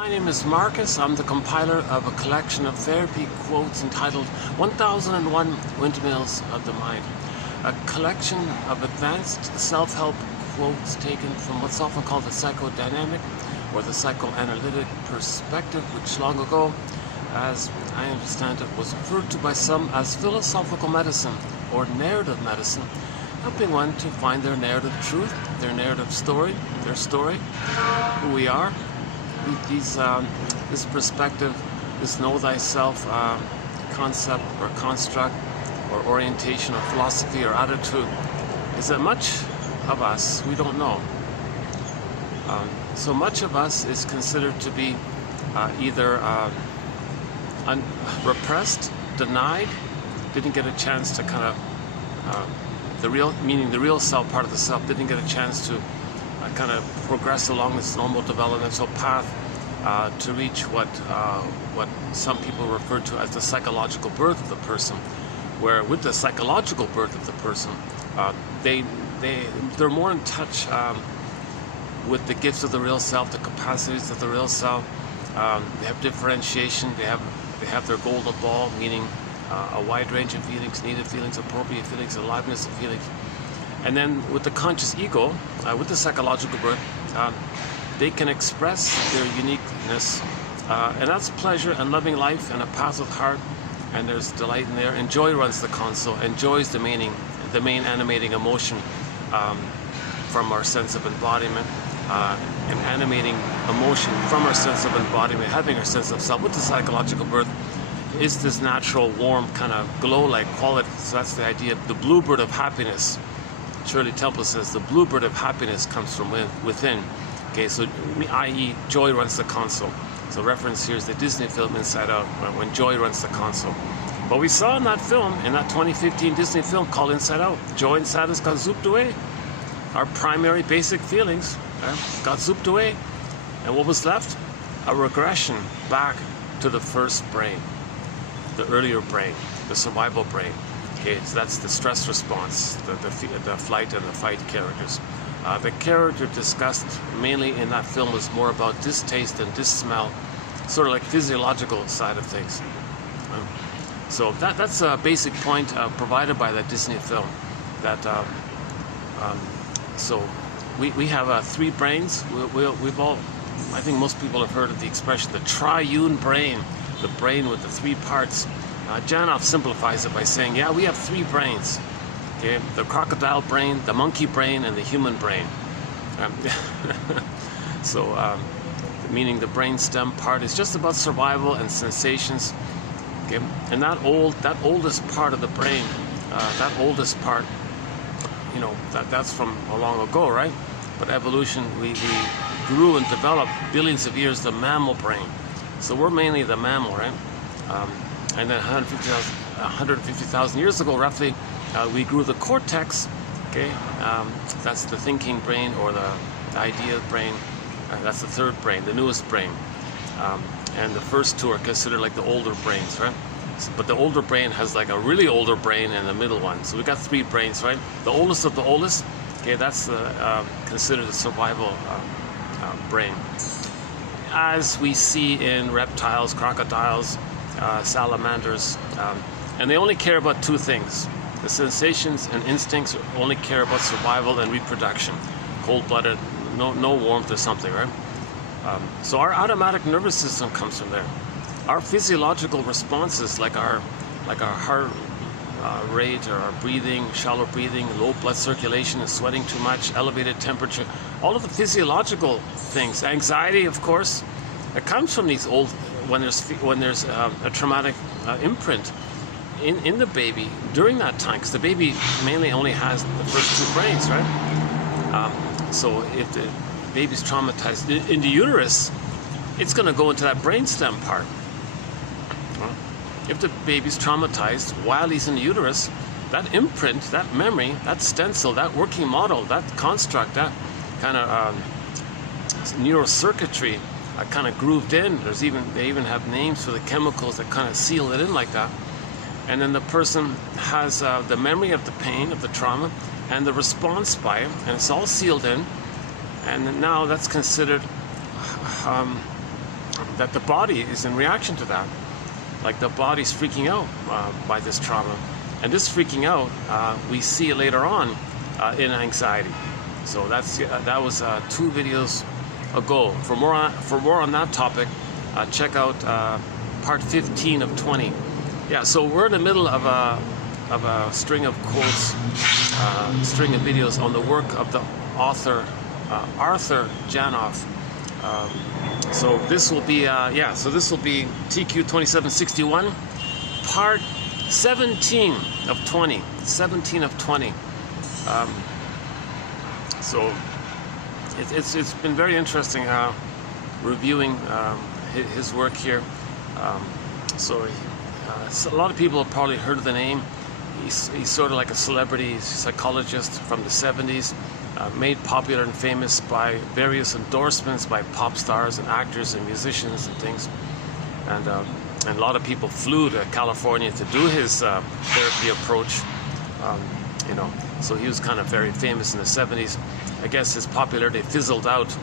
My name is Marcus. I'm the compiler of a collection of therapy quotes entitled 1001 Windmills of the Mind. A collection of advanced self-help quotes taken from what's often called the psychodynamic or the psychoanalytic perspective, which long ago, as I understand it, was referred to by some as philosophical medicine or narrative medicine, helping one to find their narrative truth, their narrative story, their story, who we are. This perspective, this know thyself concept or construct or orientation or philosophy or attitude, is that much of us we don't know. So much of us is considered to be either repressed, denied, didn't get a chance to kind of the real self, part of the self, didn't get a chance to kind of progress along its normal developmental path to reach what some people refer to as the psychological birth of the person, where with the psychological birth of the person, they're more in touch with the gifts of the real self, the capacities of the real self. They have differentiation. They have their golden ball, meaning a wide range of feelings, needed feelings, appropriate feelings, aliveness of feelings. And then with the conscious ego, with the psychological birth, they can express their uniqueness, and that's pleasure and loving life and a passive heart, and there's delight in there, and joy runs the console, and joy is the main animating emotion from our sense of embodiment, and animating emotion from our sense of embodiment, having our sense of self with the psychological birth, is this natural, warm, kind of glow-like quality. So that's the idea of the bluebird of happiness. Shirley Temple says the bluebird of happiness comes from within. Okay, so i.e. joy runs the console. So reference here is the Disney film Inside Out, when joy runs the console. But we saw in that film, in that 2015 Disney film called Inside Out, joy and sadness got zooped away. Our primary basic feelings got zooped away. And what was left? A regression back to the first brain, the earlier brain, the survival brain. Okay, so that's the stress response, the flight and the fight characters. The character discussed mainly in that film was more about distaste and dissmell, sort of like physiological side of things. So that's a basic point provided by that Disney film. That so we have three brains. We've all, I think most people have heard of the expression, the triune brain, the brain with the three parts. Janoff simplifies it by saying, yeah, we have three brains. Okay, the crocodile brain, the monkey brain, and the human brain. Meaning the brain stem part is just about survival and sensations. Okay, and that oldest part of the brain, that oldest part, you know, that's from a long ago, right? But evolution, we grew and developed billions of years the mammal brain. So we're mainly the mammal, right? And then 150,000 years ago, roughly, we grew the cortex. Okay, that's the thinking brain or the idea brain. That's the third brain, the newest brain. And the first two are considered like the older brains, right? But the older brain has like a really older brain and the middle one. So we got three brains, right? The oldest of the oldest. Okay, that's considered the survival brain. As we see in reptiles, crocodiles, salamanders, and they only care about two things. The sensations and instincts only care about survival and reproduction. Cold-blooded, no warmth or something, right? So our automatic nervous system comes from there. Our physiological responses, like our heart rate or our breathing, shallow breathing, low blood circulation, and sweating too much, elevated temperature, all of the physiological things, anxiety, of course, it comes from these old. When there's a traumatic imprint in the baby during that time, because the baby mainly only has the first two brains, right? So if the baby's traumatized in the uterus, it's going to go into that brainstem part. If the baby's traumatized while he's in the uterus, that imprint, that memory, that stencil, that working model, that construct, that kind of neurocircuitry, kind of grooved in. They even have names for the chemicals that kind of seal it in like that. And then the person has the memory of the pain, of the trauma, and the response by it, and it's all sealed in. And now that's considered that the body is in reaction to that. Like the body's freaking out by this trauma. And this freaking out, we see later on in anxiety. So that was 2 videos ago. For more on that topic, check out part 15 of 20. Yeah, so we're in the middle of a string of quotes, string of videos on the work of the author Arthur Janoff. So this will be so this will be TQ 2761, part 17 of 20. 17 of 20. So it's been very interesting reviewing his work here. So a lot of people have probably heard of the name. He's sort of like a celebrity psychologist from the 70s, made popular and famous by various endorsements by pop stars and actors and musicians and things. And a lot of people flew to California to do his therapy approach. You know, so he was kind of very famous in the 70s. I guess his popularity fizzled out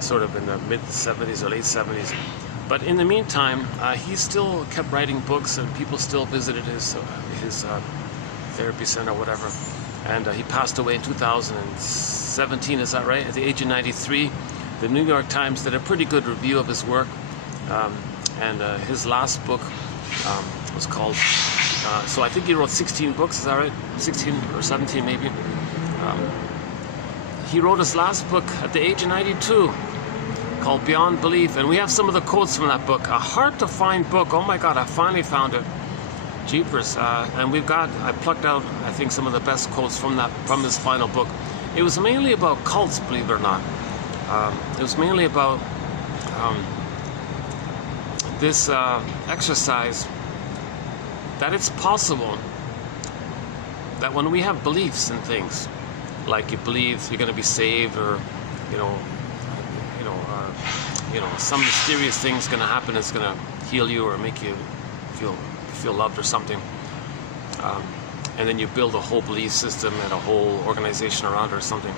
sort of in the mid 70s or late 70s. But in the meantime, he still kept writing books, and people still visited his therapy center or whatever. And he passed away in 2017, is that right? At the age of 93. The New York Times did a pretty good review of his work. And his last book was called, so I think he wrote 16 books, is that right? 16 or 17 maybe. He wrote his last book at the age of 92, called Beyond Belief, and we have some of the quotes from that book. A hard to find book. Oh my God, I finally found it. Jeepers. And I plucked out, I think, some of the best quotes from his final book. It was mainly about cults, believe it or not. It was mainly about this exercise, that it's possible that when we have beliefs in things, like you believe you're going to be saved, or some mysterious thing's going to happen that's going to heal you or make you feel loved or something, and then you build a whole belief system and a whole organization around it or something.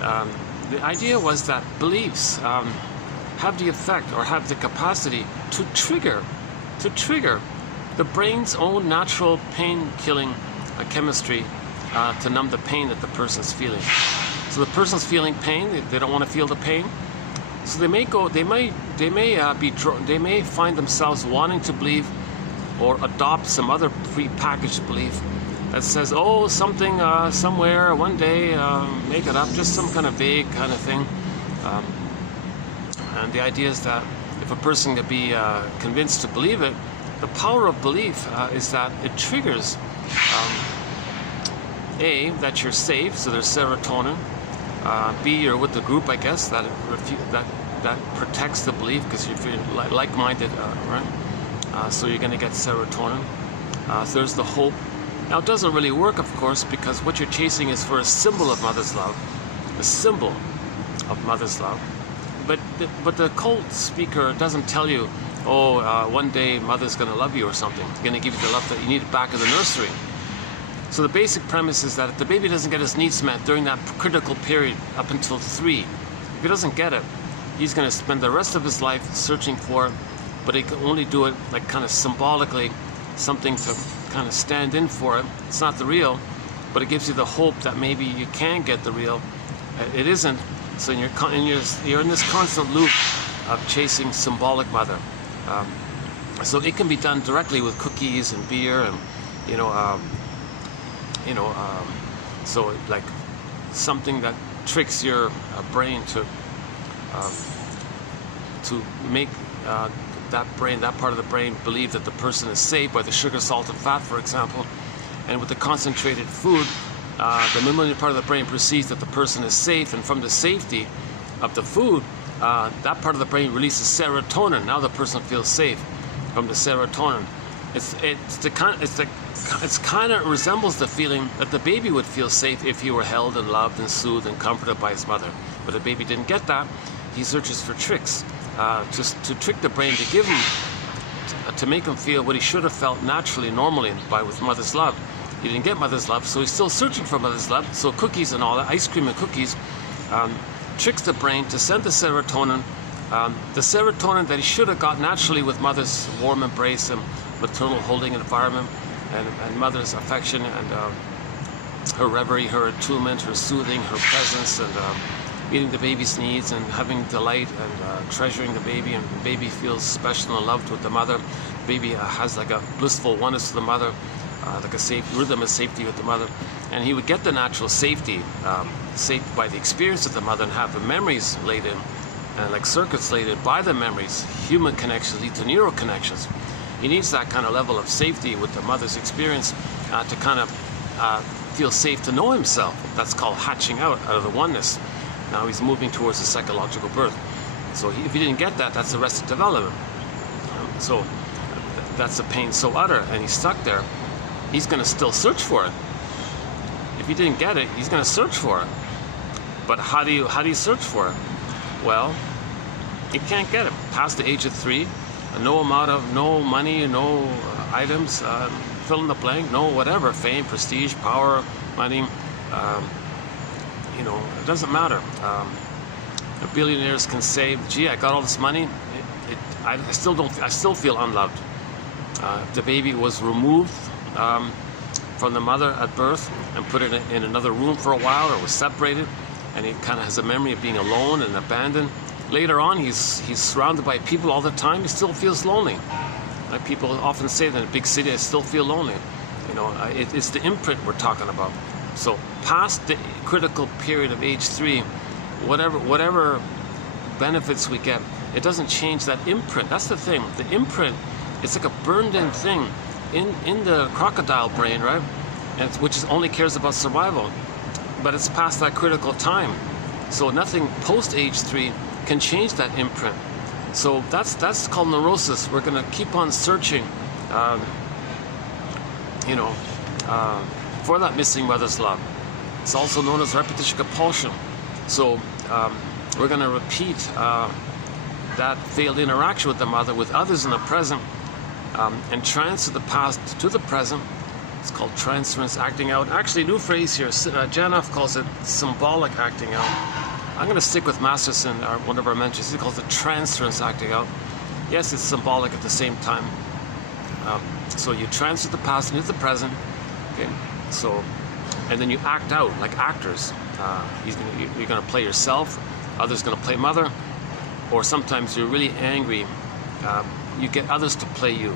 The idea was that beliefs have the effect or have the capacity to trigger the brain's own natural pain-killing chemistry to numb the pain that the person's feeling. So the person's feeling pain; they don't want to feel the pain. So they may find themselves wanting to believe or adopt some other pre-packaged belief that says, oh, something somewhere one day, make it up, just some kind of vague kind of thing. And the idea is that if a person can be convinced to believe it, the power of belief is that it triggers A, that you're safe, so there's serotonin. B, you're with the group, I guess, that protects the belief because you're feeling like-minded, right? So you're going to get serotonin. So there's the hope. Now it doesn't really work, of course, because what you're chasing is for a symbol of mother's love, a symbol of mother's love. But the cult speaker doesn't tell you, oh, one day mother's going to love you or something. It's going to give you the love that you need back in the nursery. So the basic premise is that if the baby doesn't get his needs met during that critical period up until 3, if he doesn't get it, he's going to spend the rest of his life searching for it, but he can only do it like kind of symbolically, something to kind of stand in for it. It's not the real, but it gives you the hope that maybe you can get the real. It isn't, so you're in this constant loop of chasing symbolic mother. So it can be done directly with cookies and beer and so like something that tricks your brain to make that part of the brain believe that the person is safe by the sugar, salt, and fat, for example. And with the concentrated food, the mammalian part of the brain perceives that the person is safe, and from the safety of the food, that part of the brain releases serotonin. Now the person feels safe from the serotonin. It kind of resembles the feeling that the baby would feel safe if he were held and loved and soothed and comforted by his mother. But the baby didn't get that. He searches for tricks to trick the brain, to give him, to make him feel what he should have felt naturally, normally, with mother's love. He didn't get mother's love, so he's still searching for mother's love. So cookies and all that, ice cream and cookies, tricks the brain to send the serotonin The serotonin that he should have got naturally with mother's warm embrace and maternal holding environment, and mother's affection, and her reverie, her attunement, her soothing, her presence, and meeting the baby's needs, and having delight, and treasuring the baby, and the baby feels special and loved with the mother. The baby has like a blissful oneness to the mother, like a safe rhythm of safety with the mother. And he would get the natural safety, saved by the experience of the mother, and have the memories laid in, and like circuits laid in by the memories. Human connections lead to neural connections. He needs that kind of level of safety with the mother's experience to kind of feel safe to know himself. That's called hatching out of the oneness. Now he's moving towards a psychological birth. So if he didn't get that, that's arrested development. So that's a pain so utter, and he's stuck there. He's going to still search for it. If he didn't get it, he's going to search for it. But how do you search for it? Well, you can't get it past the age of 3. No money, no items, fill in the blank, no whatever, fame, prestige, power, money, it doesn't matter. The billionaires can say, gee, I got all this money, I still feel unloved. If the baby was removed from the mother at birth and put it in another room for a while, or was separated, and he kind of has a memory of being alone and abandoned. Later on, he's surrounded by people all the time. He still feels lonely. Like people often say that in a big city, I still feel lonely. It's the imprint we're talking about. So past the critical period of age 3, whatever benefits we get, it doesn't change that imprint. That's the thing. The imprint, it's like a burned-in thing in the crocodile brain, right? And which only cares about survival. But it's past that critical time. So nothing post age 3 can change that imprint. So that's called neurosis. We're going to keep on searching, for that missing mother's love. It's also known as repetition compulsion. So we're going to repeat that failed interaction with the mother with others in the present, and transfer the past to the present. It's called transference acting out. Actually, new phrase here. Janoff calls it symbolic acting out. I'm going to stick with Masterson, one of our mentors. He calls it transference acting out. Yes, it's symbolic at the same time. So you transfer the past into the present. Okay. So, and then you act out like actors. You're going to play yourself. Others going to play mother. Or sometimes you're really angry. You get others to play you.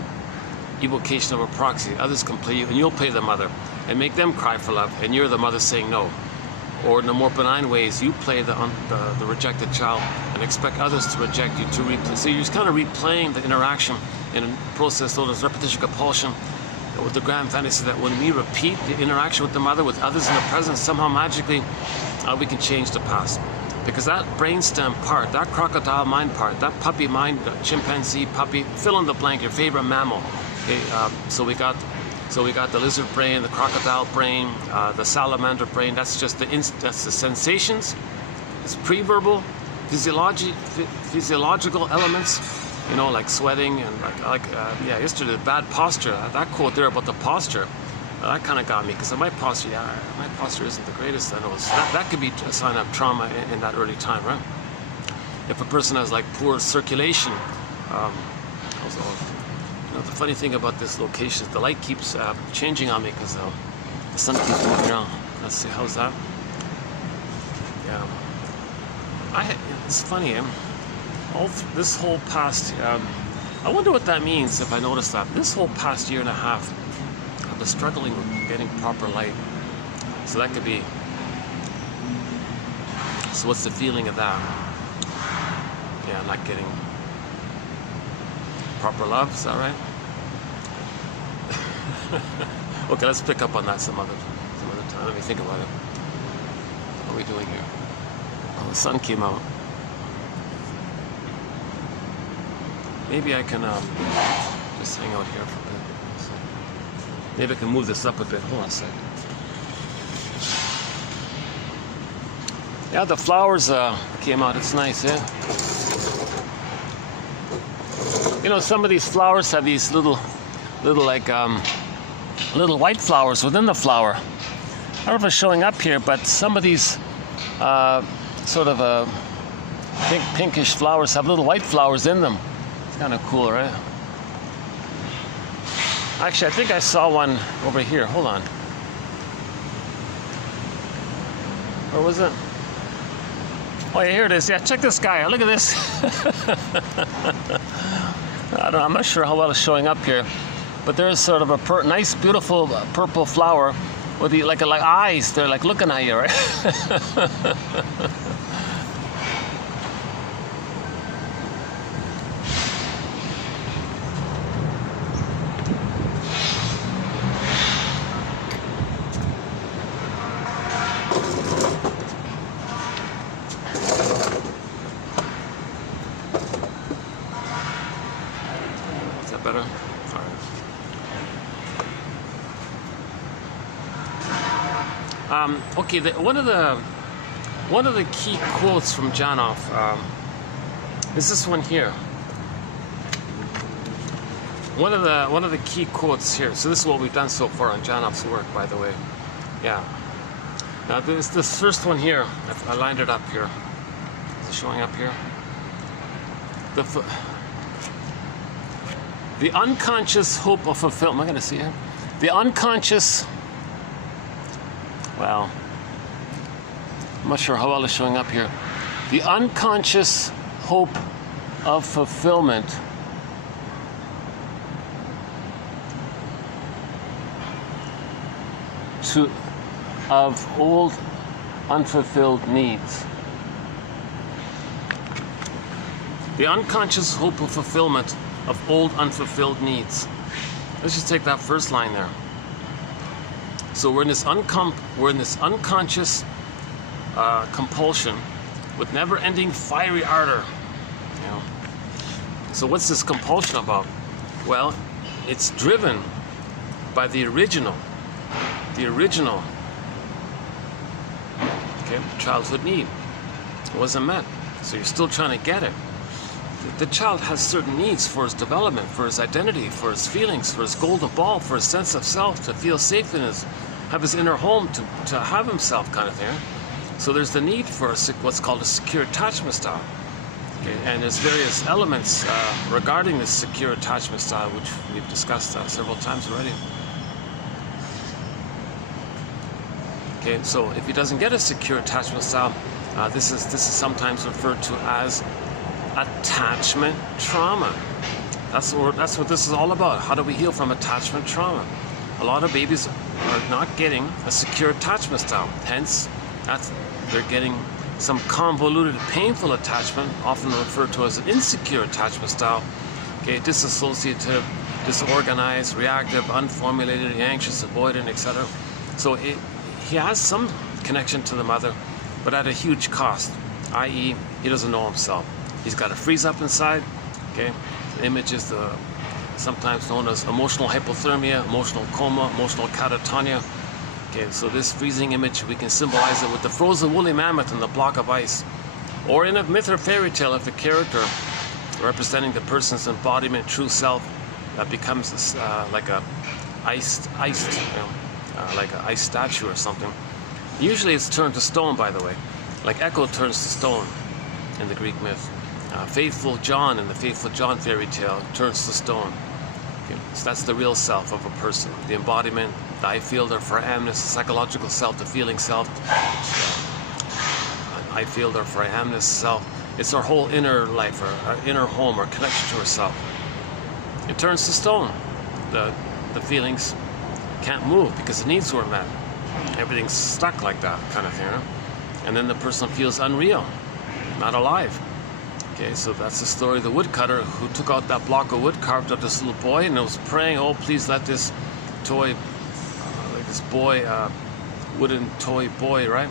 Evocation of a proxy. Others can play you, and you'll play the mother and make them cry for love, and you're the mother saying no. Or in the more benign ways, you play the rejected child and expect others to reject you, to replay. So you're just kind of replaying the interaction in a process known as repetition compulsion, with the grand fantasy that when we repeat the interaction with the mother with others in the present, somehow magically we can change the past. Because that brainstem part, that crocodile mind part, that puppy mind, chimpanzee, puppy, fill in the blank, your favorite mammal. Okay, so we got the lizard brain, the crocodile brain, the salamander brain. That's just that's the sensations. It's pre-verbal, physiological elements. Like sweating and yesterday the bad posture. That quote there about the posture, that kind of got me, because my posture isn't the greatest. I know that could be a sign of trauma in that early time, right? If a person has like poor circulation, the funny thing about this location is the light keeps changing on me because the sun keeps moving around. Let's see, how's that? Yeah. It's funny, this whole past, I wonder what that means if I notice that. This whole past year and a half, I've been struggling with getting proper light. So that could be, so what's the feeling of that? Yeah, not getting proper love, is that right? Okay, let's pick up on that some other time. Let me think about it. What are we doing here? Oh, the sun came out. Maybe I can just hang out here for a bit. Maybe I can move this up a bit. Hold on a second. Yeah, the flowers came out. It's nice, yeah? Some of these flowers have these little white flowers within the flower. I don't know if it's showing up here, but some of these sort of pinkish flowers have little white flowers in them. It's kind of cool, right? Actually, I think I saw one over here. Hold on. Or was it? Oh, yeah, here it is. Yeah, check this guy out. Look at this. I'm not sure how well it's showing up here, but there's sort of a nice, beautiful purple flower with the, like eyes. They're like looking at you, right? Better? All right. Okay. One of the key quotes from Janov is this one here. One of the key quotes here. So this is what we've done so far on Janov's work, by the way. Yeah. Now this first one here. I lined it up here. Is it showing up here? The unconscious hope of fulfillment. Am I going to see it? The unconscious. Well, I'm not sure how well it's showing up here. The unconscious hope of fulfillment of old unfulfilled needs. The unconscious hope of fulfillment of old unfulfilled needs. Let's just take that first line there. So we're in this unconscious compulsion with never-ending fiery ardor. You know. So what's this compulsion about? Well, it's driven by the original childhood need. It wasn't met, so you're still trying to get it. The child has certain needs for his development, for his identity, for his feelings, for his golden ball, for his sense of self, to feel safe in have his inner home, to have himself, kind of thing. So there's the need for what's called a secure attachment style. Okay? And there's various elements regarding this secure attachment style, which we've discussed several times already. Okay, so if he doesn't get a secure attachment style, this is sometimes referred to as attachment trauma. That's what this is all about. How do we heal from attachment trauma? A lot of babies are not getting a secure attachment style. Hence, they're getting some convoluted, painful attachment, often referred to as an insecure attachment style. Okay, disassociative, disorganized, reactive, unformulated, anxious, avoidant, etc. So he has some connection to the mother, but at a huge cost, i.e., he doesn't know himself. He's got to freeze up inside. Okay, the image is sometimes known as emotional hypothermia, emotional coma, emotional catatonia. Okay, so this freezing image, we can symbolize it with the frozen woolly mammoth and the block of ice, or in a myth or fairy tale, if the character representing the person's embodiment, true self, that becomes like a iced, like an ice statue or something. Usually, it's turned to stone, by the way, like Echo turns to stone in the Greek myth. Faithful John in the Faithful John fairy tale turns to stone. Okay, so that's the real self of a person, the embodiment, the I feel, the foramness, the psychological self, the feeling self, I feel, the foramness self. It's our whole inner life, our inner home, our connection to ourself. It turns to stone. The feelings can't move because the needs weren't met. Everything's stuck like that, kind of thing. Right? And then the person feels unreal, not alive. Okay, so that's the story of the woodcutter who took out that block of wood, carved out this little boy, and was praying, oh, please let this toy, like this boy, wooden toy boy, right?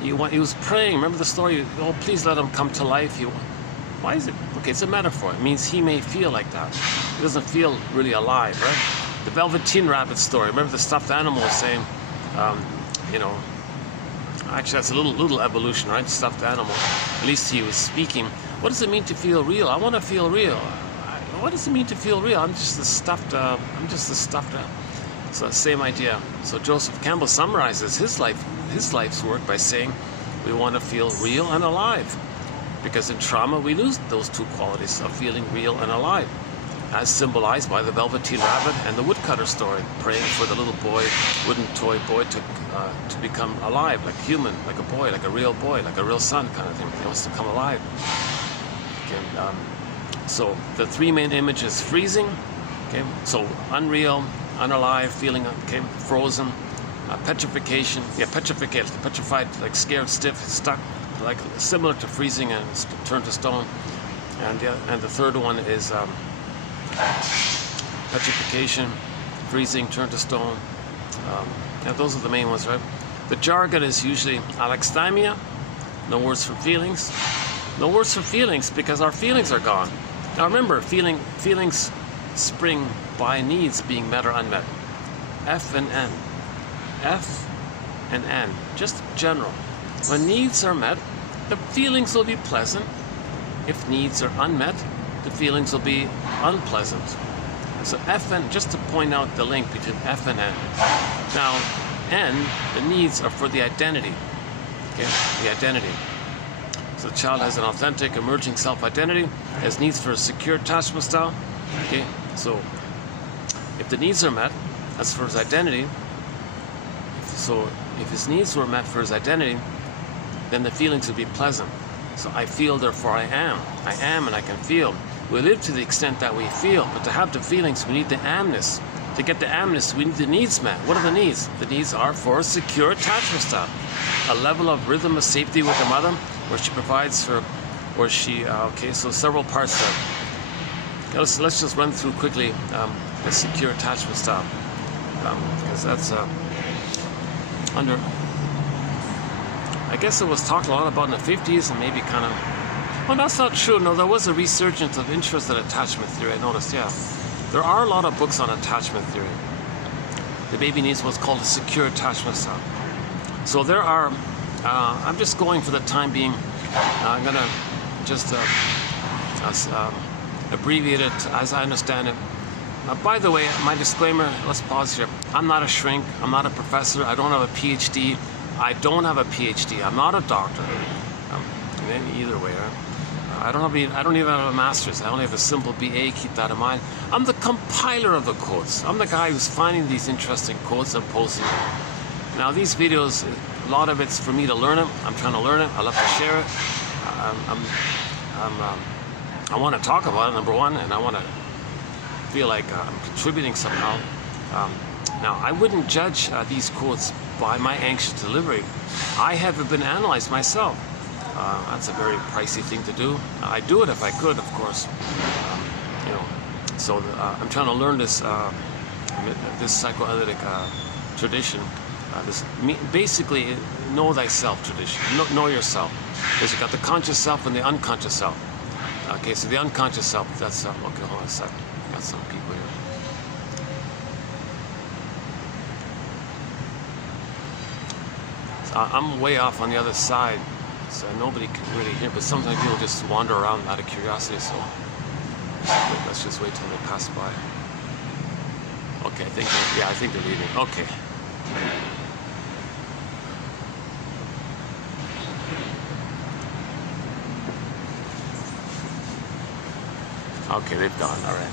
He was praying, remember the story, oh, please let him come to life. Why is it? Okay, it's a metaphor. It means he may feel like that. He doesn't feel really alive, right? The Velveteen Rabbit story, remember the stuffed animal was saying, you know, actually that's a little evolution, right? Stuffed animal. At least he was speaking. What does it mean to feel real? I want to feel real. What does it mean to feel real? I'm just a stuffed. So same idea. So Joseph Campbell summarizes his life's work by saying, we want to feel real and alive. because in trauma we lose those two qualities of feeling real and alive, as symbolized by the Velveteen Rabbit and the woodcutter story, praying for the little boy, wooden toy boy, to become alive, like human, like a boy, like a real son kind of thing. He wants to come alive. Okay, so the three main images: freezing, okay, so unreal, unalive, feeling, okay, frozen, petrification, petrified, like scared, stiff, stuck, like similar to freezing and turned to stone. And the third one is petrification, freezing, turned to stone. Those are the main ones, right? The jargon is usually alexithymia, no words for feelings. No words for feelings because our feelings are gone. Now remember, feelings spring by needs being met or unmet. F and N. F and N, just general. When needs are met, the feelings will be pleasant. If needs are unmet, the feelings will be unpleasant. So F and, just to point out the link between F and N. Now, N, the needs are for the identity. Okay, the identity. So the child has an authentic, emerging self-identity, has needs for a secure attachment style. Okay, so if the needs are met, that's for his identity. So if his needs were met for his identity, then the feelings would be pleasant. So I feel, therefore I am. I am and I can feel. We live to the extent that we feel, but to have the feelings, we need the amness. To get the amness, we need the needs met. What are the needs? The needs are for a secure attachment style, a level of rhythm of safety with the mother, where she provides for, where she, okay, so several parts there. Let's just run through quickly the secure attachment style, because that's under, I guess it was talked a lot about in the 50s and maybe kind of, well, that's not true. No, there was a resurgence of interest in attachment theory, I noticed, yeah. There are a lot of books on attachment theory. The baby needs what's called a secure attachment style. So there are, I'm just going for the time being, I'm going to just abbreviate it as I understand it. By the way, my disclaimer, let's pause here. I'm not a shrink, I'm not a professor, I don't have a PhD. I don't have a PhD, I'm not a doctor. Either way, I don't even have a master's, I only have a simple BA, keep that in mind. I'm the compiler of the quotes. I'm the guy who's finding these interesting quotes and posting them. Now these videos, a lot of it's for me to learn it. I'm trying to learn it, I love to share it. I want to talk about it, number one, and I want to feel like I'm contributing somehow. Now, I wouldn't judge these quotes by my anxious delivery. I haven't been analyzed myself. That's a very pricey thing to do. I'd do it if I could, of course. You know, so I'm trying to learn this this psychoanalytic tradition. Basically, know thyself tradition. Know yourself. Because you got the conscious self and the unconscious self. Okay, so the unconscious self, that's okay. Hold on a second. Got some people here. So I'm way off on the other side, so nobody can really hear. But sometimes people just wander around out of curiosity. So let's just wait till they pass by. Okay, I think they're leaving. Okay. Okay, they've gone. All right.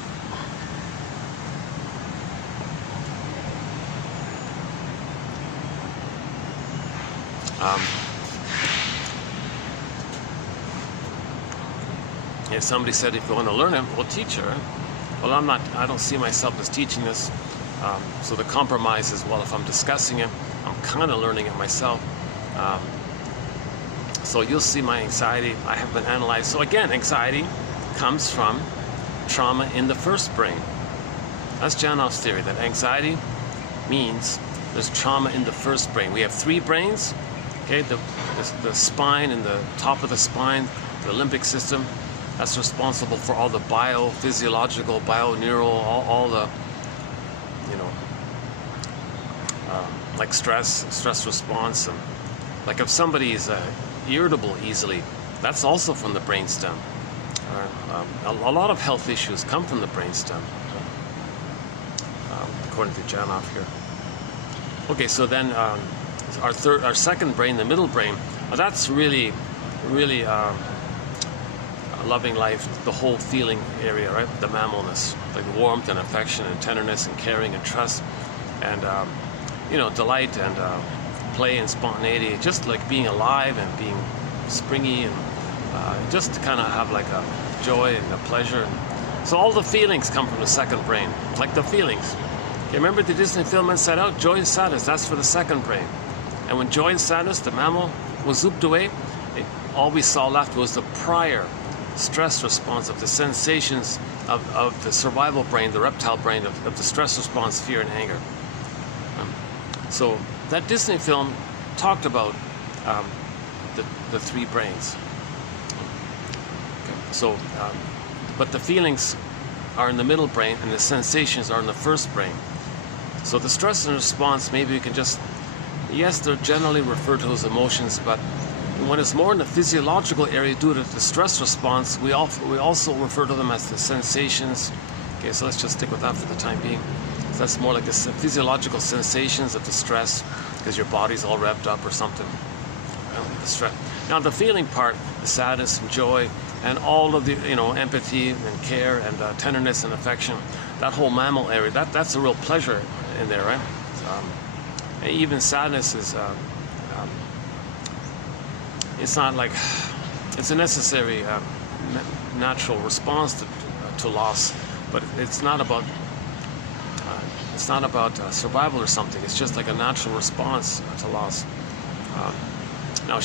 Yeah, somebody said if you want to learn it, well, teach her. Well, I don't see myself as teaching this. So the compromise is, well, if I'm discussing it, I'm kind of learning it myself. So you'll see my anxiety. I have been analyzed. So again, anxiety comes from trauma in the first brain. That's Janoff's theory, that anxiety means there's trauma in the first brain. We have three brains, okay? The spine and the top of the spine, the limbic system, that's responsible for all the biophysiological, bioneural, all the, you know, like stress response. And like if somebody is irritable easily, that's also from the brainstem. A lot of health issues come from the brainstem, according to Janoff here. Okay, so then our second brain, the middle brain, that's really loving life, the whole feeling area, right? The mammalness, like warmth and affection and tenderness and caring and trust and delight and play and spontaneity, just like being alive and being springy and just to kind of have like a joy and a pleasure. So all the feelings come from the second brain, like the feelings. You remember the Disney film Inside Out? Joy and sadness, that's for the second brain. And when joy and sadness, the mammal, was zooped away, all we saw left was the prior stress response of the sensations of the survival brain, the reptile brain, of the stress response, fear and anger. So that Disney film talked about the three brains. Okay. So, but the feelings are in the middle brain and the sensations are in the first brain. So the stress and response, maybe we can just, yes, they're generally referred to as emotions, but when it's more in the physiological area due to the stress response, we also refer to them as the sensations. Okay, so let's just stick with that for the time being. So that's more like the physiological sensations of the stress, because your body's all revved up or something. The stress. Now the feeling part, the sadness and joy, and all of the empathy and care and tenderness and affection, that whole mammal area, that's a real pleasure in there, right? And even sadness is. It's not like, it's a necessary natural response to loss, but it's not about survival or something. It's just like a natural response to loss. Now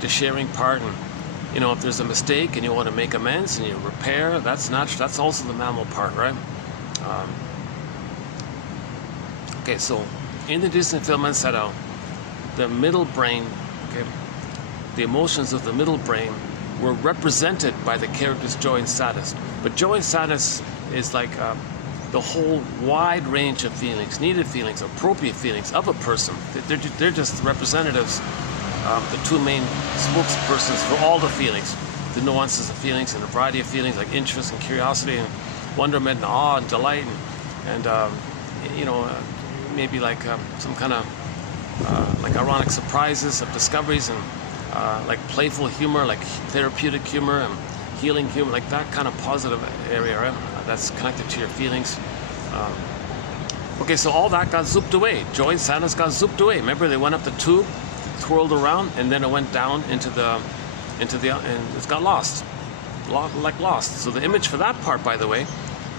the sharing part, and if there's a mistake and you want to make amends and you repair, that's natural. That's also the mammal part, right? Okay, so in the Disney film Inside Out, the middle brain, okay, the emotions of the middle brain were represented by the characters joy and sadness. But joy and sadness is like the whole wide range of feelings, needed feelings, appropriate feelings of a person. They're just representatives, the two main spokespersons for all the feelings, the nuances of feelings and a variety of feelings like interest and curiosity and wonderment and awe and delight and maybe like some kind of like ironic surprises of discoveries and like playful humor, like therapeutic humor and healing humor, like that kind of positive area, right? That's connected to your feelings. Okay, so all that got zooped away. Joy and sadness got zooped away. Remember, they went up the tube, twirled around, and then it went down into the, and it got lost, like lost. So the image for that part, by the way,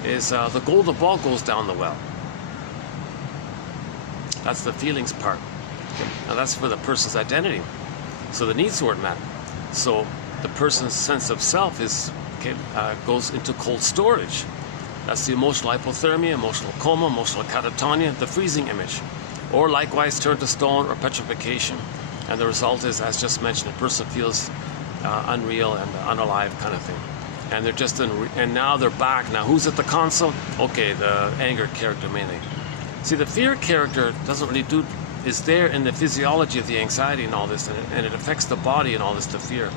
is the golden ball goes down the well. That's the feelings part. Okay. Now that's for the person's identity. So the needs weren't met. So the person's sense of self is goes into cold storage. That's the emotional hypothermia, emotional coma, emotional catatonia, the freezing image. Or likewise turn to stone or petrification. And the result is, as just mentioned, the person feels unreal and unalive kind of thing. And they're just and now they're back. Now who's at the console? Okay, the anger character mainly. See, the fear character doesn't really is there in the physiology of the anxiety and all this, and it affects the body and all this, the fear.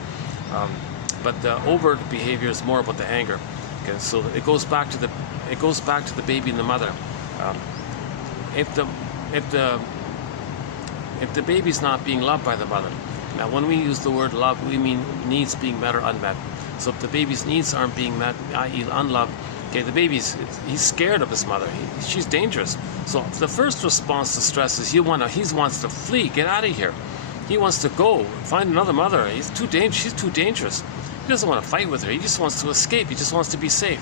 But the overt behavior is more about the anger. Okay, so it goes back to the baby and the mother. If the baby's not being loved by the mother, now when we use the word love, we mean needs being met or unmet. So if the baby's needs aren't being met, i.e. unloved, okay, the baby's, he's scared of his mother. She's dangerous. So the first response to stress is he wants to flee, get out of here. He wants to go, find another mother. She's too dangerous. He doesn't want to fight with her. He just wants to escape. He just wants to be safe.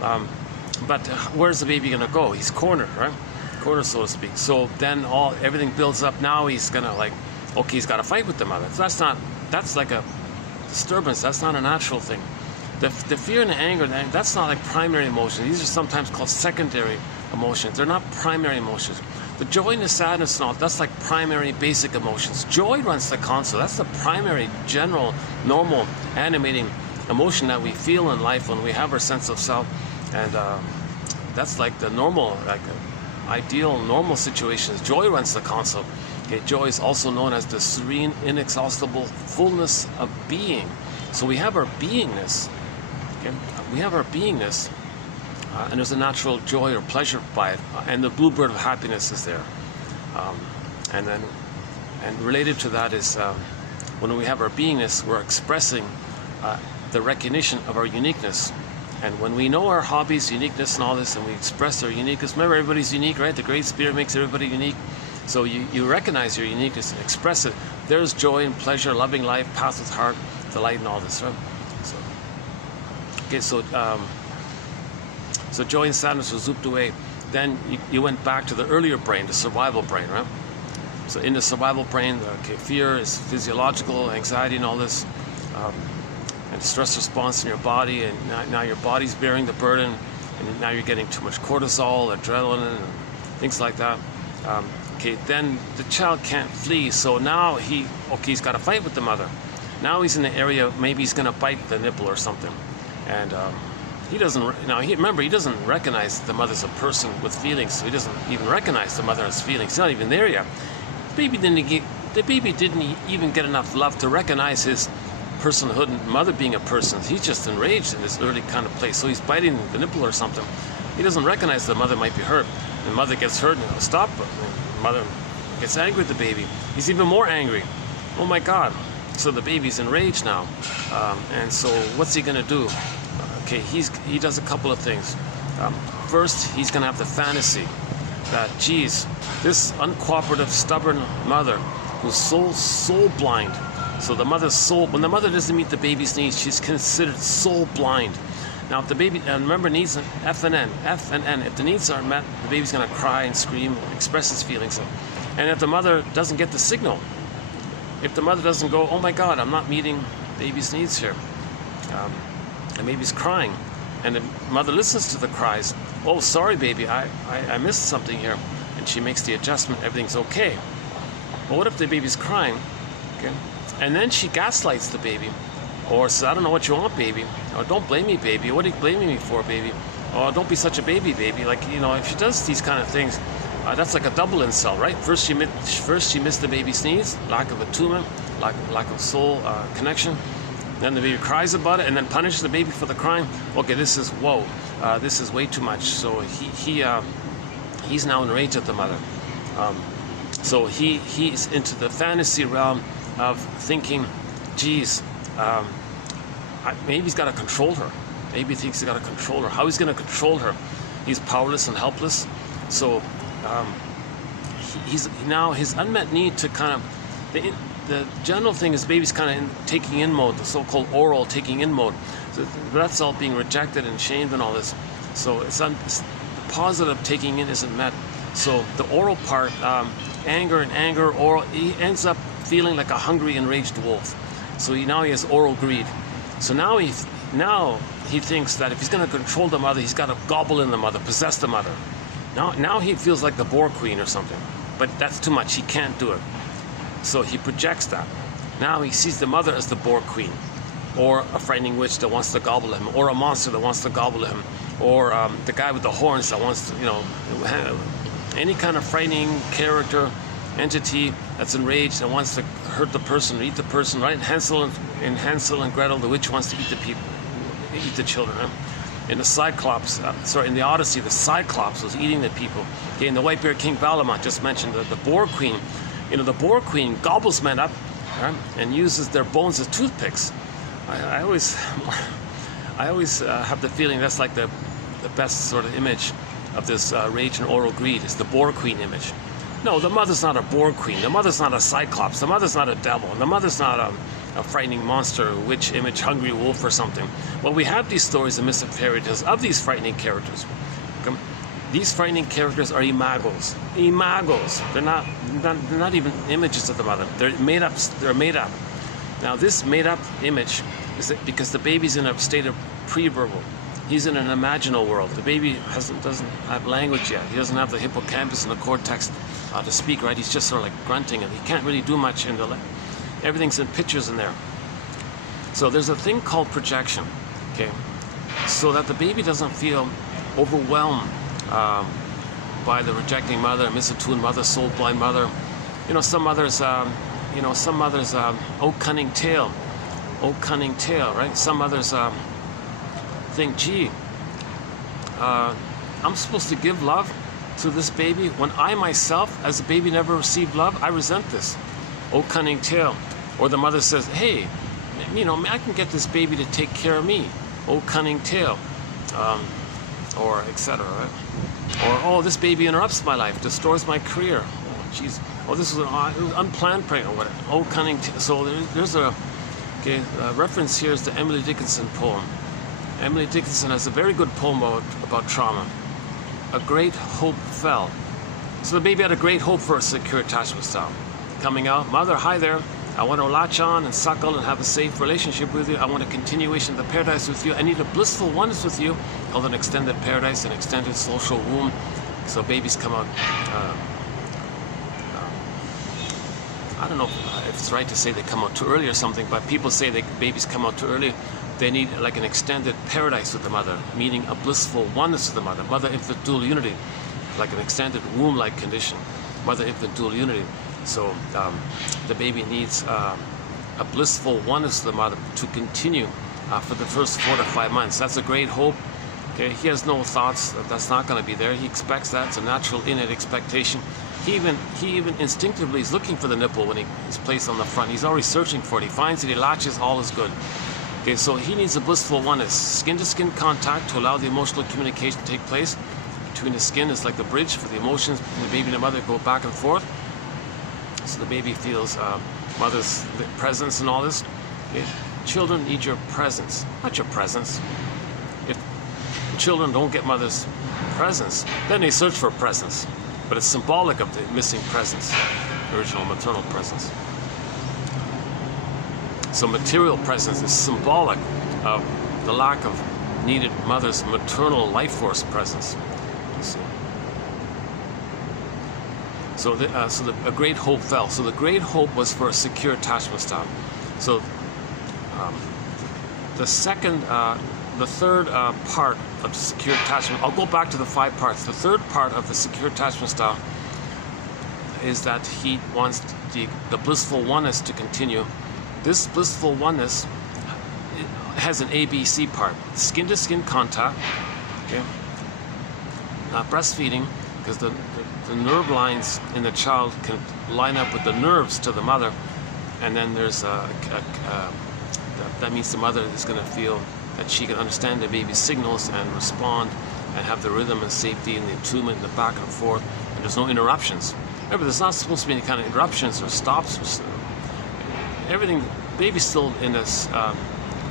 But where's the baby going to go? He's cornered, right? Cornered, so to speak. So then everything builds up. Now he's going to he's got to fight with the mother. That's like a disturbance. That's not a natural thing. The fear and the anger, that's not like primary emotions. These are sometimes called secondary emotions. They're not primary emotions. The joy and the sadness and all, that's like primary basic emotions. Joy runs the console. That's the primary, general, normal, animating emotion that we feel in life when we have our sense of self. And that's like the normal, like ideal, normal situations. Joy runs the console. Okay, joy is also known as the serene, inexhaustible fullness of being. So we have our beingness. Okay? We have our beingness, and there's a natural joy or pleasure by it, and the bluebird of happiness is there. And related to that is when we have our beingness, we're expressing the recognition of our uniqueness. And when we know our hobbies, uniqueness and all this, and we express our uniqueness, remember everybody's unique, right? The Great Spirit makes everybody unique. So you recognize your uniqueness and express it. There's joy and pleasure, loving life, path with heart, delight, and all this, right? So, okay, so joy and sadness was zooped away. Then you went back to the earlier brain, the survival brain, right? So in the survival brain, okay, fear is physiological, anxiety and all this, and stress response in your body, and now your body's bearing the burden, and now you're getting too much cortisol, adrenaline, and things like that. Okay, then the child can't flee, so now he's got to fight with the mother. Now he's in the area, maybe he's going to bite the nipple or something, and he doesn't. Now remember, he doesn't recognize the mother's a person with feelings, so he doesn't even recognize the mother has feelings. He's not even there yet. The baby didn't even get enough love to recognize his personhood and mother being a person. He's just enraged in this early kind of place, so he's biting the nipple or something. He doesn't recognize the mother might be hurt. The mother gets hurt and stop. The mother gets angry with the baby. He's even more angry. Oh my God. So the baby's enraged now. And so what's he going to do? Okay, he does a couple of things. First, he's going to have the fantasy that, geez, this uncooperative, stubborn mother who's soul blind. So the mother's soul, when the mother doesn't meet the baby's needs, she's considered soul blind. Now, if the baby, and remember, needs an F and N. If the needs aren't met, the baby's going to cry and scream and express his feelings. And if the mother doesn't get the signal, if the mother doesn't go, oh my God, I'm not meeting baby's needs here, and baby's crying, and the mother listens to the cries, oh, sorry, baby, I missed something here, and she makes the adjustment, everything's okay. But what if the baby's crying, okay? And then she gaslights the baby, or says, I don't know what you want, baby, or don't blame me, baby, what are you blaming me for, baby, or don't be such a baby, like, if she does these kind of things, that's like a double insult, right? First she missed the baby's needs, lack of attunement, lack of soul connection. Then the baby cries about it, and then punishes the baby for the crime. Okay, this is this is way too much. So he's now enraged at the mother. So he's into the fantasy realm of thinking, geez, maybe he's got to control her. Maybe he thinks he's got to control her. How he's going to control her? He's powerless and helpless. So he's now his unmet need to kind of the general thing is baby's kind of in taking in mode, the so-called oral taking in mode. So that's all being rejected and shamed and all this. So the positive taking in isn't met. So the oral part, anger, oral, he ends up feeling like a hungry, enraged wolf. So now he has oral greed. So now he thinks that if he's going to control the mother, he's got to gobble in the mother, possess the mother. Now he feels like the boar queen or something. But that's too much. He can't do it. So he projects that. Now he sees the mother as the boar queen, or a frightening witch that wants to gobble him, or a monster that wants to gobble him, or the guy with the horns that wants to, any kind of frightening character, entity that's enraged and wants to hurt the person, or eat the person, right? Hansel and Gretel, the witch wants to eat the people, eat the children. Right? In the Cyclops, in the Odyssey, the Cyclops was eating the people. Okay, in the White-Bearded King Valamont just mentioned the boar queen. The boar queen gobbles men up, right, and uses their bones as toothpicks. I always have the feeling that's like the best sort of image of this rage and oral greed is the boar queen image. No, the mother's not a boar queen. The mother's not a cyclops. The mother's not a devil. The mother's not a frightening monster, witch image, hungry wolf or something. Well, we have these stories and myths and fairy tales of these frightening characters. These frightening characters are imagos. Imagos. They're not even images of the mother. They're made up. They're made up. Now, this made up image is that because the baby's in a state of pre-verbal. He's in an imaginal world. The baby doesn't have language yet. He doesn't have the hippocampus and the cortex to speak, right? He's just sort of like grunting, and he can't really do much in everything's in pictures in there. So there's a thing called projection, okay? So that the baby doesn't feel overwhelmed by the rejecting mother, misattuned mother, soul-blind mother. Some mothers, oh cunning tale, right? Some mothers think, gee, I'm supposed to give love to this baby when I myself, as a baby, never received love. I resent this. Oh cunning tale. Or the mother says, hey, I can get this baby to take care of me. Oh, cunning tale, or etc. Right? Or, oh, this baby interrupts my life, destroys my career. Oh, jeez. Oh, this is an unplanned pregnant. Or whatever. Oh, cunning tale. So there's a reference here is the Emily Dickinson poem. Emily Dickinson has a very good poem about trauma. A great hope fell. So the baby had a great hope for a secure attachment style. Coming out, mother, hi there. I want to latch on and suckle and have a safe relationship with you. I want a continuation of the paradise with you. I need a blissful oneness with you, called an extended paradise, an extended social womb. So babies come out. I don't know if it's right to say they come out too early or something, but people say that babies come out too early. They need like an extended paradise with the mother, meaning a blissful oneness with the mother. Mother-infant dual unity, like an extended womb-like condition. Mother-infant dual unity. So the baby needs a blissful oneness with the mother to continue for the first 4 to 5 months. That's a great hope. Okay, he has no thoughts that that's not going to be there. He expects that. It's a natural innate expectation. He even instinctively is looking for the nipple when he is placed on the front. He's already searching for it. He finds it. He latches. All is good. Okay, so he needs a blissful oneness, skin-to-skin contact to allow the emotional communication to take place. Between the skin is like the bridge for the emotions between the baby and the mother go back and forth. So the baby feels mother's presence and all this. Okay? Children need your presence, not your presence. If children don't get mother's presence, then they search for presence. But it's symbolic of the missing presence, original maternal presence. So material presence is symbolic of the lack of needed mother's maternal life force presence. So a great hope fell. So the great hope was for a secure attachment style. So the third part of the secure attachment, I'll go back to the 5 parts. The third part of the secure attachment style is that he wants the blissful oneness to continue. This blissful oneness has an ABC part. Skin-to-skin contact, okay? Breastfeeding, because the nerve lines in the child can line up with the nerves to the mother, and then there's that means the mother is going to feel that she can understand the baby's signals and respond and have the rhythm and safety and the attunement and the back and forth, and there's no interruptions. Remember, there's not supposed to be any kind of interruptions or stops. Everything, baby's still in this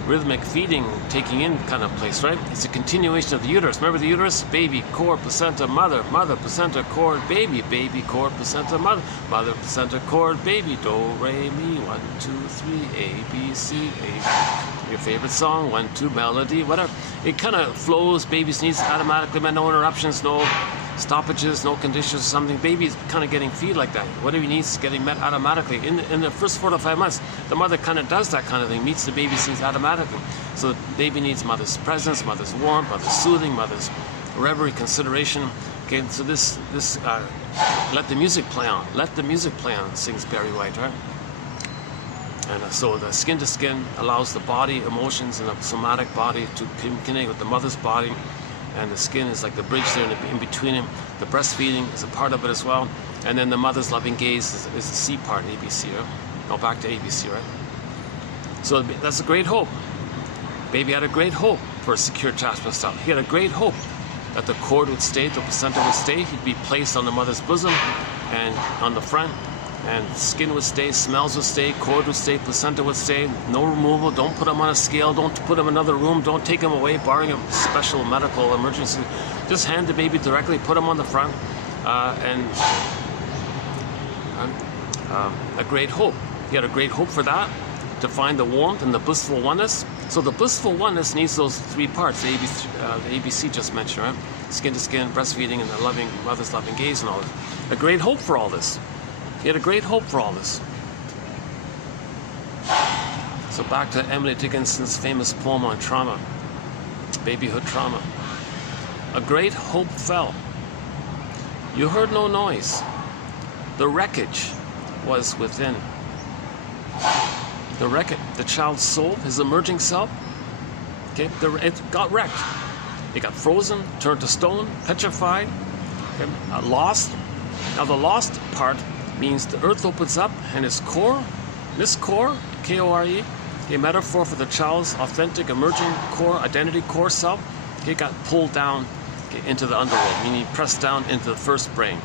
rhythmic feeding, taking in kind of place, right? It's a continuation of the uterus. Remember the uterus? Baby, cord, placenta, mother, mother, placenta, cord, baby, baby, cord, placenta, mother, mother, placenta, cord, baby, do, re, mi, 1, 2, 3, A, B, C, A. Your favorite song, 1, 2, melody, whatever. It kind of flows. Baby's needs automatically, no interruptions, no stoppages, no conditions, something. Baby's kind of getting feed like that. Whatever he needs is getting met automatically. In the first 4 to 5 months, the mother kind of does that kind of thing, meets the baby's needs automatically. So the baby needs mother's presence, mother's warmth, mother's soothing, mother's reverie, consideration. Okay, so this let the music play on. Let the music play on, sings Barry White, right? And so the skin to skin allows the body, emotions, and the somatic body to communicate with the mother's body. And the skin is like the bridge there in between them. The breastfeeding is a part of it as well. And then the mother's loving gaze is the C part, ABC, right? No, back to ABC, right? So that's a great hope. Baby had a great hope for a secure attachment style. He had a great hope that the cord would stay, the placenta would stay. He'd be placed on the mother's bosom and on the front. And skin would stay, smells would stay, cord would stay, placenta would stay. No removal. Don't put him on a scale. Don't put him in another room. Don't take him away, barring a special medical emergency. Just hand the baby directly, put him on the front, and a great hope. He had a great hope for that, to find the warmth and the blissful oneness. So the blissful oneness needs those 3 parts, the ABC just mentioned, right? Skin to skin, breastfeeding, and the loving mother's loving gaze and all this. A great hope for all this. He had a great hope for all this. So back to Emily Dickinson's famous poem on trauma, babyhood trauma. A great hope fell. You heard no noise. The wreckage was within. The wreckage, the child's soul, his emerging self, okay, it got wrecked. It got frozen, turned to stone, petrified, okay, lost. Now the lost part means the earth opens up and its core, this core, K-O-R-E, A metaphor for the child's authentic emerging core identity, core self. Okay, got pulled down into the underworld, meaning pressed down into the first brain.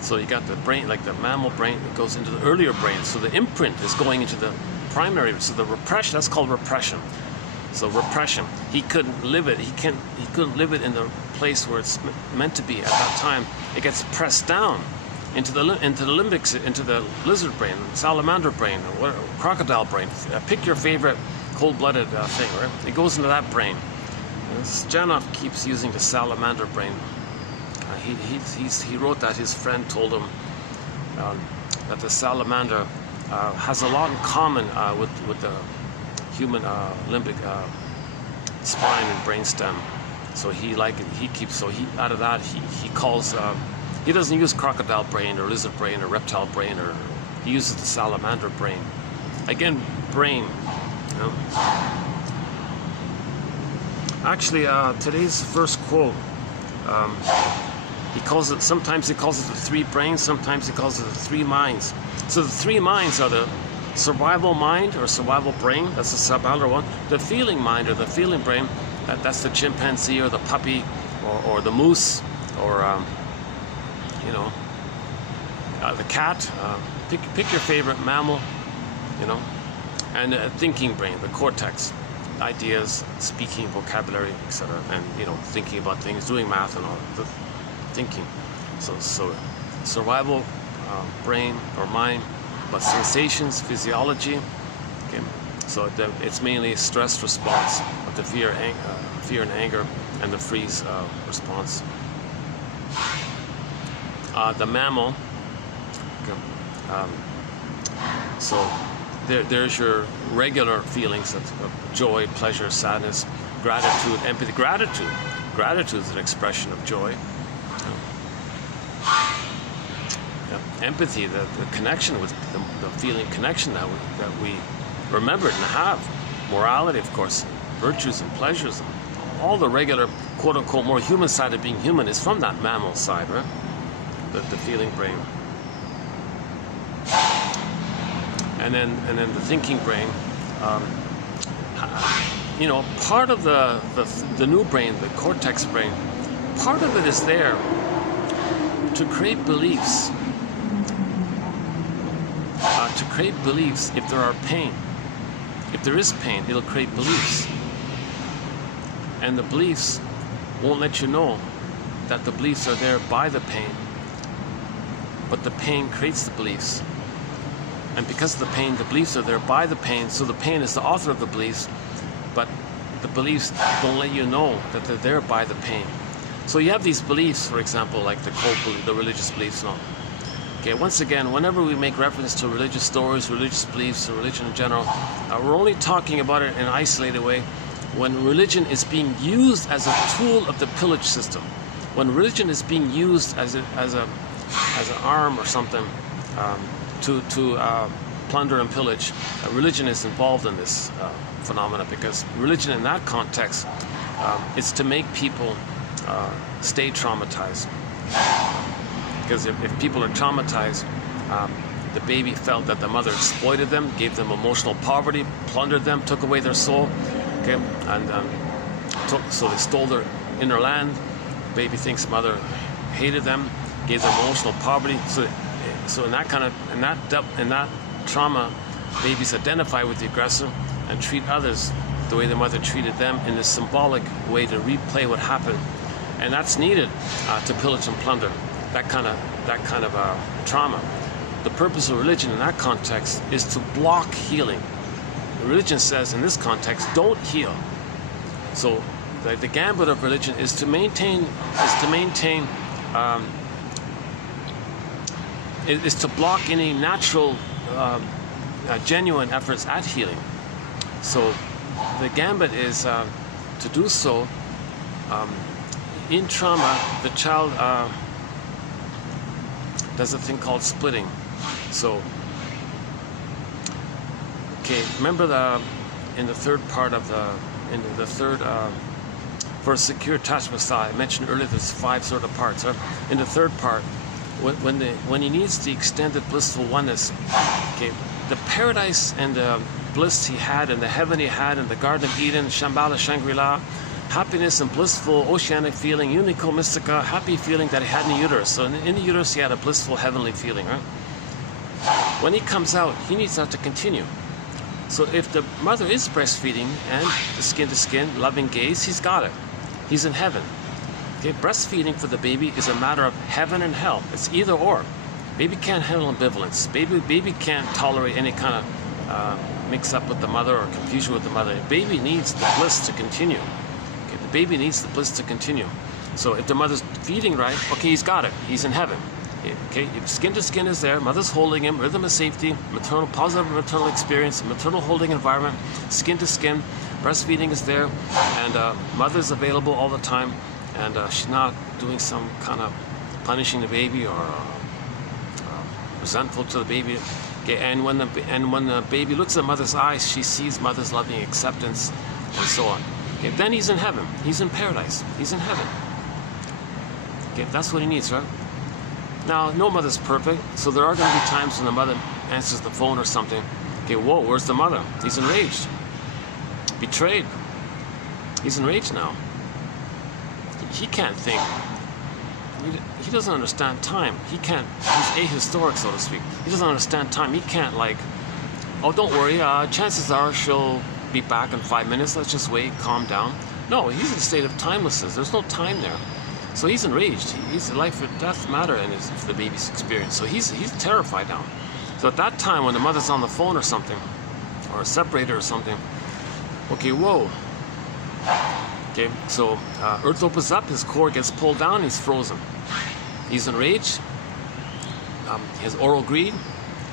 So you got the brain, like the mammal brain, that goes into the earlier brain. So the imprint is going into the primary. So the repression, that's called repression. So repression, he couldn't live it. He couldn't live it in the place where it's meant to be at that time. It gets pressed down into the limbic, into the lizard brain, salamander brain, or crocodile brain. Pick your favorite cold-blooded thing, right? It goes into that brain. Janov keeps using the salamander brain. He wrote that his friend told him that the salamander has a lot in common with the human limbic spine and brainstem. So he out of that he calls. He doesn't use crocodile brain or lizard brain or reptile brain, or he uses the salamander brain. Again, brain. You know. Actually, today's first quote, sometimes he calls it the three brains, sometimes he calls it the three minds. So the three minds are the survival mind or survival brain, that's the subaltern one. The feeling mind or the feeling brain, that's the chimpanzee or the puppy or the moose or the cat. Pick your favorite mammal, and thinking brain, the cortex. Ideas, speaking, vocabulary, etc., and thinking about things, doing math and all the thinking. So survival brain or mind, but sensations, physiology. Okay, so it's mainly stress response of the fear and anger, and the freeze response. The mammal. Okay, so there's your regular feelings of joy, pleasure, sadness, gratitude, empathy. Gratitude is an expression of joy. Empathy, the connection with the feeling connection that we remember and have. Morality, of course, virtues and pleasures, all the regular quote unquote more human side of being human is from that mammal side, right? The feeling brain. And then the thinking brain, part of the new brain, the cortex brain, part of it is there to create beliefs. To create beliefs if there are pain. If there is pain, it'll create beliefs. And the beliefs won't let you know that the beliefs are there by the pain. But the pain creates the beliefs. And because of the pain, the beliefs are there by the pain, so the pain is the author of the beliefs, but the beliefs don't let you know that they're there by the pain. So you have these beliefs, for example, like the cult belief, the religious beliefs and all. Okay, once again, whenever we make reference to religious stories, religious beliefs, or religion in general, we're only talking about it in an isolated way when religion is being used as a tool of the pillage system. When religion is being used as an arm or something, to plunder and pillage, religion is involved in this phenomena, because religion in that context is to make people stay traumatized. Because if people are traumatized, the baby felt that the mother exploited them, gave them emotional poverty, plundered them, took away their soul, okay, and so they stole their inner land. The baby thinks mother hated them, gave them emotional poverty. So in that trauma, babies identify with the aggressor and treat others the way their mother treated them in a symbolic way to replay what happened, and that's needed to pillage and plunder. That kind of trauma. The purpose of religion in that context is to block healing. The religion says in this context, don't heal. So the gambit of religion is to maintain. Is to block any natural, genuine efforts at healing. So the gambit is to do so. In trauma, the child does a thing called splitting. So, okay, remember in the third part of for a secure attachment style, I mentioned earlier there's 5 sort of parts. In the third part, when he needs the extended blissful oneness, okay, the paradise and the bliss he had, and the heaven he had in the Garden of Eden, Shambhala, Shangri-La, happiness and blissful oceanic feeling, unico mystica, happy feeling that he had in the uterus. So in the uterus he had a blissful heavenly feeling, right? When he comes out, he needs that to continue. So if the mother is breastfeeding and the skin to skin, loving gaze, he's got it. He's in heaven. Okay, breastfeeding for the baby is a matter of heaven and hell. It's either or. Baby can't handle ambivalence. Baby can't tolerate any kind of mix up with the mother or confusion with the mother. Baby needs the bliss to continue. Okay, the baby needs the bliss to continue. So if the mother's feeding right, okay, he's got it. He's in heaven. Okay, if skin to skin is there, mother's holding him, rhythm of safety, maternal, positive maternal experience, maternal holding environment, skin to skin, breastfeeding is there, and mother's available all the time, and she's not doing some kind of punishing the baby or resentful to the baby. Okay, and when the baby looks at mother's eyes, she sees mother's loving acceptance, and so on. Okay, then he's in heaven. He's in paradise. He's in heaven. Okay, that's what he needs, right? Now, no mother's perfect, so there are going to be times when the mother answers the phone or something. Okay, whoa, where's the mother? He's enraged. Betrayed. He's enraged now. He can't think. He doesn't understand time. He's ahistoric, so to speak. He doesn't understand time. He can't oh, don't worry, chances are she'll be back in 5 minutes. Let's just wait, calm down. No, he's in a state of timelessness. There's no time there. So he's enraged. He's a life or death matter in the baby's experience. So he's terrified now. So at that time, when the mother's on the phone or something, or a separator or something, okay, whoa. Okay, so Earth opens up, his core gets pulled down, he's frozen. He's enraged. His oral greed,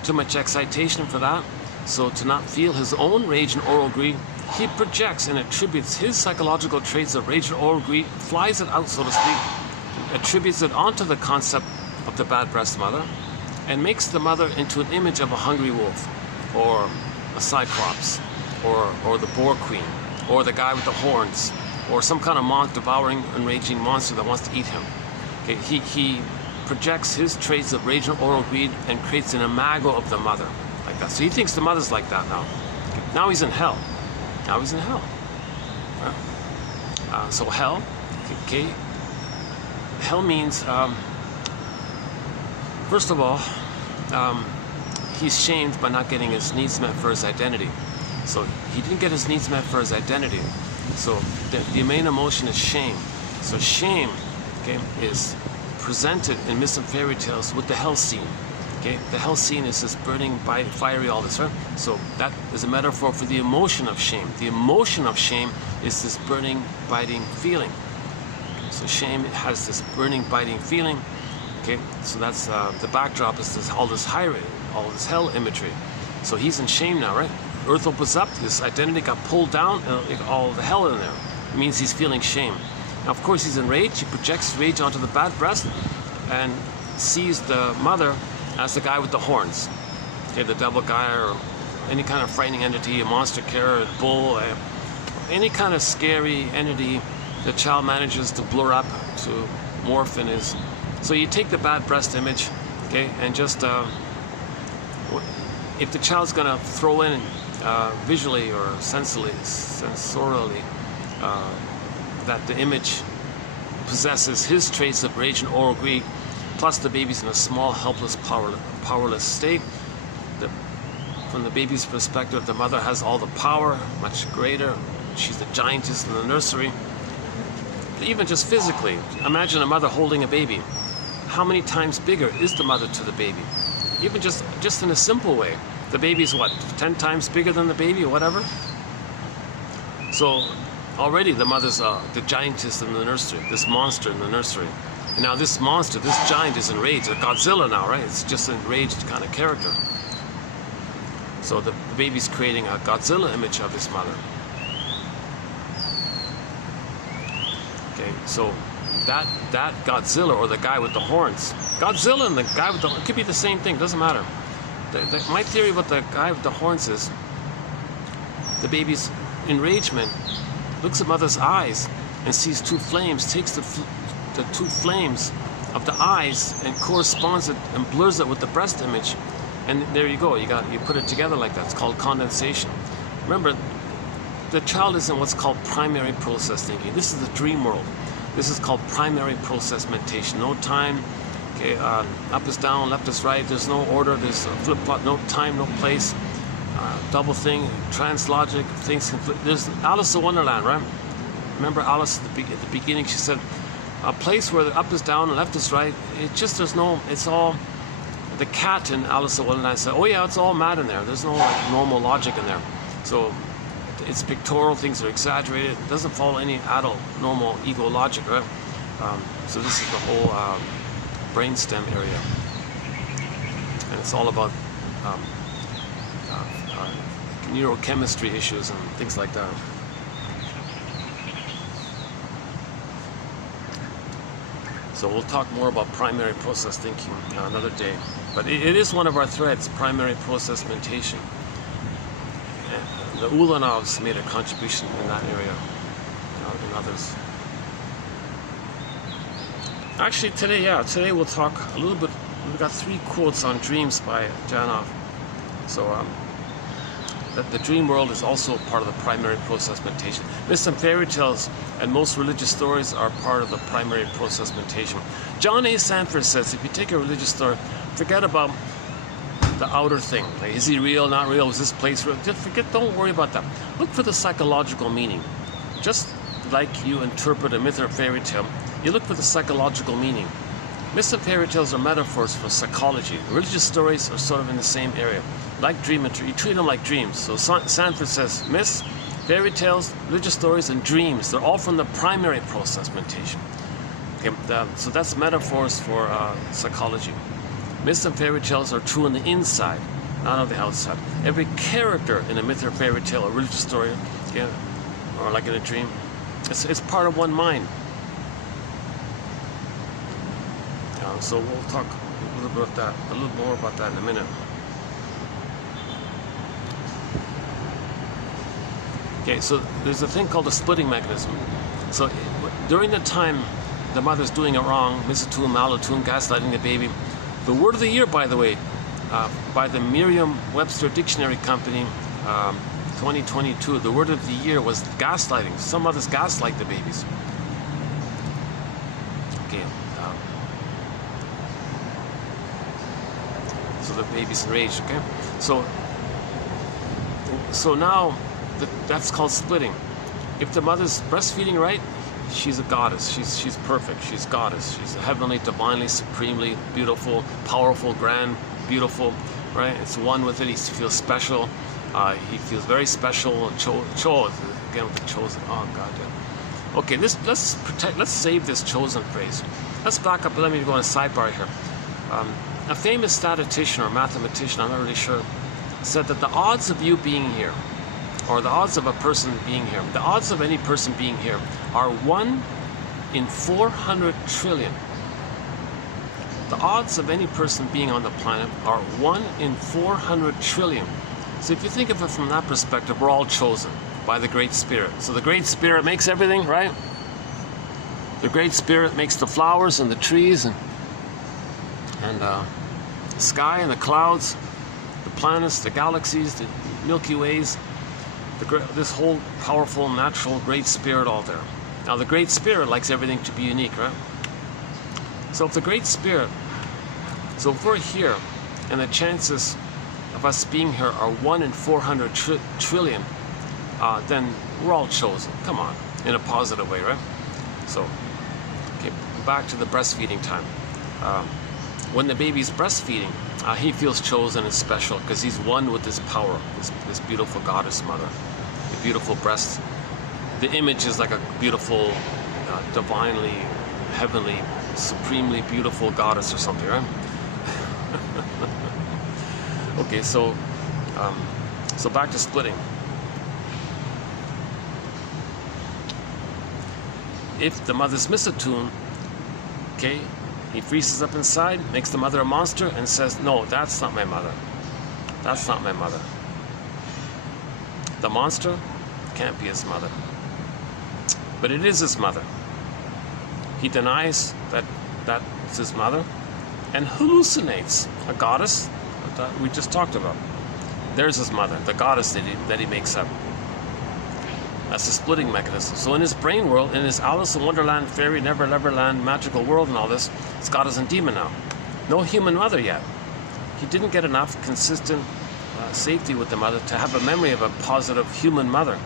too much excitation for that. So to not feel his own rage and oral greed, he projects and attributes his psychological traits of rage and oral greed, flies it out, so to speak, attributes it onto the concept of the bad breast mother, and makes the mother into an image of a hungry wolf, or a cyclops, or the boar queen, or the guy with the horns, or some kind of devouring, enraging monster that wants to eat him. Okay, he projects his traits of rage and oral greed and creates an imago of the mother, like that. So he thinks the mother's like that now. Okay, now he's in hell. Now he's in hell. So hell, okay. Hell means, first of all, he's shamed by not getting his needs met for his identity. So he didn't get his needs met for his identity. So the main emotion is shame. So shame, okay, is presented in myths and fairy tales with the hell scene. Okay, the hell scene is this burning, fiery, all this, right? So that is a metaphor for the emotion of shame. The emotion of shame is this burning, biting feeling. So shame has this burning, biting feeling. Okay, so that's the backdrop is all this hell imagery. So he's in shame now, right? Earth opens up, his identity got pulled down, and all the hell in there. It means he's feeling shame. Now, of course, he's enraged. He projects rage onto the bad breast and sees the mother as the guy with the horns. Okay, the devil guy or any kind of frightening entity, a monster carrot, a bull, any kind of scary entity the child manages to blur up, to morph in his. So you take the bad breast image, okay, and just if the child's gonna throw in visually or sensorially that the image possesses his traits of rage and oral greed, plus the baby's in a small, helpless, powerless state. From the baby's perspective, the mother has all the power, much greater. She's the giantess in the nursery. But even just physically, imagine a mother holding a baby. How many times bigger is the mother to the baby? Even just in a simple way. The baby's what, 10 times bigger than the baby or whatever? So already the mother's the giantess in the nursery, this monster in the nursery. And now this monster, this giant is enraged. A Godzilla now, right? It's just an enraged kind of character. So the baby's creating a Godzilla image of his mother. Okay, so that Godzilla or the guy with the horns. Godzilla and the guy with the it could be the same thing, doesn't matter. My theory about the guy with the horns is the baby's enragement looks at mother's eyes and sees two flames, takes the two flames of the eyes and corresponds it and blurs it with the breast image, and there you go. You put it together like that. It's called condensation. remember, the child is in what's called primary process thinking. This is the dream world. This is called primary process mentation. No time, okay, up is down, left is right, there's no order, there's a flip-flop, no time, no place, double thing, trans-logic, things conflict. There's Alice in Wonderland, right? Remember Alice at the beginning, she said, a place where the up is down and left is right, it just, there's no, it's all, the cat in Alice in Wonderland said, oh yeah, it's all mad in there. There's no like normal logic in there. So it's pictorial, things are exaggerated. It doesn't follow any adult, normal ego logic, right? So this is the whole brainstem area. And it's all about neurochemistry issues and things like that. So we'll talk more about primary process thinking another day. But it is one of our threads, primary process mentation. And the Ulanovs made a contribution in that area, and others. Actually today we'll talk a little bit, we've got 3 quotes on dreams by Janov. So that the dream world is also part of the primary process mentation. Myths and fairy tales and most religious stories are part of the primary process mentation. John A. Sanford says if you take a religious story, forget about the outer thing. Like, is he real, not real, is this place real? Just forget, don't worry about that. Look for the psychological meaning. Just like you interpret a myth or fairy tale, you look for the psychological meaning. Myths and fairy tales are metaphors for psychology. Religious stories are sort of in the same area. Like dream, you treat them like dreams. So Sanford says myths, fairy tales, religious stories, and dreams, they're all from the primary process mentation. Okay, so that's metaphors for psychology. Myths and fairy tales are true on the inside, not on the outside. Every character in a myth or fairy tale or religious story, okay, or like in a dream, it's part of one mind. So we'll talk a little bit about that, a little more about that in a minute. Okay, so there's a thing called a splitting mechanism. So during the time the mother's doing it wrong, mistletoe, malatoon, gaslighting the baby, the word of the year, by the way, by the Merriam-Webster Dictionary Company, 2022, the word of the year was gaslighting. Some mothers gaslight the babies. Okay. So the baby's enraged, okay? So now, that's called splitting. If the mother's breastfeeding right, she's a goddess. She's perfect. She's goddess. She's heavenly, divinely, supremely beautiful, powerful, grand, beautiful, right? It's one with it. He feels special. He feels very special. Again with the chosen. Oh God. Yeah. Okay, let's save this chosen phrase. Let's back up. Let me go on a sidebar here. A famous statistician or mathematician, I'm not really sure, said that the odds of you being here, or the odds of a person being here, the odds of any person being here are 1 in 400 trillion. The odds of any person being on the planet are 1 in 400 trillion. So if you think of it from that perspective, we're all chosen by the Great Spirit. So the Great Spirit makes everything, right? The Great Spirit makes the flowers and the trees and the sky and the clouds, the planets, the galaxies, the Milky Ways, this whole powerful, natural, Great Spirit all there. Now the Great Spirit likes everything to be unique, right? So if the Great Spirit, so if we're here and the chances of us being here are 1 in 400 trillion, then we're all chosen. Come on, in a positive way, right? So, okay, back to the breastfeeding time. When the baby's breastfeeding, he feels chosen and special because he's one with this power, this beautiful goddess mother, the beautiful breast. The image is like a beautiful, divinely, heavenly, supremely beautiful goddess or something, right? Okay, so back to splitting. If the mother's misattuned, okay, he freezes up inside, makes the mother a monster, and says, no, that's not my mother. That's not my mother. The monster can't be his mother. But it is his mother. He denies that that's his mother and hallucinates a goddess that we just talked about. There's his mother, the goddess that he makes up. That's the splitting mechanism. So in his brain world, in his Alice in Wonderland, fairy, never, neverland, magical world and all this, it's goddess and demon now. No human mother yet. He didn't get enough consistent safety with the mother to have a memory of a positive human mother.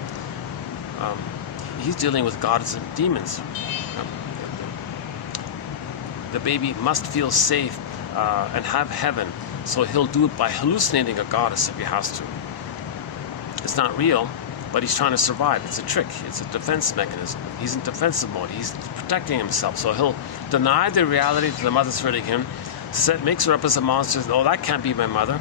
He's dealing with gods and demons. The baby must feel safe and have heaven, so he'll do it by hallucinating a goddess if he has to. It's not real, but he's trying to survive. It's a trick. It's a defense mechanism. He's in defensive mode. He's protecting himself, so he'll deny the reality that the mother's hurting him, makes her up as a monster. Oh, that can't be my mother.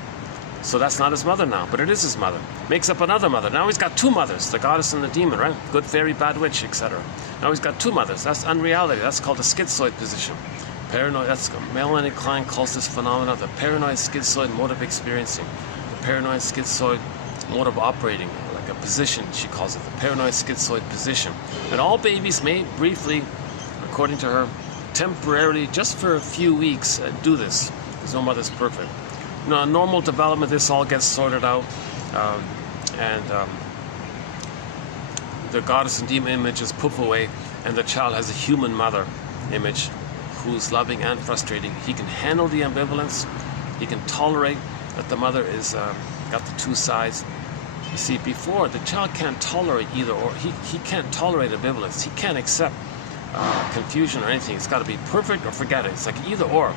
So that's not his mother now, but it is his mother. Makes up another mother. Now he's got two mothers, the goddess and the demon, right? Good fairy, bad witch, etc. Now he's got two mothers. That's unreality. That's called a schizoid position. Paranoid, that's Melanie Klein calls this phenomenon the paranoid schizoid mode of experiencing. The paranoid schizoid mode of operating, like a position, she calls it, the paranoid schizoid position. And all babies may briefly, according to her, temporarily, just for a few weeks, do this. Because no mother's perfect. You know, in normal development, this all gets sorted out, and the goddess and demon images poof away, and the child has a human mother image who's loving and frustrating. He can handle the ambivalence. He can tolerate that the mother is got the two sides. You see, before, the child can't tolerate either or. He can't tolerate ambivalence. He can't accept confusion or anything. It's got to be perfect or forget it. It's like either or.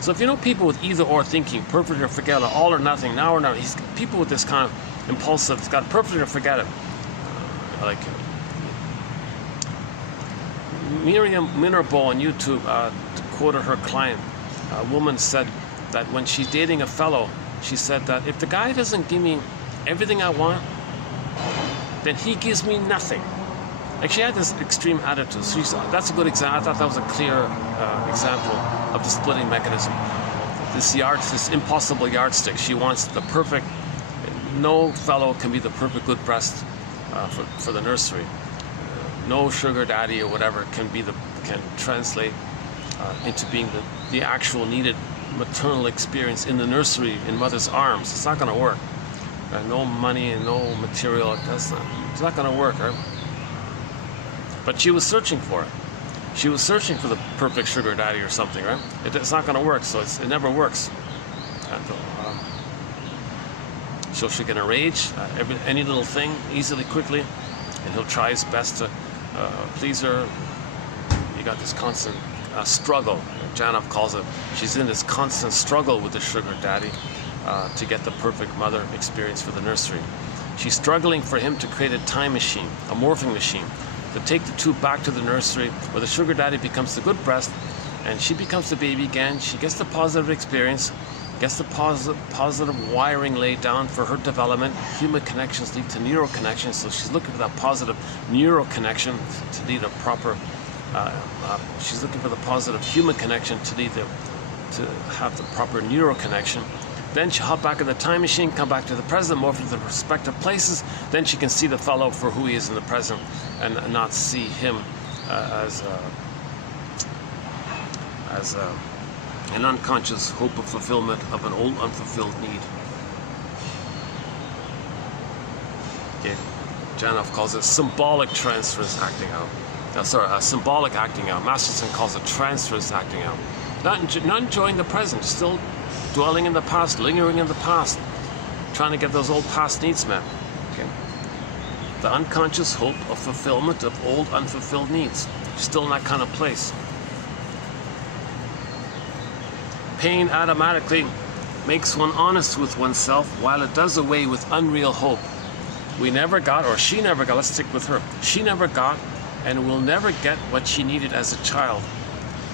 So if you know people with either or thinking, perfect or forget it, all or nothing, now or never, people with this kind of impulsive, it's got perfect or forget it. Like Miriam Minerbo on YouTube quoted her client. A woman said that when she's dating a fellow, she said that if the guy doesn't give me everything I want, then he gives me nothing. Like she had this extreme attitude. So that's a good example. I thought that was a clear example of the splitting mechanism. This impossible yardstick. She wants the perfect. No fellow can be the perfect good breast for the nursery. No sugar daddy or whatever can translate into being the actual needed maternal experience in the nursery in mother's arms. It's not going to work. No money and no material. It's not going to work, right? But she was searching for it. She was searching for the perfect sugar daddy or something, right? It's not going to work, so it never works. And, so she can enrage any little thing easily, quickly, and he'll try his best to please her. You got this constant struggle. Janov calls it. She's in this constant struggle with the sugar daddy to get the perfect mother experience for the nursery. She's struggling for him to create a time machine, a morphing machine, to take the two back to the nursery where the sugar daddy becomes the good breast and she becomes the baby again. She gets the positive experience, gets the positive wiring laid down for her development. Human connections lead to neural connections, so she's looking for that positive neural connection to lead a proper, she's looking for the positive human connection to have the proper neural connection. Then she'll hop back in the time machine, come back to the present, morph into the respective places. Then she can see the fellow for who he is in the present and not see him as an unconscious hope of fulfillment of an old unfulfilled need. Okay. Janov calls it symbolic transference acting out. Symbolic acting out. Masterson calls it transference acting out. Not enjoying the present, still dwelling in the past, lingering in the past, trying to get those old past needs met. Okay. The unconscious hope of fulfillment of old unfulfilled needs. Still in that kind of place. Pain automatically makes one honest with oneself while it does away with unreal hope. We never got, or she never got, let's stick with her. She never got and will never get what she needed as a child.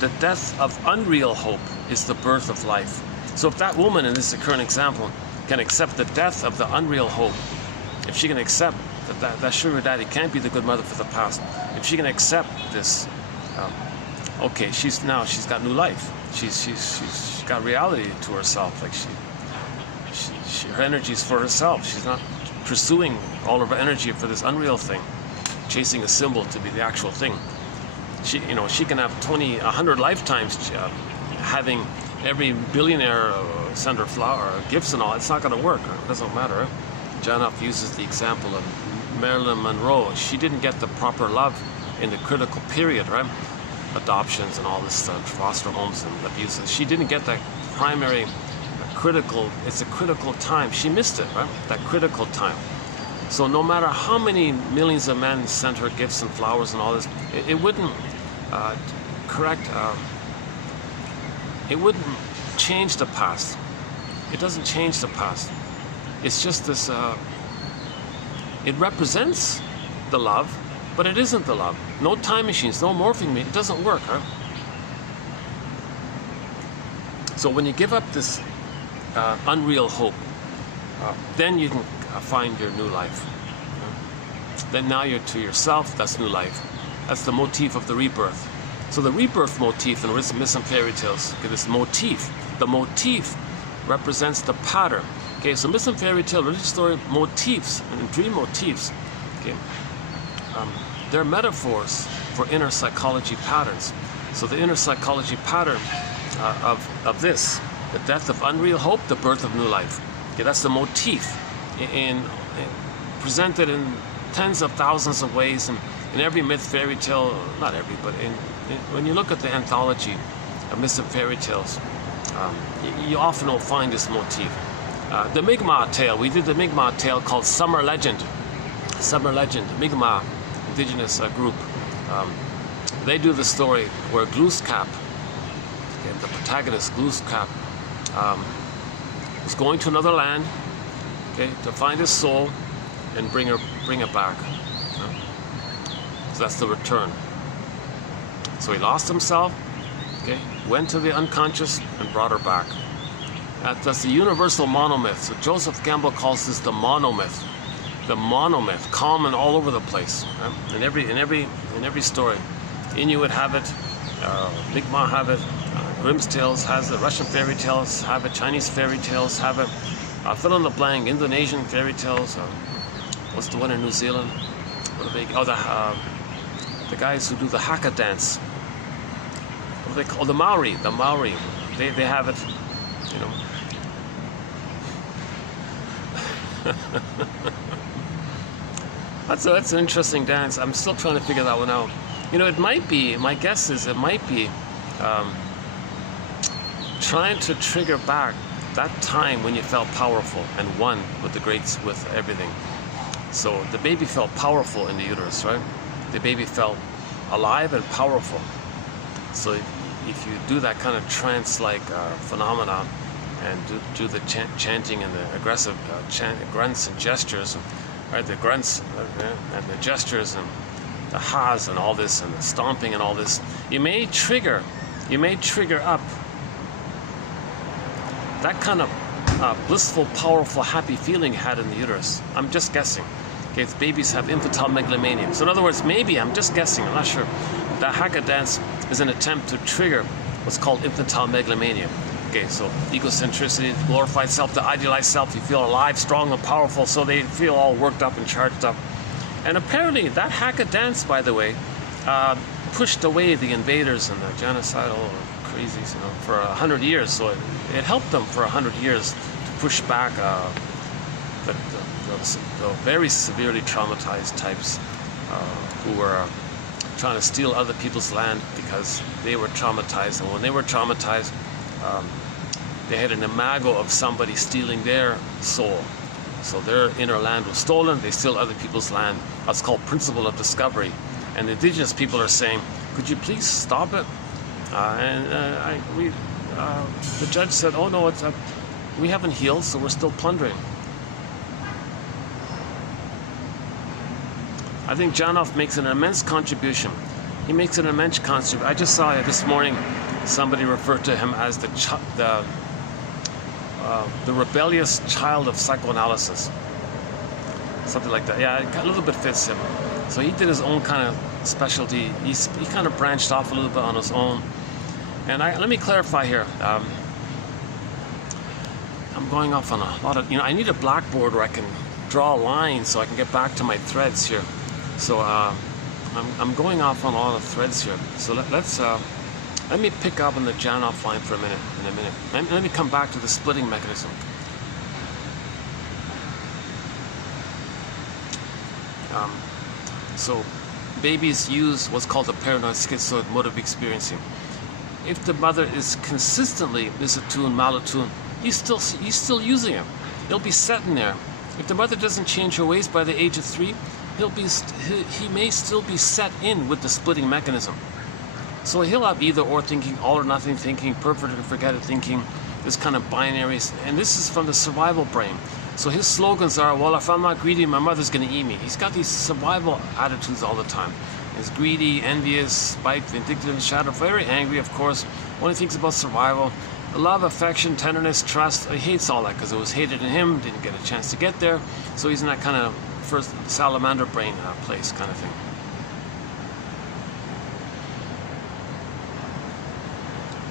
The death of unreal hope is the birth of life. So if that woman in this current example can accept the death of the unreal hope, if she can accept that sugar daddy can't be the good mother for the past, if she can accept this, okay, she's got new life. She's got reality to herself. Like her energy's for herself. She's not pursuing all of her energy for this unreal thing, chasing a symbol to be the actual thing. She can have 100 lifetimes having every billionaire send her flower gifts and all. It's not going to work. It doesn't matter. Right? Janoff uses the example of Marilyn Monroe. She didn't get the proper love in the critical period, right? Adoptions and all this foster homes and abuses. She didn't get that primary critical. It's a critical time. She missed it, right? That critical time. So no matter how many millions of men sent her gifts and flowers and all this, it wouldn't it wouldn't change the past. It doesn't change the past. It's just this, it represents the love, but it isn't the love. No time machines, no morphing machine, it doesn't work, huh? So when you give up this unreal hope, then you can find your new life. Then now you're to yourself, that's new life. That's the motif of the rebirth. So the rebirth motif in myths and fairy tales, okay, this motif, the motif represents the pattern. Okay, so myths and fairy tale, religious story motifs and dream motifs, okay, they're metaphors for inner psychology patterns. So the inner psychology pattern of this, the death of unreal hope, the birth of new life. Okay, that's the motif presented in tens of thousands of ways in every myth, fairy tale, not every, but when you look at the anthology of myths and fairy tales, you often will find this motif. The Mi'kmaq tale, we did the Mi'kmaq tale called Summer Legend. Summer Legend, Mi'kmaq indigenous group. They do the story where Glooskap, okay, the protagonist Glooskap, is going to another land, okay, to find his soul and bring it back. So that's the return. So he lost himself, okay, went to the unconscious and brought her back. That's the universal monomyth. So Joseph Campbell calls this the monomyth. The monomyth, common all over the place, right? in every story. Inuit have it, Mi'kmaq have it, Grimm's tales has it, Russian fairy tales have it, Chinese fairy tales have it. Fill in the blank. Indonesian fairy tales. What's the one in New Zealand? What are they? Oh, the guys who do the haka dance. What do they call the Maori? The Maori. They have it. You know. That's an interesting dance. I'm still trying to figure that one out. You know, it might be. My guess is it might be trying to trigger back that time when you felt powerful and one with the greats, with everything. So the baby felt powerful in the uterus, right? The baby felt alive and powerful. So if you do that kind of trance-like phenomenon and do the chanting and the aggressive grunts and gestures, right? The grunts and the gestures and the ha's and all this and the stomping and all this, you may trigger up that kind of blissful, powerful, happy feeling you had in the uterus. I'm just guessing. Okay, if babies have infantile megalomania. So in other words, maybe, I'm just guessing, I'm not sure, the haka dance is an attempt to trigger what's called infantile megalomania. Okay, so egocentricity, the glorified self, the idealized self, you feel alive, strong, and powerful, so they feel all worked up and charged up. And apparently that haka dance, by the way, pushed away the invaders and the genocidal crazies, you know, for 100 years. So it helped them for 100 years to push back the very severely traumatized types who were trying to steal other people's land because they were traumatized. And when they were traumatized, they had an imago of somebody stealing their soul. So their inner land was stolen, they steal other people's land. That's called principle of discovery. And the indigenous people are saying, could you please stop it? The judge said, oh no, we haven't healed, so we're still plundering. I think Janoff makes an immense contribution. He makes an immense contribution. I just saw this morning somebody referred to him as the rebellious child of psychoanalysis. Something like that. Yeah, it a little bit fits him. So he did his own kind of specialty. He kind of branched off a little bit on his own. And let me clarify here. I'm going off on a lot of, I need a blackboard where I can draw a line so I can get back to my threads here. So I'm going off on all the threads here. So let's Let me pick up on the Janov line for a minute. Let me come back to the splitting mechanism. So babies use what's called a paranoid schizoid mode of experiencing. If the mother is consistently misattuned, malattuned, he's still using it. He'll be set in there. If the mother doesn't change her ways by the age of 3, he may still be set in with the splitting mechanism. So he'll have either or thinking, all or nothing thinking, perfect or forget it thinking, this kind of binary, and this is from the survival brain. So his slogans are, well, if I'm not greedy, my mother's going to eat me. He's got these survival attitudes all the time. He's greedy, envious, spiteful, vindictive, shadow, very angry, of course. Only thinks about survival. Love, affection, tenderness, trust. He hates all that because it was hated in him, didn't get a chance to get there. So he's in that kind of first salamander brain place kind of thing.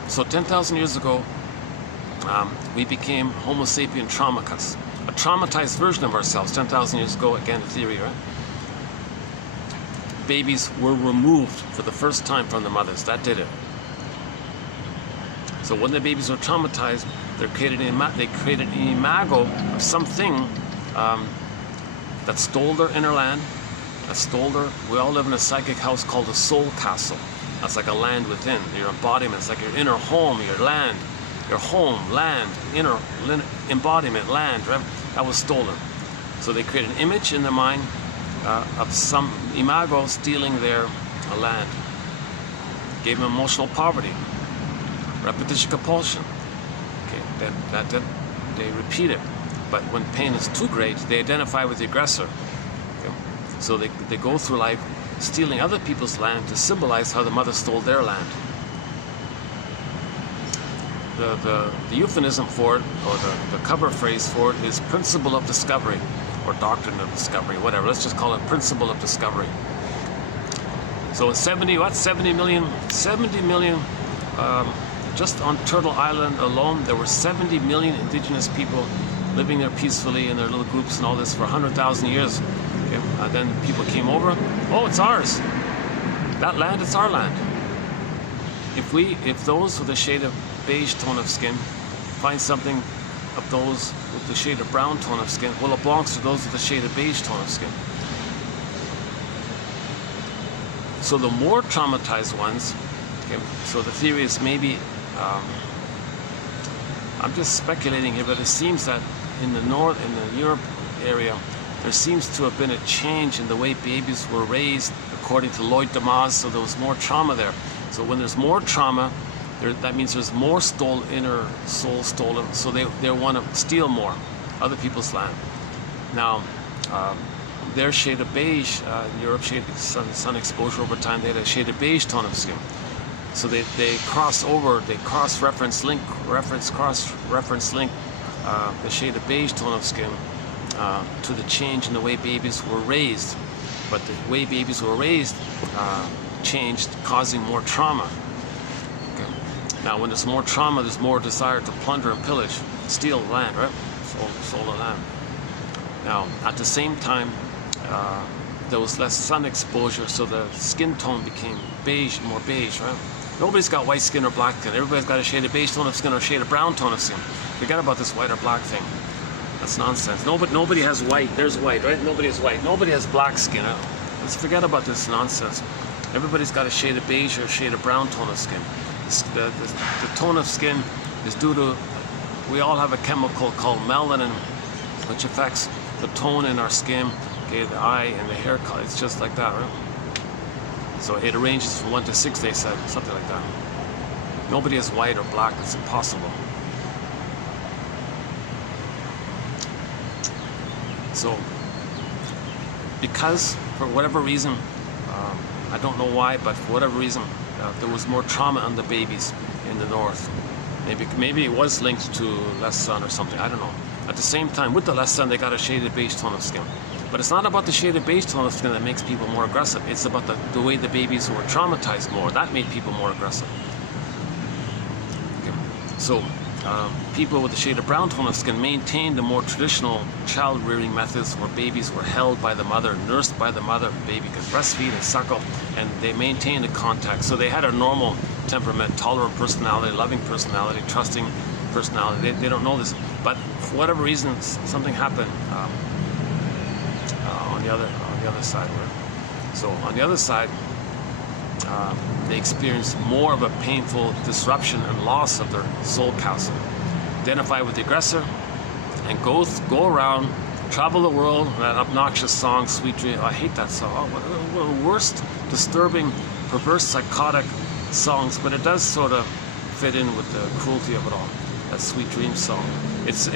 So 10,000 years ago, we became Homo sapien traumacus, a traumatized version of ourselves. 10,000 years ago, again, a theory, right? Babies were removed for the first time from the mothers. That did it. So when the babies were traumatized, they created an imago of something that stole their inner land, we all live in a psychic house called a soul castle. That's like a land within, your embodiment. It's like your inner home, your land, your home, land, inner embodiment, land, right? That was stolen. So they created an image in their mind of some imago stealing their land. Gave them emotional poverty, repetition compulsion. Okay, they repeat it. But when pain is too great, they identify with the aggressor. Okay? So they go through life stealing other people's land to symbolize how the mother stole their land. The euphemism for it, or the cover phrase for it, is principle of discovery, or doctrine of discovery, whatever. Let's just call it principle of discovery. So 70 million, just on Turtle Island alone, there were 70 million indigenous people living there peacefully in their little groups and all this for 100,000 years. Okay? Then people came over. Oh, it's ours. That land, it's our land. If those with a shade of beige tone of skin find something of those with the shade of brown tone of skin, well, it belongs to those with the shade of beige tone of skin. So the more traumatized ones, okay, so the theory is maybe, I'm just speculating here, but it seems that in the Europe area, there seems to have been a change in the way babies were raised, according to Lloyd Damas, so there was more trauma there. So when there's more trauma, that means there's more inner soul stolen, so they want to steal more other people's land. Now, their shade of beige, Europe shade sun exposure over time, they had a shade of beige tone of skin. So they cross cross-reference link the shade of beige tone of skin to the change in the way babies were raised. But the way babies were raised changed, causing more trauma. Okay. Now, when there's more trauma, there's more desire to plunder and pillage, steal land, right? Soul the land. Now, at the same time, there was less sun exposure, so the skin tone became beige, more beige, right? Nobody's got white skin or black skin. Everybody's got a shade of beige tone of skin or a shade of brown tone of skin. Forget about this white or black thing. That's nonsense. Nobody has white. There's white, right? Nobody has white. Nobody has black skin. Let's forget about this nonsense. Everybody's got a shade of beige or a shade of brown tone of skin. The tone of skin is due to, we all have a chemical called melanin, which affects the tone in our skin, okay, the eye and the hair color. It's just like that, right? So it ranges from 1 to 6, they said, something like that. Nobody has white or black. It's impossible. So, because for whatever reason, I don't know why, but for whatever reason, there was more trauma on the babies in the north. Maybe it was linked to less sun or something. I don't know. At the same time, with the less sun, they got a shaded beige tone of skin. But it's not about the shaded beige tone of skin that makes people more aggressive. It's about the way the babies were traumatized more. That made people more aggressive. Okay. So, people with the shade of brown tone of skin maintained the more traditional child rearing methods where babies were held by the mother, nursed by the mother. Baby could breastfeed and suckle, and they maintained a contact. So they had a normal temperament, tolerant personality, loving personality, trusting personality. They don't know this, but for whatever reason, something happened on the other side. So on the other side, they experience more of a painful disruption and loss of their soul castle. Identify with the aggressor and go around, travel the world. That obnoxious song, Sweet Dream. I hate that song. Oh, one of the worst, disturbing, perverse, psychotic songs. But it does sort of fit in with the cruelty of it all. That Sweet Dream song. It's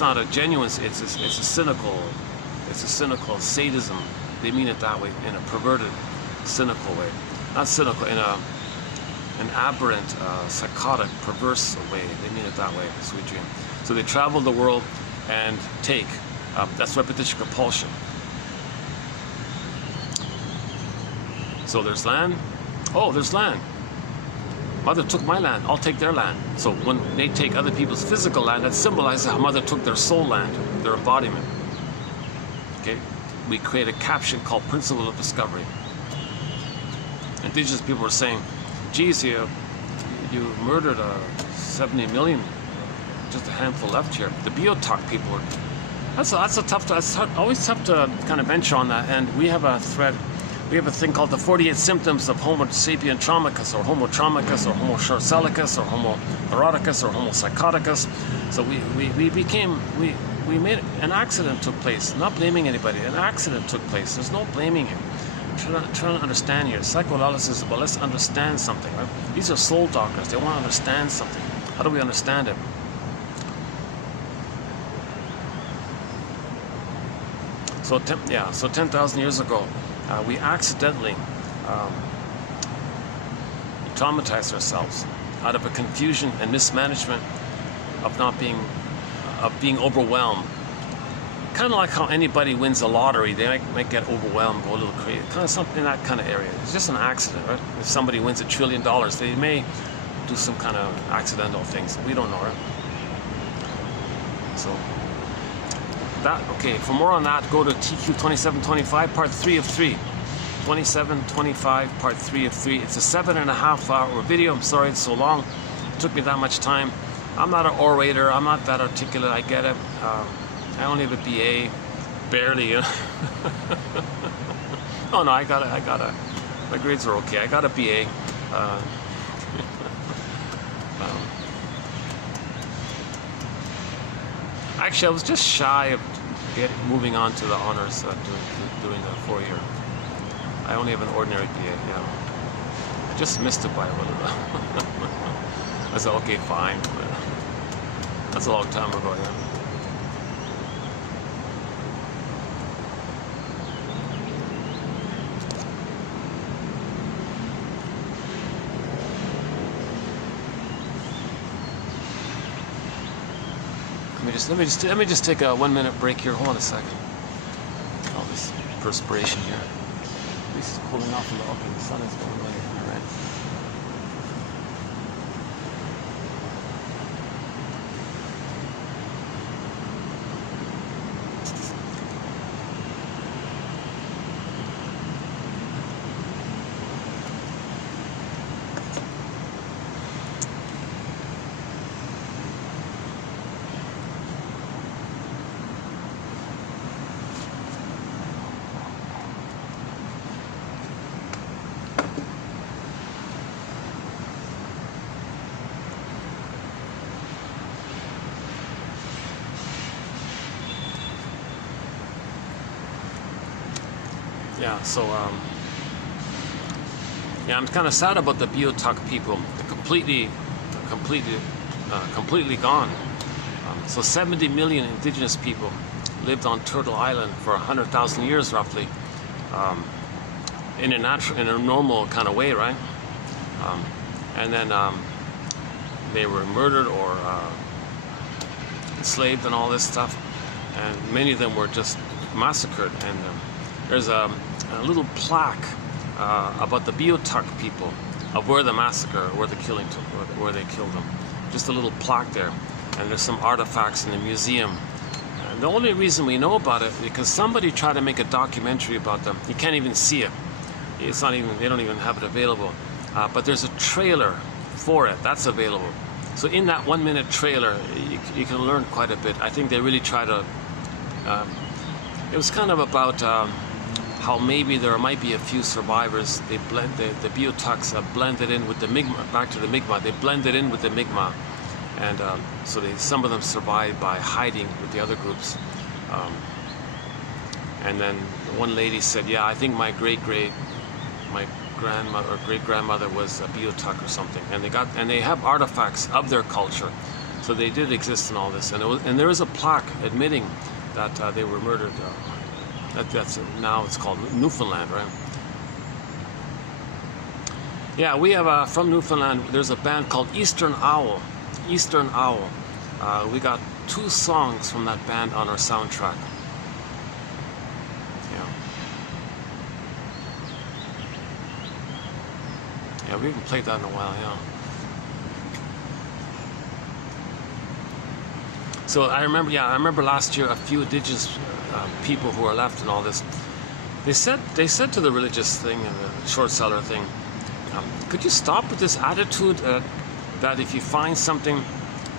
not a genuine. It's a cynical sadism. They mean it that way, in a perverted, cynical way. Not cynical, in an aberrant, psychotic, perverse way. They mean it that way, Sweet Dream. So they travel the world and take. That's repetition compulsion. So there's land. Oh, there's land. Mother took my land. I'll take their land. So when they take other people's physical land, that symbolizes how Mother took their soul land, their embodiment. Okay? We create a caption called Principle of Discovery. Indigenous people were saying, geez, you murdered 70 million, just a handful left here. The Biotalk people were, that's always tough to kind of venture on that. And we have a thread, we have a thing called the 48 symptoms of Homo sapien traumicus, or Homo traumicus, or Homo short-sellicus, or Homo eroticus, or Homo psychoticus. So we made an accident took place. Not blaming anybody. An accident took place. There's no blaming it. Trying to understand here. Psychoanalysis is about, let's understand something, right? These are soul doctors. They want to understand something. How do we understand it? So 10,000 years ago, we accidentally traumatized ourselves out of a confusion and mismanagement of being overwhelmed. Kind of like how anybody wins the lottery, they might get overwhelmed, go a little crazy. Kind of something in that kind of area. It's just an accident, right? If somebody wins $1 trillion, they may do some kind of accidental things. We don't know, right? So for more on that, go to TQ 2725, part 3 of 3. 2725, part 3 of 3. It's a 7.5-hour video. I'm sorry it's so long. It took me that much time. I'm not an orator. I'm not that articulate. I get it. I only have a BA, barely. Oh no, I got a. My grades are okay. I got a BA. Actually, I was just shy of moving on to the honors, doing the 4-year. I only have an ordinary BA. Yeah, I just missed it by a little bit. I said, okay, fine. That's a long time ago. Yeah. Let me just take a 1-minute break here. Hold on a second. All this perspiration here. This is cooling off a little. Okay, the sun is going away. All right. Yeah, so I'm kind of sad about the Biotalk people. They're completely gone. So 70 million indigenous people lived on Turtle Island for 100,000 years, roughly, in a normal kind of way, right? And then they were murdered or enslaved and all this stuff, and many of them were just massacred. And there's a little plaque about the Biotalk people, of where the massacre, where the killing took, where they killed them. Just a little plaque there, and there's some artifacts in the museum. And the only reason we know about it because somebody tried to make a documentary about them. You can't even see it. It's not even. They don't even have it available. but there's a trailer for it that's available. So in that 1 minute trailer, you can learn quite a bit. I think they really try to, it was kind of about how maybe there might be a few survivors. They blend the biotox blended in with the Mi'kmaq, back to the Mi'kmaq, they blended in with the Mi'kmaq. And so some of them survived by hiding with the other groups. And then one lady said, yeah, I think my grandmother or great-grandmother was a biotuck or something. And they have artifacts of their culture. So they did exist in all this. And there is a plaque admitting that they were murdered. That's now it's called Newfoundland, right? Yeah, we have from Newfoundland, there's a band called Eastern Owl. Eastern Owl. We got 2 songs from that band on our soundtrack. Yeah, we haven't played that in a while, yeah. So I remember last year a few indigenous people who are left and all this. They said to the religious thing and the short seller thing, could you stop with this attitude that if you find something,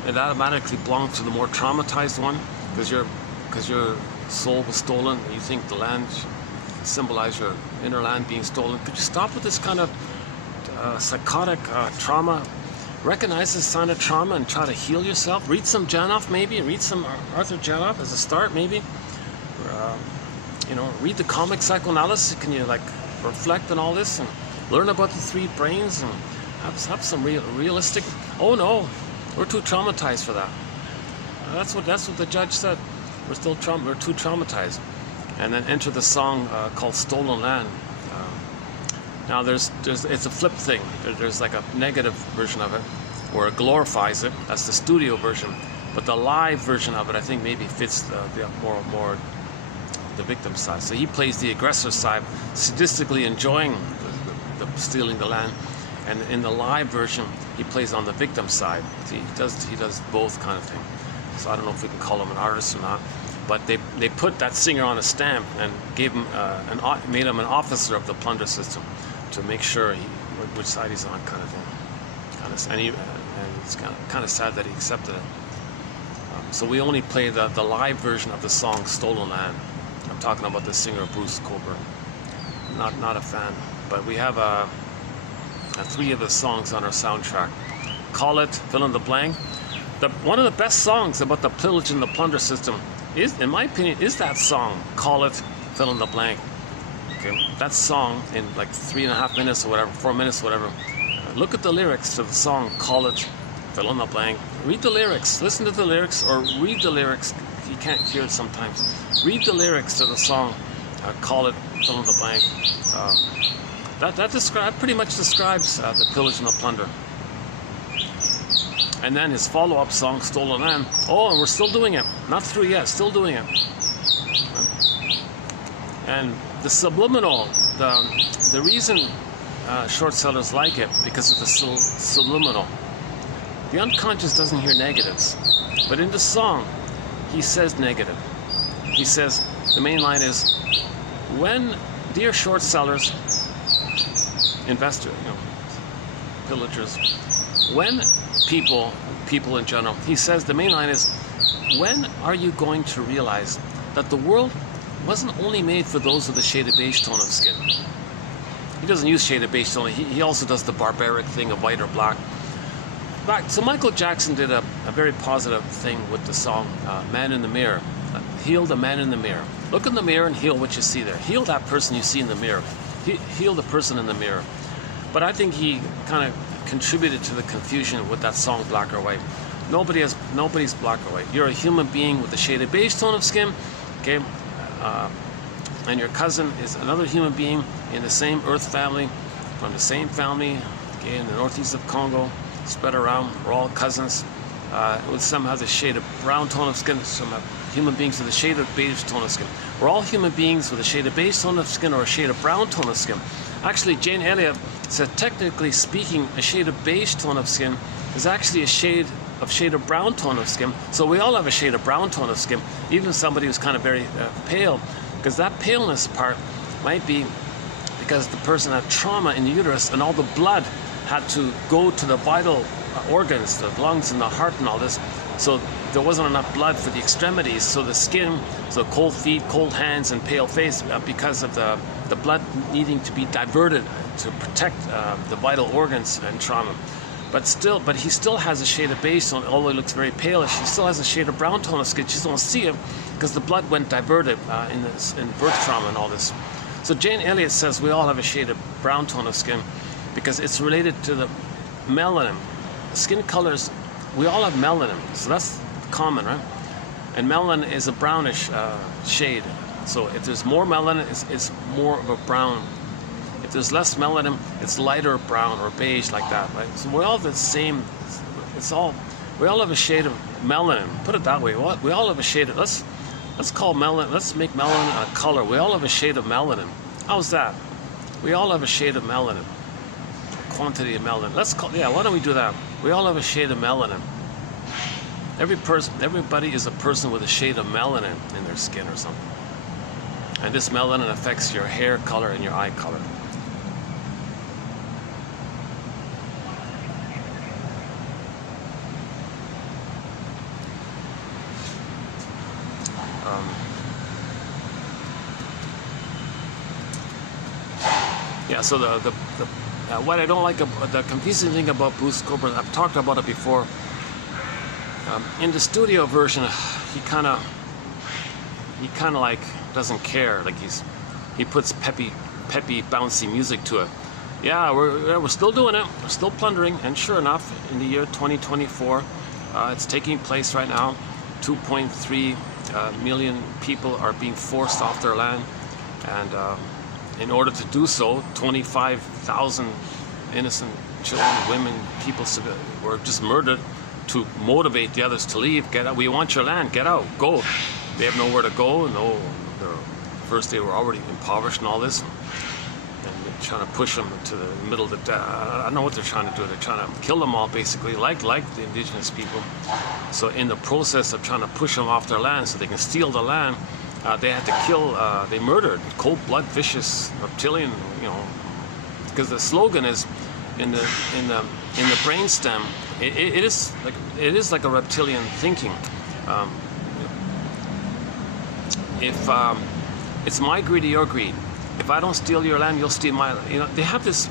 it automatically belongs to the more traumatized one because your soul was stolen. And you think the land symbolizes your inner land being stolen. Could you stop with this kind of psychotic trauma? Recognize this sign of trauma and try to heal yourself. Read some Janoff maybe. Read some Arthur Janoff as a start maybe. Read the comic psychoanalysis. Can you reflect on all this and learn about the 3 brains and have some realistic. Oh no, we're too traumatized for that. That's what the judge said. We're too traumatized. And then enter the song called Stolen Land. Now it's a flip thing. There's like a negative version of it where it glorifies it. That's the studio version. But the live version of it, I think, maybe fits the more the victim side. So he plays the aggressor side, sadistically enjoying the stealing the land, and in the live version, he plays on the victim side. So he does both kind of thing. So I don't know if we can call him an artist or not. But they put that singer on a stamp and gave him made him an officer of the plunder system to make sure which side he's on, kind of thing. And it's kind of sad that he accepted it. So we only play the live version of the song "Stolen Land." I'm talking about the singer Bruce Coburn. Not a fan, but we have 3 of the songs on our soundtrack. Call It, Fill in the Blank. One of the best songs about the pillage and the plunder system is, in my opinion, is that song, Call It, Fill in the Blank. Okay, that song in like 3.5 minutes or whatever, 4 minutes or whatever. Look at the lyrics to the song, Call It, Fill in the Blank. Read the lyrics, listen to the lyrics, or read the lyrics. You can't hear it sometimes. Read the lyrics to the song, Call It, Fill in the Blank. That pretty much describes the pillage and the plunder. And then his follow-up song, Stolen Land. Oh, and we're still doing it. Not through yet, still doing it. And the subliminal, the reason short sellers like it, because of the subliminal. The unconscious doesn't hear negatives. But in the song, he says negative. He says, the main line is, dear short sellers, investors, pillagers, when people in general, he says the main line is, when are you going to realize that the world wasn't only made for those with a shade of beige tone of skin? He doesn't use shade of beige tone. He also does the barbaric thing of white or black. So Michael Jackson did a very positive thing with the song Man in the Mirror. Heal the man in the mirror. Look in the mirror and heal what you see there. Heal that person you see in the mirror. Heal the person in the mirror. But I think he kind of contributed to the confusion with that song Black or White. Nobody's black or white. You're a human being with a shade of beige tone of skin, okay? And your cousin is another human being in the same earth family, from the same family, okay, in the northeast of Congo, spread around. We're all cousins. Some have the shade of brown tone of skin, some have human beings with a shade of beige tone of skin. We're all human beings with a shade of beige tone of skin or a shade of brown tone of skin. Actually, Jane Elliott said, technically speaking, a shade of beige tone of skin is actually a shade of brown tone of skin. So we all have a shade of brown tone of skin, even somebody who's kind of very pale, because that paleness part might be because the person had trauma in the uterus and all the blood had to go to the vital organs, the lungs and the heart and all this. So there wasn't enough blood for the extremities. So the skin, so cold feet, cold hands, and pale face, because of the blood needing to be diverted to protect the vital organs and trauma. But he still has a shade of beige, although he looks very palish. He still has a shade of brown tone of skin. You just don't see it because the blood went diverted in birth trauma and all this. So Jane Elliott says we all have a shade of brown tone of skin because it's related to the melanin. Skin colors, we all have melanin, so that's common, right? And melanin is a brownish shade. So if there's more melanin, it's more of a brown. If there's less melanin, it's lighter brown or beige, like that, right? So we all have the same. We all have a shade of melanin. Put it that way. We all have a shade of. Let's call melanin. Let's make melanin a color. We all have a shade of melanin. How's that? We all have a shade of melanin. Quantity of melanin. Why don't we do that? We all have a shade of melanin. Everybody is a person with a shade of melanin in their skin or something. And this melanin affects your hair color and your eye color. Yeah, so what I don't like about the confusing thing about Bruce Cockburn, I've talked about it before. In the studio version, he kind of like doesn't care. Like he puts peppy, bouncy music to it. Yeah, we're still doing it. We're still plundering, and sure enough, in the year 2024, it's taking place right now. 2.3 million people are being forced off their land, and in order to do so, 25,000 innocent children, women, people were just murdered to motivate the others to leave. Get out. We want your land. Get out. Go. They have nowhere to go. First, they were already impoverished and all this, and they're trying to push them to the middle of the. I don't know what they're trying to do. They're trying to kill them all, basically, like the indigenous people. So, in the process of trying to push them off their land so they can steal the land, they had to kill. They murdered cold-blood, vicious reptilian. Because the slogan is in the brainstem. It is like a reptilian thinking. If it's my greed or your greed. If I don't steal your land, you'll steal my land. They have this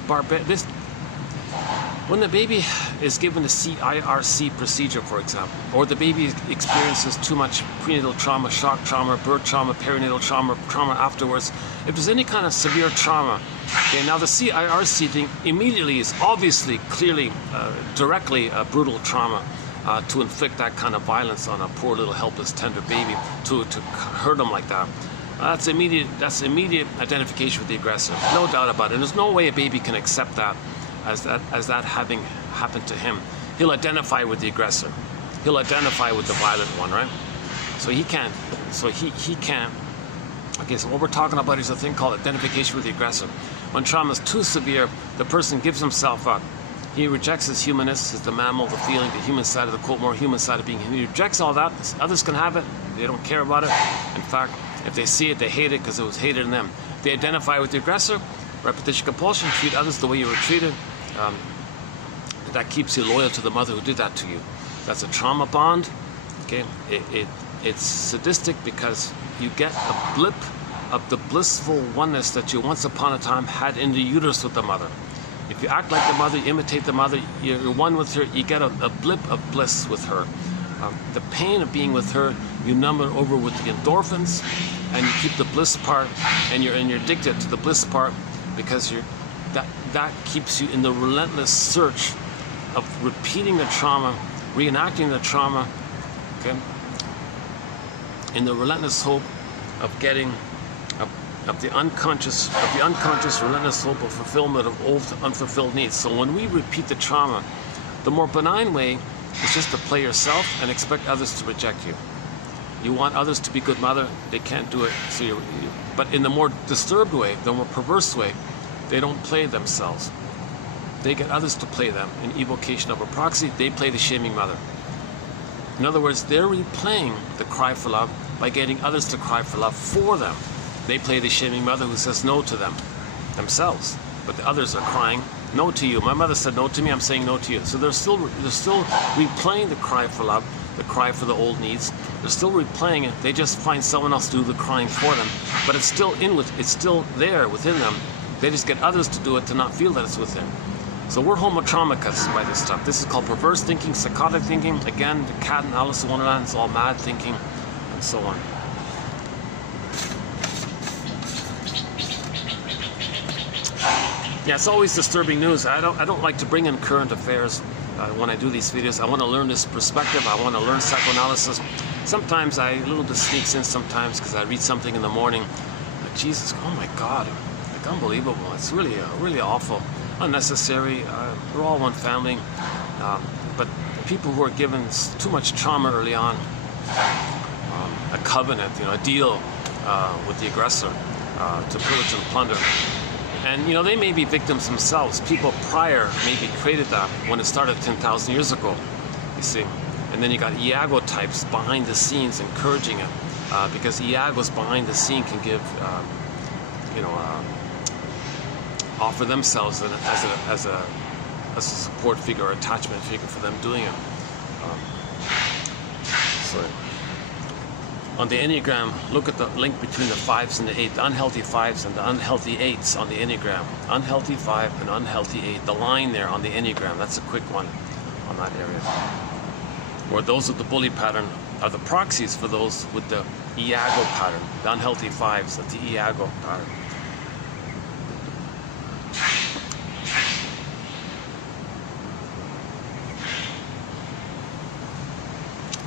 when the baby is given the CIRC procedure, for example, or the baby experiences too much prenatal trauma, shock trauma, birth trauma, perinatal trauma afterwards, if there's any kind of severe trauma, okay, now the CIRC thing immediately is obviously, clearly, directly a brutal trauma to inflict that kind of violence on a poor little helpless tender baby, to hurt them like that. That's immediate identification with the aggressor, no doubt about it. And there's no way a baby can accept that as that having happened to him. He'll identify with the aggressor. He'll identify with the violent one, right? So he can't. Okay, so what we're talking about is a thing called identification with the aggressor. When trauma is too severe, the person gives himself up. He rejects his humanness, the mammal, the feeling, the human side of the quote, more human side of being human. He rejects all that. Others can have it. They don't care about it. In fact, if they see it, they hate it because it was hated in them. They identify with the aggressor. Repetition compulsion, treat others the way you were treated. That keeps you loyal to the mother who did that to you. That's a trauma bond. Okay, it's sadistic because you get a blip of the blissful oneness that you once upon a time had in the uterus with the mother. If you act like the mother, you imitate the mother, you're one with her, you get a blip of bliss with her. The pain of being with her, you numb it over with the endorphins, and you keep the bliss part, and you're addicted to the bliss part because that keeps you in the relentless search of repeating the trauma, reenacting the trauma, okay? In the relentless hope of getting of the unconscious relentless hope of fulfillment of old unfulfilled needs. So when we repeat the trauma, the more benign way is just to play yourself and expect others to reject you. You want others to be good mother, they can't do it. So but in the more disturbed way, the more perverse way, they don't play themselves. They get others to play them. In evocation of a proxy, they play the shaming mother. In other words, they're replaying the cry for love by getting others to cry for love for them. They play the shaming mother who says no to them themselves, but the others are crying No to you. My mother said no to me, I'm saying no to you. So they're still replaying the cry for love, the cry for the old needs. They're still replaying it. They just find someone else to do the crying for them. But it's still it's still there within them. They just get others to do it to not feel that it's within. So we're homotromicus by this stuff. This is called perverse thinking, psychotic thinking. Again, the cat and Alice in Wonderland, it's all mad thinking, and so on. Yeah, it's always disturbing news. I don't like to bring in current affairs when I do these videos. I want to learn this perspective. I want to learn psychoanalysis. Sometimes a little bit sneaks in sometimes because I read something in the morning. Like, Jesus, oh my God, like unbelievable. It's really awful, unnecessary. We're all one family. But people who are given too much trauma early on, a covenant, a deal with the aggressor to pillage and plunder. And they may be victims themselves. People prior maybe created that when it started 10,000 years ago, you see. And then you got Iago types behind the scenes encouraging it, because Iagos behind the scene can give, offer themselves as a support figure or attachment figure for them doing it. On the Enneagram, look at the link between the 5s and the 8, the unhealthy 5s and the unhealthy 8s on the Enneagram. Unhealthy 5 and unhealthy 8. The line there on the Enneagram, that's a quick one on that area. Or those with the bully pattern are the proxies for those with the Iago pattern, the unhealthy 5s of the Iago pattern.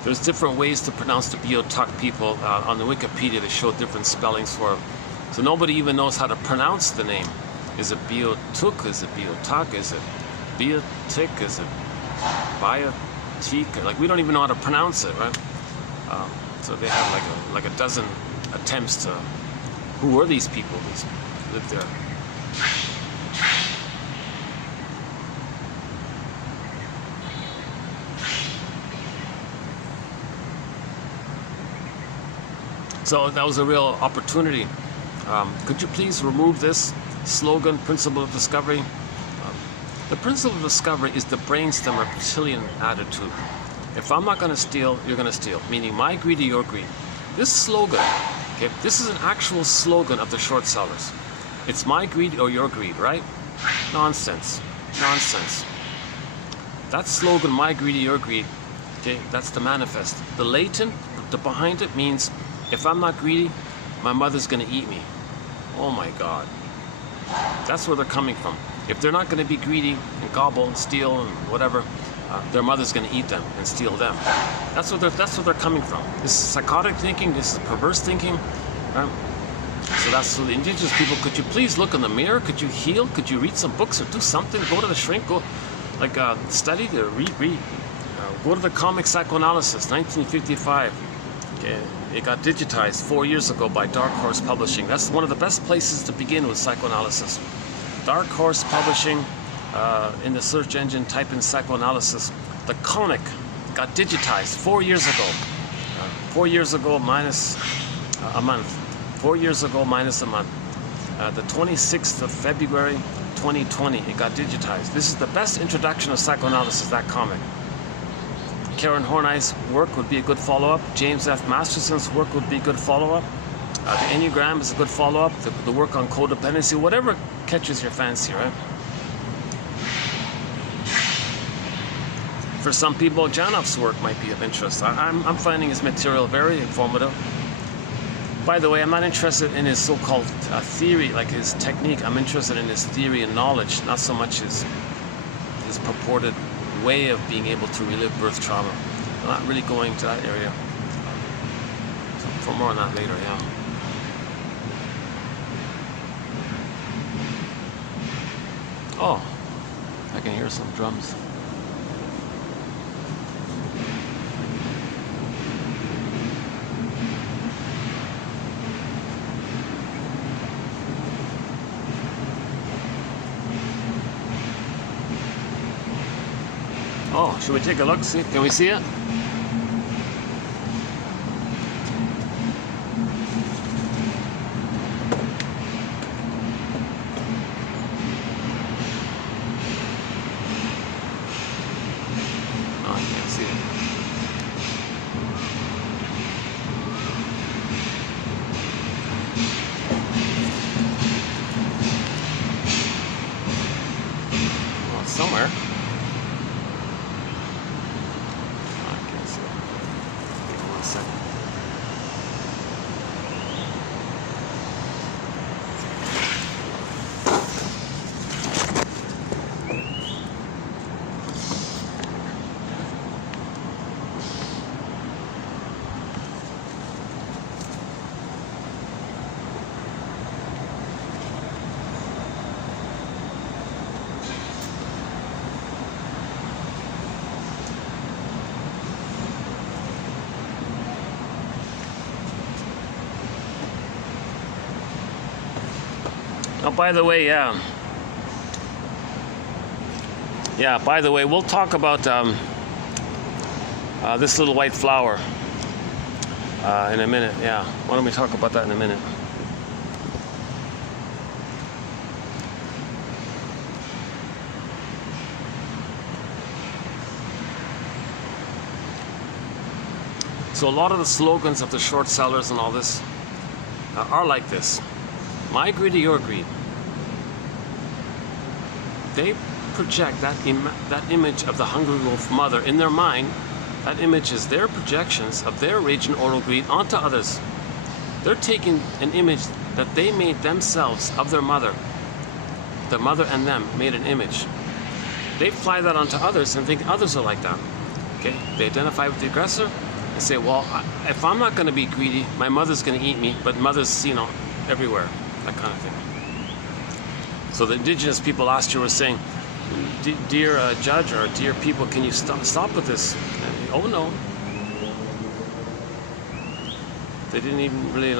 There's different ways to pronounce the Beotuk people. On the Wikipedia, they show different spellings for it. So nobody even knows how to pronounce the name. Is it Beotuk? Is it Beotuk? Is it Beotik? Is it Biotik? Like, we don't even know how to pronounce it, right? So they have like a dozen attempts to... Who were these people who lived there? So that was a real opportunity. Could you please remove this slogan, principle of discovery? The principle of discovery is the brainstem reptilian attitude. If I'm not going to steal, you're going to steal. Meaning my greed or your greed. This slogan, okay, this is an actual slogan of the short sellers. It's my greed or your greed, right? Nonsense. Nonsense. That slogan, my greed or your greed, okay, that's the manifest. The latent, the behind it means, if I'm not greedy, my mother's going to eat me. Oh my God. That's where they're coming from. If they're not going to be greedy and gobble and steal and whatever, their mother's going to eat them and steal them. That's where they're coming from. This is psychotic thinking. This is perverse thinking. Right? So that's the indigenous people. Could you please look in the mirror? Could you heal? Could you read some books or do something? Go to the shrink. Go, study to read. Go to the comic psychoanalysis, 1955. Okay. It got digitized 4 years ago by Dark Horse Publishing. That's one of the best places to begin with psychoanalysis. Dark Horse Publishing, in the search engine, type in psychoanalysis. The comic got digitized 4 years ago. 4 years ago minus a month. 4 years ago minus a month. The 26th of February 2020, it got digitized. This is the best introduction of psychoanalysis, that comic. Karen Horney's work would be a good follow-up. James F. Masterson's work would be a good follow-up. The Enneagram is a good follow-up. The work on codependency, whatever catches your fancy, right? For some people, Janoff's work might be of interest. I'm finding his material very informative. By the way, I'm not interested in his so-called theory, like his technique. I'm interested in his theory and knowledge, not so much his purported way of being able to relive birth trauma. I'm not really going to that area. So for more on that later, yeah. Oh, I can hear some drums. Oh, should we take a look? See, can we see it? Oh, by the way, by the way, we'll talk about this little white flower in a minute. Yeah, why don't we talk about that in a minute? So a lot of the slogans of the short sellers and all this are like this. My greed or your greed. They project that image of the hungry wolf mother in their mind. That image is their projections of their rage and oral greed onto others. They're taking an image that they made themselves of their mother. The mother and them made an image. They fly that onto others and think others are like that. Okay? They identify with the aggressor and say, well, if I'm not going to be greedy, my mother's going to eat me, but mother's, everywhere. That kind of thing. So the indigenous people last year were saying, dear judge or dear people, can you stop with this? And, oh no. They didn't even really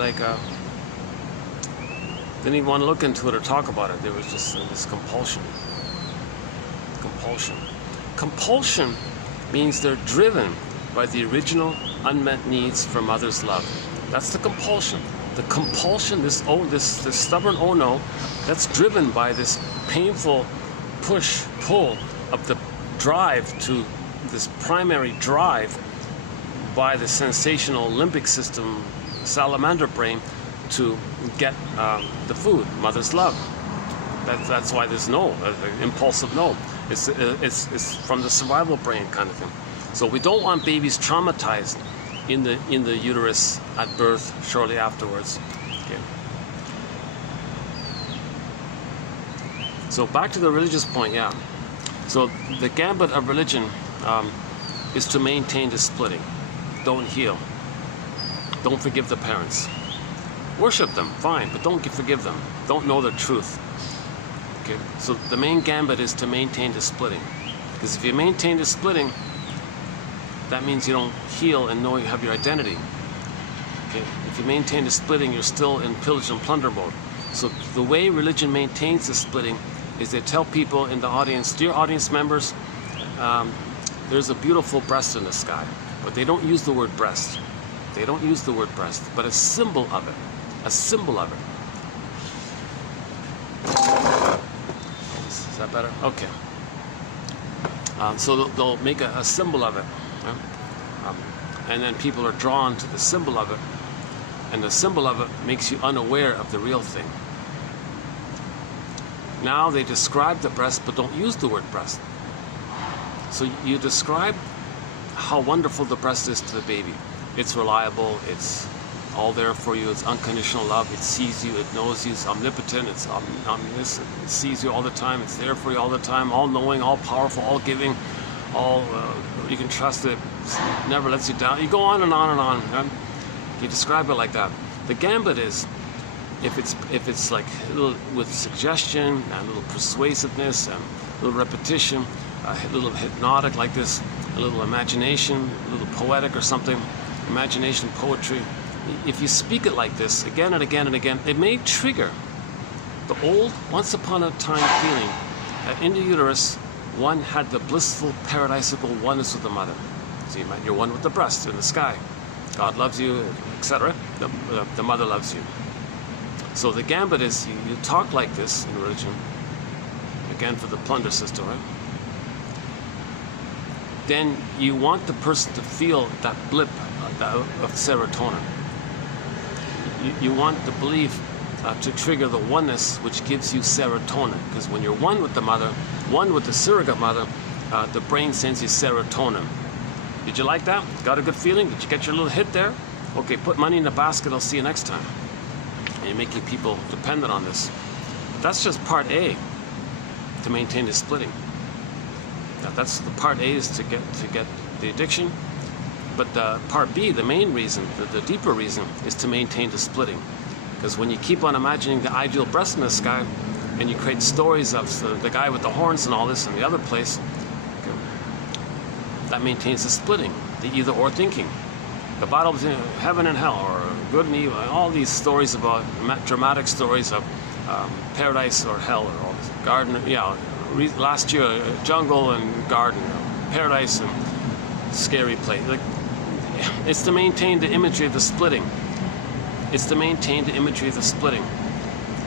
didn't even want to look into it or talk about it. There was just this compulsion. Compulsion means they're driven by the original unmet needs for mother's love. That's the compulsion. The compulsion, this stubborn oh no, that's driven by this painful push-pull of the drive to this primary drive by the sensational limbic system, salamander brain, to get the food, mother's love. That's why there's no, impulsive no. It's from the survival brain kind of thing. So we don't want babies traumatized in the uterus at birth, shortly afterwards. Okay. So back to the religious point, yeah. So the gambit of religion is to maintain the splitting. Don't heal. Don't forgive the parents. Worship them, fine, but don't forgive them. Don't know the truth. Okay. So the main gambit is to maintain the splitting. Because if you maintain the splitting, that means you don't heal and know you have your identity. Okay? If you maintain the splitting, you're still in pillage and plunder mode. So the way religion maintains the splitting is they tell people in the audience, dear audience members, there's a beautiful breast in the sky. But they don't use the word breast. They don't use the word breast, but a symbol of it. A symbol of it. Is that better? Okay. So they'll make a symbol of it. And then people are drawn to the symbol of it, and the symbol of it makes you unaware of the real thing. Now they describe the breast but don't use the word breast. So you describe how wonderful the breast is to the baby. It's reliable, it's all there for you, it's unconditional love, it sees you, it knows you, it's omnipotent, it's omniscient, it sees you all the time, it's there for you all the time, all knowing, all powerful, all giving, all you can trust it, never lets you down. You go on and on and on. Right? You describe it like that. The gambit is, if it's like a little with suggestion and a little persuasiveness and a little repetition, a little hypnotic like this, a little imagination, a little poetic or something, imagination, poetry. If you speak it like this again and again and again, it may trigger the old once upon a time feeling that in the uterus one had the blissful paradisical oneness with the mother. So you're one with the breast in the sky. God loves you, etc. The mother loves you. So the gambit is you talk like this in religion, again for the plunder system, right? Then you want the person to feel that blip of serotonin. You want the belief to trigger the oneness which gives you serotonin. Because when you're one with the mother, one with the surrogate mother, the brain sends you serotonin. Did you like that? Got a good feeling? Did you get your little hit there? Okay, put money in the basket, I'll see you next time. And you're making people dependent on this. That's just part A, to maintain the splitting. That's the part A is to get the addiction. But the part B, the main reason, the deeper reason, is to maintain the splitting. Because when you keep on imagining the ideal breast in the sky, and you create stories of the guy with the horns and all this and the other place, okay, that maintains the splitting, the either or thinking. The Bible's in heaven and hell, or good and evil, all these stories about dramatic stories of paradise or hell, or all this garden. Yeah, last year jungle and garden, paradise and scary place. Like, it's to maintain the imagery of the splitting. It's to maintain the imagery of the splitting.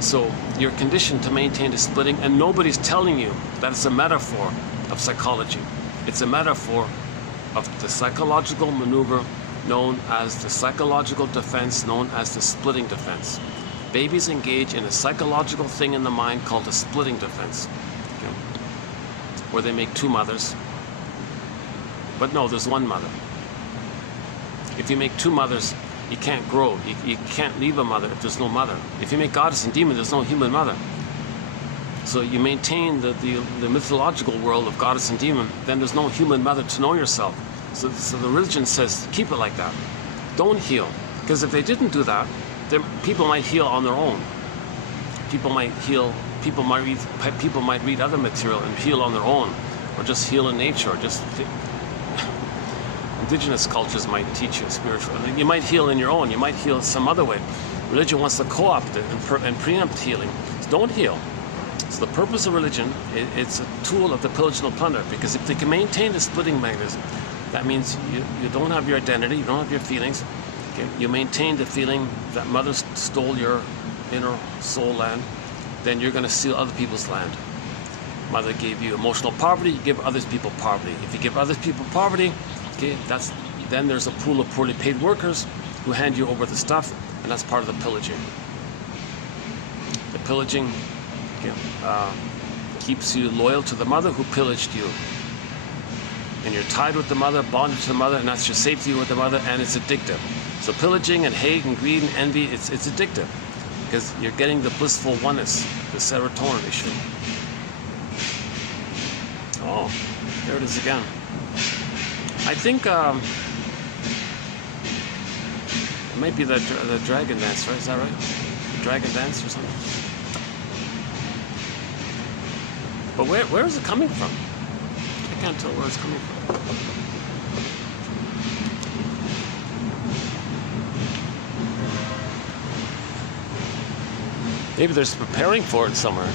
So you're conditioned to maintain the splitting, and nobody's telling you that it's a metaphor of psychology. It's a metaphor of the psychological maneuver known as the psychological defense, known as the splitting defense. Babies engage in a psychological thing in the mind called the splitting defense, okay, where they make two mothers. But no, there's one mother. If you make two mothers, you can't grow. You can't leave a mother if there's no mother. If you make goddess and demon, there's no human mother. So you maintain the mythological world of goddess and demon, then there's no human mother to know yourself. So the religion says, keep it like that. Don't heal. Because if they didn't do that, then people might heal on their own. People might heal, people might read other material and heal on their own, or just heal in nature, or just indigenous cultures might teach you spiritual. You might heal in your own, you might heal some other way. Religion wants to co-opt it and preempt healing. So don't heal. So the purpose of religion, it's a tool of the pillage and plunder, because if they can maintain the splitting mechanism, that means you don't have your identity, you don't have your feelings. Okay? You maintain the feeling that mother stole your inner soul land, then you're going to steal other people's land. Mother gave you emotional poverty, you give other people poverty. If you give other people poverty, okay, then there's a pool of poorly paid workers who hand you over the stuff, and that's part of the pillaging. The pillaging, okay, keeps you loyal to the mother who pillaged you. And you're tied with the mother, bonded to the mother, and that's your safety with the mother, and it's addictive. So pillaging and hate and greed and envy, it's addictive, because you're getting the blissful oneness, the serotonin issue. Oh, there it is again. I think it might be the dragon dance, right? Is that right? The dragon dance or something? But where is it coming from? I can't tell where it's coming from. Maybe they're preparing for it somewhere.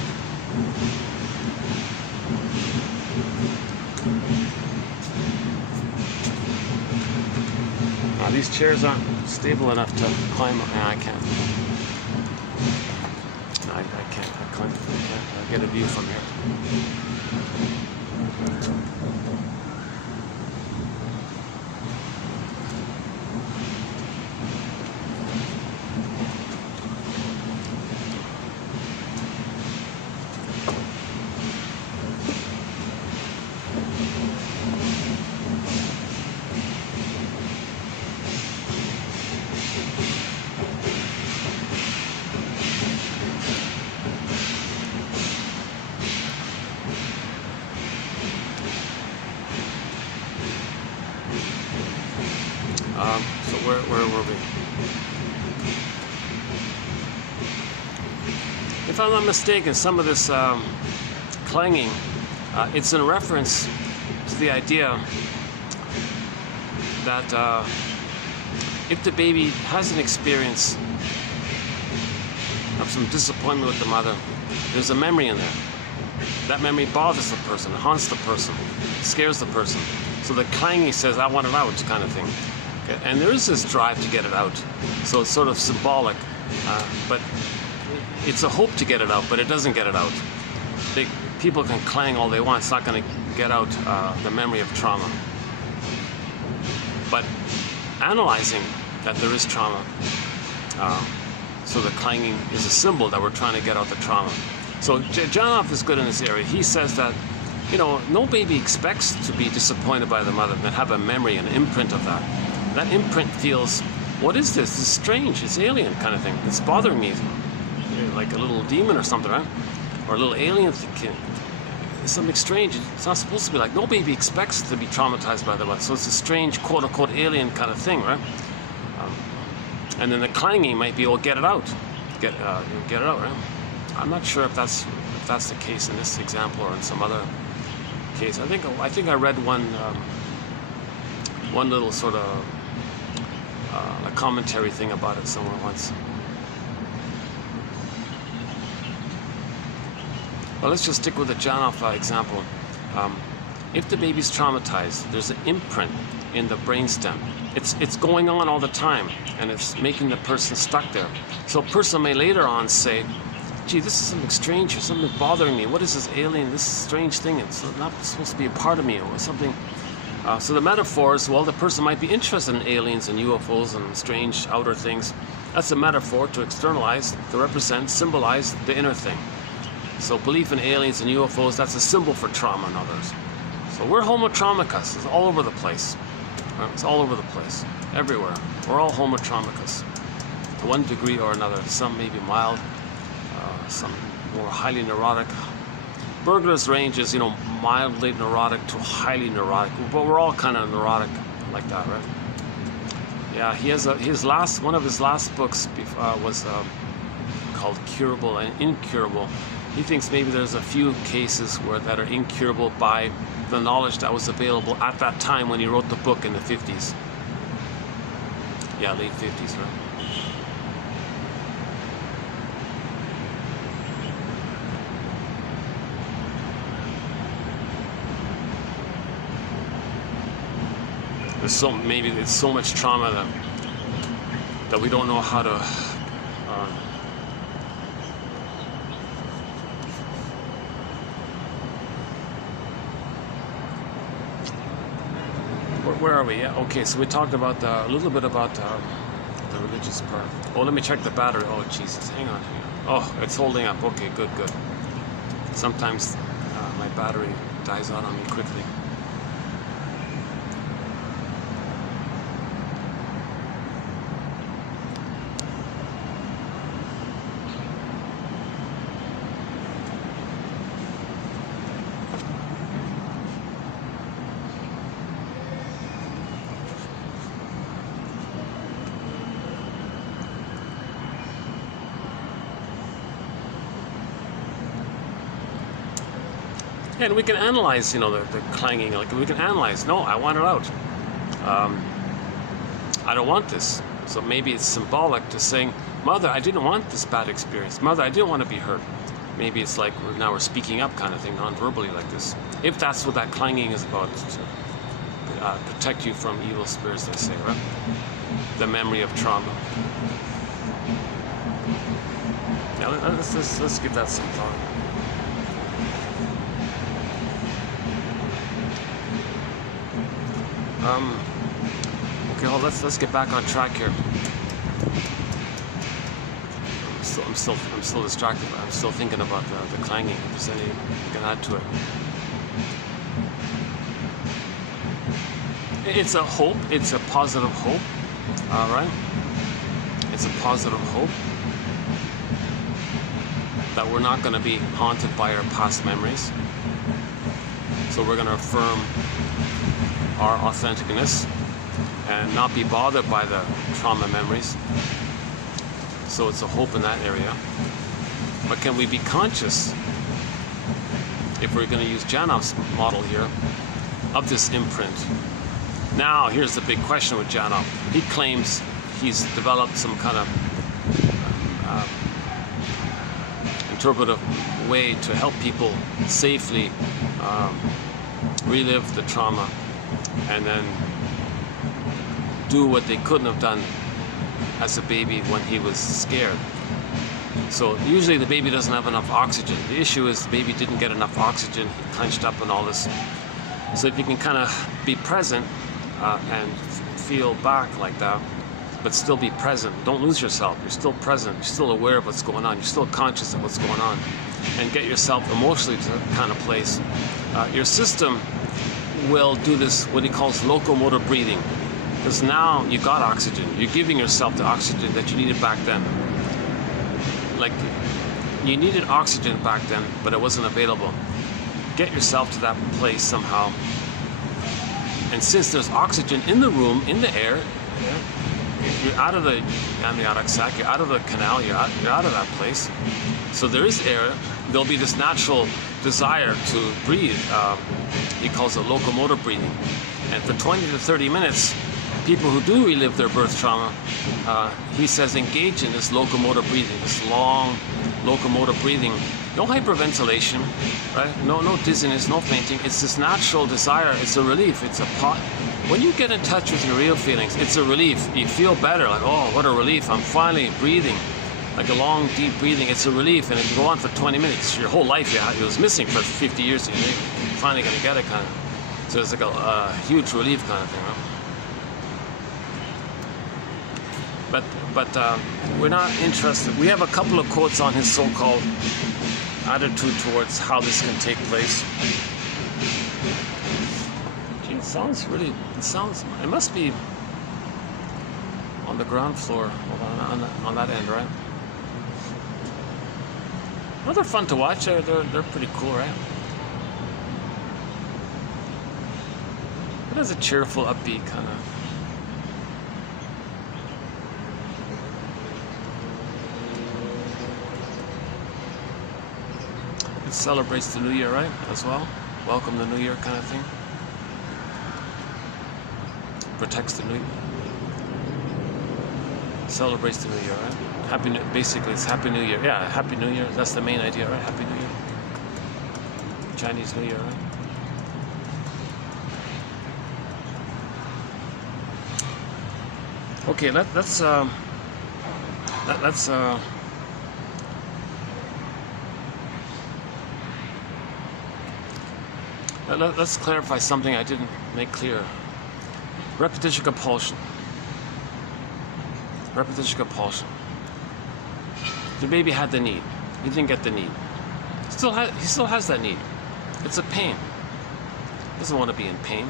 These chairs aren't stable enough to climb up. I can't. No, I can't. I climb. I get a view from here. So where were we? If I'm not mistaken, some of this clanging, it's in reference to the idea that if the baby has an experience of some disappointment with the mother, there's a memory in there. That memory bothers the person, haunts the person, scares the person. So the clanging says, I want it out, kind of thing. Okay? And there is this drive to get it out. So it's sort of symbolic, but it's a hope to get it out, but it doesn't get it out. People can clang all they want, it's not going to get out the memory of trauma. But analyzing that there is trauma, so the clanging is a symbol that we're trying to get out the trauma. So Janoff is good in this area. He says that, no baby expects to be disappointed by the mother and have a memory, an imprint of that. That imprint feels, what is this? This is strange, it's alien kind of thing. It's bothering me, like a little demon or something, right? Or a little alien thing. It's something strange. It's not supposed to be like, no baby expects to be traumatized by the mother. So it's a strange, quote-unquote, alien kind of thing, right? And then the clanging might be, get it out. Get it out, right? I'm not sure if that's the case in this example or in some other case. I think I read one little sort of a commentary thing about it somewhere once. Well, let's just stick with the Janov example. If the baby's traumatized, there's an imprint in the brainstem. It's going on all the time, and it's making the person stuck there. So a person may later on say, gee, this is something strange, or something bothering me. What is this alien, this strange thing? It's not supposed to be a part of me, or something. So the metaphor is, well, the person might be interested in aliens and UFOs and strange outer things. That's a metaphor to externalize, to represent, symbolize the inner thing. So belief in aliens and UFOs, that's a symbol for trauma and others. So we're homotraumicus. It's all over the place. It's all over the place, everywhere. We're all homotraumicus, to one degree or another. Some may be mild, some more highly neurotic. Berger's range is, mildly neurotic to highly neurotic, but we're all kind of neurotic like that, right? Yeah, he has one of his last books was called Curable and Incurable. He thinks maybe there's a few cases that are incurable by the knowledge that was available at that time when he wrote the book in the 50s. Yeah, late 50s, right? Maybe it's so much trauma that we don't know how to where are we? Yeah, okay, so we talked about a little bit about the religious part. Oh, let me check the battery. Oh, Jesus, hang on. Oh, it's holding up. Okay, good. Sometimes my battery dies out on me quickly. And we can analyze, the clanging. Like we can analyze. No, I want it out. I don't want this. So maybe it's symbolic to saying, Mother, I didn't want this bad experience. Mother, I didn't want to be hurt. Maybe it's like now we're speaking up kind of thing, non-verbally like this. If that's what that clanging is about, to protect you from evil spirits, they say, right? The memory of trauma. Now let's give that some thought. Okay, well, let's get back on track here. I'm still distracted. I'm still thinking about the clanging. If there's anything you can add to it. It's a hope. It's a positive hope. All right. It's a positive hope that we're not going to be haunted by our past memories. So we're going to affirm our authenticness and not be bothered by the trauma memories. So it's a hope in that area. But can we be conscious, if we're going to use Janov's model here, of this imprint? Now, here's the big question with Janov. He claims he's developed some kind of interpretive way to help people safely relive the trauma and then do what they couldn't have done as a baby when he was scared. So usually the baby doesn't have enough oxygen. The issue is the baby didn't get enough oxygen, he clenched up and all this. So if you can kind of be present and feel back like that, but still be present, don't lose yourself, you're still present, you're still aware of what's going on, you're still conscious of what's going on, and get yourself emotionally to that kind of place. Your system will do this, what he calls locomotor breathing, because now you got oxygen, you're giving yourself the oxygen that you needed back then. Like, you needed oxygen back then, but it wasn't available. Get yourself to that place somehow. And since there's oxygen in the room, in the air, you're out of the amniotic sac, you're out of the canal, you're out of that place. So there is air. There'll be this natural desire to breathe. He calls it locomotor breathing. And for 20 to 30 minutes, people who do relive their birth trauma, he says, engage in this locomotor breathing, this long locomotor breathing. No hyperventilation, right? No dizziness, no fainting. It's this natural desire. It's a relief. It's a pot. When you get in touch with your real feelings, it's a relief. You feel better, like, oh, what a relief. I'm finally breathing, like a long, deep breathing. It's a relief, and it can go on for 20 minutes. Your whole life, it was missing for 50 years. You're finally going to get it, kind of. So it's like a huge relief kind of thing, right? But we're not interested. We have a couple of quotes on his so-called attitude towards how this can take place. Gee, it must be on the ground floor, on that end, right? Well, they're fun to watch. They're pretty cool, right? It has a cheerful, upbeat kind of. It celebrates the New Year, right? As well. Welcome the New Year kind of thing. Protects the New Year. Celebrates the New Year, right? Basically, it's Happy New Year. Yeah, Happy New Year. That's the main idea, right? Happy New Year. Chinese New Year, right? Okay, let's clarify something I didn't make clear. Repetition compulsion. Repetition compulsion. The baby had the need. He didn't get the need. He still has that need. It's a pain. He doesn't want to be in pain.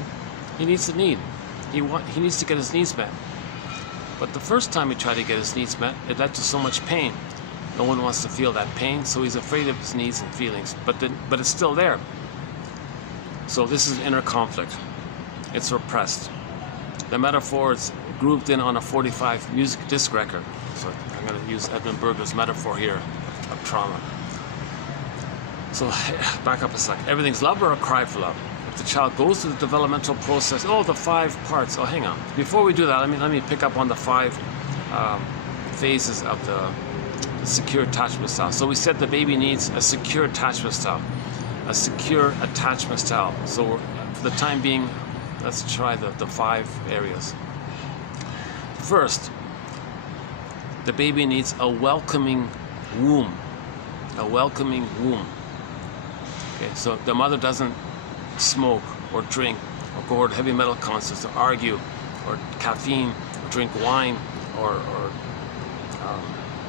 He needs the need. He needs to get his needs met. But the first time he tried to get his needs met, it led to so much pain. No one wants to feel that pain, so he's afraid of his needs and feelings. But it's still there. So this is inner conflict. It's repressed. The metaphor is grouped in on a 45 music disc record. So I'm going to use Edmund Berger's metaphor here of trauma. So back up a second. Everything's love or a cry for love. If the child goes through the developmental process, the 5 parts. Oh, hang on. Before we do that, let me pick up on the 5 phases of the secure attachment style. So we said the baby needs a secure attachment style. A secure attachment style. So for the time being, let's try the 5 areas. First, the baby needs a welcoming womb. A welcoming womb. Okay, so the mother doesn't smoke or drink or go to heavy metal concerts or argue or caffeine or drink wine or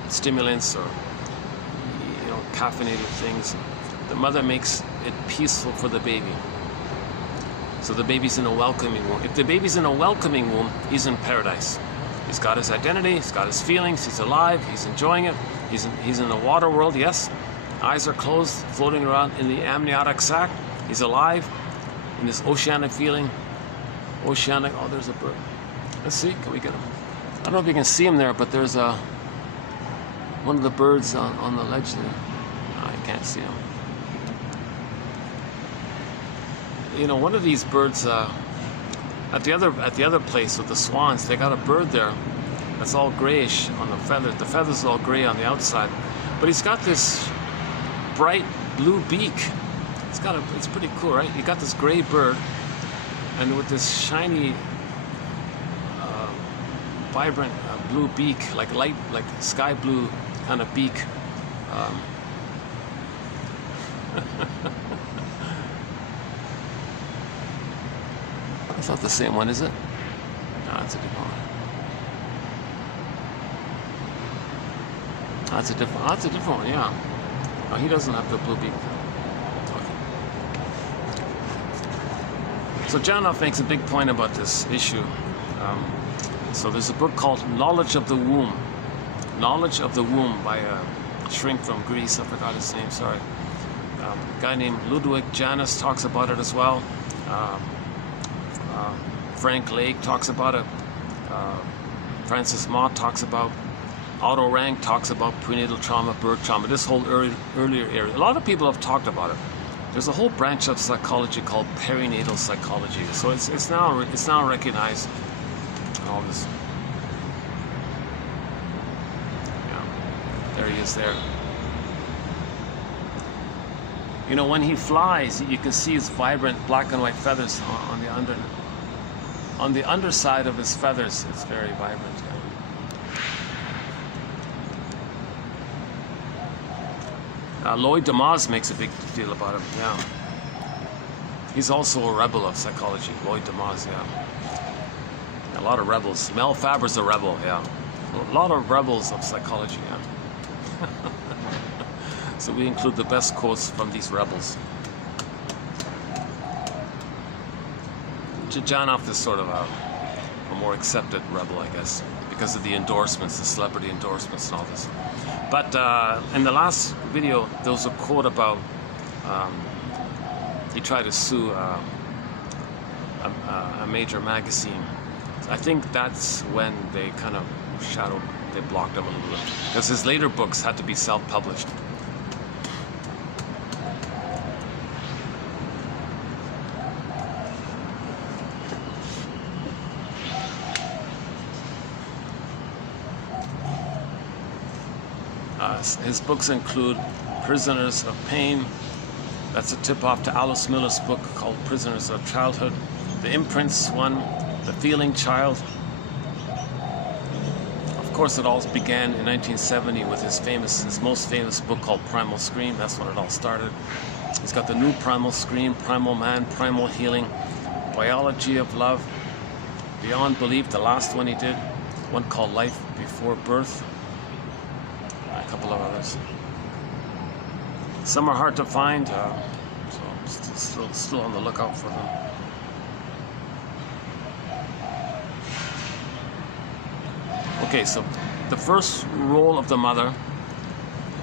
stimulants or caffeinated things. The mother makes it peaceful for the baby. So the baby's in a welcoming womb. If the baby's in a welcoming womb, he's in paradise. He's got his identity, he's got his feelings, he's alive, he's enjoying it. He's in the water world, yes. Eyes are closed, floating around in the amniotic sac. He's alive in this oceanic feeling. Oceanic, there's a bird. Let's see, can we get him? I don't know if you can see him there, but there's one of the birds on the ledge there. No, I can't see him. One of these birds at the other place with the swans, they got a bird there that's all grayish on the feathers. The feathers are all gray on the outside, but he's got this bright blue beak. It's pretty cool, right? You got this gray bird, and with this shiny, vibrant blue beak, like sky blue kind of beak. That's not the same one, is it? No, it's a different one. That's a different one, yeah. No, he doesn't have the blue beak. Okay. So Janoff makes a big point about this issue. So there's a book called Knowledge of the Womb. Knowledge of the Womb by a shrink from Greece. I forgot his name, sorry. A guy named Ludwig Janus talks about it as well. Frank Lake talks about it. Francis Mott talks about. Otto Rank talks about prenatal trauma, birth trauma. This whole earlier area. A lot of people have talked about it. There's a whole branch of psychology called perinatal psychology. So it's now recognized. All this. Yeah, there he is there. You know, when he flies, you can see his vibrant black and white feathers on the underside of his feathers. It's very vibrant. Lloyd Demas makes a big deal about him. Yeah, he's also a rebel of psychology. Lloyd Demas. Yeah, a lot of rebels. Mel Faber's a rebel. Yeah, a lot of rebels of psychology. Yeah. So we include the best quotes from these rebels. Janov is sort of a more accepted rebel, I guess, because of the endorsements, the celebrity endorsements and all this. But in the last video, there was a quote about he tried to sue a major magazine. So I think that's when they kind of they blocked him a little bit, because his later books had to be self-published. His books include Prisoners of Pain. That's a tip-off to Alice Miller's book called Prisoners of Childhood. The Imprints one, The Feeling Child. Of course, it all began in 1970 with his most famous book called Primal Scream. That's when it all started. He's got the new Primal Scream, Primal Man, Primal Healing, Biology of Love, Beyond Belief, the last one he did, one called Life Before Birth, a couple of others. Some are hard to find, so still on the lookout for them. Okay, so the first role of the mother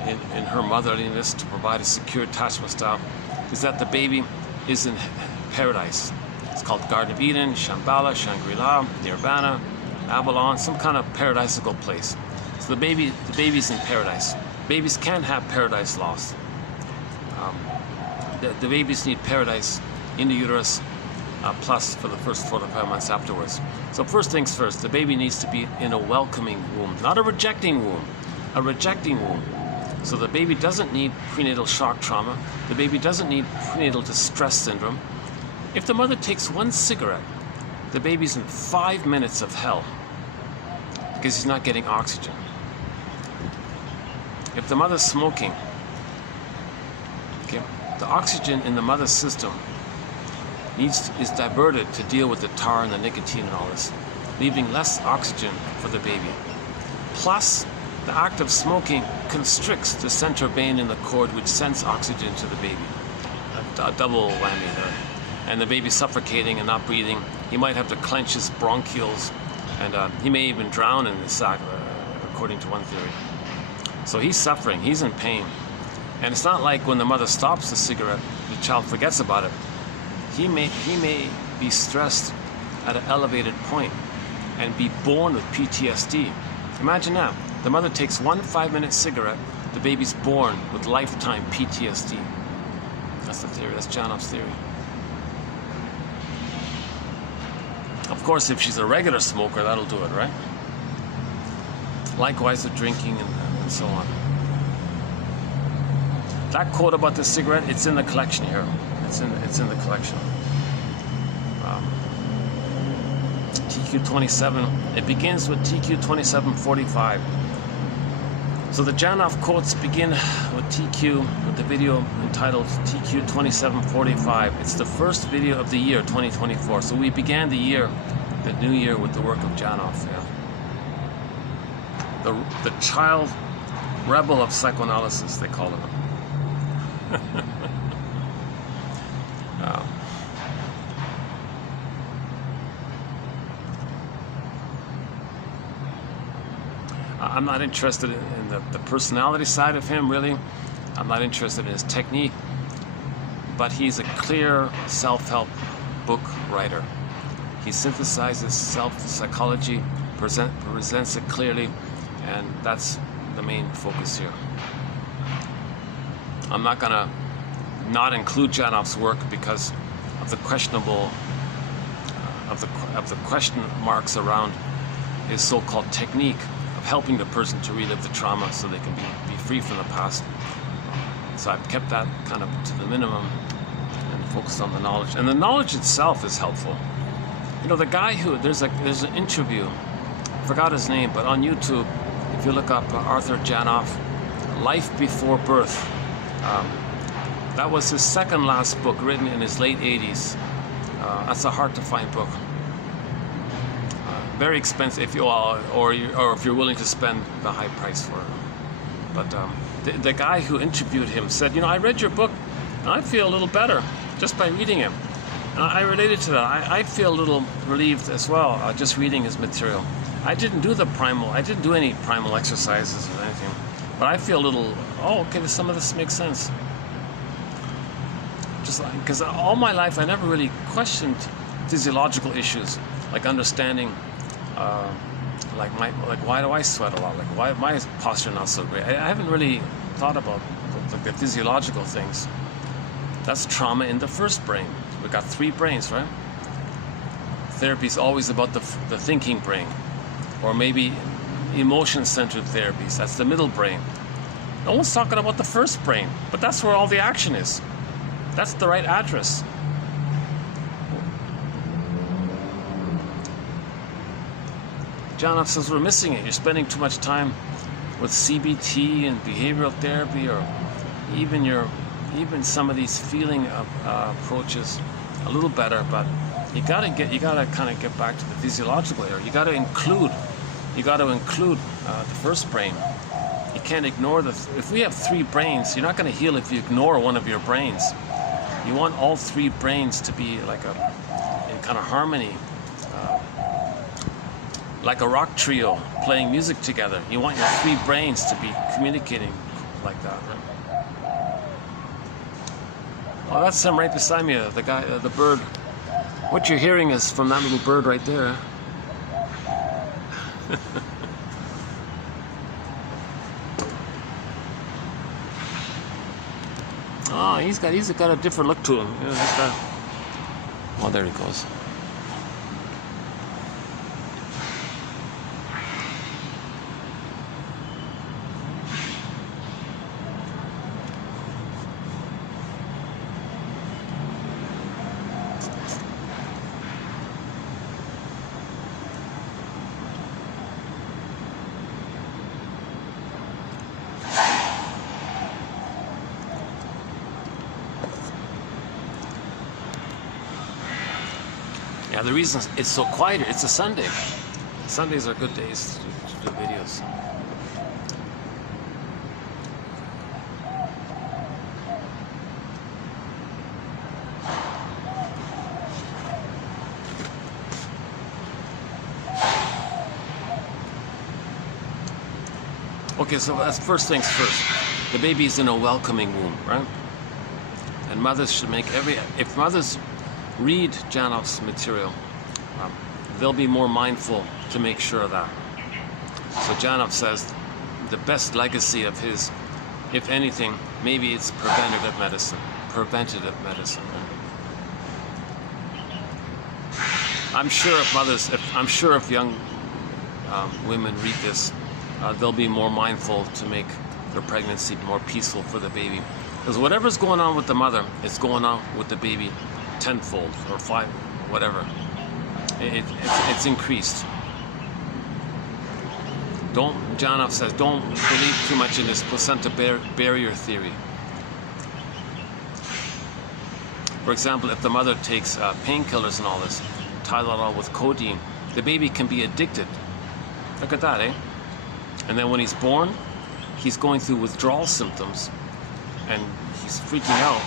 in her motherliness to provide a secure attachment style is that the baby is in paradise. It's called Garden of Eden, Shambhala, Shangri-La, Nirvana, Avalon, some kind of paradisical place. So the baby's in paradise. Babies can't have paradise lost. The babies need paradise in the uterus, plus for the first 4 to 5 months afterwards. So first things first, the baby needs to be in a welcoming womb, not a rejecting womb, a rejecting womb. So the baby doesn't need prenatal shock trauma. The baby doesn't need prenatal distress syndrome. If the mother takes one cigarette, the baby's in 5 minutes of hell because he's not getting oxygen. If the mother's smoking, okay, the oxygen in the mother's system is diverted to deal with the tar and the nicotine and all this, leaving less oxygen for the baby. Plus, the act of smoking constricts the center vein in the cord, which sends oxygen to the baby. A double whammy there. And the baby's suffocating and not breathing. He might have to clench his bronchioles, and he may even drown in the sac, according to one theory. So he's suffering, he's in pain. And it's not like when the mother stops the cigarette, the child forgets about it. He may be stressed at an elevated point and be born with PTSD. Imagine that. The mother takes one 5-minute cigarette, the baby's born with lifetime PTSD. That's the theory, that's Janov's theory. Of course, if she's a regular smoker, that'll do it, right? Likewise, the drinking and so on. That quote about the cigarette, it's in the collection here. It's in the collection. TQ27. It begins with TQ2745. So the Janov quotes begin with TQ, with the video entitled TQ2745. It's the first video of the year 2024. So we began the new year, with the work of Janov. Yeah. The child rebel of psychoanalysis, they call him. I'm not interested in the personality side of him, really. I'm not interested in his technique, but he's a clear self-help book writer. He synthesizes self-psychology, presents it clearly, and that's the main focus here. I'm not gonna not include Janov's work because of the questionable, of the question marks around his so-called technique of helping the person to relive the trauma so they can be free from the past. So I've kept that kind of to the minimum and focused on the knowledge. And the knowledge itself is helpful. You know, the guy who, there's an interview, I forgot his name, but on YouTube, if you look up Arthur Janoff, Life Before Birth, that was his second last book, written in his late 80s. That's a hard to find book. Very expensive if you all, or if you're willing to spend the high price for it. But the guy who interviewed him said, you know, I read your book and I feel a little better just by reading it. And I related to that. I feel a little relieved as well, just reading his material. I didn't do any primal exercises or anything, but I feel a little, oh, okay, some of this makes sense. Just like, because all my life I never really questioned physiological issues, like understanding, like why do I sweat a lot? Like why my posture not so great? I haven't really thought about the physiological things. That's trauma in the first brain. We got 3 brains, right? Therapy is always about the thinking brain, or maybe emotion-centered therapies. That's the middle brain. No one's talking about the first brain, but that's where all the action is. That's the right address. Janoff says we're missing it. You're spending too much time with CBT and behavioral therapy, or even some of these feeling approaches a little better, but you gotta kind of get back to the physiological area. You gotta include the first brain. You can't ignore if we have 3 brains, you're not going to heal if you ignore one of your brains. You want all 3 brains to be like in kind of harmony, like a rock trio playing music together. You want your 3 brains to be communicating like that, right? Oh, that's him right beside me, the guy, the bird. What you're hearing is from that little bird right there. Oh, he's got a different look to him. Yeah, oh, there he goes. Yeah, the reason it's so quiet, it's a Sunday. Sundays are good days to do videos. Okay, so that's first things first. The baby's in a welcoming womb, right? And mothers should make if mothers read Janoff's material, they'll be more mindful to make sure of that. So Janoff says the best legacy of his, if anything, maybe it's preventative medicine. I'm sure if young women read this, they'll be more mindful to make their pregnancy more peaceful for the baby. Because whatever's going on with the mother, it's going on with the baby tenfold or 5, whatever. It's increased. Janoff says, don't believe too much in this placenta barrier theory. For example, if the mother takes painkillers and all this, Tylenol with codeine, the baby can be addicted. Look at that, eh? And then when he's born, he's going through withdrawal symptoms, and he's freaking out.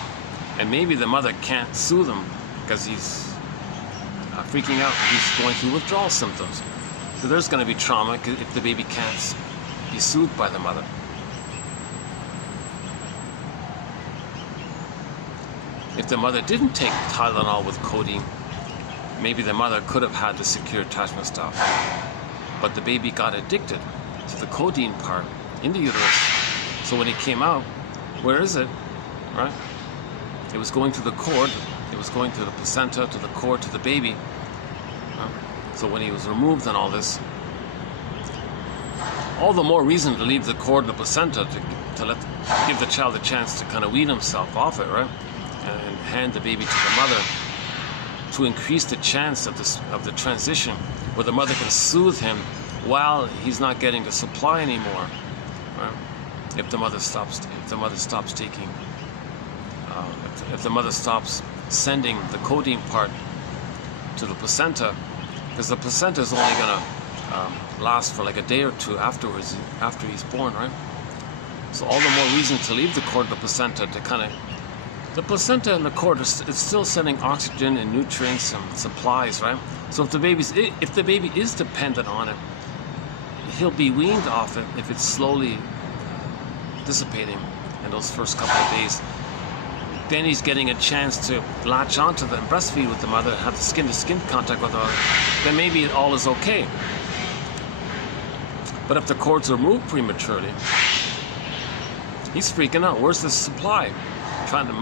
And maybe the mother can't soothe him because he's freaking out. He's going through withdrawal symptoms. So there's going to be trauma if the baby can't be soothed by the mother. If the mother didn't take Tylenol with codeine, maybe the mother could have had the secure attachment stop. But the baby got addicted to the codeine part in the uterus. So when he came out, where is it? Right? It was going to the cord, it was going to the placenta, to the cord, to the baby. So when he was removed and all this, all the more reason to leave the cord and the placenta to let give the child a chance to kind of wean himself off it, right? And hand the baby to the mother to increase the chance of the transition, where the mother can soothe him while he's not getting the supply anymore, right? If the mother stops taking, if the mother stops sending the codeine part to the placenta, because the placenta is only gonna last for like a day or two afterwards, after he's born, right? So all the more reason to leave the cord of the placenta to kind of, the placenta and the cord, it's still sending oxygen and nutrients and supplies, right? So if the baby is dependent on it, he'll be weaned off it if it's slowly dissipating in those first couple of days. Then he's getting a chance to latch onto them, breastfeed with the mother, have the skin-to-skin contact with the mother. Then maybe all is okay. But if the cords are removed prematurely, he's freaking out. Where's the supply? Trying to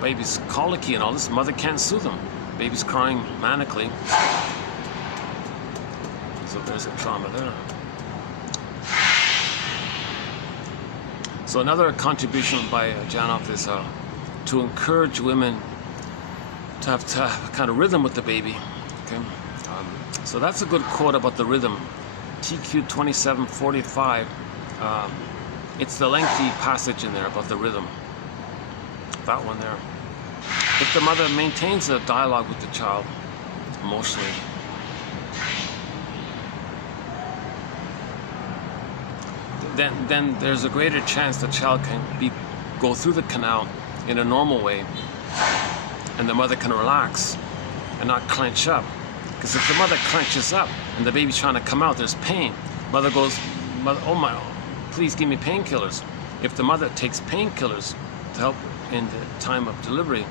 baby's colicky and all this. Mother can't soothe him. Baby's crying manically. So there's a trauma there. So another contribution by Janov is to encourage women to have a kind of rhythm with the baby. Okay, so that's a good quote about the rhythm. TQ 2745. It's the lengthy passage in there about the rhythm. That one there. If the mother maintains a dialogue with the child emotionally, then there's a greater chance the child can go through the canal in a normal way, and the mother can relax and not clench up. Because if the mother clenches up and the baby's trying to come out, there's pain. Mother goes, oh my, please give me painkillers. If the mother takes painkillers to help in the time of delivery,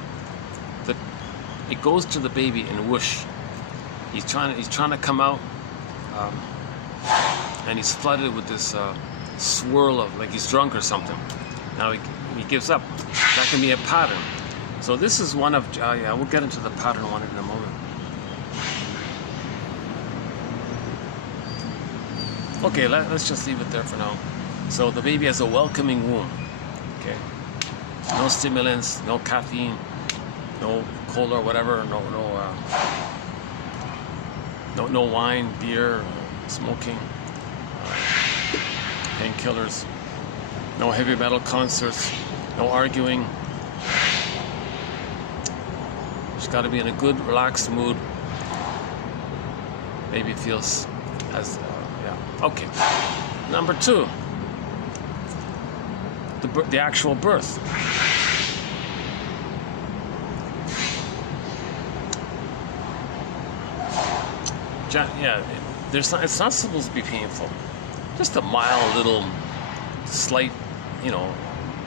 it goes to the baby in whoosh. He's trying to come out, and he's flooded with this swirl of, like he's drunk or something. Now he gives up. That can be a pattern. So this is one of, yeah, we'll get into the pattern one in a moment. Okay, let's just leave it there for now. So the baby has a welcoming womb. Okay, no stimulants, no caffeine, no cola or whatever, no wine, beer, smoking, painkillers, no heavy metal concerts, no arguing. Just got to be in a good, relaxed mood. Baby feels as yeah. Okay. Number 2, the actual birth. Yeah, it's not supposed to be painful. Just a mild little, slight,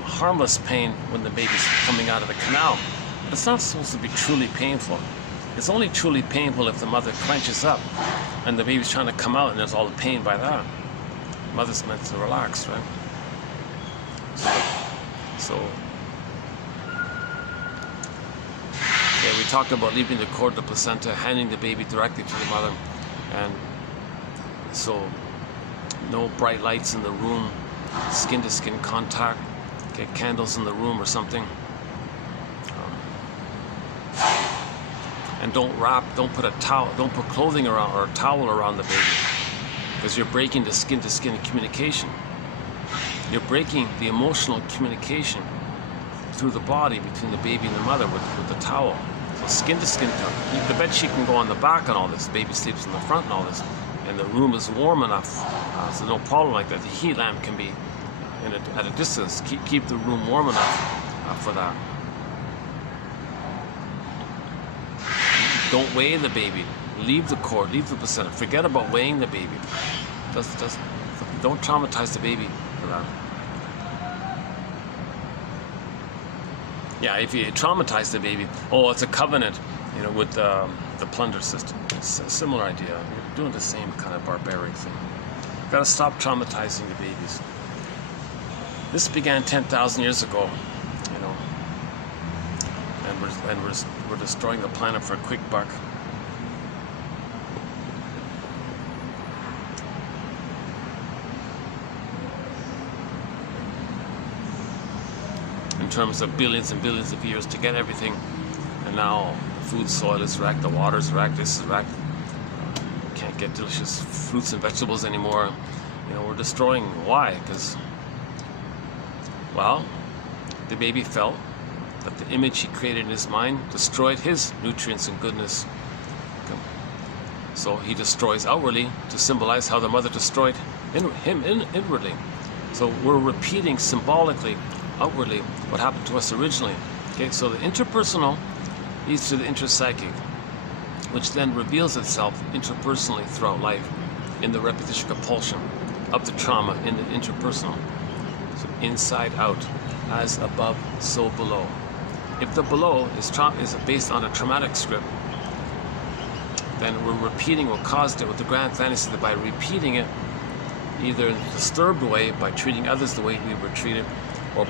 harmless pain when the baby's coming out of the canal. But it's not supposed to be truly painful. It's only truly painful if the mother clenches up and the baby's trying to come out and there's all the pain by that. The mother's meant to relax, right? So yeah, we talked about leaving the cord, the placenta, handing the baby directly to the mother. And so no bright lights in the room, skin-to-skin contact, get candles in the room or something. And don't put clothing around or a towel around the baby, because you're breaking the skin-to-skin communication. You're breaking the emotional communication through the body between the baby and the mother with the towel. So skin-to-skin, the bed sheet can go on the back and all this, the baby sleeps in the front and all this, and the room is warm enough, so no problem like that. The heat lamp can be at a distance, keep the room warm enough for that. Don't weigh the baby. Leave the cord, leave the placenta. Forget about weighing the baby. Don't traumatize the baby for that. Yeah, if you traumatize the baby, it's a covenant, with the plunder system. It's a similar idea. You're doing the same kind of barbaric thing. You've got to stop traumatizing the babies. This began 10,000 years ago, and we're destroying the planet for a quick buck. terms of billions and billions of years to get everything. And now food, soil is wrecked, the water is wrecked, this is wrecked. Can't get delicious fruits and vegetables anymore. You know, we're destroying. Why? Because, well, the baby felt that the image he created in his mind destroyed his nutrients and goodness. So he destroys outwardly to symbolize how the mother destroyed him inwardly. So we're repeating symbolically, outwardly, what happened to us originally. Okay, so the interpersonal leads to the intrapsychic, which then reveals itself interpersonally throughout life in the repetition compulsion of the trauma in the interpersonal. So inside out, as above, so below. If the below is based on a traumatic script, then we're repeating what caused it with the grand fantasy, that by repeating it, either in a disturbed way, by treating others the way we were treated, or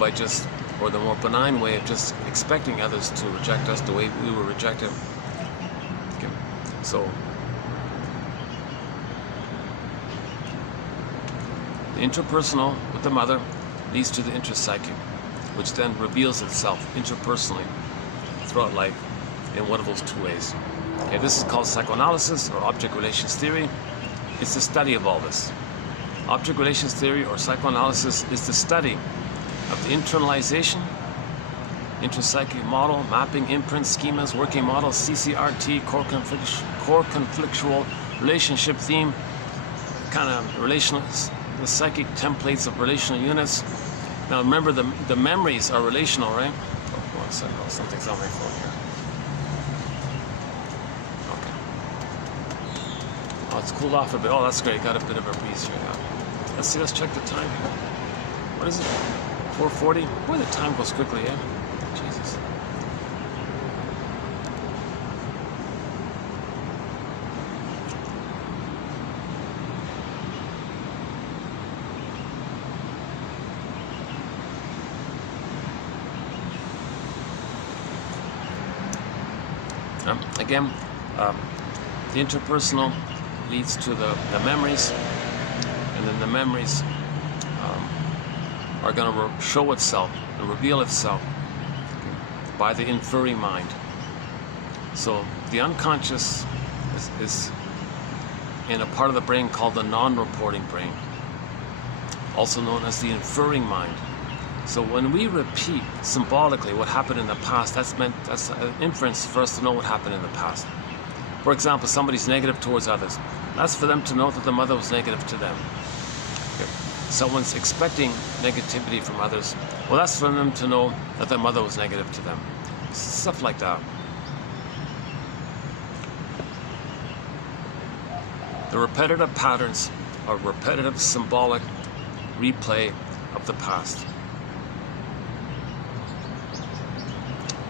the more benign way of just expecting others to reject us the way we were rejected. Okay. So the interpersonal with the mother leads to the intrapsychic, which then reveals itself interpersonally throughout life in one of those two ways. Okay, this is called psychoanalysis or object relations theory. It's the study of all this. Object relations theory or psychoanalysis is the study of the internalization, intrapsychic model, mapping, imprints, schemas, working models, CCRT, core conflictual relationship theme, kind of relational, the psychic templates of relational units. Now remember, the memories are relational, right? Oh, 1 second, something's on my phone here. Okay. Oh, it's cooled off a bit. Oh, that's great. Got a bit of a breeze here now. Let's see, let's check the time here. What is it? 4:40? Boy, the time goes quickly, yeah? Jesus. Again, the interpersonal leads to the memories, and then the memories are going to show itself and reveal itself by the inferring mind. So the unconscious is in a part of the brain called the non-reporting brain, also known as the inferring mind. So when we repeat symbolically what happened in the past, that's an inference for us to know what happened in the past. For example, somebody's negative towards others. That's for them to know that the mother was negative to them. Okay. Someone's expecting negativity from others. Well, that's for them to know that their mother was negative to them. Stuff like that. The repetitive patterns are repetitive symbolic replay of the past.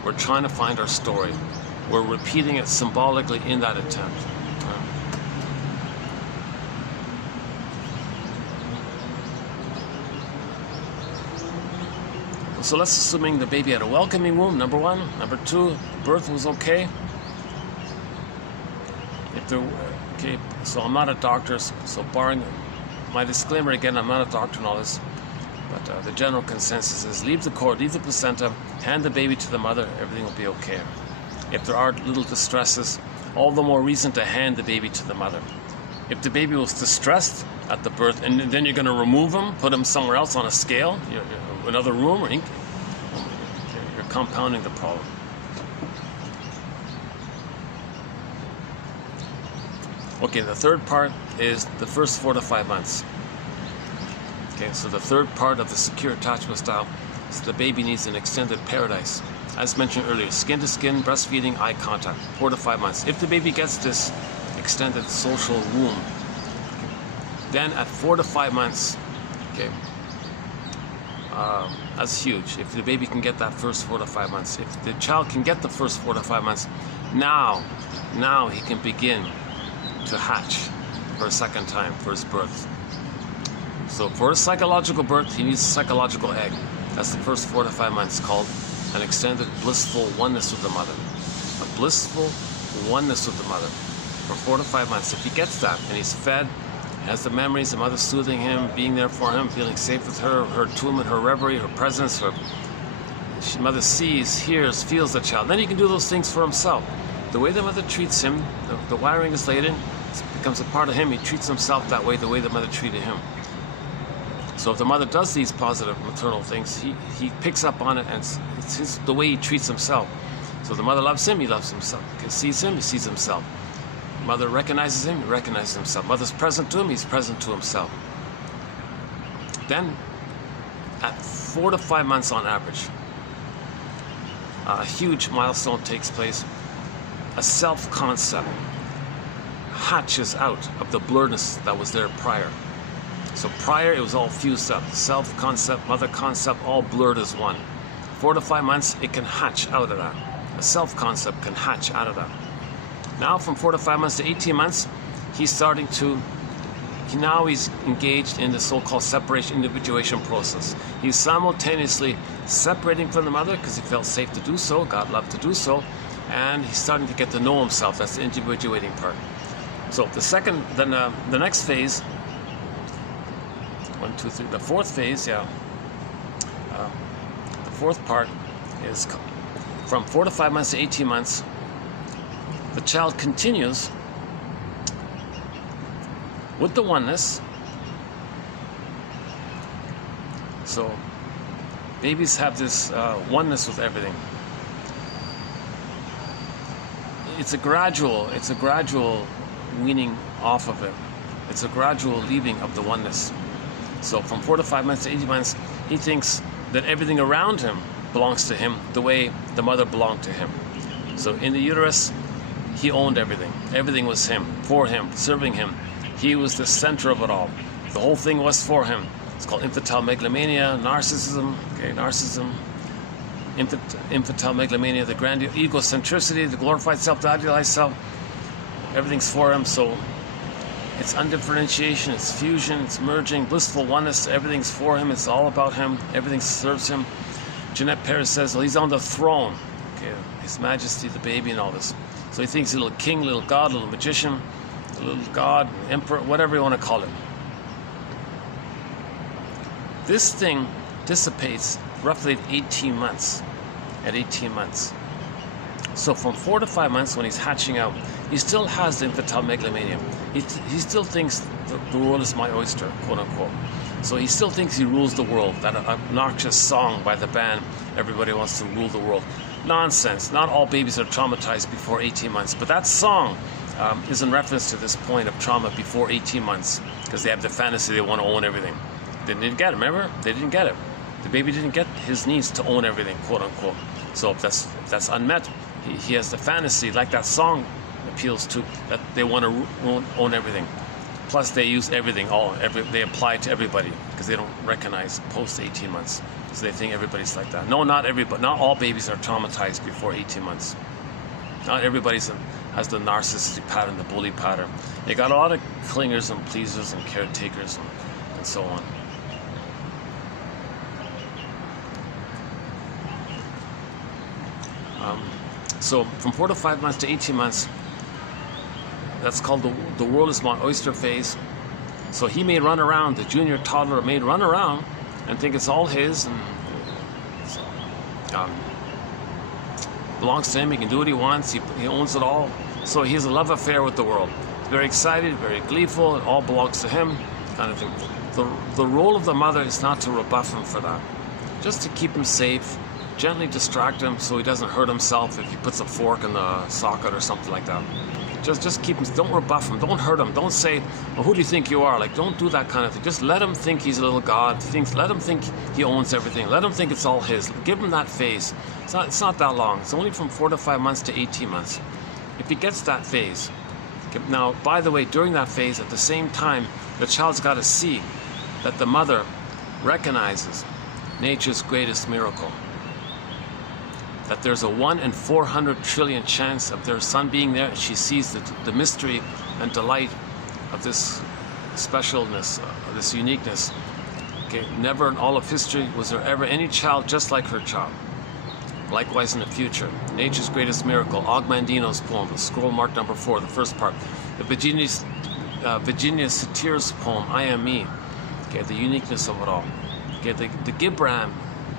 We're trying to find our story. We're repeating it symbolically in that attempt. So let's assuming the baby had a welcoming womb, number one. Number two, birth was okay. Okay, so I'm not a doctor, so barring my disclaimer again, I'm not a doctor and all this. But the general consensus is leave the cord, leave the placenta, hand the baby to the mother, everything will be okay. If there are little distresses, all the more reason to hand the baby to the mother. If the baby was distressed at the birth, and then you're going to remove him, put him somewhere else on a scale, another room, or you're compounding the problem. Okay, the third part is the first 4 to 5 months. Okay, so the third part of the secure attachment style is the baby needs an extended paradise. As mentioned earlier, skin to skin, breastfeeding, eye contact, 4 to 5 months. If the baby gets this extended social womb, then at 4 to 5 months, okay, that's huge. If the baby can get that first 4 to 5 months, if the child can get the first 4 to 5 months, now he can begin to hatch for a second time for his birth. So for a psychological birth, he needs a psychological egg. That's the first 4 to 5 months, called an extended blissful oneness with the mother. A blissful oneness with the mother for 4 to 5 months. If he gets that and he's fed, has the memories, the mother soothing him, being there for him, feeling safe with her, her attunement, her reverie, her presence, her mother sees, hears, feels the child. Then he can do those things for himself. The way the mother treats him, the wiring is laid in, it becomes a part of him. He treats himself that way, the way the mother treated him. So if the mother does these positive maternal things, he picks up on it, and it's the way he treats himself. So the mother loves him, he loves himself. Sees him, he sees himself. Mother recognizes him, he recognizes himself. Mother's present to him, he's present to himself. Then, at 4 to 5 months on average, a huge milestone takes place. A self-concept hatches out of the blurredness that was there prior. So prior, it was all fused up. Self-concept, mother concept, all blurred as one. 4 to 5 months, it can hatch out of that. A self-concept can hatch out of that. Now, from 4 to 5 months to 18 months, he's engaged in the so-called separation individuation process. He's simultaneously separating from the mother because he felt safe to do so, God loved to do so, and he's starting to get to know himself. That's the individuating part. So the next phase, 1, 2, 3, the fourth phase, the fourth part is from 4 to 5 months to 18 months. The child continues with the oneness. So babies have this oneness with everything. It's a gradual weaning off of it. It's a gradual leaving of the oneness. So from 4 to 5 months to 18 months, he thinks that everything around him belongs to him the way the mother belonged to him. So in the uterus, he owned everything. Everything was him, for him, serving him. He was the center of it all. The whole thing was for him. It's called infantile megalomania, narcissism, infantile megalomania, the grand egocentricity, the glorified self, the idealized self. Everything's for him. So it's undifferentiation, it's fusion, it's merging, blissful oneness. Everything's for him. It's all about him. Everything serves him. Jeanette Paris says, well, he's on the throne. His Majesty, the baby, and all this. So he thinks little king, little god, little magician, little god, emperor, whatever you want to call it. This thing dissipates roughly at 18 months. At 18 months. So from 4 to 5 months, when he's hatching out, he still has the infantile megalomania. He still thinks the world is my oyster, quote unquote. So he still thinks he rules the world. That obnoxious song by the band, everybody wants to rule the world. Nonsense. Not all babies are traumatized before 18 months. But that song is in reference to this point of trauma before 18 months, because they have the fantasy they want to own everything. They didn't get it, remember? They didn't get it. The baby didn't get his needs to own everything, quote unquote. So if that's unmet, he has the fantasy, like that song appeals to, that they want to own everything. Plus they use everything, they apply to everybody, because they don't recognize post 18 months. So they think everybody's like that. No, not everybody. Not all babies are traumatized before 18 months. Not everybody has the narcissistic pattern, the bully pattern. They got a lot of clingers and pleasers and caretakers and so on. So from 4 to 5 months to 18 months, that's called the world is my oyster phase. So he may run around, the junior toddler may run around and think it's all his and belongs to him. He can do what he wants. He owns it all. So he has a love affair with the world. He's very excited, very gleeful. It all belongs to him, kind of thing. The role of the mother is not to rebuff him for that, just to keep him safe, gently distract him so he doesn't hurt himself if he puts a fork in the socket or something like that. Just keep him, don't rebuff him, don't hurt him, don't say, well, who do you think you are? Like, don't do that kind of thing. Just let him think he's a little god, let him think he owns everything, let him think it's all his. Give him that phase. It's not that long. It's only from 4 to 5 months to 18 months. If he gets that phase, now, by the way, during that phase, at the same time, the child's got to see that the mother recognizes nature's greatest miracle. That there's a 1 in 400 trillion chance of their son being there. She sees the mystery and delight of this specialness, this uniqueness. Okay, never in all of history was there ever any child just like her child. Likewise in the future. Nature's greatest miracle, Ogmandino's poem, the scroll mark number 4, the first part. The Virginia Satir's poem, I Am Me. Okay, the uniqueness of it all. Okay, the Gibran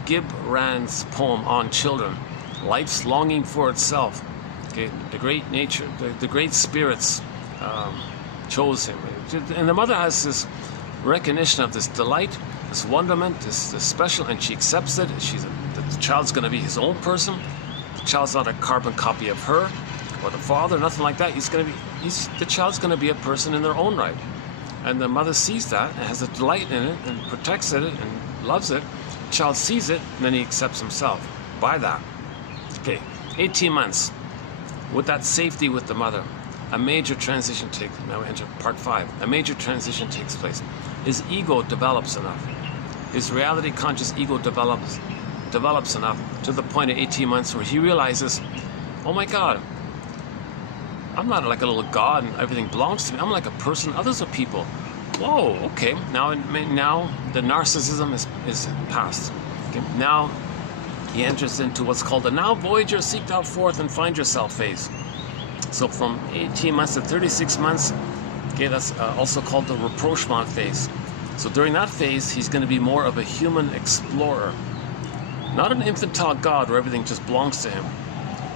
Gibran's poem on children, life's longing for itself. Okay, the great nature, the great spirits chose him, and the mother has this recognition of this delight, this wonderment, this special, and she accepts it. The child's going to be his own person. The child's not a carbon copy of her or the father, nothing like that. The child's going to be a person in their own right, and the mother sees that and has a delight in it and protects it and loves it. The child sees it, and then he accepts himself by that. Okay, 18 months with that safety with the mother. A major transition takes. Now we enter part 5. A major transition takes place. His ego develops enough. His reality conscious ego develops enough to the point at 18 months where he realizes, oh my God, I'm not like a little god and everything belongs to me. I'm like a person. Others are people. Whoa, okay. Now the narcissism is past. Okay. Now he enters into what's called the now Voyager seek thou forth and find yourself phase. So from 18 months to 36 months, okay, that's also called the rapprochement phase. So during that phase, he's going to be more of a human explorer. Not an infantile god where everything just belongs to him.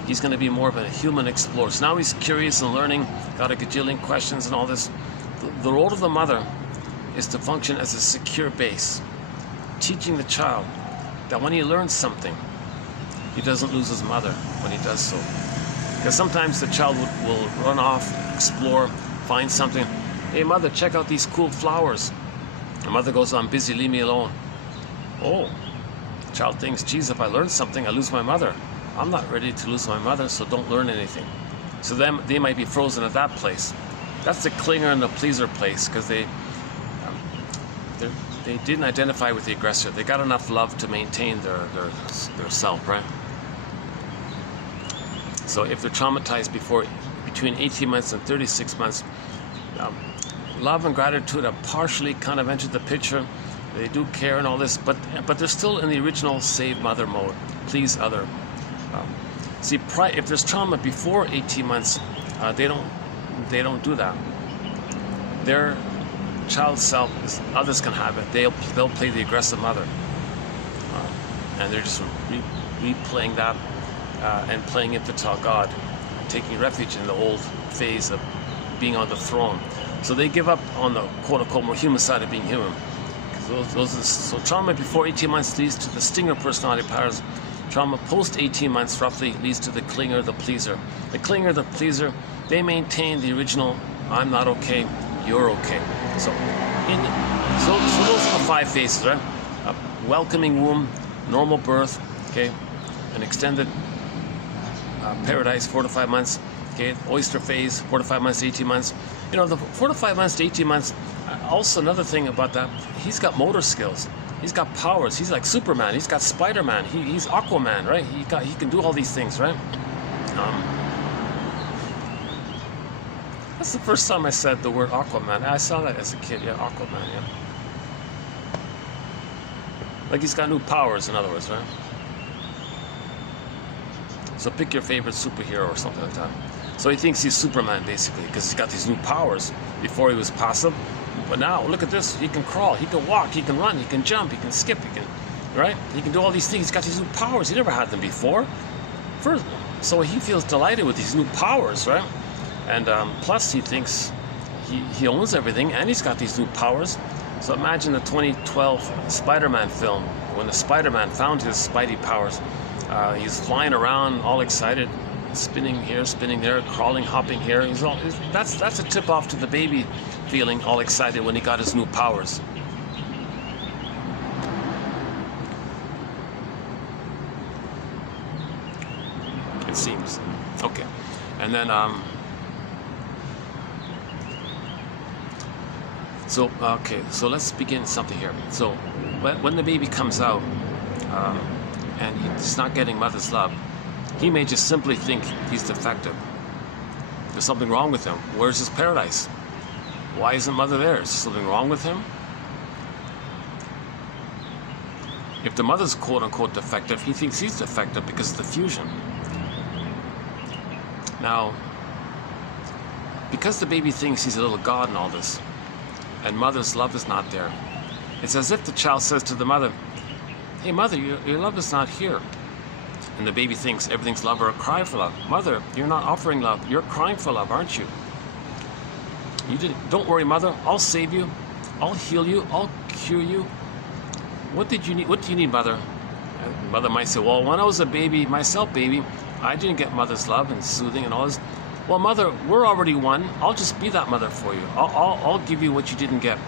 He's going to be more of a human explorer. So now he's curious and learning, got a gajillion questions and all this. The role of the mother is to function as a secure base, teaching the child that when he learns something, he doesn't lose his mother when he does so. Because sometimes the child will run off, explore, find something. Hey mother, check out these cool flowers. The mother goes, I'm busy, leave me alone. Oh, the child thinks, geez, if I learn something, I lose my mother. I'm not ready to lose my mother, so don't learn anything. So then they might be frozen at that place. That's the clinger and the pleaser place, because they didn't identify with the aggressor. They got enough love to maintain their self, right? So if they're traumatized between 18 months and 36 months, love and gratitude have partially kind of entered the picture. They do care and all this, but they're still in the original save mother mode, please other. See, if there's trauma before 18 months, they don't do that. Their child self, others can have it. They'll play the aggressive mother, and they're just replaying that and playing infantile God, taking refuge in the old phase of being on the throne. So they give up on the quote-unquote more human side of being human. So trauma before 18 months leads to the stinger personality patterns. Trauma post 18 months roughly leads to the clinger, the pleaser. The clinger, the pleaser, they maintain the original I'm not okay, you're okay. So those are the 5 phases, right? A welcoming womb, normal birth, okay, an extended paradise, 4 to 5 months, okay, oyster phase, 4 to 5 months to 18 months. You know, the 4 to 5 months to 18 months, also another thing about that, he's got motor skills. He's got powers. He's like Superman. He's got Spider-Man. He's Aquaman, right? He can do all these things, right? That's the first time I said the word Aquaman. I saw that as a kid. Yeah, Aquaman. Yeah. Like he's got new powers, in other words, right? So pick your favorite superhero or something like that. So he thinks he's Superman basically because he's got these new powers. Before he was passive. But now, look at this. He can crawl, he can walk, he can run, he can jump, he can skip, right? He can do all these things. He's got these new powers. He never had them before. So he feels delighted with these new powers, right? And plus he thinks he owns everything and he's got these new powers. So imagine the 2012 Spider-Man film when the Spider-Man found his Spidey powers. He's flying around all excited, spinning here, spinning there, crawling, hopping here. That's a tip off to the baby feeling all excited when he got his new powers. It seems. Okay. And then so let's begin something here. So when the baby comes out and he's not getting mother's love, he may just simply think he's defective. There's something wrong with him. Where's his paradise? Why isn't mother there? Is something wrong with him? If the mother's quote-unquote defective, he thinks he's defective because of the fusion. Now, because the baby thinks he's a little god in all this, and mother's love is not there, it's as if the child says to the mother, hey mother, your love is not here. And the baby thinks everything's love or a cry for love. Mother, you're not offering love. You're crying for love, aren't you? Don't worry, mother. I'll save you. I'll heal you. I'll cure you. What did you need? What do you need, mother? And mother might say, well, when I was a baby, myself, baby, I didn't get mother's love and soothing and all this. Well, mother, we're already one. I'll just be that mother for you. I'll give you what you didn't get.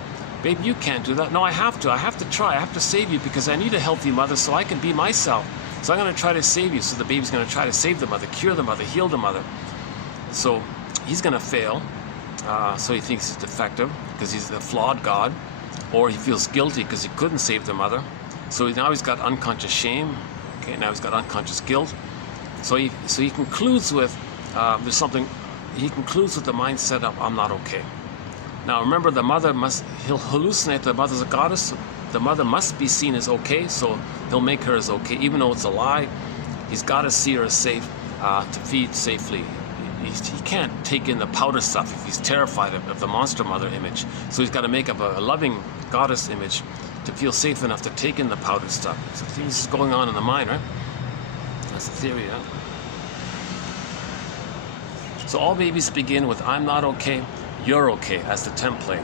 Baby, you can't do that. No, I have to. I have to try. I have to save you because I need a healthy mother so I can be myself. So I'm going to try to save you. So the baby's going to try to save the mother, cure the mother, heal the mother. So he's going to fail. So he thinks he's defective because he's a flawed God. Or he feels guilty because he couldn't save the mother. So now he's got unconscious shame. Okay, now he's got unconscious guilt. So he concludes with he concludes with the mindset of, I'm not okay. Now remember, he'll hallucinate the mother's a goddess. The mother must be seen as okay, so he'll make her as okay, even though it's a lie. He's got to see her as safe to feed safely. He can't take in the powder stuff if he's terrified of the monster mother image. So he's got to make up a loving goddess image to feel safe enough to take in the powder stuff. So things is going on in the mind, right? That's the theory, huh? So all babies begin with, I'm not okay, you're okay, as the template.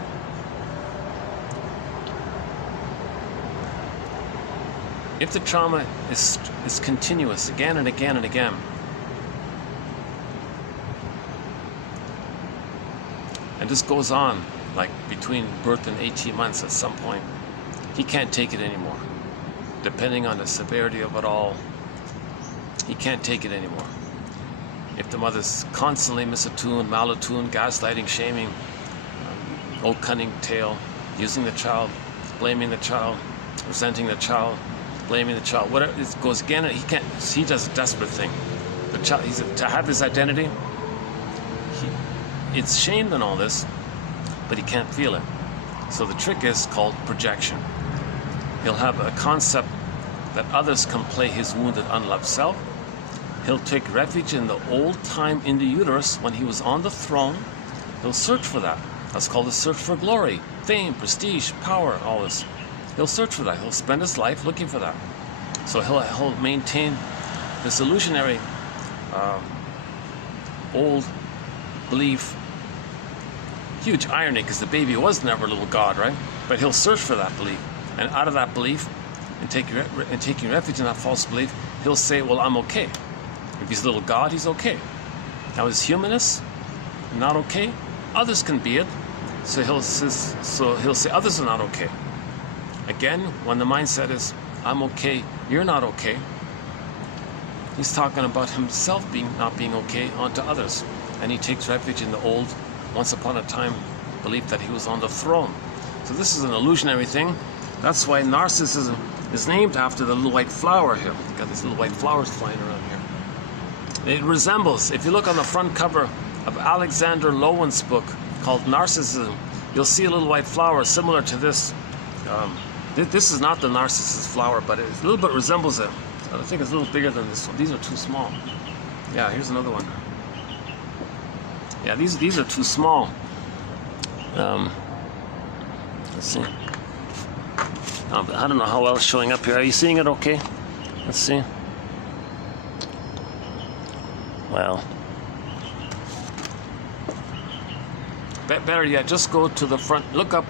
If the trauma is continuous again and again and again, and this goes on like between birth and 18 months at some point, he can't take it anymore. Depending on the severity of it all, he can't take it anymore. If the mother's constantly misattuned, malattuned, gaslighting, shaming, old cunning tale, using the child, blaming the child, resenting the child, blaming the child, whatever, it goes again, and he does a desperate thing. The child, to have his identity, it's shamed in all this, but he can't feel it. So the trick is called projection. He'll have a concept that others can play his wounded, unloved self. He'll take refuge in the old time in the uterus when he was on the throne. He'll search for that. That's called the search for glory, fame, prestige, power, all this. He'll search for that. He'll spend his life looking for that. So he'll maintain this illusionary old belief. Huge irony, because the baby was never a little god, right? But he'll search for that belief. And out of that belief, and taking refuge in that false belief, he'll say, well, I'm okay. If he's a little god, he's okay. Now his humanness, not okay. Others can be it. So he'll say others are not okay. Again, when the mindset is, I'm okay, you're not okay, he's talking about himself not being okay onto others. And he takes refuge in the old, once upon a time, belief that he was on the throne. So this is an illusionary thing. That's why narcissism is named after the little white flower here. You've got these little white flowers flying around here. It resembles, if you look on the front cover of Alexander Lowen's book called Narcissism, you'll see a little white flower similar to this. This is not the narcissus flower, but it a little bit resembles it. I think it's a little bigger than this one. These are too small. Yeah, here's another one. Yeah, these are too small. Let's see. I don't know how well it's showing up here. Are you seeing it okay? Let's see. Well, better yet, just go to the front. Look up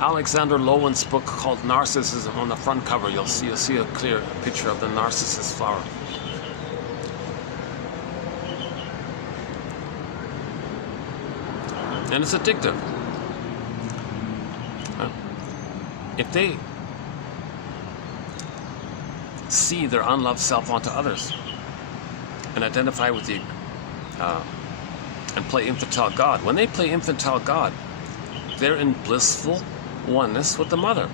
Alexander Lowen's book called Narcissism on the front cover. You'll see a clear picture of the narcissus flower. And it's addictive. If they see their unloved self onto others and identify with the and play infantile God, when they play infantile God, they're in blissful oneness with the mother.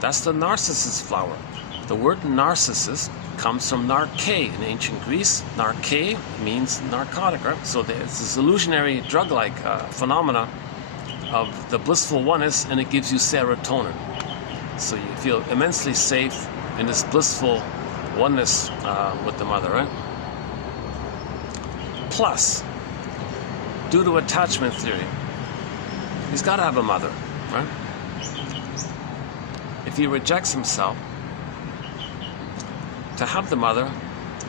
That's the narcissus flower. The word narcissus comes from narke in ancient Greece. Narke means narcotic, right? So it's this illusionary drug-like phenomena of the blissful oneness, and it gives you serotonin. So you feel immensely safe in this blissful oneness with the mother, right? Plus, due to attachment theory, he's got to have a mother, right? If he rejects himself, to have the mother,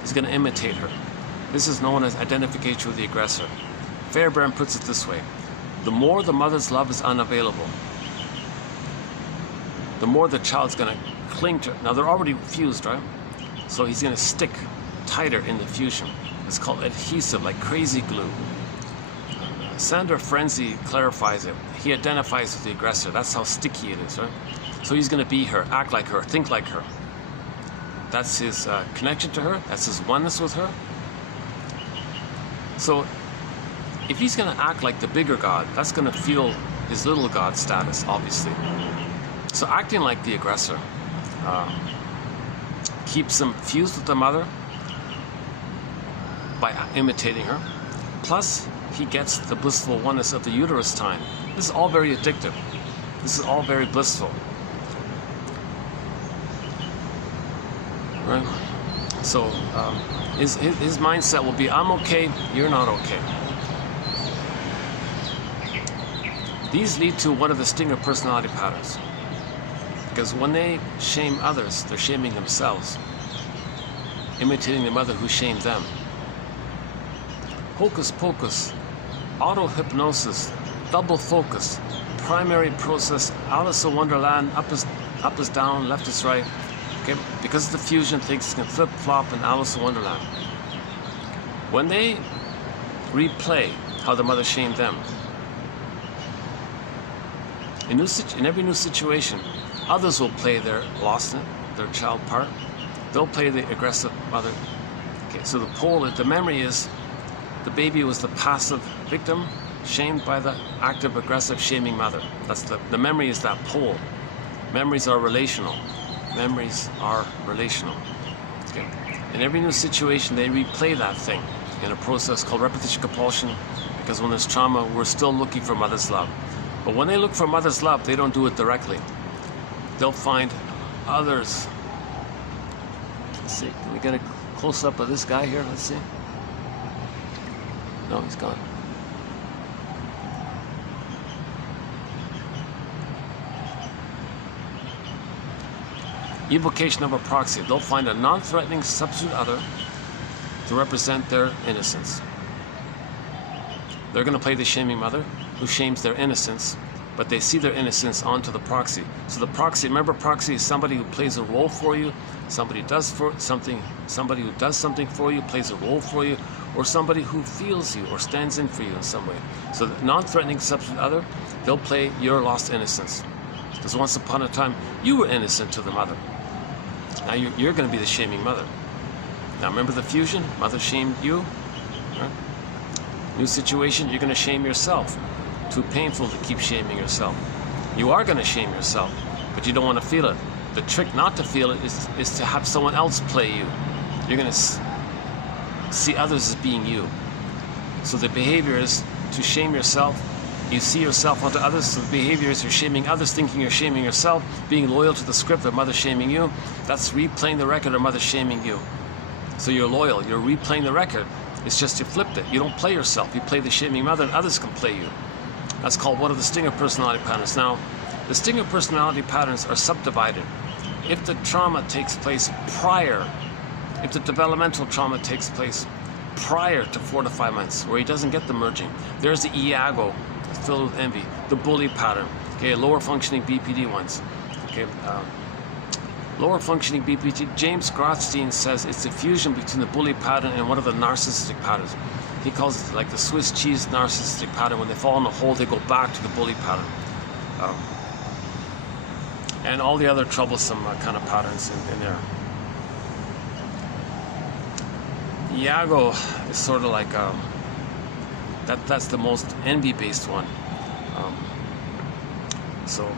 he's going to imitate her. This is known as identification with the aggressor. Fairbairn puts it this way: the more the mother's love is unavailable, the more the child's going to cling to her. Now they're already fused, right? So he's going to stick tighter in the fusion. It's called adhesive, like crazy glue. Sandra Frenzy clarifies it. He identifies with the aggressor. That's how sticky it is, right? So he's going to be her, act like her, think like her. That's his connection to her. That's his oneness with her. So if he's going to act like the bigger God, that's going to feel his little God status, obviously. So acting like the aggressor keeps him fused with the mother by imitating her. Plus, he gets the blissful oneness of the uterus time. This is all very addictive. This is all very blissful. Right? So his mindset will be, I'm okay, you're not okay. These lead to one of the stinger personality patterns. Because when they shame others, they're shaming themselves, imitating the mother who shamed them. Hocus pocus, auto-hypnosis, double focus, primary process, Alice in Wonderland, up is down, left is right. Okay? Because of the fusion, things can flip-flop in Alice in Wonderland. When they replay how the mother shamed them, in every new situation, others will play their lost their child part. They'll play the aggressive mother. Okay, so the memory is the baby was the passive victim, shamed by the active, aggressive, shaming mother. That's the memory is that pole. Memories are relational. Memories are relational. Okay. In every new situation, they replay that thing in a process called repetition compulsion, because when there's trauma, we're still looking for mother's love. But when they look for mother's love, they don't do it directly. They'll find others. Let's see, can we get a close-up of this guy here? Let's see. No, he's gone. Evocation of a proxy. They'll find a non-threatening substitute other to represent their innocence. They're going to play the shaming mother who shames their innocence, but they see their innocence onto the proxy. So the proxy, remember, proxy is somebody who plays a role for you, somebody who does something for you, plays a role for you, or somebody who feels you or stands in for you in some way. So the non-threatening substitute other, they'll play your lost innocence. Because once upon a time, you were innocent to the mother. Now you're going to be the shaming mother. Now remember the fusion? Mother shamed you. Right? New situation, you're going to shame yourself. Too painful to keep shaming yourself. You are going to shame yourself, but you don't want to feel it. The trick not to feel it is to have someone else play you. You're going to see others as being you. So the behavior is to shame yourself. You see yourself onto others, so the behavior is you're shaming others, thinking you're shaming yourself, being loyal to the script of mother shaming you. That's replaying the record of mother shaming you. So you're loyal, you're replaying the record. It's just you flipped it. You don't play yourself, you play the shaming mother and others can play you. That's called one of the stinger personality patterns. Now, the stinger personality patterns are subdivided. If the trauma takes place if the developmental trauma takes place prior to 4 to 5 months, where he doesn't get the merging, there's the iago, filled with envy, the bully pattern, okay, lower functioning BPD ones, okay, lower functioning BPD. James Grotstein says it's the fusion between the bully pattern and one of the narcissistic patterns. He calls it like the Swiss cheese narcissistic pattern. When they fall in a hole, they go back to the bully pattern. And all the other troublesome kind of patterns in there. Iago is sort of like that's the most envy-based one. So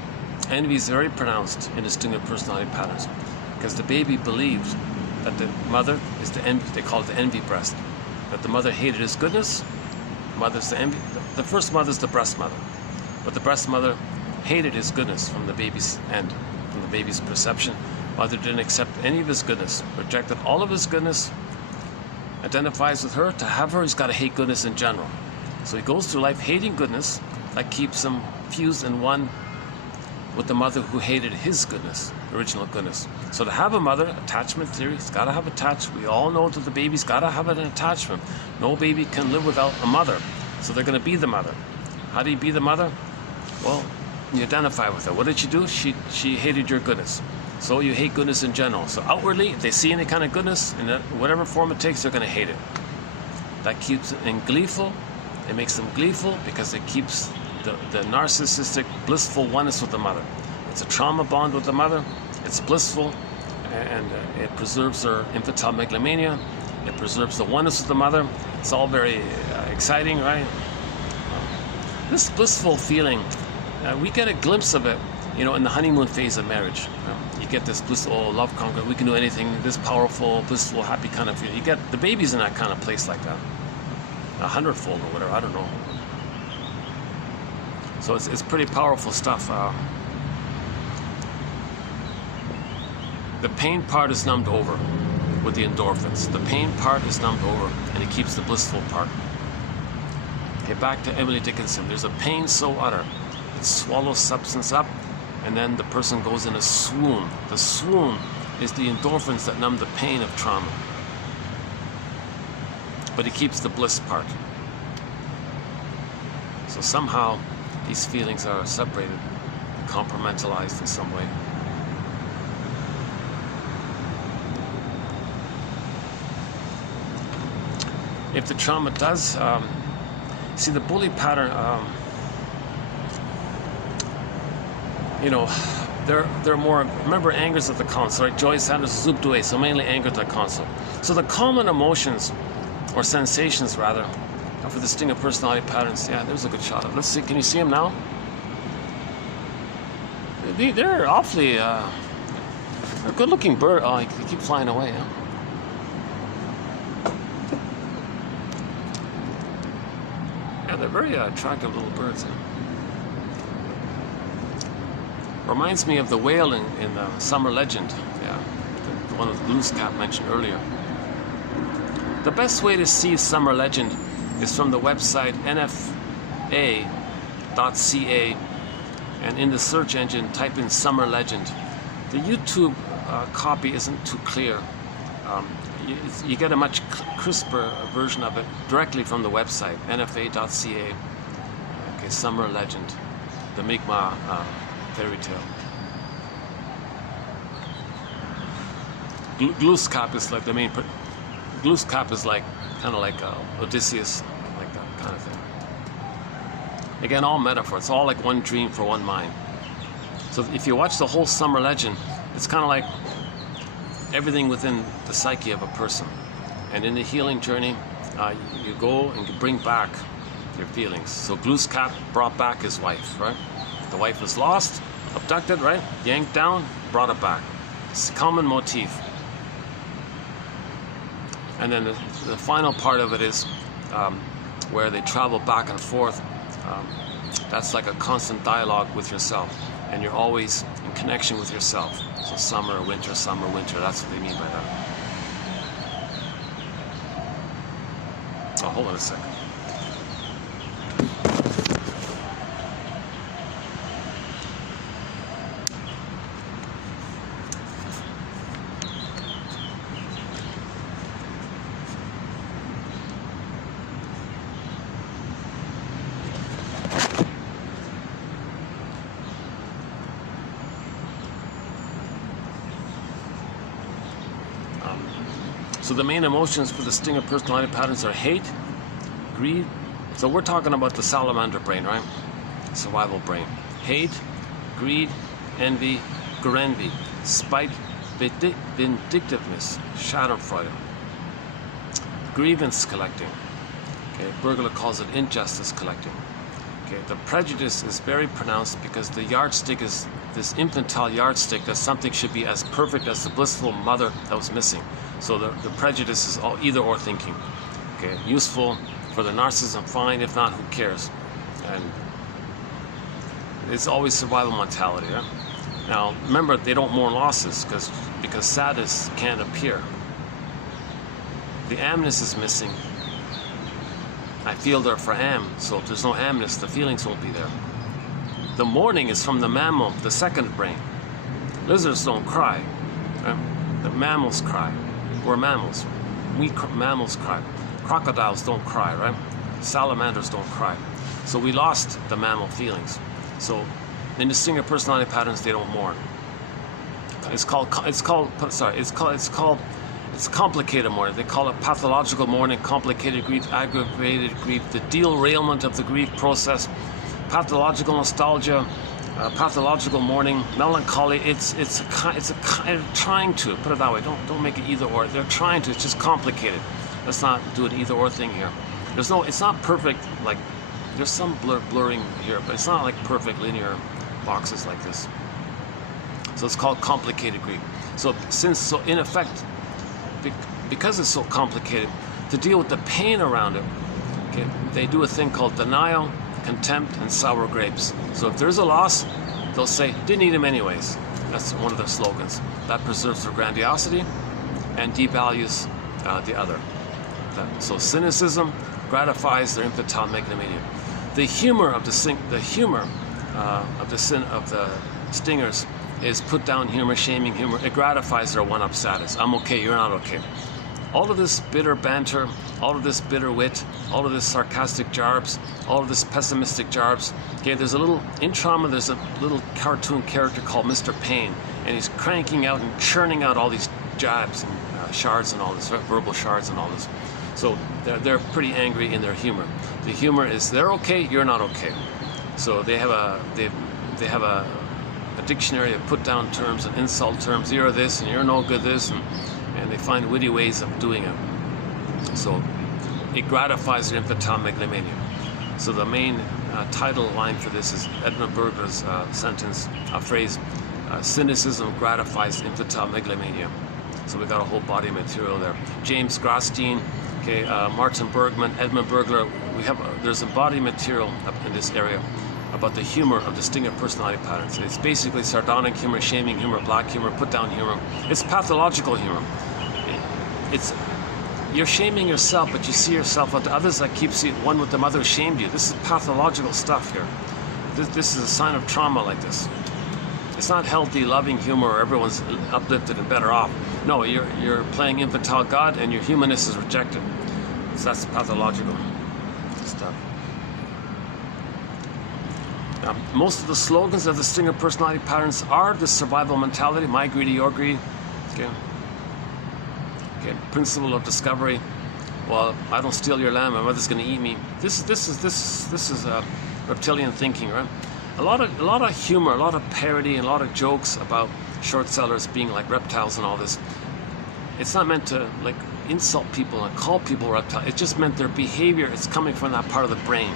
envy is very pronounced in the stinger personality patterns, because the baby believes that the mother is the envy. They call it the envy breast. That the mother hated his goodness. Mother's the envy. The first mother's the breast mother, but the breast mother hated his goodness from the baby's end, from the baby's perception. Mother didn't accept any of his goodness, rejected all of his goodness. Identifies with her. To have her, he's got to hate goodness in general. So he goes through life hating goodness. That keeps him fused in one with the mother who hated his goodness, original goodness. So to have a mother, attachment theory, it's got to have attachment. We all know that the baby's got to have an attachment. No baby can live without a mother. So they're going to be the mother. How do you be the mother? Well, you identify with her. What did she do? She hated your goodness. So you hate goodness in general. So outwardly, if they see any kind of goodness, in whatever form it takes, they're going to hate it. That keeps them gleeful. It makes them gleeful because it keeps the narcissistic, blissful oneness with the mother. It's a trauma bond with the mother. It's blissful, and it preserves their infantile megalomania. It preserves the oneness with the mother. It's all very exciting, right? This blissful feeling, we get a glimpse of it, you know, in the honeymoon phase of marriage. You get this blissful love conquer. We can do anything. This powerful, blissful, happy kind of feeling. You get the baby's in that kind of place like that, 100-fold or whatever. I don't know. So it's pretty powerful stuff. The pain part is numbed over with the endorphins. The pain part is numbed over, and it keeps the blissful part. Okay, back to Emily Dickinson. There's a pain so utter, it swallows substance up, and then the person goes in a swoon. The swoon is the endorphins that numb the pain of trauma. But it keeps the bliss part. So somehow these feelings are separated, compartmentalized in some way. If the trauma does, see the bully pattern, you know, they're more, remember, anger's at the console, right? Joy, sadness, zooped away, so mainly anger at the console. So the common emotions, or sensations rather, for the sting of personality patterns, yeah, there's a good shot of it. Let's see, can you see them now? They're awfully, a good-looking bird. Oh, they keep flying away, huh? Yeah, they're very attractive little birds. Huh? Reminds me of the whale in Summer Legend. Yeah, the one with Glooskap mentioned earlier. The best way to see Summer Legend is from the website nfa.ca, and in the search engine type in Summer Legend. The YouTube copy isn't too clear. You get a much crisper version of it directly from the website nfa.ca. Okay, Summer Legend, the Mi'kmaq fairy tale. Glooskap is like the main. Glooskap is like kind of like Odysseus, like that kind of thing. Again, all metaphor. It's all like one dream for one mind. So if you watch the whole Summer Legend, it's kind of like everything within the psyche of a person. And in the healing journey, you go and you bring back your feelings. So Glooskap brought back his wife, right? The wife was lost, abducted, right? Yanked down, brought it back. It's a common motif. And then the final part of it is where they travel back and forth. That's like a constant dialogue with yourself, and you're always in connection with yourself. So summer, winter, that's what they mean by that. Oh, hold on a second. So the main emotions for the sting of personality patterns are hate, greed. So we're talking about the salamander brain, right? Survival brain. Hate, greed, envy, envy, spite, vindictiveness, schadenfreude, grievance collecting. Okay, Burglar calls it injustice collecting. Okay, the prejudice is very pronounced because the yardstick is this infantile yardstick that something should be as perfect as the blissful mother that was missing. So the prejudice is all either or thinking. Okay, useful for the narcissism, fine. If not, who cares? And it's always survival mentality. Right? Now, remember, they don't mourn losses because sadness can't appear. The amness is missing. I feel there for am, so if there's no amness, the feelings won't be there. The mourning is from the mammal, the second brain. Lizards don't cry. Right? The mammals cry. We're mammals. Mammals cry. Crocodiles don't cry, right? Salamanders don't cry. So we lost the mammal feelings. So in the stinger personality patterns, they don't mourn. It's complicated mourning. They call it pathological mourning, complicated grief, aggravated grief, the derailment of the grief process, pathological nostalgia, pathological mourning, melancholy. It's trying to put it that way. Don't make it either or. They're trying to. It's just complicated. Let's not do an either or thing here. It's not perfect. Like there's some blurring here, but it's not like perfect linear boxes like this. So it's called complicated grief. So in effect, because it's so complicated, to deal with the pain around it, okay, they do a thing called denial, contempt, and sour grapes. So if there's a loss, they'll say, didn't eat him anyways. That's one of their slogans. That preserves their grandiosity and devalues the other. So cynicism gratifies their infantile megalomania. The humor of the stingers is put down humor, shaming humor. It gratifies their one-up status. I'm okay, you're not okay. All of this bitter banter, all of this bitter wit, all of this sarcastic jarbs, all of this pessimistic jarbs. Okay, in trauma, there's a little cartoon character called Mr. Pain, and he's cranking out and churning out all these jabs and shards and all this, verbal shards and all this. So they're pretty angry in their humor. The humor is they're okay, you're not okay. So they have a dictionary of put down terms and insult terms. You're this and you're no good this, and they find witty ways of doing it. So it gratifies their infantile megalomania. So the main title line for this is Edmund Berger's phrase, cynicism gratifies infantile megalomania. So we got a whole body of material there. James Grosstein, okay, Martin Bergman, Edmund Berger. There's a body material up in this area about the humor of the stinger personality patterns. It's basically sardonic humor, shaming humor, black humor, put down humor. It's pathological humor. You're shaming yourself, but you see yourself with others that keeps you one with the mother shamed you. This is pathological stuff here. This is a sign of trauma like this. It's not healthy, loving humor where everyone's uplifted and better off. No, you're playing infantile God and your humanness is rejected. So that's pathological stuff. Most of the slogans of the stinger personality patterns are the survival mentality, my greedy, your greed. Okay. Principle of discovery. Well, I don't steal your lamb, my mother's going to eat me. This is reptilian thinking, right? A lot of humor, a lot of parody, and a lot of jokes about short sellers being like reptiles and all this. It's not meant to like insult people and call people reptiles. It's just meant their behavior is coming from that part of the brain.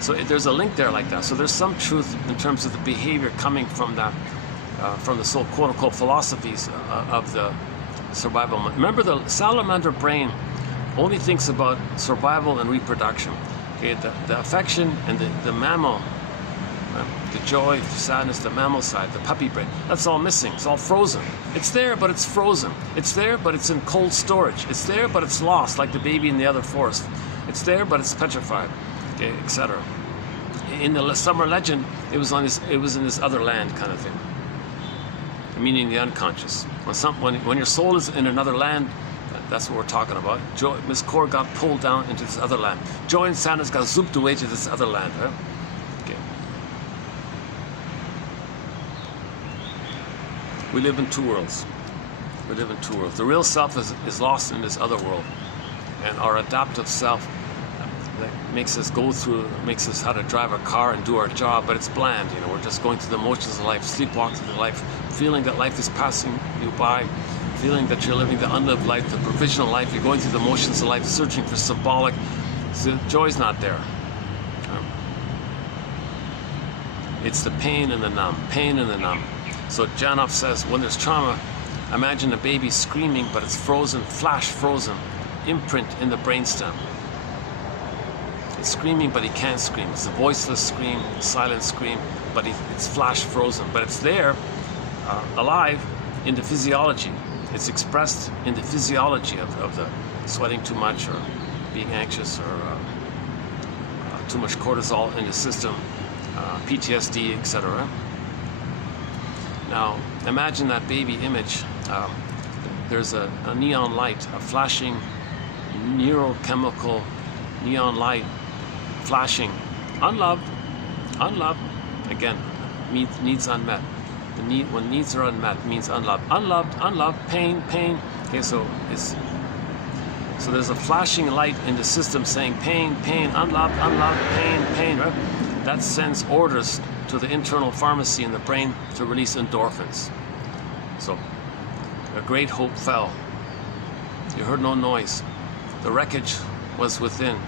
So there's a link there like that. So there's some truth in terms of the behavior coming from that, from the so quote-unquote philosophies of the survival. Remember, the salamander brain only thinks about survival and reproduction. Okay, the affection and the mammal, the joy, the sadness, the mammal side, the puppy brain, that's all missing. It's all frozen. It's there, but it's frozen. It's there, but it's in cold storage. It's there, but it's lost, like the baby in the other forest. It's there, but it's petrified. Okay, etc. In the summer legend, it was in this other land kind of thing, meaning the unconscious. When your soul is in another land, that's what we're talking about. Miss Core got pulled down into this other land. Joy and sadness got zooped away to this other land. Right? Okay. We live in two worlds. The real self is lost in this other world, and our adaptive self that makes us how to drive a car and do our job, but it's bland. We're just going through the motions of life, sleepwalking through life, feeling that life is passing you by, feeling that you're living the unlived life, the provisional life. You're going through the motions of life, searching for symbolic. So joy's not there. It's the pain and the numb. So Janov says, when there's trauma, imagine a baby screaming, but it's frozen, flash frozen, imprint in the brainstem. It's screaming, but he can't scream. It's a voiceless scream, silent scream, but it's flash frozen. But it's there, alive, in the physiology. It's expressed in the physiology of the sweating too much, or being anxious, or too much cortisol in the system, PTSD, etc. Now, imagine that baby image. There's a neon light, a flashing neurochemical neon light flashing. Unloved, unloved, again, needs unmet. When needs are unmet, means unloved. Unloved, unloved, pain, pain. Okay, so there's a flashing light in the system saying pain, pain, unloved, unloved, pain, pain, right? That sends orders to the internal pharmacy in the brain to release endorphins. So, a great hope fell. You heard no noise. The wreckage was within.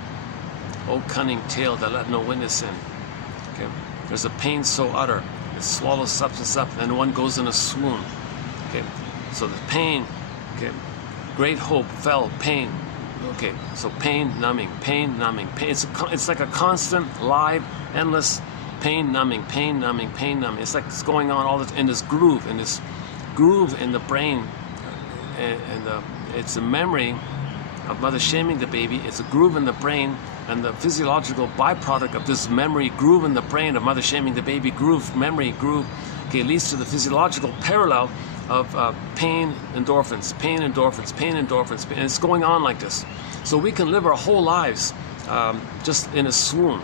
O cunning tale that let no witness in. Okay. There's a pain so utter, it swallows substance up, and one goes in a swoon. Okay. So the pain, okay, great hope fell, pain. Okay, so pain numbing, pain numbing, pain. It's like a constant, live, endless pain numbing, pain numbing, pain numbing. It's like it's going on all in this groove in the brain, and it's a memory of mother shaming the baby. It's a groove in the brain, and the physiological byproduct of this memory groove in the brain of mother shaming the baby, memory groove, okay, leads to the physiological parallel of pain endorphins, pain endorphins, pain endorphins, and it's going on like this. So we can live our whole lives just in a swoon,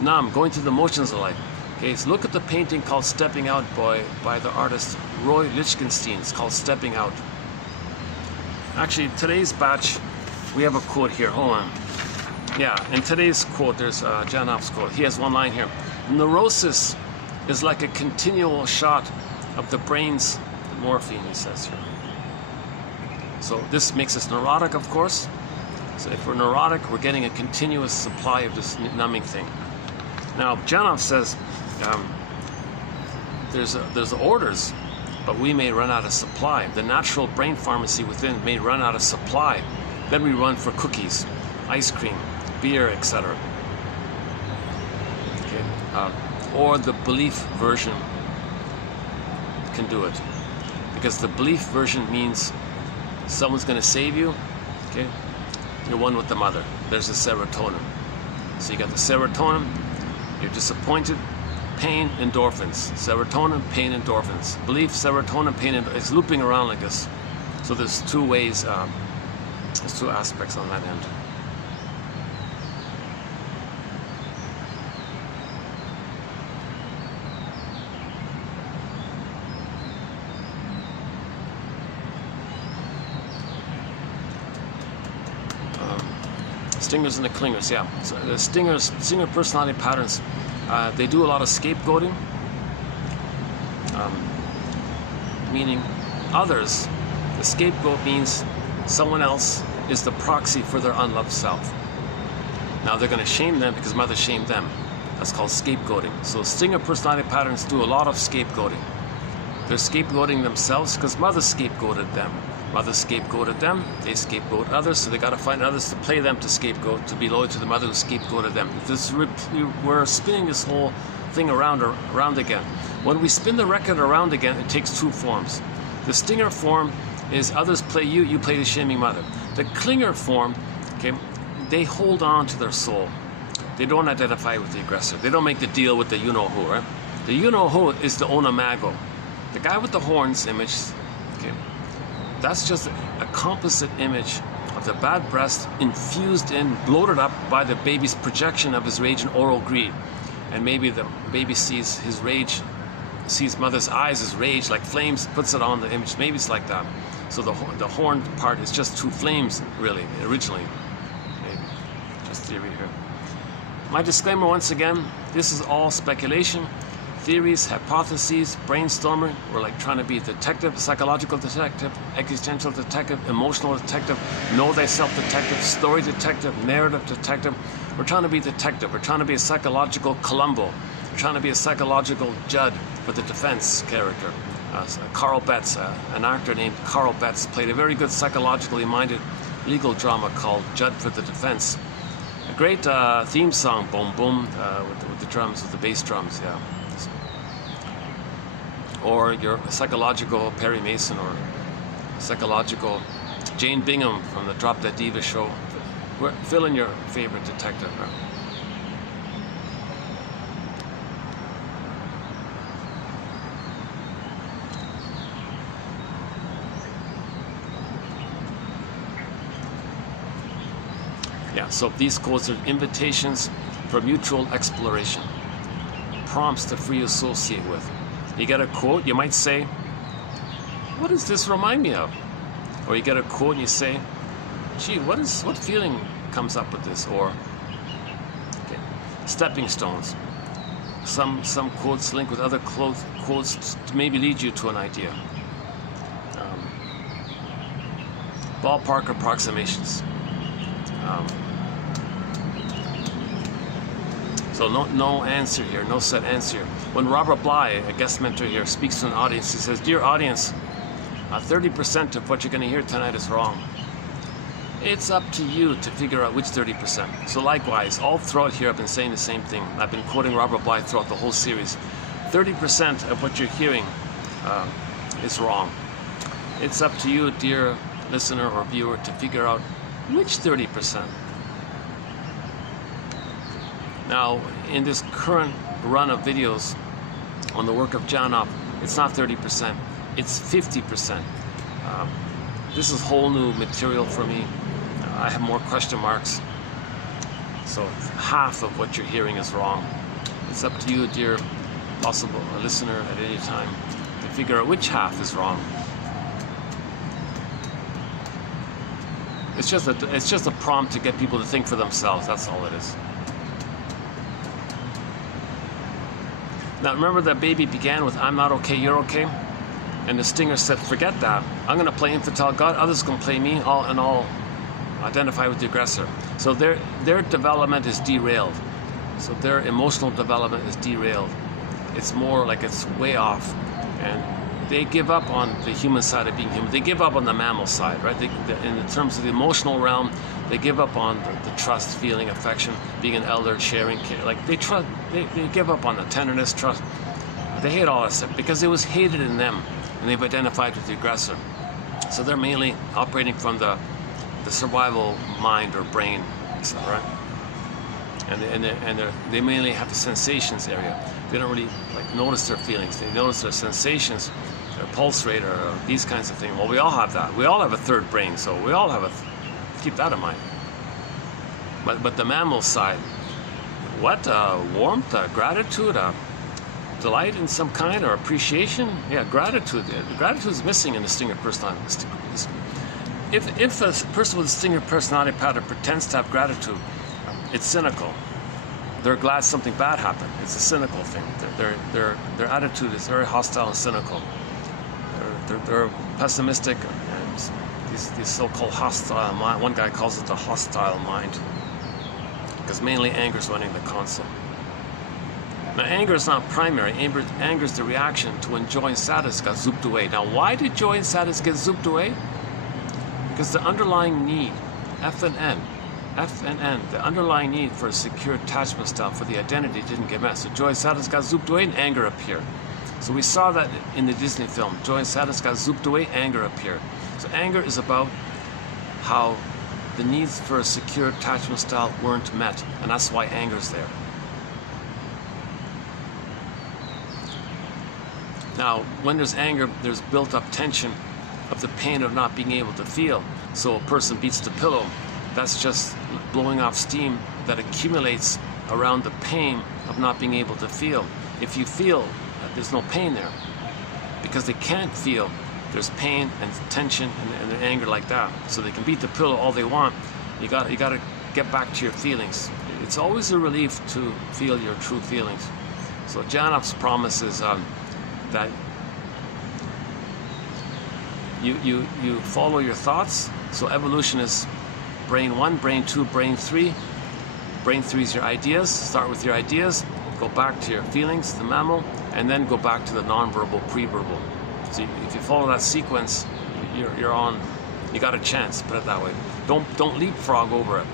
numb, going through the motions of life. Okay, so look at the painting called Stepping Out by the artist Roy Lichtenstein. It's called Stepping Out. Actually, today's batch, we have a quote here. Hold on. Yeah, in today's quote, there's Janoff's quote. He has one line here. Neurosis is like a continual shot of the brain's morphine, he says here. So this makes us neurotic, of course. So if we're neurotic, we're getting a continuous supply of this numbing thing. Now, Janoff says there's orders, but we may run out of supply. The natural brain pharmacy within may run out of supply. Then we run for cookies, ice cream, beer, etc. Okay. Or the belief version can do it. Because the belief version means someone's going to save you. Okay. You're one with the mother. There's the serotonin. So you got the serotonin, you're disappointed, pain, endorphins. Serotonin, pain, endorphins. Belief, serotonin, pain, it's looping around like this. So there's two ways, there's two aspects on that end. Stingers and the clingers, yeah. So the stinger personality patterns, they do a lot of scapegoating, meaning others. The scapegoat means someone else is the proxy for their unloved self. Now they're going to shame them because mother shamed them. That's called scapegoating. So stinger personality patterns do a lot of scapegoating. They're scapegoating themselves because mother scapegoated them. Mother scapegoated them, they scapegoat others, so they got to find others to play them to scapegoat, to be loyal to the mother who scapegoated them. We're spinning this whole thing around again. When we spin the record around again, it takes two forms. The stinger form is others play you, you play the shaming mother. The clinger form, okay, they hold on to their soul. They don't identify with the aggressor. They don't make the deal with the you-know-who, right? The you-know-who is the onamago. The guy with the horns image, okay, that's just a composite image of the bad breast infused in, bloated up by the baby's projection of his rage and oral greed. And maybe the baby sees his rage, sees mother's eyes as rage like flames, puts it on the image. Maybe it's like that. So the horn part is just two flames, really, originally. Maybe. Just theory here. My disclaimer once again, this is all speculation. Theories, hypotheses, brainstorming. We're like trying to be a detective, psychological detective, existential detective, emotional detective, know thyself detective, story detective, narrative detective. We're trying to be detective. We're trying to be a psychological Columbo. We're trying to be a psychological Judd for the defense character. Carl Betts, an actor named Carl Betts, played a very good psychologically minded legal drama called Judd for the Defense. A great theme song, boom boom, with the drums, with the bass drums, yeah. Or your psychological Perry Mason, or psychological Jane Bingham from the Drop Dead Diva show. Fill in your favorite detective. Yeah, so these codes are invitations for mutual exploration, prompts to free associate with. You get a quote, you might say, what does this remind me of? Or you get a quote and you say, gee, what feeling comes up with this? Or okay, stepping stones. Some quotes link with other quotes to maybe lead you to an idea. Ballpark approximations. So no answer here, no set answer here. When Robert Bly, a guest mentor here, speaks to an audience, he says, dear audience, 30% of what you're going to hear tonight is wrong. It's up to you to figure out which 30%. So likewise, all throughout here I've been saying the same thing. I've been quoting Robert Bly throughout the whole series. 30% of what you're hearing is wrong. It's up to you, dear listener or viewer, to figure out which 30%. Now, in this current run of videos on the work of Janov, it's not 30%, it's 50%. This is whole new material for me. I have more question marks. So half of what you're hearing is wrong. It's up to you, dear possible listener at any time, to figure out which half is wrong. It's just a prompt to get people to think for themselves. That's all it is. Now remember that baby began with "I'm not okay, you're okay," and the stinger said, "Forget that. I'm going to play infantile God. Others can play me. I'll identify with the aggressor." So their development is derailed. So their emotional development is derailed. It's more like it's way off, and they give up on the human side of being human. They give up on the mammal side, right? In terms of the emotional realm, they give up on the trust, feeling, affection, being an elder, sharing, like they give up on the tenderness, trust. They hate all that stuff because it was hated in them, and they've identified with the aggressor. So they're mainly operating from the survival mind or brain, right? And they mainly have the sensations area. They don't really notice their feelings. They notice their sensations, their pulse rate, or these kinds of things. Well, we all have that. We all have a third brain, so we all have keep that in mind. But the mammal side, what warmth, gratitude, delight in some kind, or appreciation? Yeah, gratitude. Gratitude is missing in the stinger personality. If a person with a stinger personality pattern pretends to have gratitude, it's cynical. They're glad something bad happened. It's a cynical thing. Their attitude is very hostile and cynical. They're pessimistic, and these so-called hostile mind. One guy calls it the hostile mind, because mainly anger is running the concept. Now, anger is not primary. Anger is the reaction to when joy and sadness got zooped away. Now, why did joy and sadness get zooped away? Because the underlying need, F and N, the underlying need for a secure attachment style for the identity didn't get met. So joy and sadness got zooped away and anger appeared. So we saw that in the Disney film. Joy and sadness got zooped away, anger appeared. So anger is about how the needs for a secure attachment style weren't met, and that's why anger's there. Now, when there's anger, there's built up tension of the pain of not being able to feel. So a person beats the pillow. That's just blowing off steam that accumulates around the pain of not being able to feel. If you feel, there's no pain there. Because they can't feel, there's pain and tension and anger like that. So they can beat the pillow all they want. You got to get back to your feelings. It's always a relief to feel your true feelings. So Janov's promise is that you follow your thoughts. So evolution is brain 1, brain 2, brain 3. Brain 3 is your ideas. Start with your ideas, go back to your feelings, the mammal, and then go back to the nonverbal, pre-verbal. So if you follow that sequence, you're on. You got a chance. Put it that way. Don't leapfrog over it.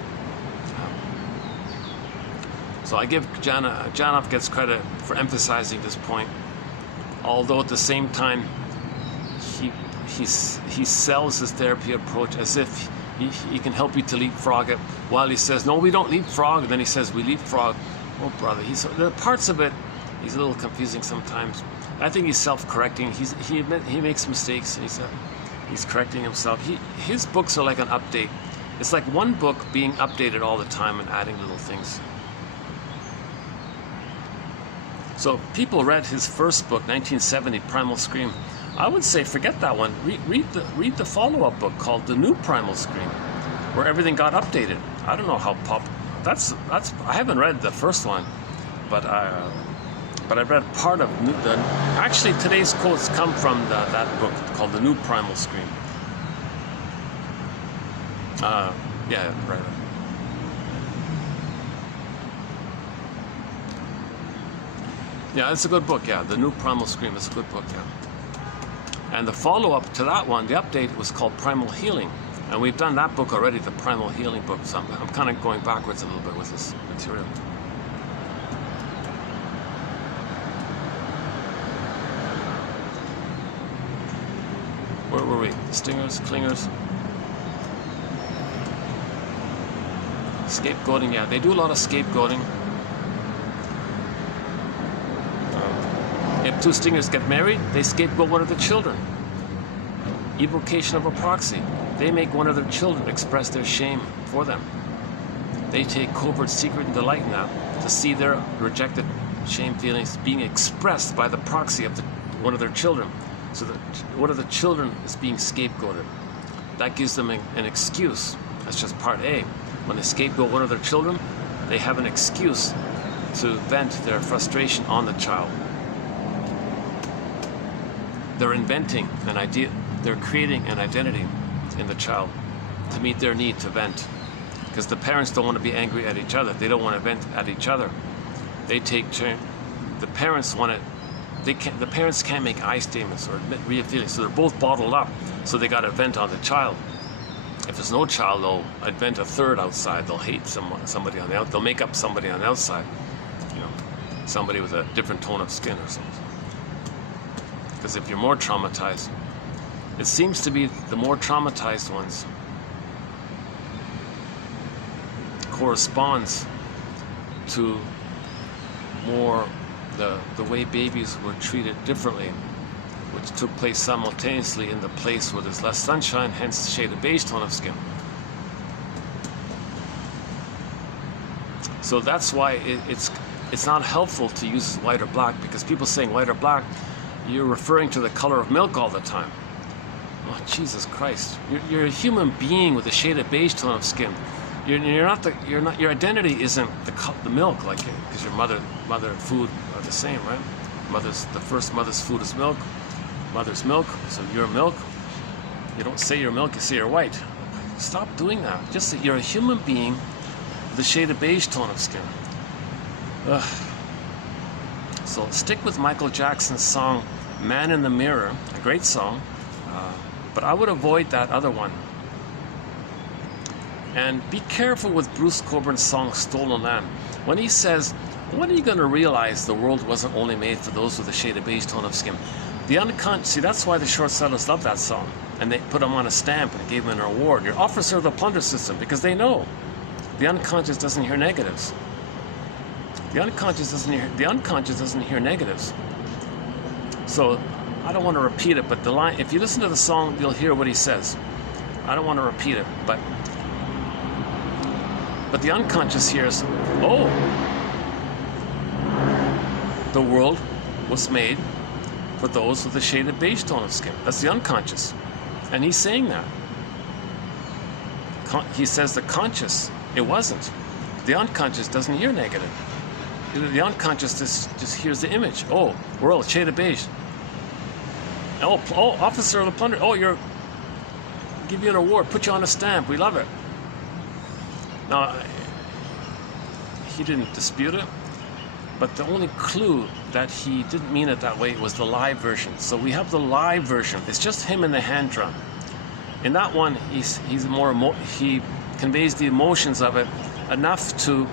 So I give Janov gets credit for emphasizing this point, although at the same time he sells his therapy approach as if he can help you to leapfrog it, while he says, no, we don't leapfrog, and then he says, we leapfrog. Oh, brother, the parts of it, he's a little confusing sometimes. I think he's self-correcting. He makes mistakes. He's correcting himself. His books are like an update. It's like one book being updated all the time and adding little things. So people read his first book, 1970, Primal Scream. I would say forget that one. Read the follow-up book called The New Primal Scream, where everything got updated. I don't know how that's I haven't read the first one, but I read part of actually today's quotes come from that book called The New Primal Scream. Yeah, right. Yeah, it's a good book, yeah. The New Primal Scream is a good book, yeah. And the follow-up to that one, the update, was called Primal Healing. And we've done that book already, the Primal Healing book. So I'm kind of going backwards a little bit with this material. Where were we? Stingers, clingers? Scapegoating, yeah. They do a lot of scapegoating. If two stingers get married, they scapegoat one of the children. Evocation of a proxy. They make one of their children express their shame for them. They take covert secret and delight in that, to see their rejected shame feelings being expressed by the proxy of one of their children. So that one of the children is being scapegoated. That gives them an excuse. That's just part A. When they scapegoat one of their children, they have an excuse to vent their frustration on the child. They're inventing an idea, they're creating an identity in the child to meet their need to vent. Because the parents don't want to be angry at each other. They don't want to vent at each other. They take turn. The parents want to, the parents can't make I statements or admit real feelings, so they're both bottled up, so they got to vent on the child. If there's no child, they'll invent a third outside. They'll hate somebody on the outside. They'll make up somebody on the outside. You know, somebody with a different tone of skin or something. Because if you're more traumatized, it seems to be the more traumatized ones corresponds to more the way babies were treated differently, which took place simultaneously in the place where there's less sunshine, hence the shade of beige tone of skin. So that's why it's not helpful to use white or black, because people saying white or black, you're referring to the color of milk all the time. Oh, Jesus Christ! You're a human being with a shade of beige tone of skin. Your identity isn't the milk, like, because your mother and food are the same, right? The first mother's food is milk. Mother's milk, so you're milk. You don't say you're milk, you say you're white. Stop doing that. Just say you're a human being with a shade of beige tone of skin. Ugh. So stick with Michael Jackson's song Man in the Mirror, a great song, but I would avoid that other one. And be careful with Bruce Cockburn's song Stolen Land. When he says, when are you going to realize the world wasn't only made for those with a shade of beige tone of skin? The unconscious, see, that's why the short sellers love that song. And they put him on a stamp and gave him an award. You're officer of the plunder system, because they know the unconscious doesn't hear negatives. The unconscious doesn't hear negatives. So I don't want to repeat it, but the line, if you listen to the song, you'll hear what he says. I don't want to repeat it, but the unconscious hears, oh, the world was made for those with a shade of beige tone of skin. That's the unconscious. And he's saying that. He says the conscious, it wasn't. The unconscious doesn't hear negative. The unconscious just hears the image. Oh, world, shade of beige. Oh, officer of the plunder. Oh, give you an award, put you on a stamp. We love it. Now, he didn't dispute it, but the only clue that he didn't mean it that way was the live version. So we have the live version. It's just him and the hand drum. In that one, he conveys the emotions of it enough to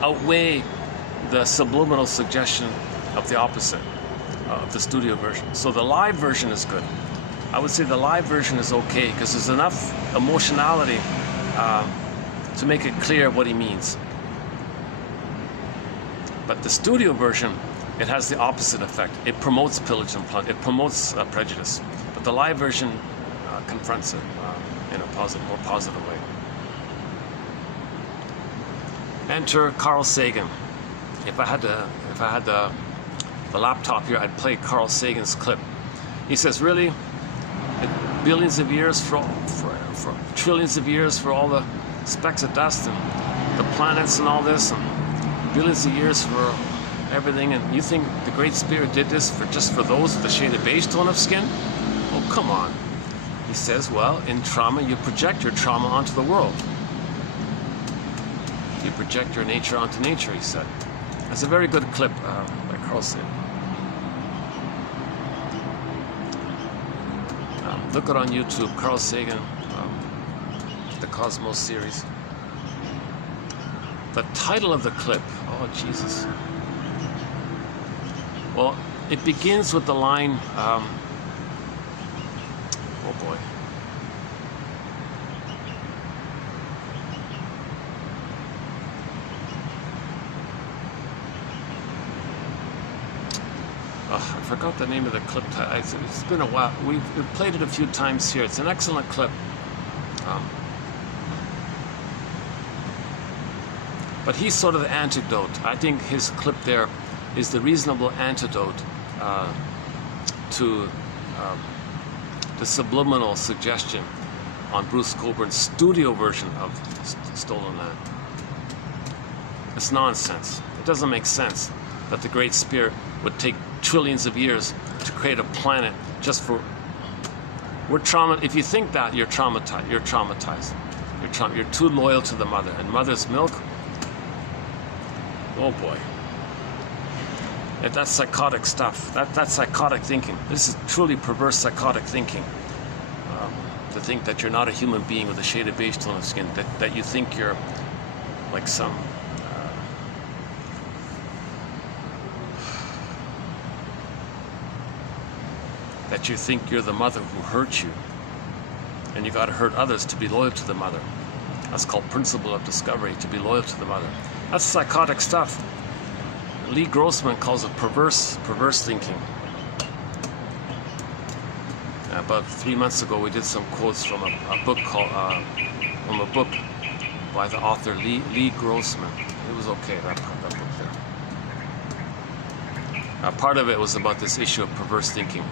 outweigh the subliminal suggestion of the opposite of the studio version. So the live version is good. I would say the live version is okay, because there's enough emotionality to make it clear what he means. But the studio version, it has the opposite effect. It promotes pillage and plunder. It promotes prejudice. But the live version confronts it. in a more positive way. Enter Carl Sagan. If I had the laptop here, I'd play Carl Sagan's clip. He says, really, billions of years for trillions of years for all the specks of dust and the planets and all this, and billions of years for everything, and you think the Great Spirit did this just for those with the shaded beige tone of skin? Oh, come on. He says, well, in trauma, you project your trauma onto the world. You project your nature onto nature, he said. That's a very good clip by Carl Sagan. Look it on YouTube, Carl Sagan, the Cosmos series. The title of the clip, oh Jesus. Well, it begins with the line, oh boy. I forgot the name of the clip. It's been a while. We've played it a few times here. It's an excellent clip. But he's sort of the antidote. I think his clip there is the reasonable antidote to the subliminal suggestion on Bruce Coburn's studio version of Stolen Land. It's nonsense. It doesn't make sense that the Great Spirit would take trillions of years to create a planet just for... If you think that, you're traumatized. You're traumatized. You're too loyal to the mother. And mother's milk, oh boy. That's psychotic stuff. That's psychotic thinking. This is truly perverse psychotic thinking. To think that you're not a human being with a shaded beige tone of skin. That you think you're like some... that you think you're the mother who hurt you, and you got to hurt others to be loyal to the mother. That's called principle of discovery, to be loyal to the mother. That's psychotic stuff. Lee Grossman calls it perverse thinking. About 3 months ago, we did some quotes from a book called by the author Lee Grossman. It was okay, that book there. Part of it was about this issue of perverse thinking.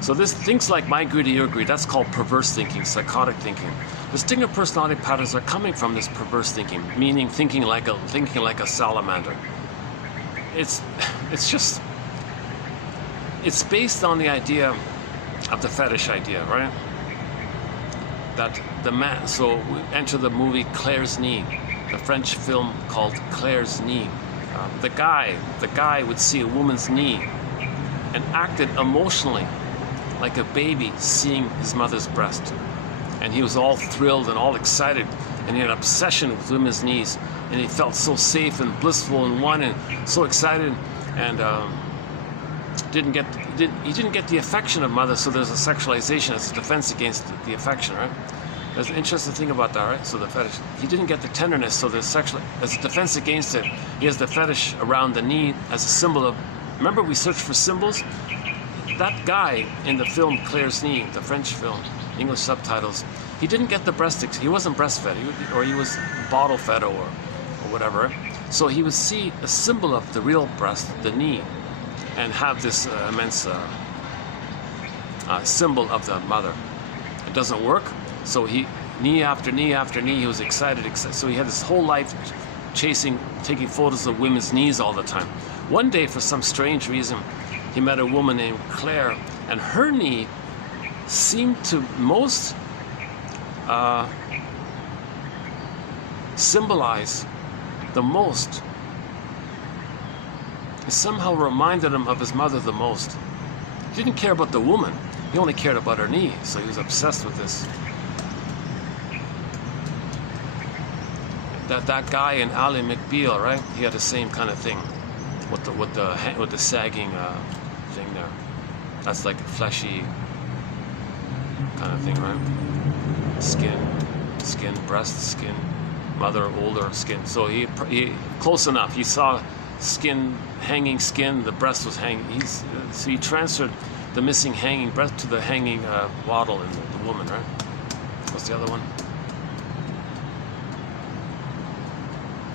So things like my greedy, your greed, that's called perverse thinking, psychotic thinking. Distinctive personality patterns are coming from this perverse thinking, meaning thinking like a salamander. It's based on the idea of the fetish idea, right? That the man. So we enter the movie Claire's Knee, the French film called Claire's Knee. The guy would see a woman's knee and acted emotionally like a baby seeing his mother's breast, and he was all thrilled and all excited, and he had an obsession with women's knees, and he felt so safe and blissful and one and so excited, and he didn't get the affection of mother, so there's a sexualization as a defense against the affection, right? There's an interesting thing about that, right? So the fetish, he didn't get the tenderness, so there's sexual, as a defense against it, he has the fetish around the knee as a symbol of, remember we searched for symbols? That guy in the film Claire's Knee, the French film, English subtitles, he didn't get the breast, he wasn't breastfed, or he was bottle fed or whatever. So he would see a symbol of the real breast, the knee, and have this immense symbol of the mother. It doesn't work, so knee after knee after knee, he was excited. So he had this whole life taking photos of women's knees all the time. One day, for some strange reason, he met a woman named Claire, and her knee seemed to most symbolize the most. It somehow reminded him of his mother the most. He didn't care about the woman. He only cared about her knee, so he was obsessed with this. That guy in Ally McBeal, right? He had the same kind of thing with the sagging thing there. That's like a fleshy kind of thing, right? Skin, breast, skin, mother, older skin. So he close enough. He saw skin, hanging skin. The breast was hanging. So he transferred the missing hanging breast to the hanging waddle in the woman, right? What's the other one?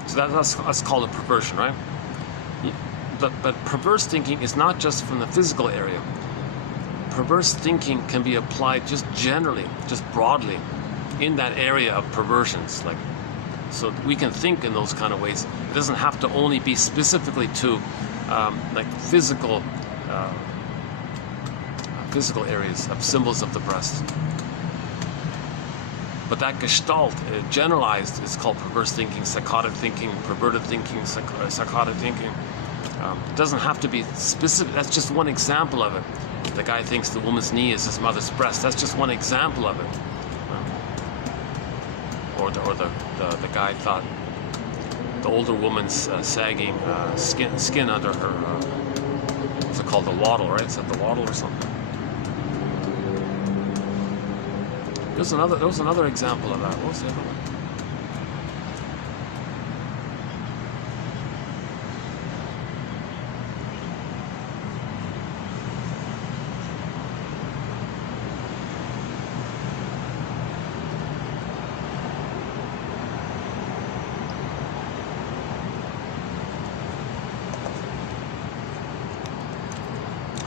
So that's called a perversion, right? But perverse thinking is not just from the physical area. Perverse thinking can be applied just generally, just broadly, in that area of perversions. Like, so we can think in those kind of ways. It doesn't have to only be specifically to like physical areas of symbols of the breast. But that gestalt, generalized, is called perverse thinking, psychotic thinking, perverted thinking, psychotic thinking. It doesn't have to be specific. That's just one example of it. The guy thinks the woman's knee is his mother's breast. That's just one example of it. Or the guy thought the older woman's sagging skin under her, what's it called, the waddle, right? Is that the waddle or something? There was another example of that. What was the other one?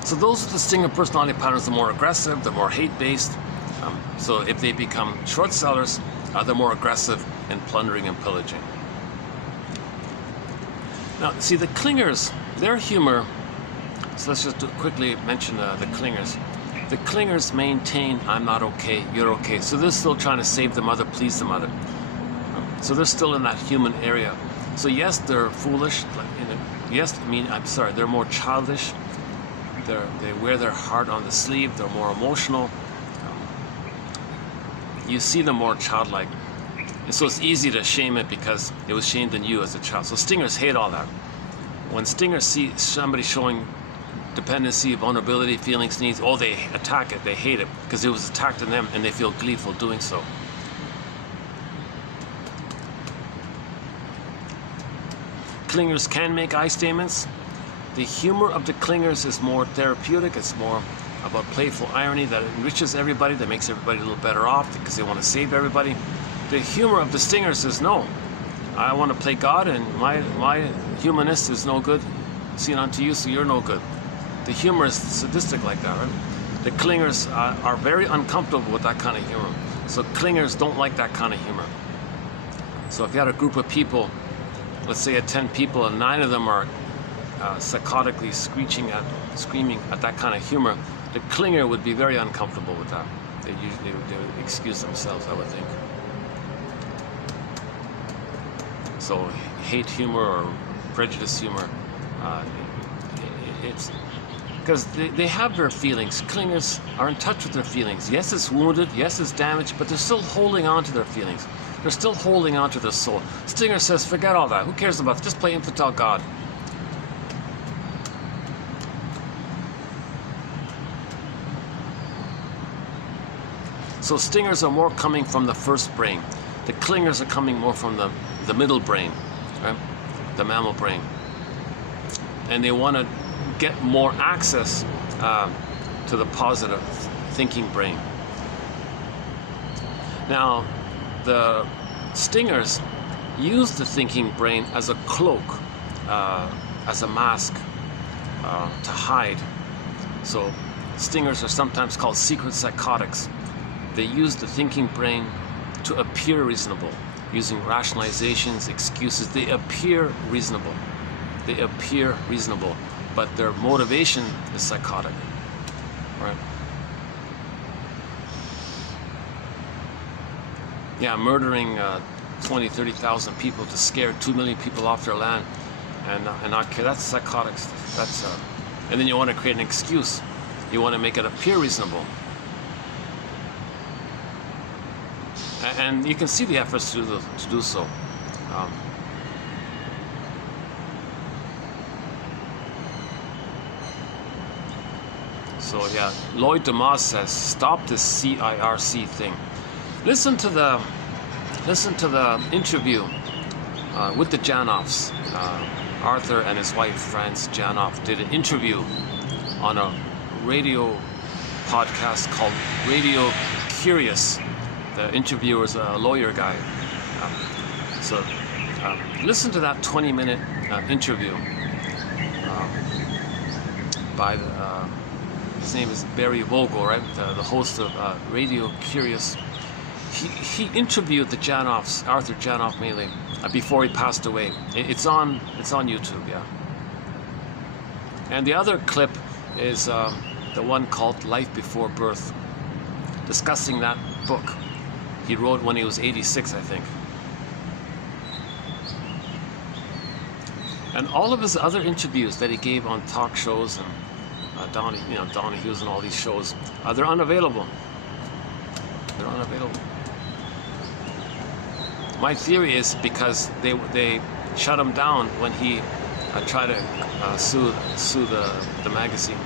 So those are the stinger personality patterns. The more aggressive, the more hate-based. So if they become short sellers, they're more aggressive in plundering and pillaging. Now, see, the clingers, their humor, so let's just quickly mention the clingers. The clingers maintain, I'm not okay, you're okay. So they're still trying to save the mother, please the mother. So they're still in that human area. So yes, they're foolish. They're more childish. They wear their heart on the sleeve. They're more emotional. You see them more childlike. And so it's easy to shame it because it was shamed in you as a child. So stingers hate all that. When stingers see somebody showing dependency, vulnerability, feelings, needs, they attack it. They hate it because it was attacked in them, and they feel gleeful doing so. Clingers can make I statements. The humor of the clingers is more therapeutic. It's more about playful irony that enriches everybody, that makes everybody a little better off because they want to save everybody. The humor of the stingers is, no, I want to play God, and my humanist is no good. See it unto you, so you're no good. The humor is sadistic like that, right? The clingers are very uncomfortable with that kind of humor. So clingers don't like that kind of humor. So if you had a group of people, let's say 10 people, and 9 of them are psychotically screaming at that kind of humor, the clinger would be very uncomfortable with that. They would excuse themselves, I would think. So hate humor or prejudice humor, it's because they have their feelings. Clingers are in touch with their feelings. Yes, it's wounded, yes, it's damaged, but they're still holding on to their feelings. They're still holding on to their soul. Stinger says, forget all that. Who cares about it? Just play infantile God. So stingers are more coming from the first brain. The clingers are coming more from the middle brain, right? The mammal brain. And they want to get more access to the positive thinking brain. Now, the stingers use the thinking brain as a cloak, as a mask to hide. So stingers are sometimes called secret psychotics. They use the thinking brain to appear reasonable, using rationalizations, excuses. They appear reasonable. They appear reasonable, but their motivation is psychotic, right? Yeah, murdering 20, 30,000 people to scare 2 million people off their land, and not care. That's psychotic stuff. That's and then you want to create an excuse. You want to make it appear reasonable. And you can see the efforts to do so. So yeah, Lloyd DeMoss says, stop this CIRC thing. Listen to the interview with the Janoffs. Arthur and his wife Franz Janoff did an interview on a radio podcast called Radio Curious. the interviewer's a lawyer guy. So listen to that 20-minute interview by his name is Barry Vogel, right? The host of Radio Curious. He interviewed the Janoffs, Arthur Janoff mainly, before he passed away. It's on YouTube, yeah. And the other clip is the one called Life Before Birth, discussing that book he wrote when he was 86, I think. And all of his other interviews that he gave on talk shows and Donahue's and all these shows, they're unavailable. They're unavailable. My theory is because they shut him down when he tried to sue the magazine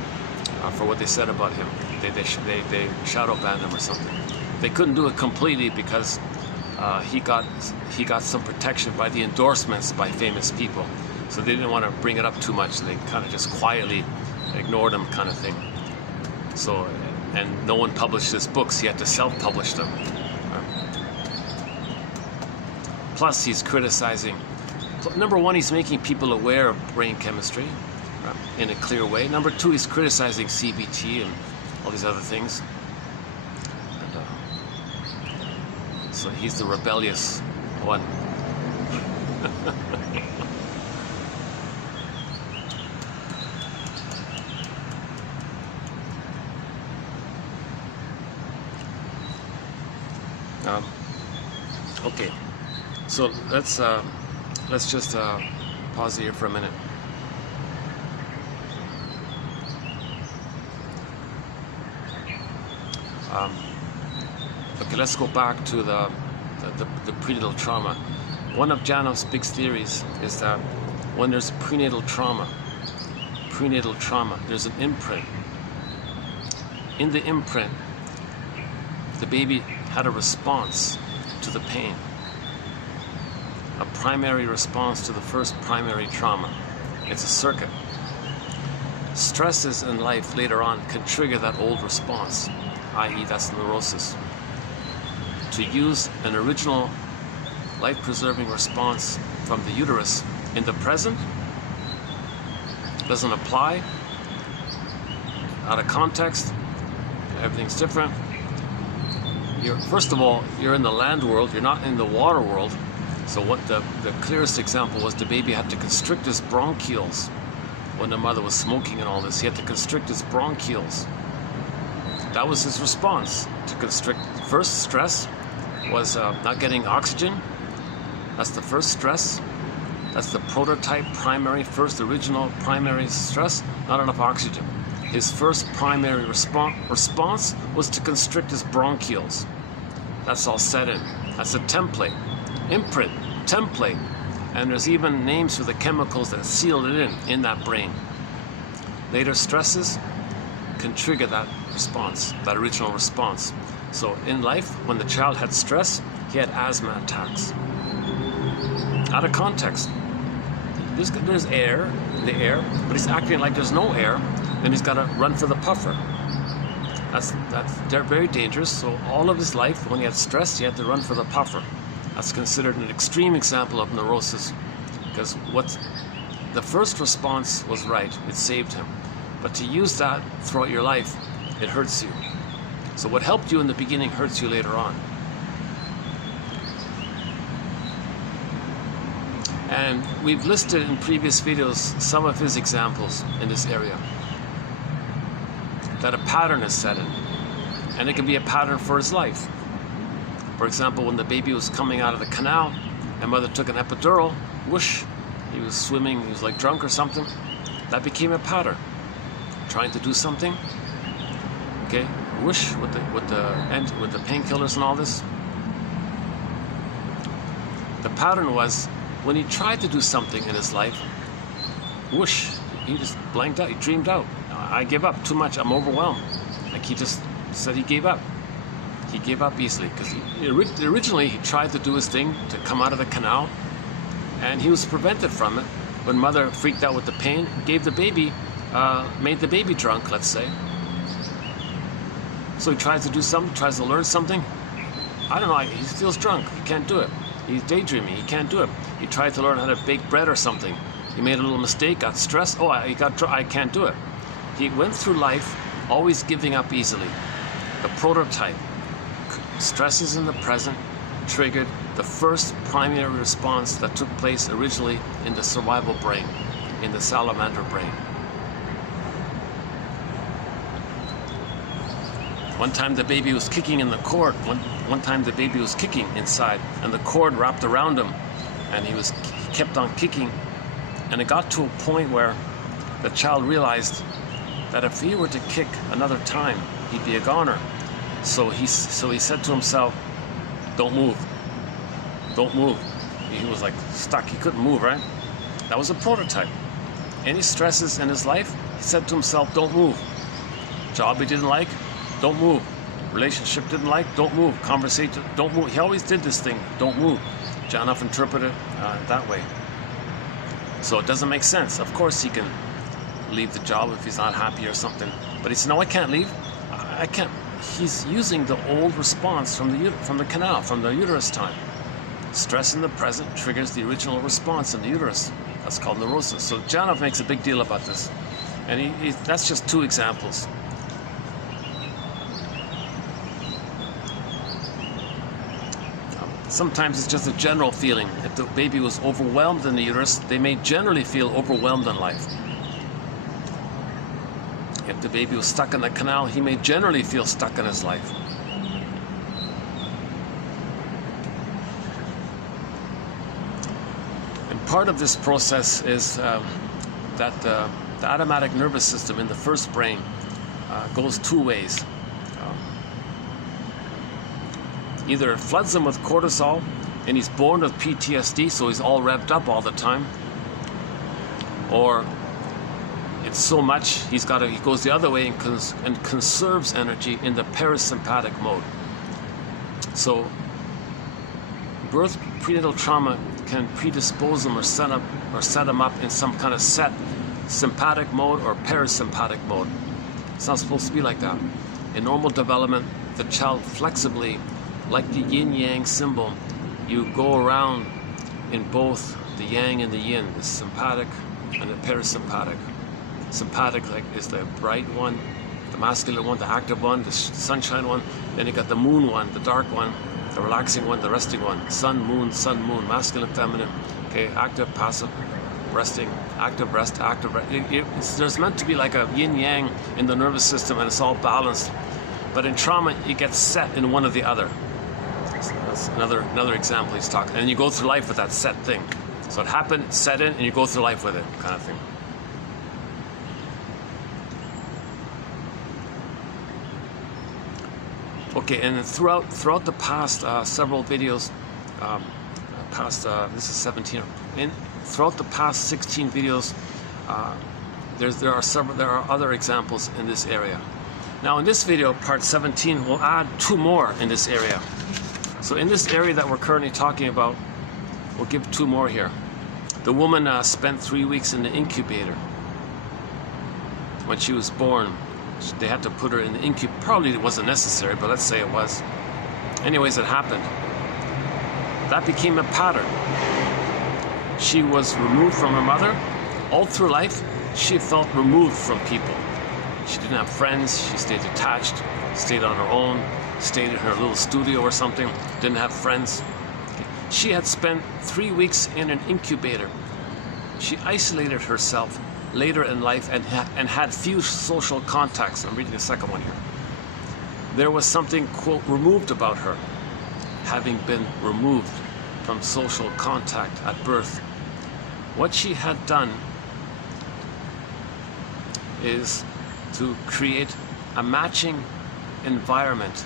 for what they said about him. They shadow banned him or something. They couldn't do it completely because he got some protection by the endorsements by famous people. So they didn't want to bring it up too much. They kind of just quietly ignored him, kind of thing. So, and no one published his books. He had to self-publish them. Plus, he's criticizing. Number one, he's making people aware of brain chemistry in a clear way. Number two, he's criticizing CBT and all these other things. And, so he's the rebellious one. Okay, so let's just pause here for a minute. Okay, let's go back to the prenatal trauma. One of Janoff's big theories is that when there's prenatal trauma, there's an imprint. In the imprint, the baby had a response to the pain, a primary response to the first primary trauma. It's a circuit. Stresses in life later on can trigger that old response, i.e. that's neurosis. To use an original life-preserving response from the uterus in the present doesn't apply. Out of context, everything's different. First of all, you're in the land world, you're not in the water world. So what the clearest example was, the baby had to constrict his bronchioles when the mother was smoking and all this. He had to constrict his bronchioles. That was his response, to constrict. First stress was not getting oxygen. That's the first stress. That's the prototype primary, first original primary stress, not enough oxygen. His first primary response was to constrict his bronchioles. That's all set in. That's a template. Imprint, template. And there's even names for the chemicals that sealed it in that brain. Later stresses can trigger that response, that original response. So in life, when the child had stress, he had asthma attacks. Out of context. There's air in the air, but he's acting like there's no air. Then he's got to run for the puffer. They're very dangerous. So all of his life, when he had stress, he had to run for the puffer. That's considered an extreme example of neurosis, because the first response was right. It saved him. But to use that throughout your life, it hurts you. So what helped you in the beginning hurts you later on. And we've listed in previous videos some of his examples in this area. That a pattern is set in. And it can be a pattern for his life. For example, when the baby was coming out of the canal, and mother took an epidural, whoosh, he was swimming, he was like drunk or something. That became a pattern. Trying to do something, okay, whoosh, with the painkillers and all this. The pattern was, when he tried to do something in his life, whoosh, he just blanked out, he dreamed out. I give up too much, I'm overwhelmed. Like he just said he gave up. He gave up easily, because originally he tried to do his thing to come out of the canal, and he was prevented from it when mother freaked out with the pain, gave the baby, made the baby drunk, let's say. So he tries to do something, tries to learn something, I don't know, he feels drunk, he can't do it. He's daydreaming, he can't do it. He tried to learn how to bake bread or something. He made a little mistake, got stressed, oh, I can't do it. He went through life always giving up easily. The prototype, stresses in the present, triggered the first primary response that took place originally in the survival brain, in the salamander brain. One time the baby was kicking in the cord. One time the baby was kicking inside, and the cord wrapped around him, and he kept on kicking, and it got to a point where the child realized that if he were to kick another time, he'd be a goner. So he said to himself, "Don't move, don't move." He was like stuck. He couldn't move, right? That was a prototype. Any stresses in his life, he said to himself, "Don't move." Job he didn't like, don't move. Relationship didn't like, don't move. Conversation, don't move. He always did this thing, don't move. John F. interpreted it that way. So it doesn't make sense. Of course he can leave the job if he's not happy or something. But he said, no, I can't leave. I can't. He's using the old response from the canal, from the uterus time. Stress in the present triggers the original response in the uterus. That's called neurosis. So John F. makes a big deal about this. And that's just two examples. Sometimes it's just a general feeling. If the baby was overwhelmed in the uterus, they may generally feel overwhelmed in life. If the baby was stuck in the canal, he may generally feel stuck in his life. And part of this process is that the automatic nervous system in the first brain goes two ways. Either it floods him with cortisol, and he's born with PTSD, so he's all revved up all the time, or it's so much he goes the other way and conserves energy in the parasympathetic mode. So birth prenatal trauma can predispose him or set him up in some kind of set sympathetic mode or parasympathetic mode. It's not supposed to be like that. In normal development, the child flexibly, like the yin-yang symbol, you go around in both the yang and the yin, the sympathetic and the parasympathetic. Sympathetic is the bright one, the masculine one, the active one, the sunshine one. Then you got the moon one, the dark one, the relaxing one, the resting one. Sun, moon, masculine, feminine. Okay, active, passive, resting, active, rest, active, rest. There's meant to be like a yin-yang in the nervous system, and it's all balanced. But in trauma, it gets set in one or the other. That's another example he's talking. And you go through life with that set thing. So it happened, it's set in, and you go through life with it, kind of thing. Okay, and throughout the past several videos, this is 17. Throughout the past 16 videos, there are other examples in this area. Now in this video, part 17, we'll add two more in this area. So in this area that we're currently talking about, we'll give two more here. The woman spent 3 weeks in the incubator. When she was born, they had to put her in the incubator. Probably it wasn't necessary, but let's say it was. Anyways, it happened. That became a pattern. She was removed from her mother. All through life, she felt removed from people. She didn't have friends, she stayed detached, stayed on her own, stayed in her little studio or something, didn't have friends. She had spent 3 weeks in an incubator. She isolated herself later in life and had few social contacts. I'm reading the second one here. There was something, quote, removed about her, having been removed from social contact at birth. What she had done is to create a matching environment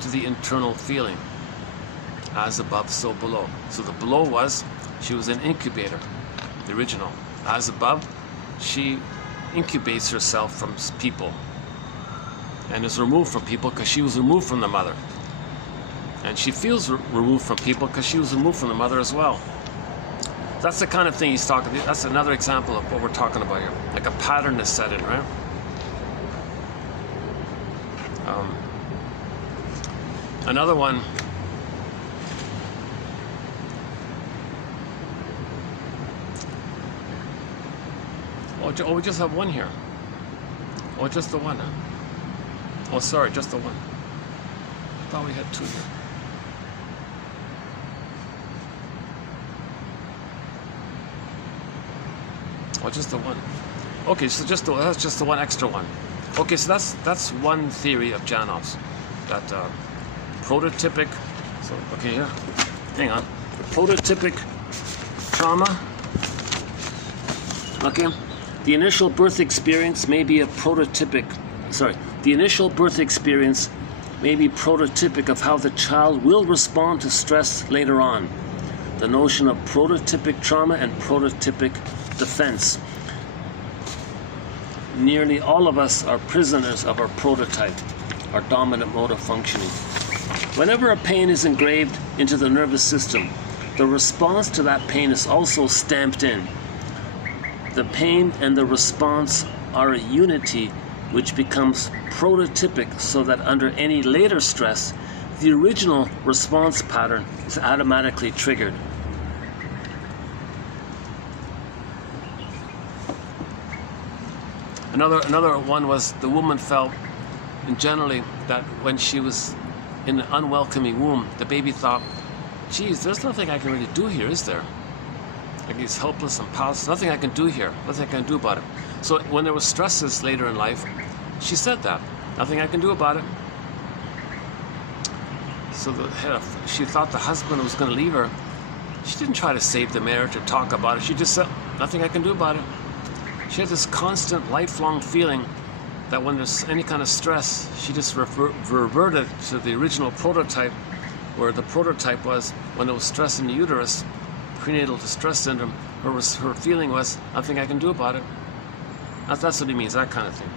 to the internal feeling, as above, so below. So the below was, she was an incubator, the original. As above, she incubates herself from people and is removed from people because she was removed from the mother. And she feels removed from people because she was removed from the mother as well. That's the kind of thing he's talking about. That's another example of what we're talking about here. Like a pattern is set in, right? Another one Oh, we just have one here. Oh, just the one. Oh, sorry, just the one. I thought we had two here. Oh, just the one. Okay, so that's just the one extra one. Okay, so that's one theory of Janov's. That prototypic. So okay, here. Hang on. Prototypic trauma. Okay. The initial birth experience may be a prototypic. Sorry. The initial birth experience may be prototypic of how the child will respond to stress later on. The notion of prototypic trauma and prototypic defense. Nearly all of us are prisoners of our prototype, our dominant mode of functioning. Whenever a pain is engraved into the nervous system, the response to that pain is also stamped in. The pain and the response are a unity which becomes prototypic, so that under any later stress, the original response pattern is automatically triggered. Another one was the woman felt, and generally, that when she was in an unwelcoming womb, the baby thought, geez, there's nothing I can really do here, is there? Like he's helpless and powerless, nothing I can do here, nothing I can do about it. So when there was stresses later in life, she said that, nothing I can do about it. So she thought the husband was going to leave her. She didn't try to save the marriage or talk about it. She just said, nothing I can do about it. She had this constant, lifelong feeling that when there's any kind of stress, she just reverted to the original prototype, where the prototype was when there was stress in the uterus, prenatal distress syndrome. Her feeling was, nothing I can do about it. That's what he means, that kind of thing.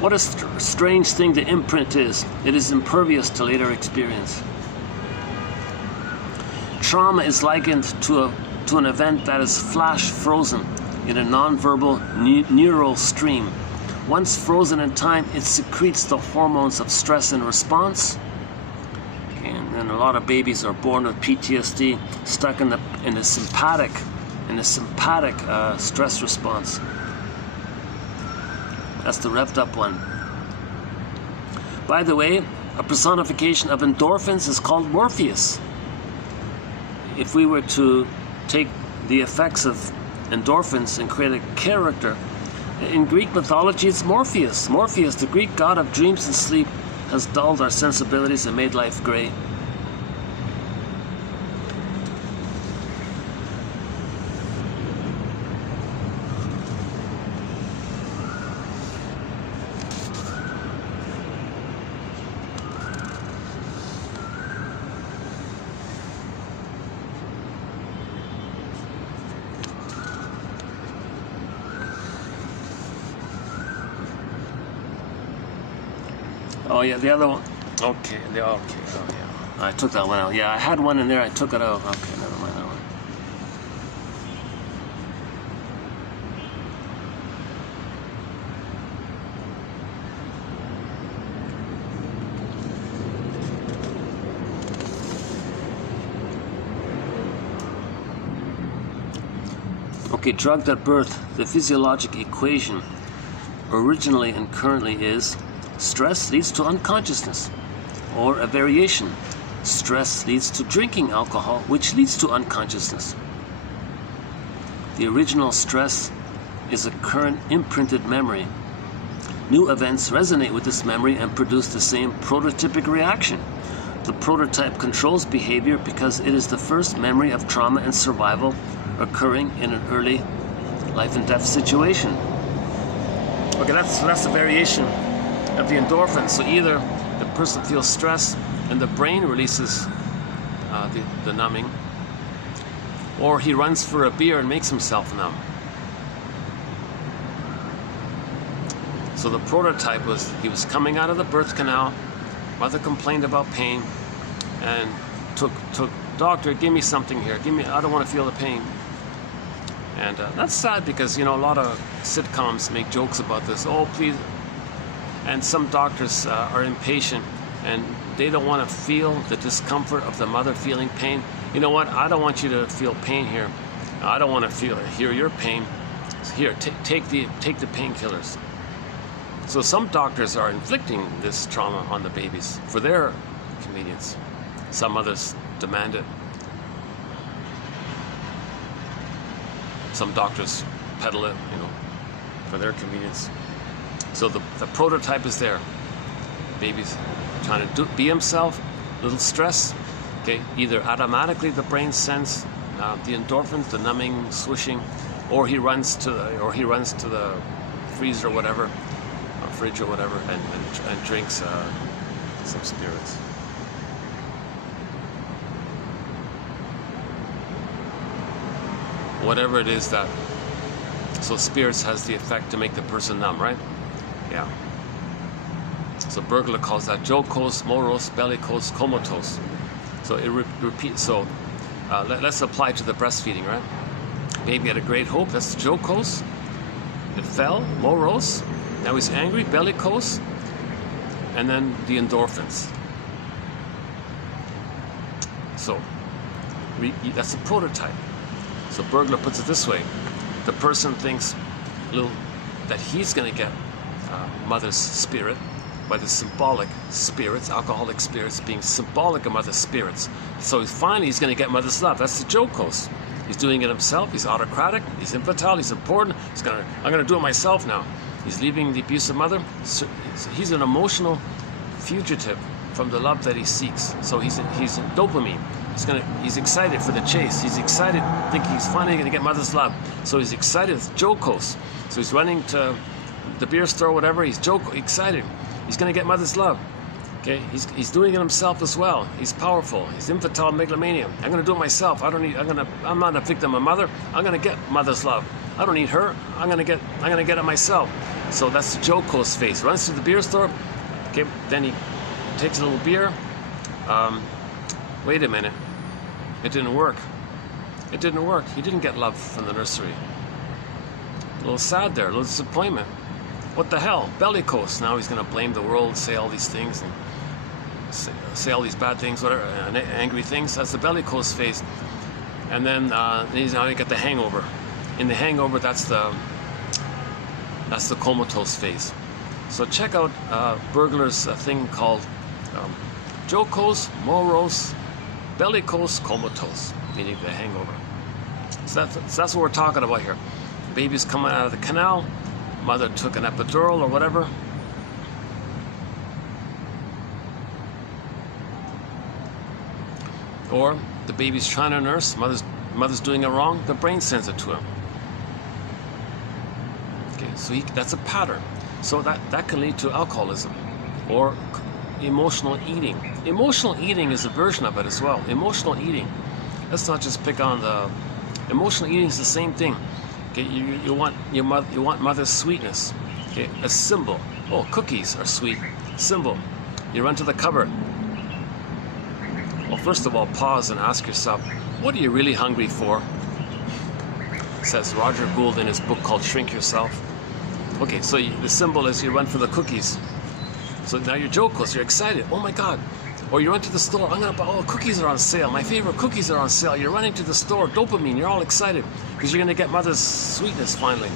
What a strange thing the imprint is. It is impervious to later experience. Trauma is likened to an event that is flash frozen in a non-verbal neural stream. Once frozen in time, it secretes the hormones of stress and response. And a lot of babies are born with PTSD, stuck in the sympathetic stress response. That's the revved up one. By the way, a personification of endorphins is called Morpheus. If we were to take the effects of endorphins and create a character, in Greek mythology it's Morpheus. Morpheus, the Greek god of dreams and sleep, has dulled our sensibilities and made life gray. Oh yeah, the other one. Okay, okay. Oh yeah, I took that one out. Yeah, I had one in there. I took it out. Okay, never mind that one. Okay, drugged at birth. The physiologic equation originally and currently is: stress leads to unconsciousness, or a variation. Stress leads to drinking alcohol, which leads to unconsciousness. The original stress is a current imprinted memory. New events resonate with this memory and produce the same prototypic reaction. The prototype controls behavior because it is the first memory of trauma and survival occurring in an early life and death situation. Okay, that's a variation of the endorphins. So either the person feels stress and the brain releases the numbing, Or he runs for a beer and makes himself numb. So the prototype was, he was coming out of the birth canal, mother complained about pain, and took, doctor, give me something here, I don't want to feel the pain. And that's sad because, you know, a lot of sitcoms make jokes about this, oh please, and some doctors are impatient and they don't want to feel the discomfort of the mother feeling pain. You know what, I don't want you to feel pain here, I don't want to hear your pain, here, take the painkillers. So some doctors are inflicting this trauma on the babies for their convenience. Some others demand it. Some doctors peddle it, you know, for their convenience. So the prototype is there. Baby's trying to be himself, little stress. Okay, either automatically the brain sends the endorphins, the numbing, swishing, or he runs to the freezer or whatever, fridge or whatever, and drinks some spirits. Whatever it is that, so spirits has the effect to make the person numb, right? Yeah. So burglar calls that jocose, morose, bellicose, comatose. So it repeats. So let's apply to the breastfeeding, right? Baby had a great hope. That's the jocose. It fell, morose. Now he's angry, bellicose, and then the endorphins. So that's a prototype. So burglar puts it this way: the person thinks that he's going to get mother's spirit by the symbolic spirits, alcoholic spirits being symbolic of mother's spirits. So finally he's going to get mother's love. That's the jocose. He's doing it himself. He's autocratic. He's infantile. He's important. I'm going to do it myself now. He's leaving the abusive mother. So he's an emotional fugitive from the love that he seeks. So he's in dopamine. He's excited for the chase. He's excited, thinking he's finally going to get mother's love. So he's excited. It's jocose. So he's running to the beer store, whatever. He's excited. He's going to get mother's love. Okay, he's doing it himself as well. He's powerful. He's infantile megalomania. I'm going to do it myself. I'm not a victim of mother. I'm going to get mother's love. I don't need her. I'm going to get it myself. So that's the jocose face. Runs to the beer store. Okay, then he takes a little beer. Wait a minute. It didn't work. It didn't work. He didn't get love from the nursery. A little sad there. A little disappointment. What the hell? Bellicose. Now he's going to blame the world, say all these things, and say all these bad things, whatever, angry things. That's the bellicose face. And then he's now going to get the hangover. In the hangover, that's the comatose phase. So check out Burglar's thing called jocose, morose, bellicose, comatose, meaning the hangover. So that's what we're talking about here. Baby's coming out of the canal. Mother took an epidural or whatever. Or the baby's trying to nurse. Mother's doing it wrong. The brain sends it to him. Okay, so that's a pattern. So that can lead to alcoholism or emotional eating. Emotional eating is a version of it as well. Emotional eating. Let's not just pick on the emotional eating. Is the same thing. Okay, you want mother's sweetness. Okay, a symbol. Oh, cookies are sweet. Symbol. You run to the cupboard. Well, first of all, pause and ask yourself, what are you really hungry for? Says Roger Gould in his book called Shrink Yourself. Okay, so the symbol is you run for the cookies. So now you're jocose, you're excited. Oh my God. Or you run to the store, I'm gonna buy, oh, cookies are on sale. My favorite cookies are on sale. You're running to the store, dopamine, you're all excited because you're gonna get mother's sweetness finally.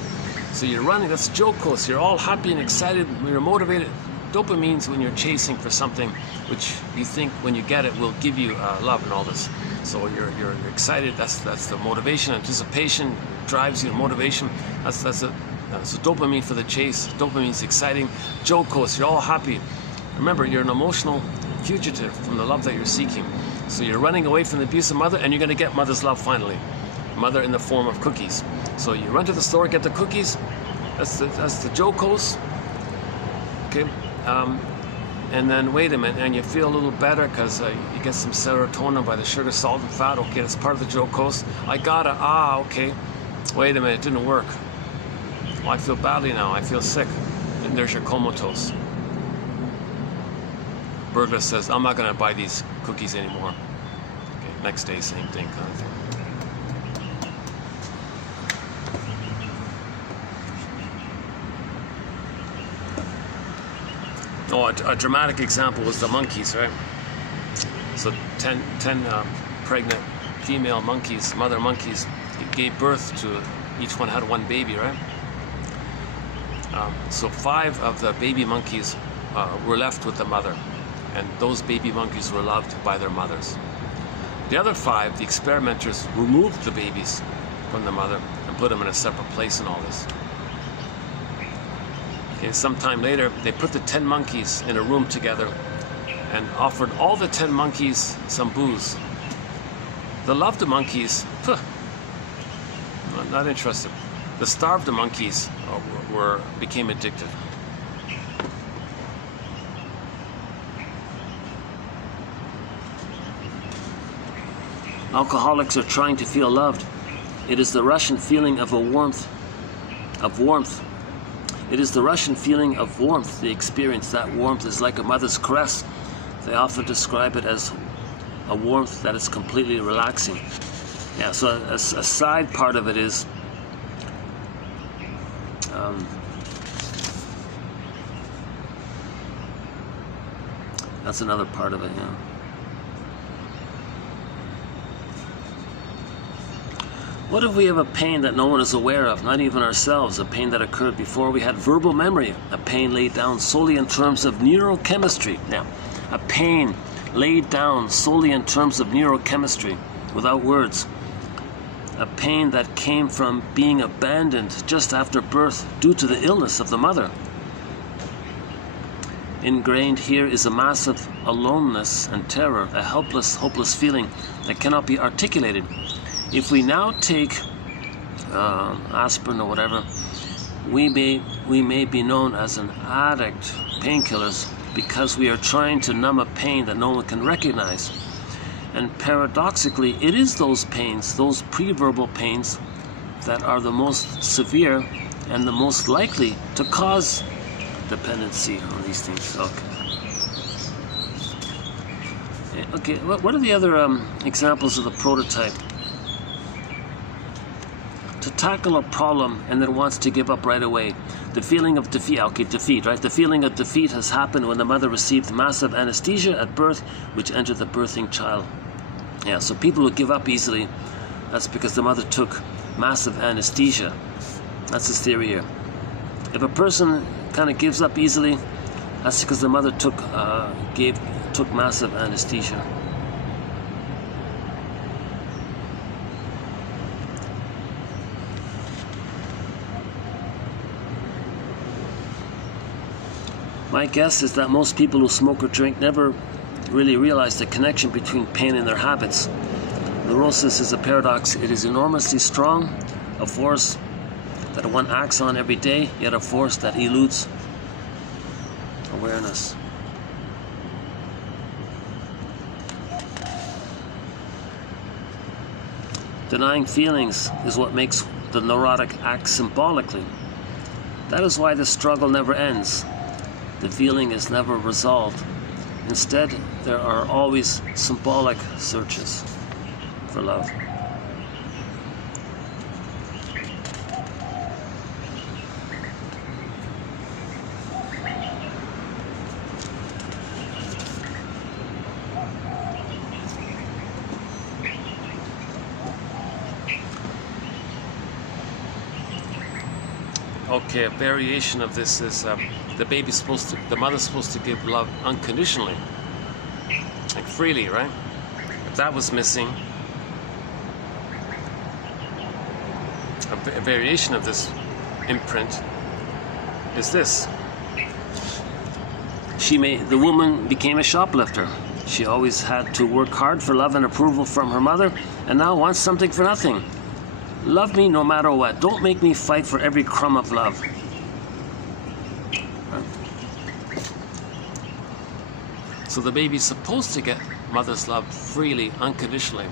So you're running, that's jocose, you're all happy and excited, you're motivated. Dopamine's when you're chasing for something which you think when you get it will give you love and all this. So you're excited, that's the motivation, anticipation drives you, motivation. That's so dopamine for the chase. Dopamine's exciting, jocose, you're all happy. Remember, you're an emotional fugitive from the love that you're seeking. So you're running away from the abusive mother and you're going to get mother's love finally. Mother in the form of cookies. So you run to the store, get the cookies. That's the jocose. Okay. and then wait a minute, and you feel a little better because you get some serotonin by the sugar, salt, and fat. Okay, that's part of the glucose. I got it. Okay. Wait a minute, it didn't work. Well, I feel badly now. I feel sick. And there's your comatose. Burglar says, I'm not going to buy these cookies anymore. Okay, next day, same thing, kind of thing. Oh, a dramatic example was the monkeys, right? So 10 pregnant female monkeys, mother monkeys, gave birth to, each one had one baby, right? So 5 of the baby monkeys were left with the mother, and those baby monkeys were loved by their mothers. The other 5, the experimenters removed the babies from the mother and put them in a separate place in all this. Okay, sometime later, they put the 10 monkeys in a room together and offered all the 10 monkeys some booze. The loved monkeys, not interested. The starved monkeys became addicted. Alcoholics are trying to feel loved. It is the Russian feeling of warmth. It is the Russian feeling of warmth they experience. That warmth is like a mother's caress. They often describe it as a warmth that is completely relaxing. Yeah, so a side part of it is that's another part of it, yeah. What if we have a pain that no one is aware of, not even ourselves, a pain that occurred before we had verbal memory, a pain laid down solely in terms of neurochemistry? Now, a pain laid down solely in terms of neurochemistry, without words. A pain that came from being abandoned just after birth due to the illness of the mother. Ingrained here is a massive aloneness and terror, a helpless, hopeless feeling that cannot be articulated. If we now take aspirin or whatever, we may be known as an addict, painkillers, because we are trying to numb a pain that no one can recognize. And paradoxically, it is those pains, those pre-verbal pains, that are the most severe and the most likely to cause dependency on these things. Okay, what are the other examples of the prototype? To tackle a problem and then wants to give up right away. The feeling of defeat, defeat, right? The feeling of defeat has happened when the mother received massive anesthesia at birth, which entered the birthing child. Yeah, so people who give up easily, that's because the mother took massive anesthesia. That's his theory here. If a person kind of gives up easily, that's because the mother took massive anesthesia. My guess is that most people who smoke or drink never really realize the connection between pain and their habits. Neurosis is a paradox. It is enormously strong, a force that one acts on every day, yet a force that eludes awareness. Denying feelings is what makes the neurotic act symbolically. That is why the struggle never ends. The feeling is never resolved. Instead, there are always symbolic searches for love. Okay, a variation of this is the mother's supposed to give love unconditionally, like freely, right? If that was missing, a variation of this imprint is this. The woman became a shoplifter. She always had to work hard for love and approval from her mother, and now wants something for nothing. Love me no matter what. Don't make me fight for every crumb of love. So the baby's supposed to get mother's love freely, unconditionally.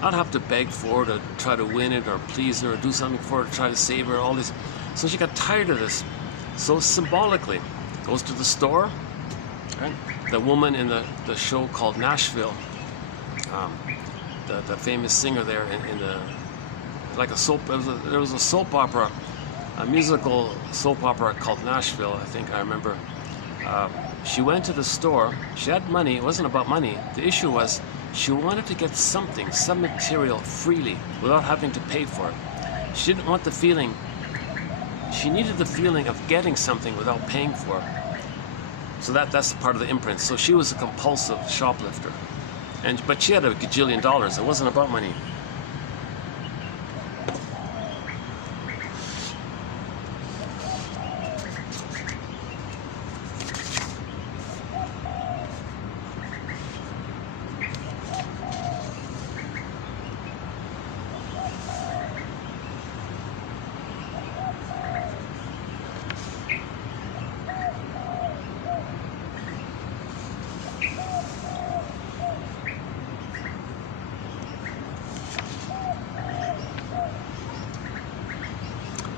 Not have to beg for her, to try to win it or please her or do something for her to try to save her, all this. So she got tired of this. So symbolically, goes to the store, right? The woman in the show called Nashville, the famous singer there in the, like a soap, there was a soap opera, a musical soap opera called Nashville, I think I remember. She went to the store, she had money, it wasn't about money. The issue was she wanted to get something, some material freely without having to pay for it. She didn't want the feeling, she needed the feeling of getting something without paying for it. So that's part of the imprint. So she was a compulsive shoplifter. But she had a gajillion dollars, it wasn't about money.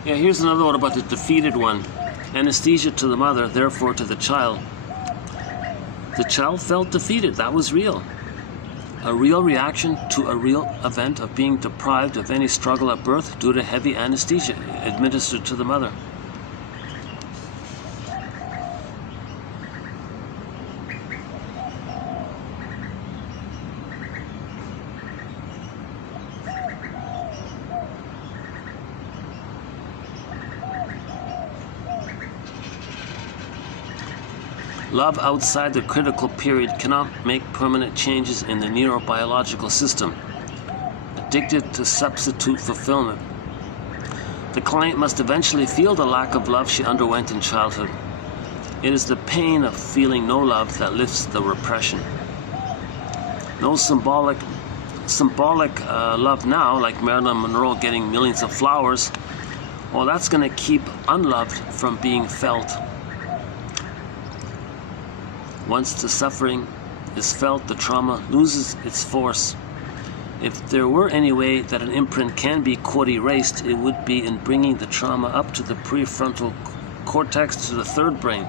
Yeah, here's another one about the defeated one. Anesthesia to the mother, therefore to the child. The child felt defeated. That was real. A real reaction to a real event of being deprived of any struggle at birth due to heavy anesthesia administered to the mother. Love outside the critical period cannot make permanent changes in the neurobiological system. Addicted to substitute fulfillment. The client must eventually feel the lack of love she underwent in childhood. It is the pain of feeling no love that lifts the repression. No symbolic love now, like Marilyn Monroe getting millions of flowers, well, that's going to keep unloved from being felt. Once the suffering is felt, the trauma loses its force. If there were any way that an imprint can be quote erased, it would be in bringing the trauma up to the prefrontal cortex, to the third brain.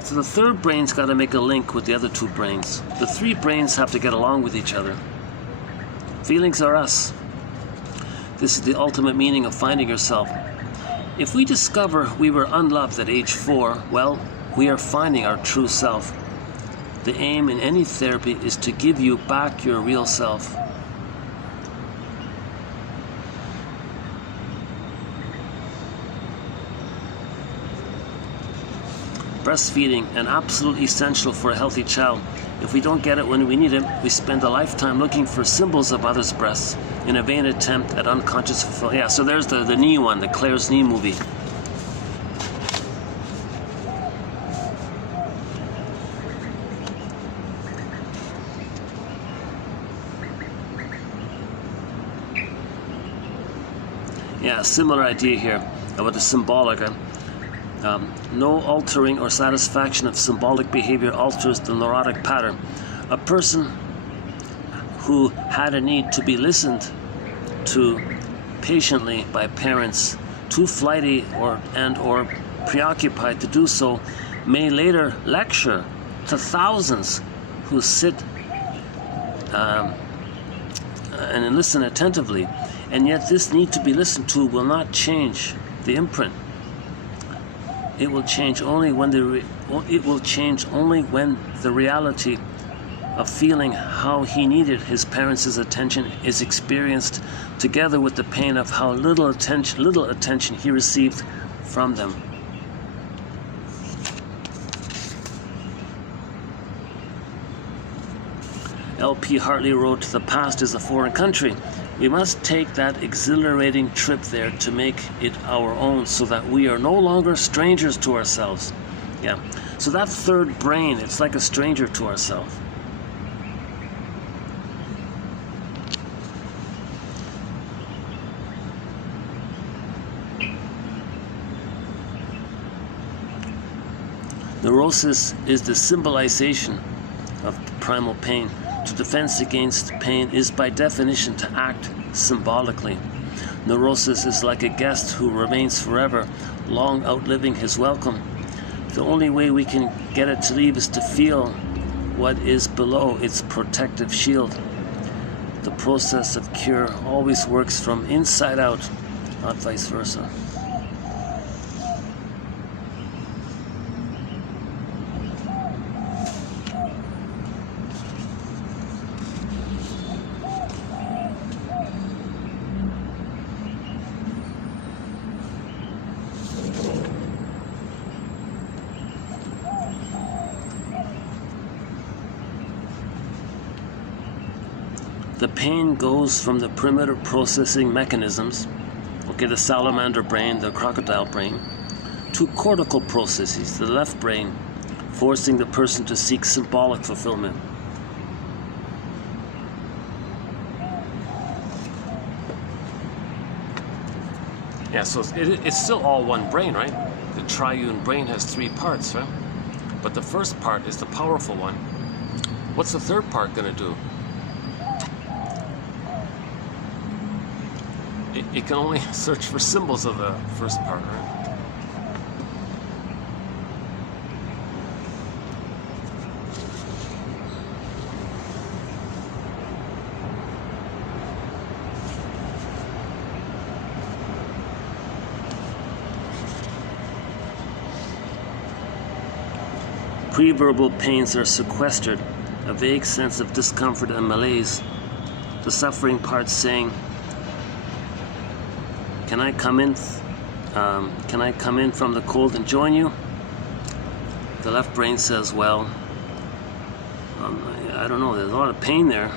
So the third brain's got to make a link with the other two brains. The three brains have to get along with each other. Feelings are us. This is the ultimate meaning of finding yourself. If we discover we were unloved at age 4, well, we are finding our true self. The aim in any therapy is to give you back your real self. Breastfeeding, an absolute essential for a healthy child. If we don't get it when we need it, we spend a lifetime looking for symbols of others' breasts in a vain attempt at unconscious fulfillment. Yeah, so there's the knee one, the Claire's knee movie. Yeah, similar idea here about the symbolic. No altering or satisfaction of symbolic behavior alters the neurotic pattern. A person who had a need to be listened to patiently by parents, too flighty or preoccupied to do so, may later lecture to thousands who sit and listen attentively. And yet this need to be listened to will not change the imprint. It will change only when the reality of feeling how he needed his parents' attention is experienced, together with the pain of how little attention he received from them. L.P. Hartley wrote, "The past is a foreign country. We must take that exhilarating trip there to make it our own, so that we are no longer strangers to ourselves." Yeah. So that third brain, it's like a stranger to ourselves. Neurosis is the symbolization of primal pain. To defend against pain is by definition to act symbolically. Neurosis is like a guest who remains forever, long outliving his welcome. The only way we can get it to leave is to feel what is below its protective shield. The process of cure always works from inside out, not vice versa. The pain goes from the primitive processing mechanisms, okay, the salamander brain, the crocodile brain, to cortical processes, the left brain, forcing the person to seek symbolic fulfillment. Yeah, so it's still all one brain, right? The triune brain has 3 parts, right? But the first part is the powerful one. What's the third part going to do? It can only search for symbols of the first part, right? Pre-verbal pains are sequestered, a vague sense of discomfort and malaise. The suffering part saying, Can I come in from the cold and join you? The left brain says, well, I don't know, there's a lot of pain there.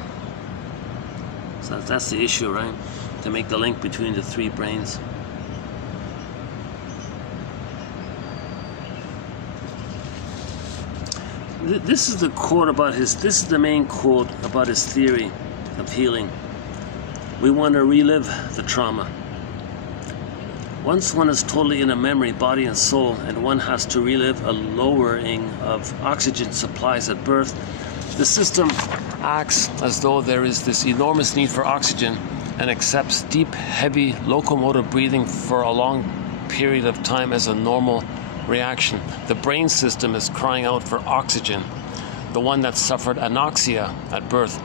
So that's the issue, right? To make the link between the 3 brains. This is the quote about this is the main quote about his theory of healing. We want to relive the trauma. Once one is totally in a memory, body and soul, and one has to relive a lowering of oxygen supplies at birth, the system acts as though there is this enormous need for oxygen and accepts deep, heavy locomotive breathing for a long period of time as a normal reaction. The brain system is crying out for oxygen, the one that suffered anoxia at birth.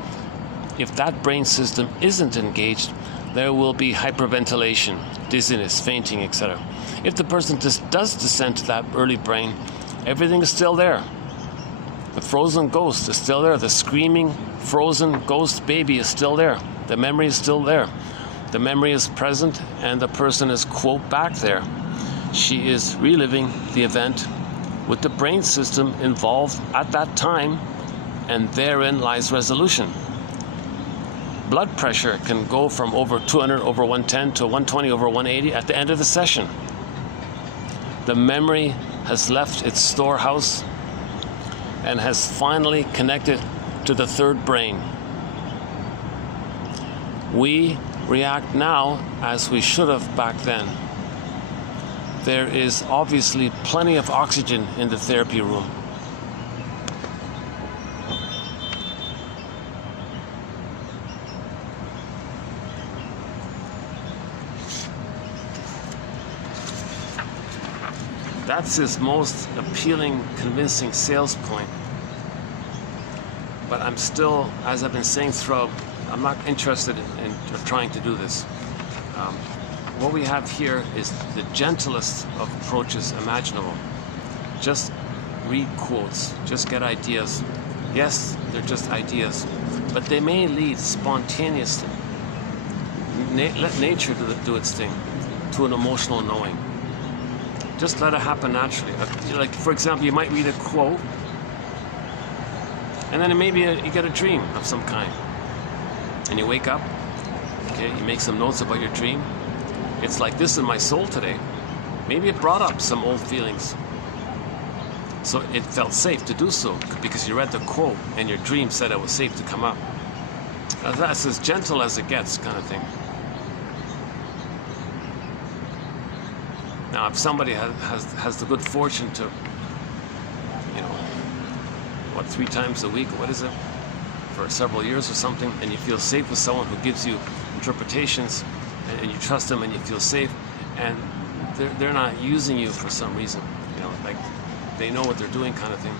If that brain system isn't engaged, there will be hyperventilation, dizziness, fainting, etc. If the person does descend to that early brain, everything is still there. The frozen ghost is still there. The screaming, frozen ghost baby is still there. The memory is still there. The memory is present and the person is, quote, back there. She is reliving the event with the brain system involved at that time, and therein lies resolution. Blood pressure can go from over 200 over 110 to 120 over 180 at the end of the session. The memory has left its storehouse and has finally connected to the 3rd brain. We react now as we should have back then. There is obviously plenty of oxygen in the therapy room. That's his most appealing, convincing sales point. But I'm still, as I've been saying throughout, I'm not interested in trying to do this. What we have here is the gentlest of approaches imaginable. Just read quotes, just get ideas. Yes, they're just ideas, but they may lead spontaneously. Let nature do its thing, to an emotional knowing. Just let it happen naturally. Like, for example, you might read a quote, and then maybe you get a dream of some kind. And you wake up, okay, you make some notes about your dream. It's like this in my soul today. Maybe it brought up some old feelings. So it felt safe to do so, because you read the quote, and your dream said it was safe to come up. That's as gentle as it gets, kind of thing. Now, if somebody has the good fortune to, 3 times a week, what is it, for several years or something, and you feel safe with someone who gives you interpretations, and you trust them and you feel safe, and they're not using you for some reason, you know, like they know what they're doing kind of thing,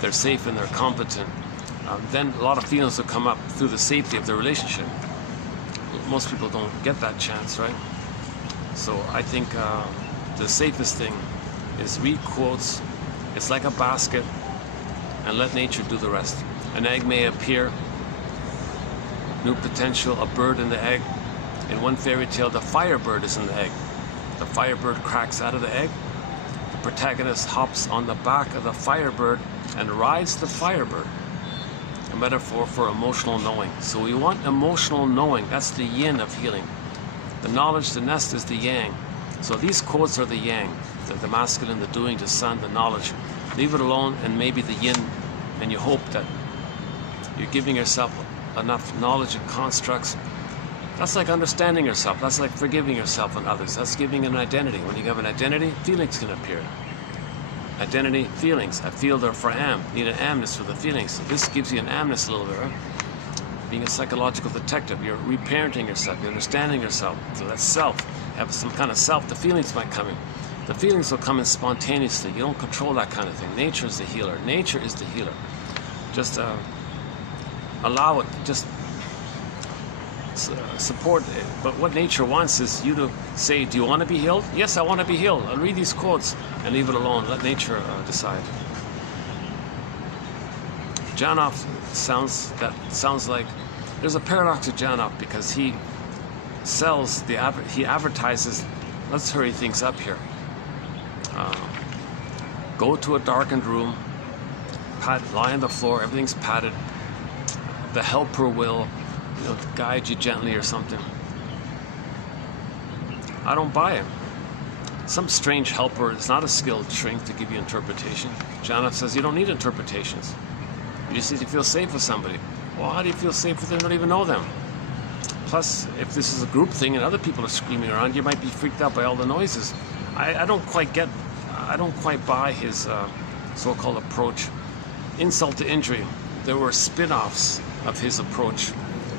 they're safe and they're competent, then a lot of feelings will come up through the safety of their relationship. Most people don't get that chance, right? So I think the safest thing is read quotes. It's like a basket, and let nature do the rest. An egg may appear, new potential, a bird in the egg. In one fairy tale, the firebird is in the egg. The firebird cracks out of the egg. The protagonist hops on the back of the firebird and rides the firebird. A metaphor for emotional knowing. So we want emotional knowing. That's the yin of healing. The knowledge, the nest, is the yang. So these quotes are the yang, the masculine, the doing, the sun, the knowledge. Leave it alone, and maybe the yin, and you hope that you're giving yourself enough knowledge and constructs. That's like understanding yourself. That's like forgiving yourself and others. That's giving an identity. When you have an identity, feelings can appear. Identity, feelings. I feel, therefore am. Need an amness for the feelings. So this gives you an amness a little bit, right? Being a psychological detective, you're reparenting yourself, you're understanding yourself. So that's self. Have some kind of self. The feelings might come in. The feelings will come in spontaneously. You don't control that kind of thing. Nature is the healer. Nature is the healer. Just allow it. Just support it. But what nature wants is you to say, do you want to be healed? Yes, I want to be healed. I'll read these quotes and leave it alone. Let nature decide. Janov sounds like there's a paradox of Janov, because he sells he advertises. Let's hurry things up here. Go to a darkened room, lie on the floor, everything's padded. The helper will, you know, guide you gently or something. I don't buy it. Some strange helper is not a skilled shrink to give you interpretation. Janov says you don't need interpretations. You just need to feel safe with somebody. Well, how do you feel safe with them? You don't even know them. Plus, if this is a group thing and other people are screaming around, you might be freaked out by all the noises. I don't quite buy his so-called approach. Insult to injury. There were spin-offs of his approach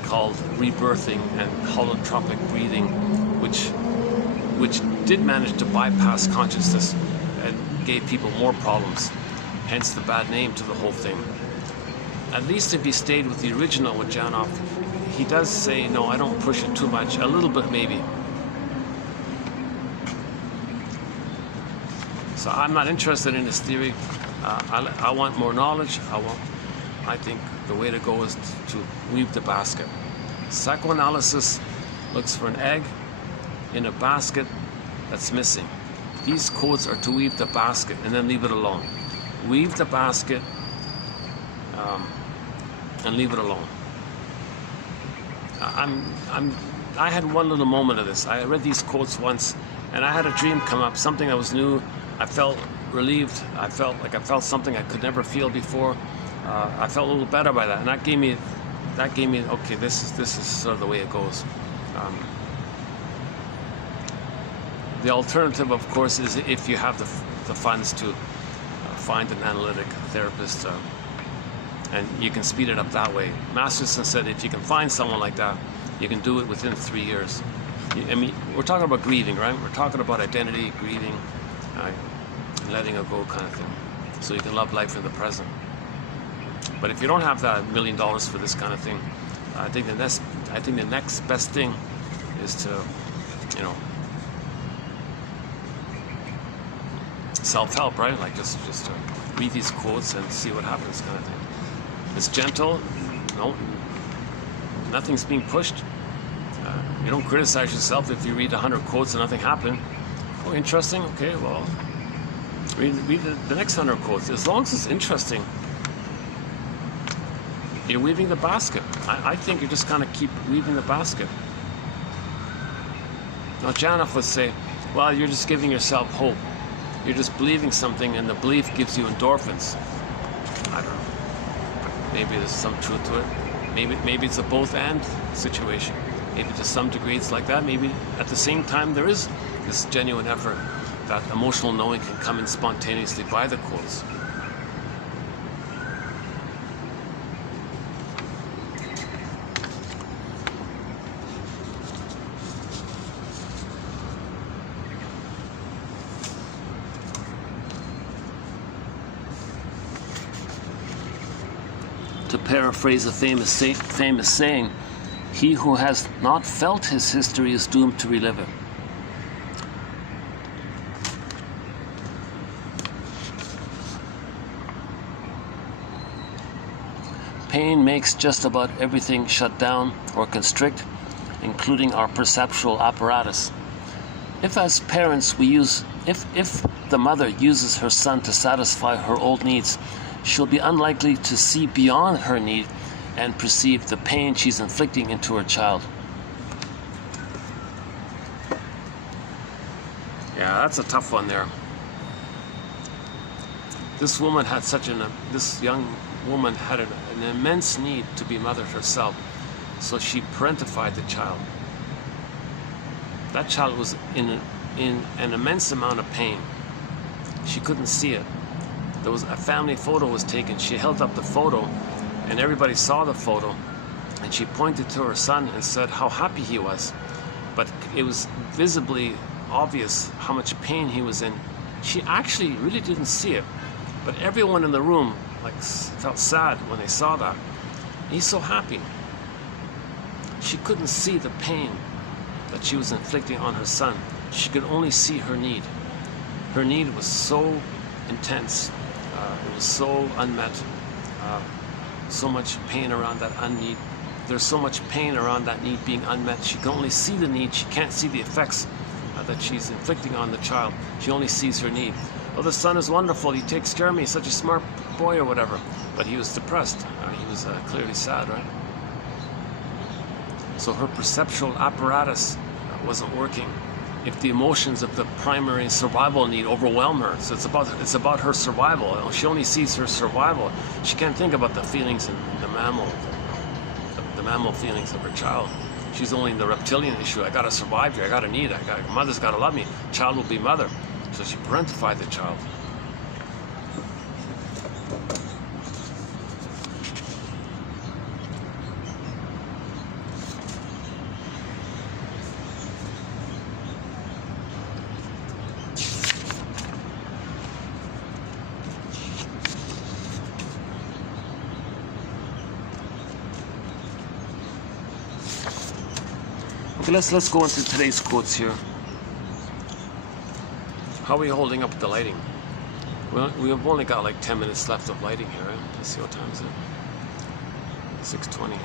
called rebirthing and holotropic breathing, which did manage to bypass consciousness and gave people more problems. Hence the bad name to the whole thing. At least if he stayed with the original with Janov, he does say, no, I don't push it too much, a little bit maybe. So I'm not interested in this theory. I want more knowledge. I think the way to go is to weave the basket. Psychoanalysis looks for an egg in a basket that's missing. These quotes are to weave the basket and then leave it alone. Weave the basket and leave it alone. I had one little moment of this. I read these quotes once, and I had a dream come up, something that was new. I felt relieved. I felt like I felt something I could never feel before. I felt a little better by that, and that gave me okay. This is sort of the way it goes. The alternative, of course, is if you have the funds to find an analytic therapist, and you can speed it up that way. Masterson said if you can find someone like that, you can do it within 3 years. I mean, we're talking about grieving, right? We're talking about identity, grieving, letting it go kind of thing. So you can love life in the present. But if you don't have that $1 million for this kind of thing, I think the next best thing is to, you know, self-help, right? Like just read these quotes and see what happens kind of thing. It's gentle. No, nothing's being pushed. You don't criticize yourself if you read 100 quotes and nothing happened. Oh, interesting. Okay, well, read the next 100 quotes. As long as it's interesting, you're weaving the basket. I think you just kind of keep weaving the basket. Now, Janov would say, well, you're just giving yourself hope. You're just believing something, and the belief gives you endorphins. I don't know. Maybe there's some truth to it. Maybe it's a both and situation. Maybe to some degree it's like that. Maybe at the same time there is this genuine effort that emotional knowing can come in spontaneously by the quotes. To paraphrase a famous saying, he who has not felt his history is doomed to relive it. Pain makes just about everything shut down or constrict, including our perceptual apparatus. If as parents if the mother uses her son to satisfy her old needs, she'll be unlikely to see beyond her need and perceive the pain she's inflicting into her child. Yeah, that's a tough one there. This woman had this young woman had an immense need to be mothered herself, so she parentified the child. That child was in an immense amount of pain. She couldn't see it. There was a family photo was taken. She held up the photo, and everybody saw the photo, and she pointed to her son and said how happy he was, but it was visibly obvious how much pain he was in. She actually really didn't see it, but everyone in the room felt sad when they saw that. He's so happy. She couldn't see the pain that she was inflicting on her son. She could only see her need. Her need was so intense. It was so unmet. So much pain around that need. There's so much pain around that need being unmet. She can only see the need. She can't see the effects that she's inflicting on the child. She only sees her need. Oh, the son is wonderful. He takes care of me. He's such a smart boy or whatever. But he was depressed. He was clearly sad, right? So her perceptual apparatus wasn't working. If the emotions of the primary survival need overwhelm her, so it's about her survival. She only sees her survival. She can't think about the feelings in the mammal feelings of her child. She's only in the reptilian issue. I gotta survive here. I gotta need. Mother's gotta love me. Child will be mother. So she parentified the child. Okay, let's go into today's quotes here. How are we holding up with the lighting? Well, we've only got like 10 minutes left of lighting here, right? Let's see what time is it. 6:20. Hold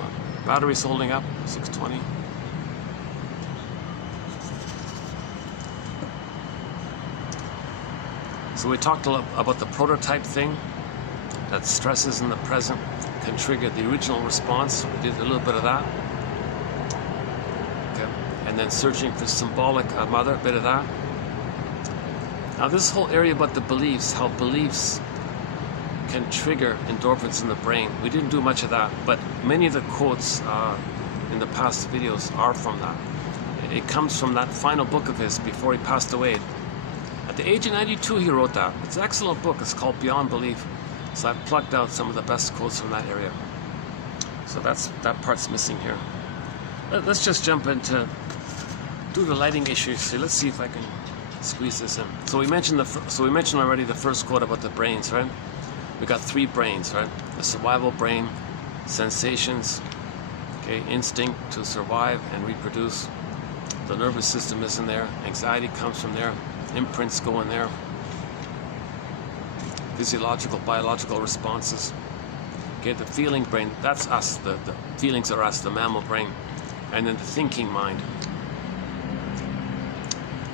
on. Battery's holding up. 6:20. So we talked a lot about the prototype thing, that stresses in the present can trigger the original response. We did a little bit of that. Okay. And then searching for symbolic mother, a bit of that. Now this whole area about the beliefs, how beliefs can trigger endorphins in the brain. We didn't do much of that, but many of the quotes in the past videos are from that. It comes from that final book of his before he passed away. At the age of 92 he wrote that. It's an excellent book. It's called Beyond Belief. So I've plucked out some of the best quotes from that area. So that part's missing here. Let's just jump into do the lighting issue. So let's see if I can squeeze this in. So we mentioned already the first quote about the brains, right? We got 3 brains, right? The survival brain, sensations, okay, instinct to survive and reproduce. The nervous system is in there. Anxiety comes from there. Imprints go in there. Physiological, biological responses. Okay, the feeling brain, that's us. The feelings are us, the mammal brain. And then the thinking mind.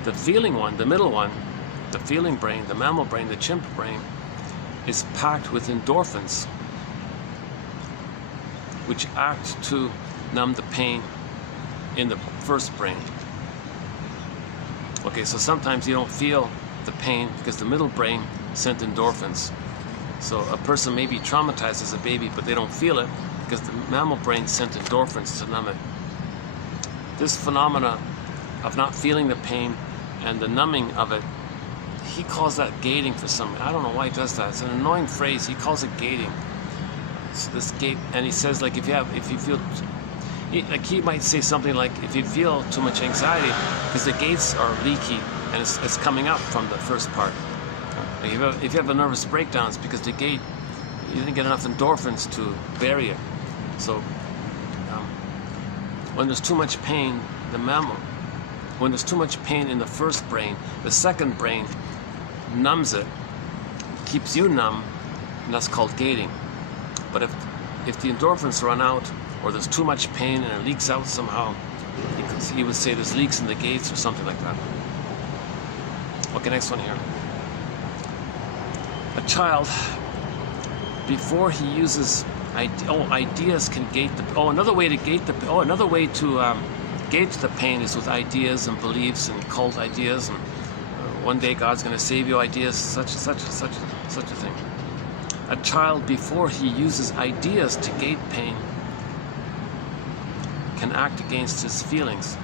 The feeling one, the middle one, the feeling brain, the mammal brain, the chimp brain, is packed with endorphins, which act to numb the pain in the first brain. Okay, so sometimes you don't feel the pain because the middle brain sent endorphins. So a person may be traumatized as a baby, but they don't feel it because the mammal brain sent endorphins to numb it. This phenomena of not feeling the pain and the numbing of it, he calls that gating for some. I don't know why he does that. It's an annoying phrase. He calls it gating. So this gate, and he says like if you feel, like he might say something like if you feel too much anxiety because the gates are leaky and it's coming up from the first part. If you have a nervous breakdown, it's because the gate you didn't get enough endorphins to bury it. So when there's too much pain, when there's too much pain in the first brain, the second brain numbs it, keeps you numb, and that's called gating. But if the endorphins run out, or there's too much pain and it leaks out somehow, he would say there's leaks in the gates or something like that. Okay, next one here. A child, before he uses ideas can gate the. Another way to gate the. Another way to gauge the pain is with ideas and beliefs and cult ideas and one day God's going to save you ideas, such a thing. A child, before he uses ideas to gate pain, can act against his feelings.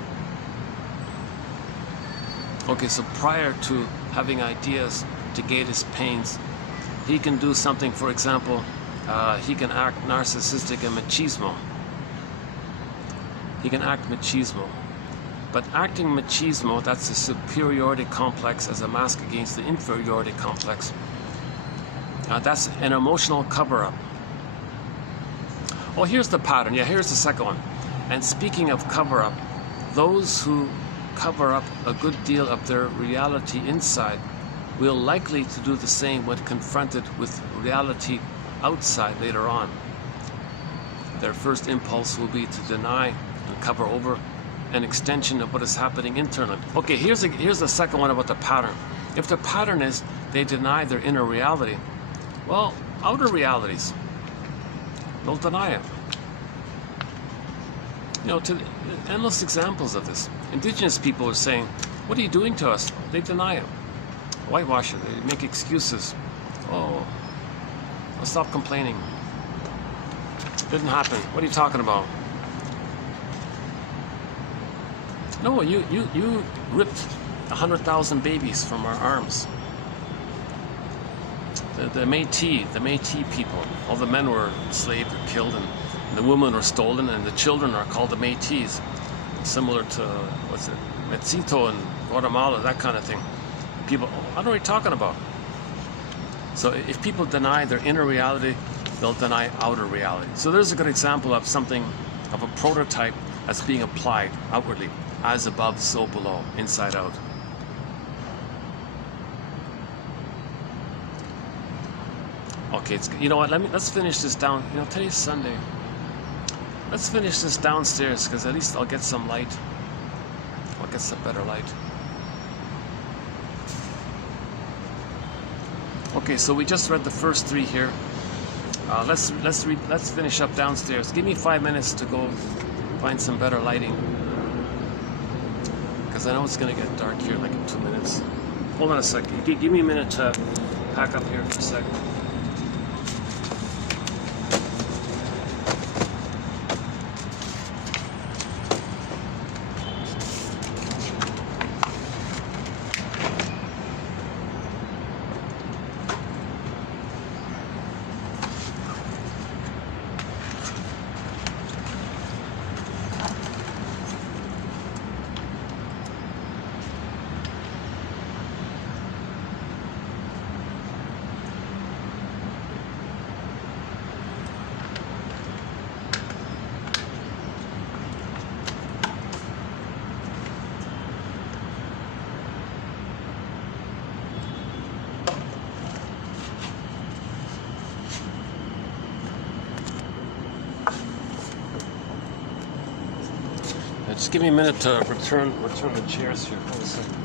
Okay, so prior to having ideas to gate his pains, he can do something. For example, he can act narcissistic and machismo. He can act machismo. But acting machismo, that's a superiority complex as a mask against the inferiority complex. That's an emotional cover-up. Oh, here's the pattern. Yeah, here's the second one. And speaking of cover-up, those who cover up a good deal of their reality inside will likely to do the same when confronted with reality outside later on. Their first impulse will be to deny and cover over an extension of what is happening internally. Okay, here's the second one about the pattern. If the pattern is they deny their inner reality, well, outer realities, they'll deny it. You know, endless examples of this. Indigenous people are saying, what are you doing to us? They deny it. Whitewash it. They make excuses. Oh, I'll stop complaining. Didn't happen. What are you talking about? No, you ripped 100,000 babies from our arms. The Métis people. All the men were enslaved or killed, and the women were stolen, and the children are called the Métis. Similar to, what's it, Metzito in Guatemala, that kind of thing. People, I don't know what you're talking about. So if people deny their inner reality, they'll deny outer reality. So there's a good example of something, of a prototype that's being applied outwardly. As above, so below, inside out. Okay, you know what, let's finish this down. You know, today's Sunday. Let's finish this downstairs, because at least I'll get some light. I'll get some better light. Okay, so we just read the first three here. Let's finish up downstairs. Give me 5 minutes to go find some better lighting, because I know it's going to get dark here like in 2 minutes. Hold on a second. Give me a minute to pack up here for a second. Just give me a minute to return the chairs here. Hold a second.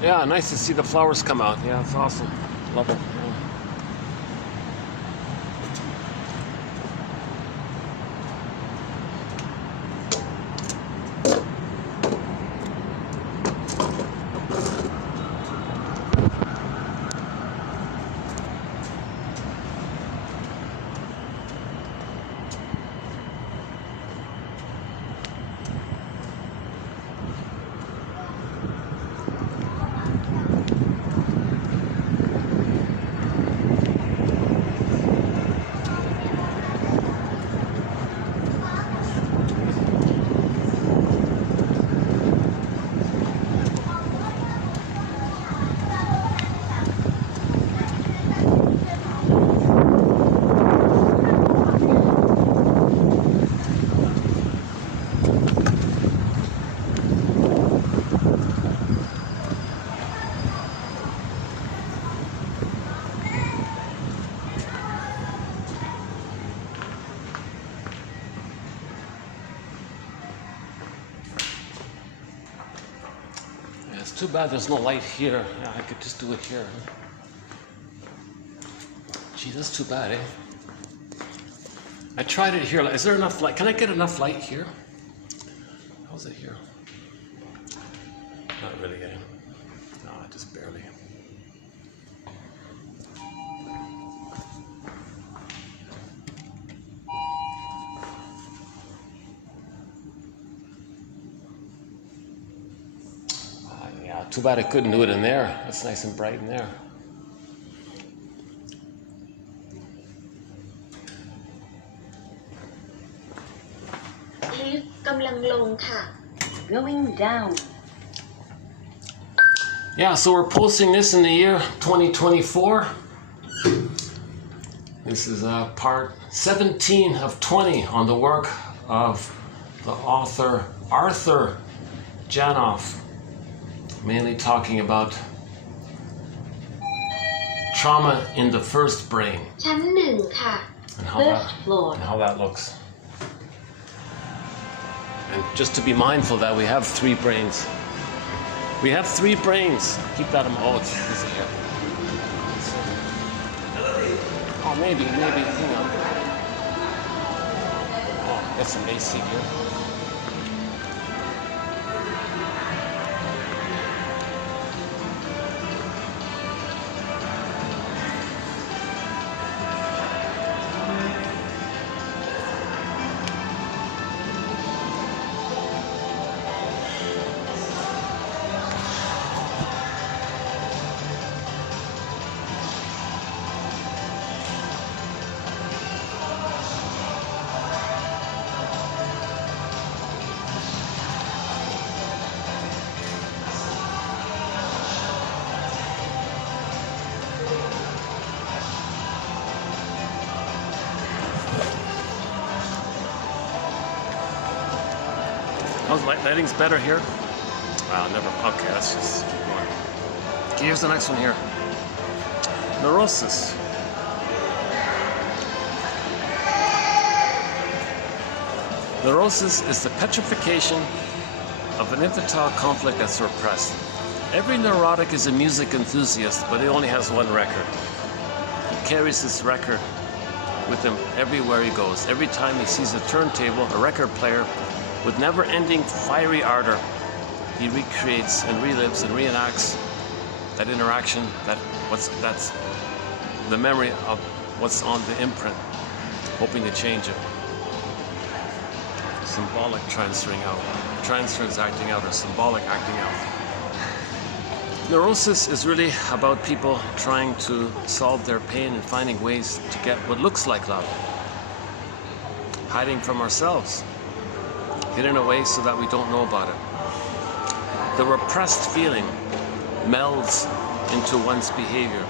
Yeah, nice to see the flowers come out. Yeah, it's awesome. Love it. too bad there's no light here. Yeah, I could just do it here. Gee, that's too bad, eh? I tried it here. Is there enough light? Can I get enough light here? How's it here? Not really, eh? No, just barely. Yeah, too bad I couldn't do it in there. It's nice and bright in there. Going down. Yeah, so we're posting this in the year 2024. This is part 17 of 20 on the work of the author Arthur Janoff, mainly talking about trauma in the first brain ชั้นหนึ่งค่ะ and First floor. how that looks. And just to be mindful that we have three brains. We have three brains. Keep that in mind. Oh, it's easy here. Oh, maybe. Hang on. Oh, got some AC here. Lighting's better here. Wow, never. Okay, let's just keep going. Okay, here's the next one here. Neurosis. Neurosis is the petrification of an infantile conflict that's repressed. Every neurotic is a music enthusiast, but he only has one record. He carries this record with him everywhere he goes. Every time he sees a turntable, a record player, with never-ending fiery ardor, he recreates and relives and reenacts that interaction, that's the memory of what's on the imprint, hoping to change it. Symbolic transferring out, transacting out, or symbolic acting out. Neurosis is really about people trying to solve their pain and finding ways to get what looks like love, hiding from ourselves, hidden away so that we don't know about it. The repressed feeling melds into one's behavior.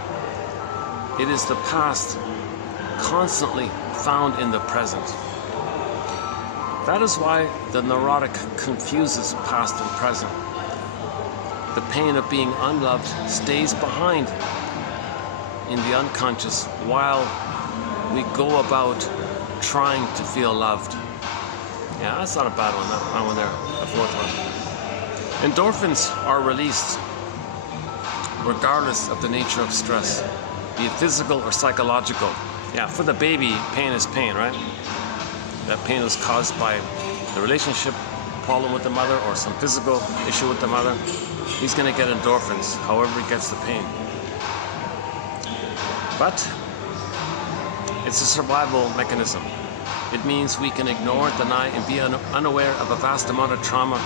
It is the past constantly found in the present. That is why the neurotic confuses past and present. The pain of being unloved stays behind in the unconscious while we go about trying to feel loved. Yeah, that's not a bad one, that one there, the fourth one. Endorphins are released regardless of the nature of stress, be it physical or psychological. Yeah, for the baby, pain is pain, right? That pain is caused by the relationship problem with the mother or some physical issue with the mother. He's going to get endorphins, however he gets the pain. But it's a survival mechanism. It means we can ignore, deny, and be unaware of a vast amount of trauma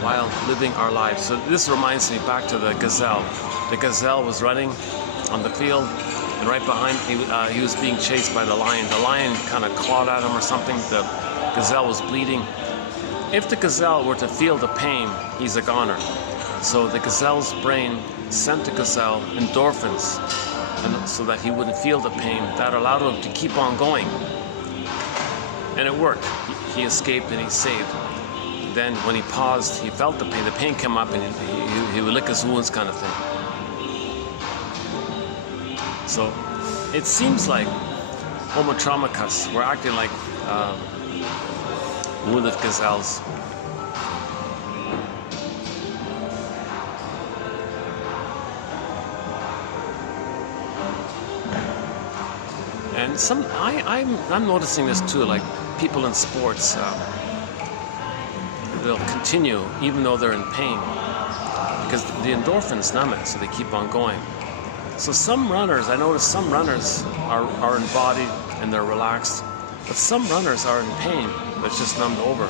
while living our lives. So this reminds me back to the gazelle. The gazelle was running on the field, and right behind he was being chased by the lion. The lion kind of clawed at him or something. The gazelle was bleeding. If the gazelle were to feel the pain, he's a goner. So the gazelle's brain sent the gazelle endorphins, and so that he wouldn't feel the pain. That allowed him to keep on going. And it worked. He escaped and he saved. Then when he paused, he felt the pain. The pain came up and he would lick his wounds, kind of thing. So it seems like Homo traumicus, we're acting like wounded gazelles. And I'm noticing this too, like people in sports, they'll continue even though they're in pain because the endorphins numb it, so they keep on going. So some runners, I notice some runners are embodied and they're relaxed, but some runners are in pain, but it's just numbed over.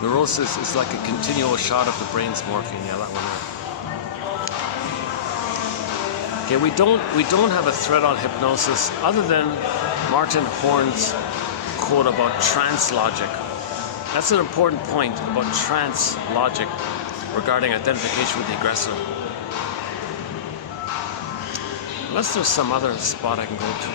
Neurosis is like a continual shot of the brain's morphine. Yeah, that one there. Okay, we don't have a thread on hypnosis other than Martin Horn's quote about trance logic. That's an important point about trance logic regarding identification with the aggressor. Unless there's some other spot I can go to.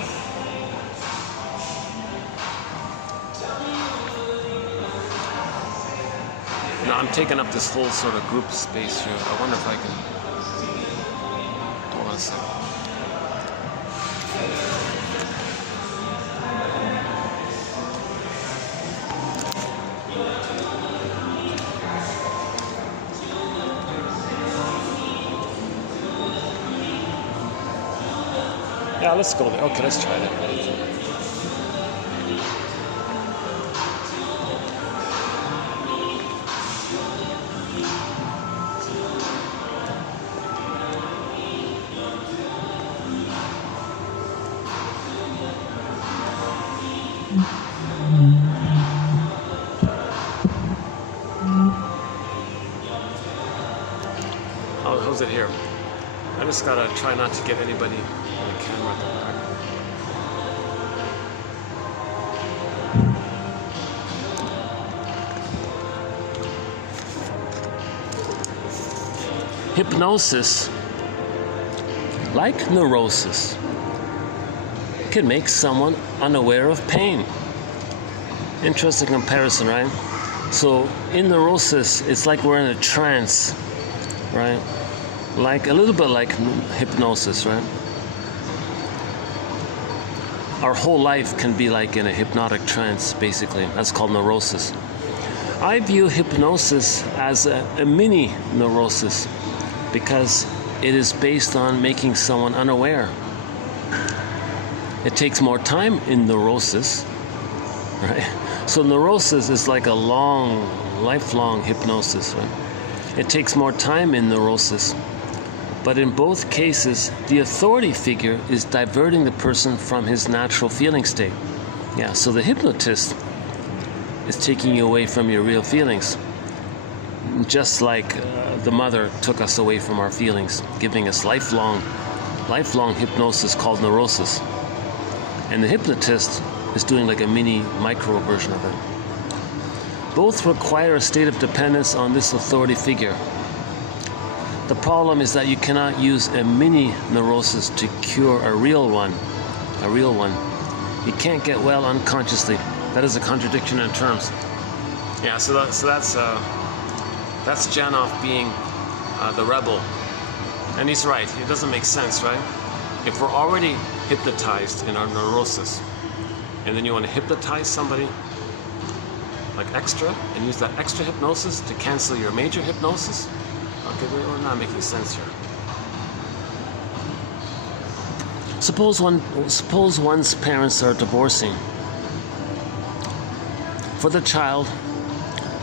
Now I'm taking up this whole sort of group space here. I wonder if I can. Hold on a second. Yeah, let's go there. Okay, let's try that. How's it here? I just gotta try not to get anybody on the camera at the back. Hypnosis, like neurosis, can make someone unaware of pain. Interesting comparison, right? So in neurosis, it's like we're in a trance, right? Like a little bit like hypnosis, right? Our whole life can be like in a hypnotic trance, basically. That's called neurosis. I view hypnosis as a mini neurosis because it is based on making someone unaware. It takes more time in neurosis, right? So neurosis is like a lifelong hypnosis, right? It takes more time in neurosis. But in both cases, the authority figure is diverting the person from his natural feeling state. Yeah, so the hypnotist is taking you away from your real feelings. Just like the mother took us away from our feelings, giving us lifelong hypnosis called neurosis. And the hypnotist is doing like a micro version of it. Both require a state of dependence on this authority figure. The problem is that you cannot use a mini neurosis to cure a real one. You can't get well unconsciously. That is a contradiction in terms. Yeah, so that's Janov being the rebel. And he's right, it doesn't make sense, right? If we're already hypnotized in our neurosis, and then you want to hypnotize somebody like extra, and use that extra hypnosis to cancel your major hypnosis, okay, we're not making sense here. Suppose one's parents are divorcing. For the child,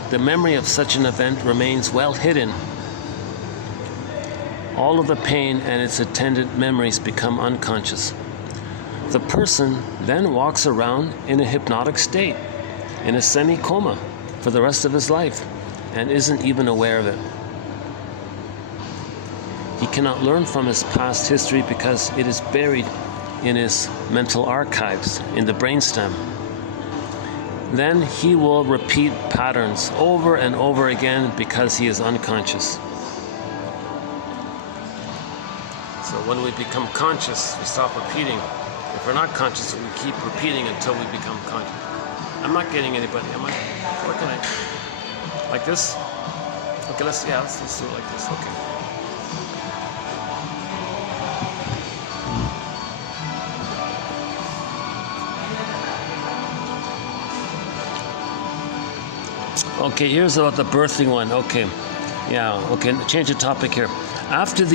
the memory of such an event remains well hidden. All of the pain and its attendant memories become unconscious. The person then walks around in a hypnotic state, in a semi-coma for the rest of his life, and isn't even aware of it. He cannot learn from his past history because it is buried in his mental archives, in the brainstem. Then he will repeat patterns over and over again because he is unconscious. So when we become conscious, we stop repeating. If we're not conscious, we keep repeating until we become conscious. I'm not getting anybody, am I? Where can I? Like this? Okay, let's do it like this, okay. Okay, here's about the birthing one. Okay, yeah, okay, change the topic here. After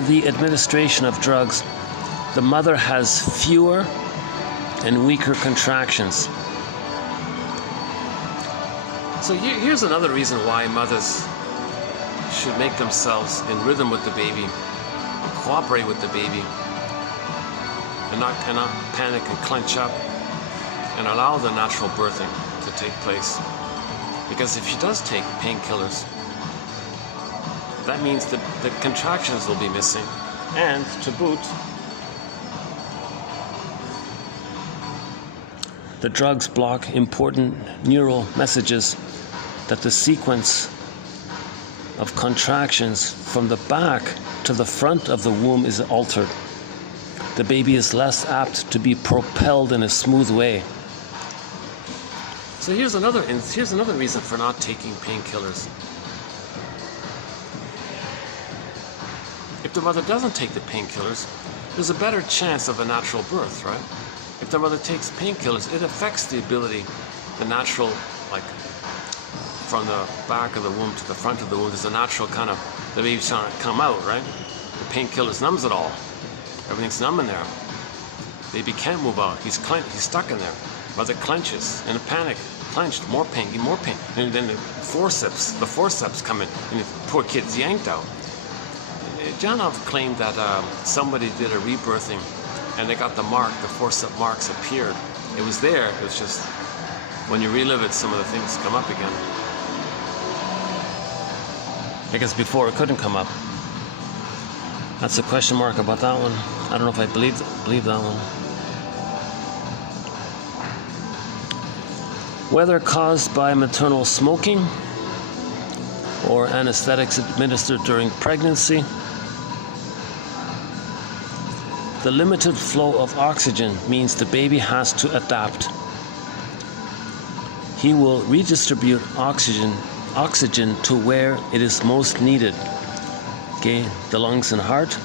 the administration of drugs, the mother has fewer and weaker contractions. So here's another reason why mothers should make themselves in rhythm with the baby, and cooperate with the baby, and not panic and clench up, and allow the natural birthing to take place. Because if she does take painkillers, that means that the contractions will be missing, and to boot, the drugs block important neural messages that the sequence of contractions from the back to the front of the womb is altered. The baby is less apt to be propelled in a smooth way. so here's another reason for not taking painkillers. If the mother doesn't take the painkillers, there's a better chance of a natural birth, right? If the mother takes painkillers, it affects the ability, the natural, like from the back of the womb to the front of the womb, there's a natural kind of, the baby's trying to come out, right? The painkillers numbs it all. Everything's numb in there. Baby can't move out. He's stuck in there. Mother clenches in a panic, clenched, more pain, more pain. And then the forceps come in, and the poor kid's yanked out. Janov claimed that somebody did a rebirthing, and they got the forceps marks appeared. It was there, it was just, when you relive it, some of the things come up again. Because before it couldn't come up. That's a question mark about that one. I don't know if I believe that one. Whether caused by maternal smoking or anesthetics administered during pregnancy, the limited flow of oxygen means the baby has to adapt. He will redistribute oxygen to where it is most needed. Okay, the lungs and heart,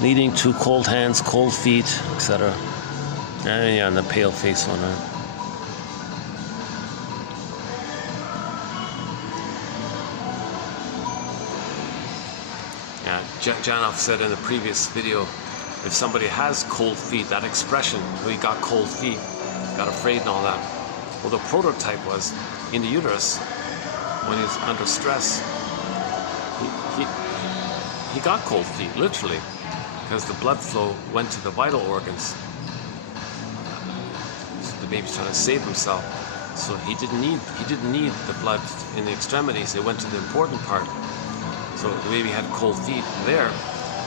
leading to cold hands, cold feet, etc. Yeah, and the pale face one. Yeah, Janov said in the previous video, if somebody has cold feet, that expression, he got cold feet, got afraid and all that. Well, the prototype was in the uterus, when he was under stress, he got cold feet, literally, because the blood flow went to the vital organs. So the baby's trying to save himself, so he didn't need the blood in the extremities. It went to the important part. So the baby had cold feet there.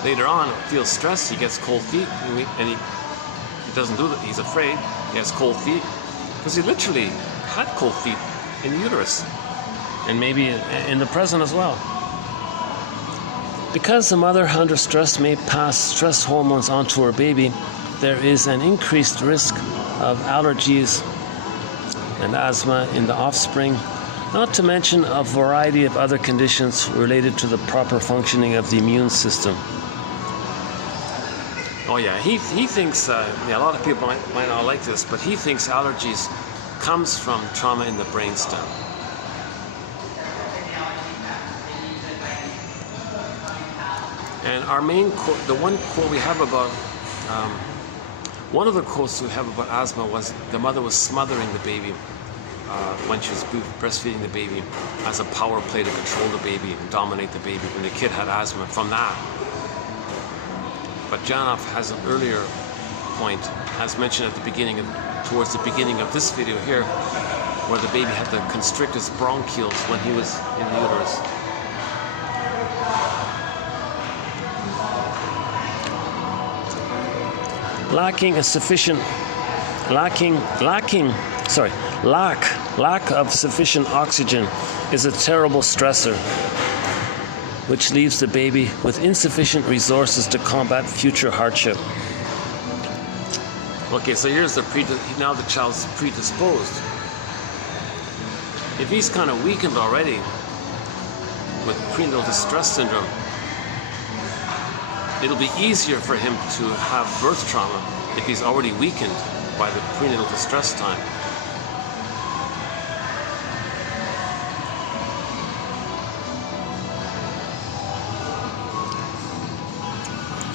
Later on, feels stressed. He gets cold feet, and he doesn't do that. He's afraid. He has cold feet because he literally had cold feet in the uterus. And maybe in the present as well. Because the mother under stress may pass stress hormones onto her baby, there is an increased risk of allergies and asthma in the offspring, not to mention a variety of other conditions related to the proper functioning of the immune system. Oh yeah, he thinks, a lot of people might not like this, but he thinks allergies comes from trauma in the brainstem. And our main quote, the one quote we have about, one of the quotes we have about asthma was the mother was smothering the baby when she was breastfeeding the baby as a power play to control the baby and dominate the baby when the kid had asthma from that. But Janov has an earlier point, as mentioned at the beginning, towards the beginning of this video here, where the baby had to constrict his bronchioles when he was in the uterus. Lack of sufficient oxygen is a terrible stressor, which leaves the baby with insufficient resources to combat future hardship. Okay, so here's now the child's predisposed. If he's kind of weakened already with prenatal distress syndrome, it'll be easier for him to have birth trauma if he's already weakened by the prenatal distress time.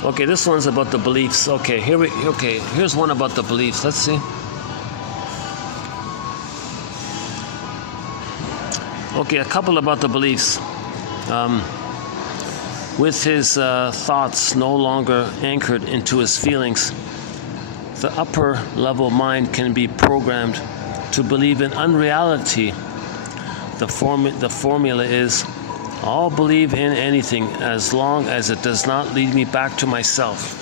Okay, this one's about the beliefs. Okay, here's one about the beliefs. Let's see. Okay, a couple about the beliefs. With his thoughts no longer anchored into his feelings, the upper level mind can be programmed to believe in unreality. The formula is, I'll believe in anything as long as it does not lead me back to myself.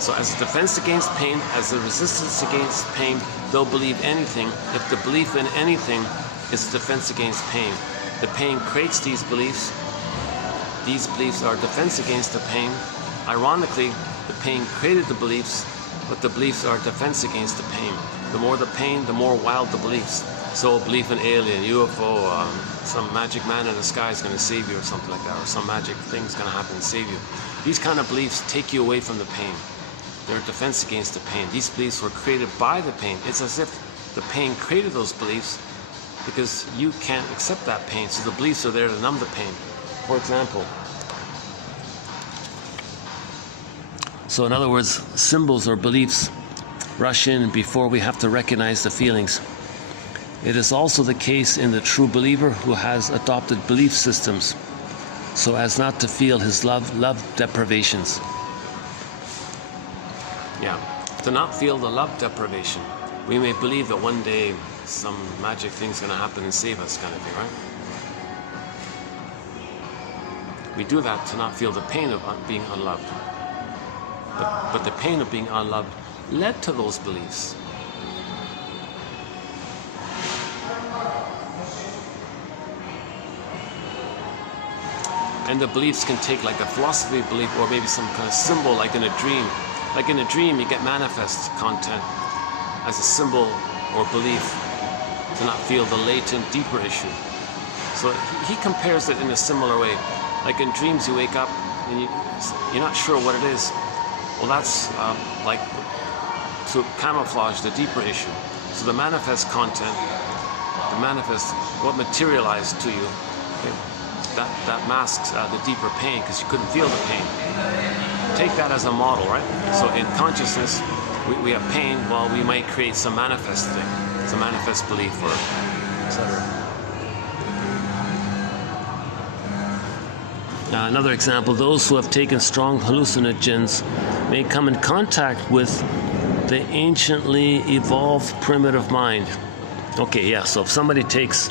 So as a defense against pain, as a resistance against pain, they'll believe anything if the belief in anything is a defense against pain. The pain creates these beliefs. These beliefs are defense against the pain. Ironically, the pain created the beliefs, but the beliefs are defense against the pain. The more the pain, the more wild the beliefs. So a belief in alien, UFO, some magic man in the sky is going to save you or something like that, or some magic thing is going to happen and save you. These kind of beliefs take you away from the pain. They're a defense against the pain. These beliefs were created by the pain. It's as if the pain created those beliefs because you can't accept that pain. So the beliefs are there to numb the pain. For example, so in other words, symbols or beliefs rush in before we have to recognize the feelings. It is also the case in the true believer who has adopted belief systems so as not to feel his love deprivations. yeah, to not feel the love deprivation. We may believe that one day some magic thing's going to happen and save us, kind of thing, right? We do that to not feel the pain of being unloved. But the pain of being unloved led to those beliefs. And the beliefs can take like a philosophy belief or maybe some kind of symbol, like in a dream. Like in a dream, you get manifest content as a symbol or belief to not feel the latent, deeper issue. So he compares it in a similar way. Like in dreams, you wake up and you're not sure what it is. Well, that's like to camouflage the deeper issue. So the manifest content, what materialized to you, okay, that masks the deeper pain because you couldn't feel the pain. Take that as a model, right? So in consciousness, we have pain. Well, we might create some manifest thing, some manifest belief, or etc. Another example, those who have taken strong hallucinogens may come in contact with the anciently evolved primitive mind. Okay, yeah, so if somebody takes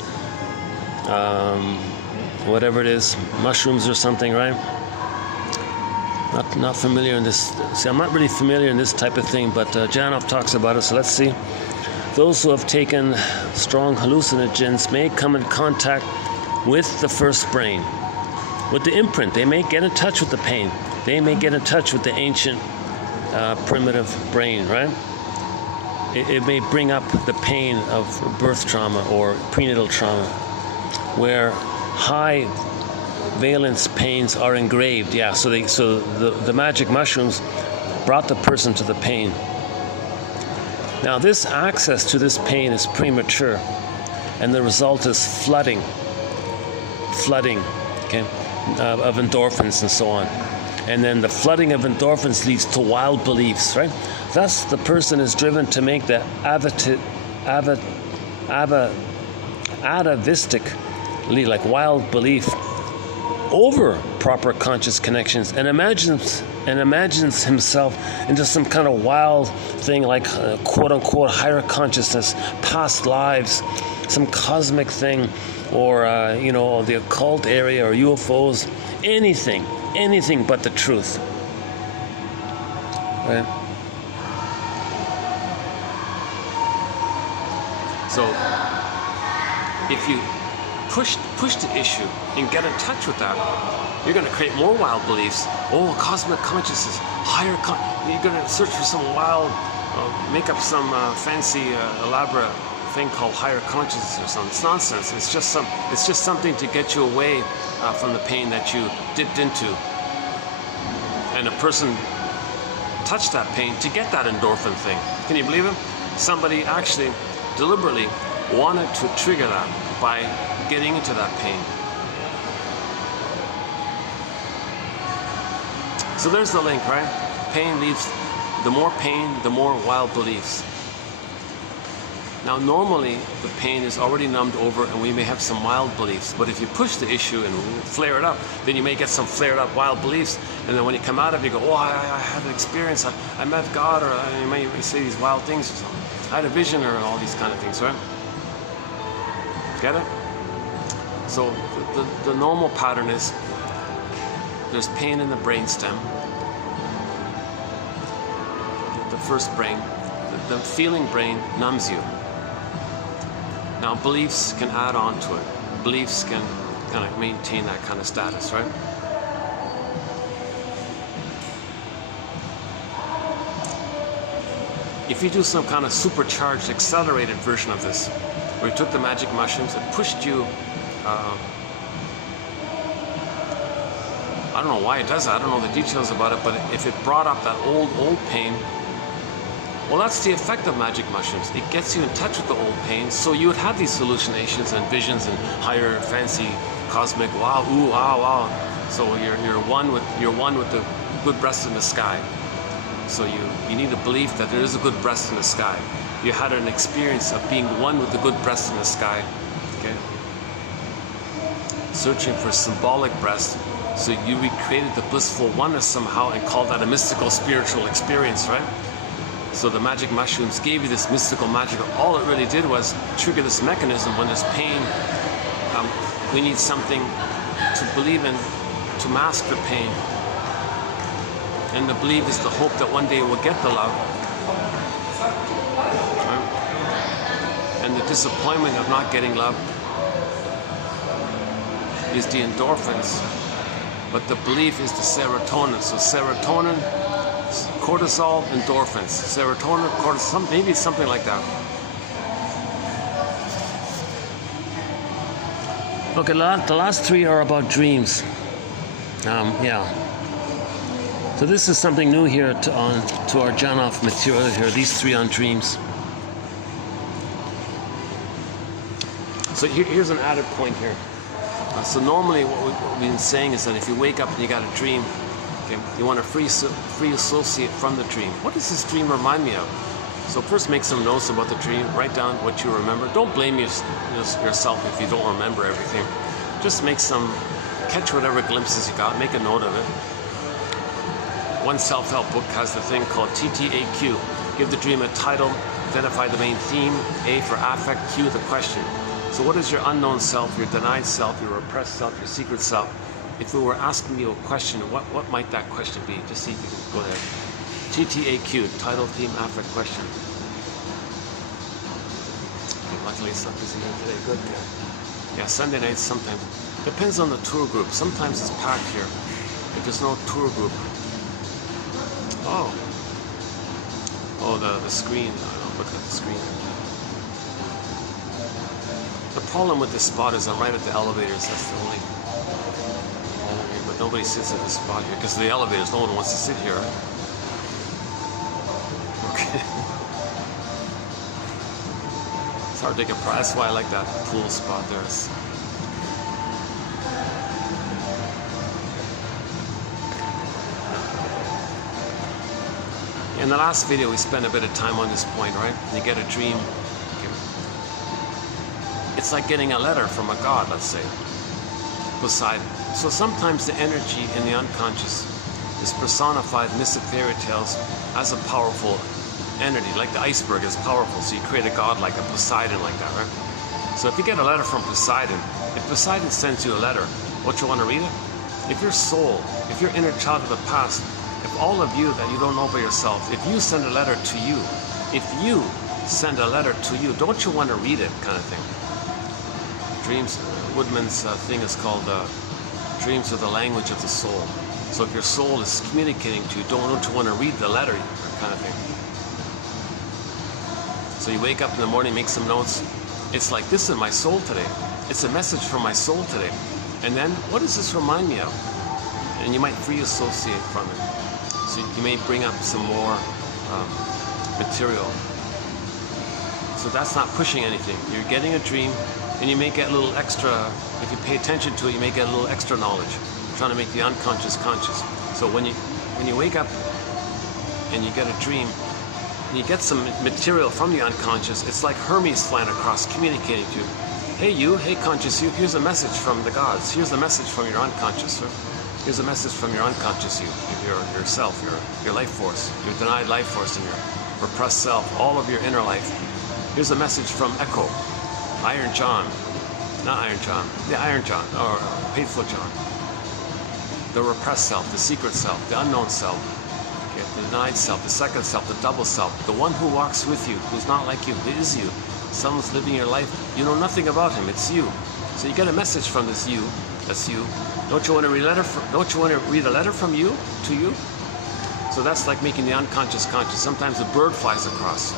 whatever it is, mushrooms or something, right? Not familiar in this. See, I'm not really familiar in this type of thing, but Janov talks about it, so let's see. Those who have taken strong hallucinogens may come in contact with the first brain, with the imprint. They may get in touch with the pain. They may get in touch with the ancient primitive brain, right? It may bring up the pain of birth trauma or prenatal trauma, where high valence pains are engraved. Yeah, so the magic mushrooms brought the person to the pain. Now this access to this pain is premature, and the result is flooding, okay, of endorphins and so on. And then the flooding of endorphins leads to wild beliefs, right? Thus, the person is driven to make the atavistic, like wild belief, over proper conscious connections, and imagines himself into some kind of wild thing like quote-unquote higher consciousness, past lives, some cosmic thing, or the occult area, or UFOs, anything but the truth, right? So if you push the issue and get in touch with that, you're going to create more wild beliefs. Oh, cosmic consciousness, you're going to search for some wild, make up some fancy, elaborate thing called higher consciousness or something. It's nonsense. It's just something to get you away from the pain that you dipped into. And a person touched that pain to get that endorphin thing. Can you believe it? Somebody actually deliberately wanted to trigger that by getting into that pain. So there's the link, right? Pain leads, the more pain, the more wild beliefs. Now normally the pain is already numbed over and we may have some mild beliefs, but if you push the issue and flare it up, then you may get some flared up wild beliefs, and then when you come out of it, you go, oh, I had an experience, I met God, or you may say these wild things or something. I had a vision, or all these kind of things, right? Get it? So the normal pattern is there's pain in the brainstem, the first brain. The feeling brain numbs you. Now beliefs can add on to it. Beliefs can kind of maintain that kind of status, right? If you do some kind of supercharged, accelerated version of this, where you took the magic mushrooms and pushed you, I don't know why it does that, I don't know the details about it, but if it brought up that old pain, well, that's the effect of magic mushrooms. It gets you in touch with the old pain, so you would have these hallucinations and visions and higher, fancy, cosmic, wow, ooh, wow, wow. So you're one with the good breast in the sky. So you need a belief that there is a good breast in the sky. You had an experience of being one with the good breast in the sky. Okay. Searching for symbolic breast. So you recreated the blissful oneness somehow and called that a mystical spiritual experience, right? So the magic mushrooms gave you this mystical magical. All it really did was trigger this mechanism. When there's pain, we need something to believe in to mask the pain. And the belief is the hope that one day we'll get the love. Right? And the disappointment of not getting love is the endorphins. But the belief is the serotonin. So serotonin, cortisol, endorphins. Serotonin, cortisol, maybe it's something like that. Okay, the last three are about dreams. Yeah. So this is something new here to our Janov material here. These three on dreams. So here's an added point here. So normally what we've been saying is that if you wake up and you got a dream, okay, you want to free associate from the dream. What does this dream remind me of? So first make some notes about the dream. Write down what you remember. Don't blame yourself if you don't remember everything. Just catch whatever glimpses you got. Make a note of it. One self-help book has the thing called TTAQ. Give the dream a title, identify the main theme, A for affect, Q the question. So what is your unknown self, your denied self, your repressed self, your secret self? If we were asking you a question, what might that question be? Just see if you can go ahead. TTAQ, title, theme, affect, question. Okay, luckily it's not busy here today. Good. Yeah, Sunday nights sometimes. Depends on the tour group. Sometimes it's packed here. If there's no tour group. Oh, the screen. I'll look at the screen. The problem with this spot is I'm right at the elevators. That's the only. But nobody sits at this spot here because the elevators. No one wants to sit here. Okay. It's hard to get price. That's why I like that pool spot there. In the last video, we spent a bit of time on this point, right? You get a dream. Okay. It's like getting a letter from a god, let's say, Poseidon. So sometimes the energy in the unconscious is personified in mythic fairy tales as a powerful entity, like the iceberg is powerful. So you create a god like a Poseidon like that, right? So if you get a letter from Poseidon, if Poseidon sends you a letter, what you want to read it? If your soul, if your inner child of the past, if all of you that you don't know about yourself, if you send a letter to you, don't you want to read it, kind of thing. Dreams, Woodman's thing is called dreams are the language of the soul. So if your soul is communicating to you, don't you want to read the letter, kind of thing. So you wake up in the morning, make some notes. It's like, this is my soul today. It's a message from my soul today. And then, what does this remind me of? And you might free associate from it. So you may bring up some more material. So that's not pushing anything. You're getting a dream, and you may get a little extra, if you pay attention to it, you may get a little extra knowledge. Trying to make the unconscious conscious. So when when you wake up and you get a dream, and you get some material from the unconscious, it's like Hermes flying across, communicating to you. Hey you, hey conscious you, here's a message from the gods. Here's a message from your unconscious. Here's a message from your unconscious you, yourself, your life force, your denied life force and your repressed self, all of your inner life. Here's a message from Echo, Iron John, not Iron John, the Iron John, or Faithful John. The repressed self, the secret self, the unknown self, okay, the denied self, the second self, the double self, the one who walks with you, who's not like you, who is you. Someone's living your life. You know nothing about him. It's you. So you get a message from this you. That's you. Don't you want to read a letter? Don't you want to read a letter from you to you? So that's like making the unconscious conscious. Sometimes a bird flies across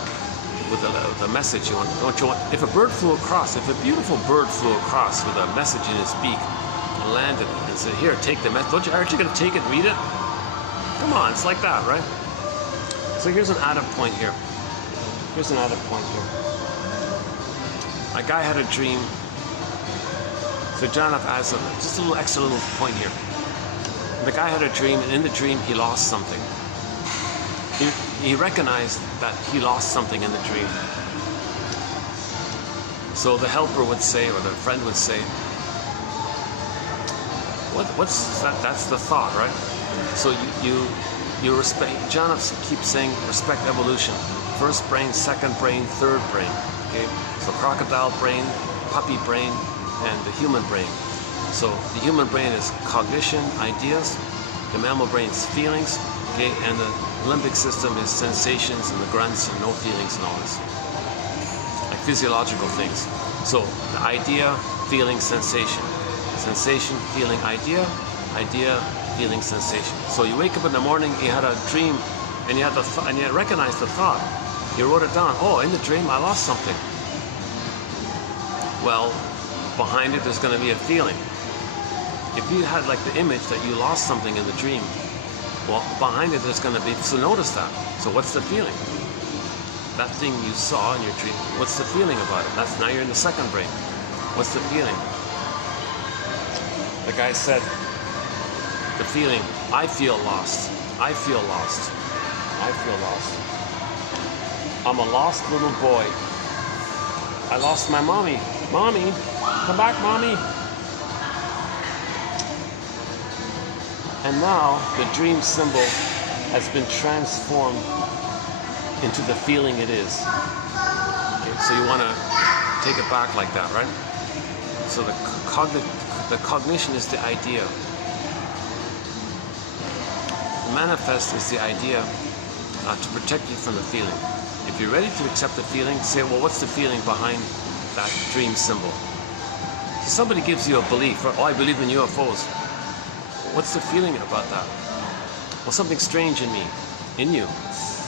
with the message you want. Don't you want? If a bird flew across, if a beautiful bird flew across with a message in his beak and landed and said, "Here, take the message." Aren't you going to take it and read it? Come on, it's like that, right? So here's an added point here. Here's an added point here. A guy had a dream. So John adds just a little extra little point here. The guy had a dream, and in the dream he lost something. He recognized that he lost something in the dream. So the helper would say, or the friend would say, what's that? That's the thought, right? So you respect. John keeps saying respect evolution. First brain, second brain, third brain. Okay. So crocodile brain, puppy brain, and the human brain. So the human brain is cognition, ideas. The mammal brain is feelings. Okay, and the limbic system is sensations and the grunts and no feelings and all this, like physiological things. So the idea, feeling, sensation, sensation, feeling, idea, idea, feeling, sensation. So you wake up in the morning, you had a dream, and you had and you recognized the thought. You wrote it down. Oh, in the dream, I lost something. Well, behind it, there's going to be a feeling. If you had like the image that you lost something in the dream, well, behind it, there's going to be. So notice that. So what's the feeling? That thing you saw in your dream. What's the feeling about it? That's now you're in the second brain. What's the feeling? The guy said, the feeling. I feel lost. I feel lost. I feel lost. I'm a lost little boy. I lost my mommy. Mommy, come back, mommy. And now the dream symbol has been transformed into the feeling it is. Okay, so you want to take it back like that, right? So the cognition is the idea. The manifest is the idea to protect you from the feeling. If you're ready to accept the feeling, say, well, what's the feeling behind that dream symbol? So somebody gives you a belief, or, oh, I believe in UFOs. What's the feeling about that? Well, something strange in me, in you.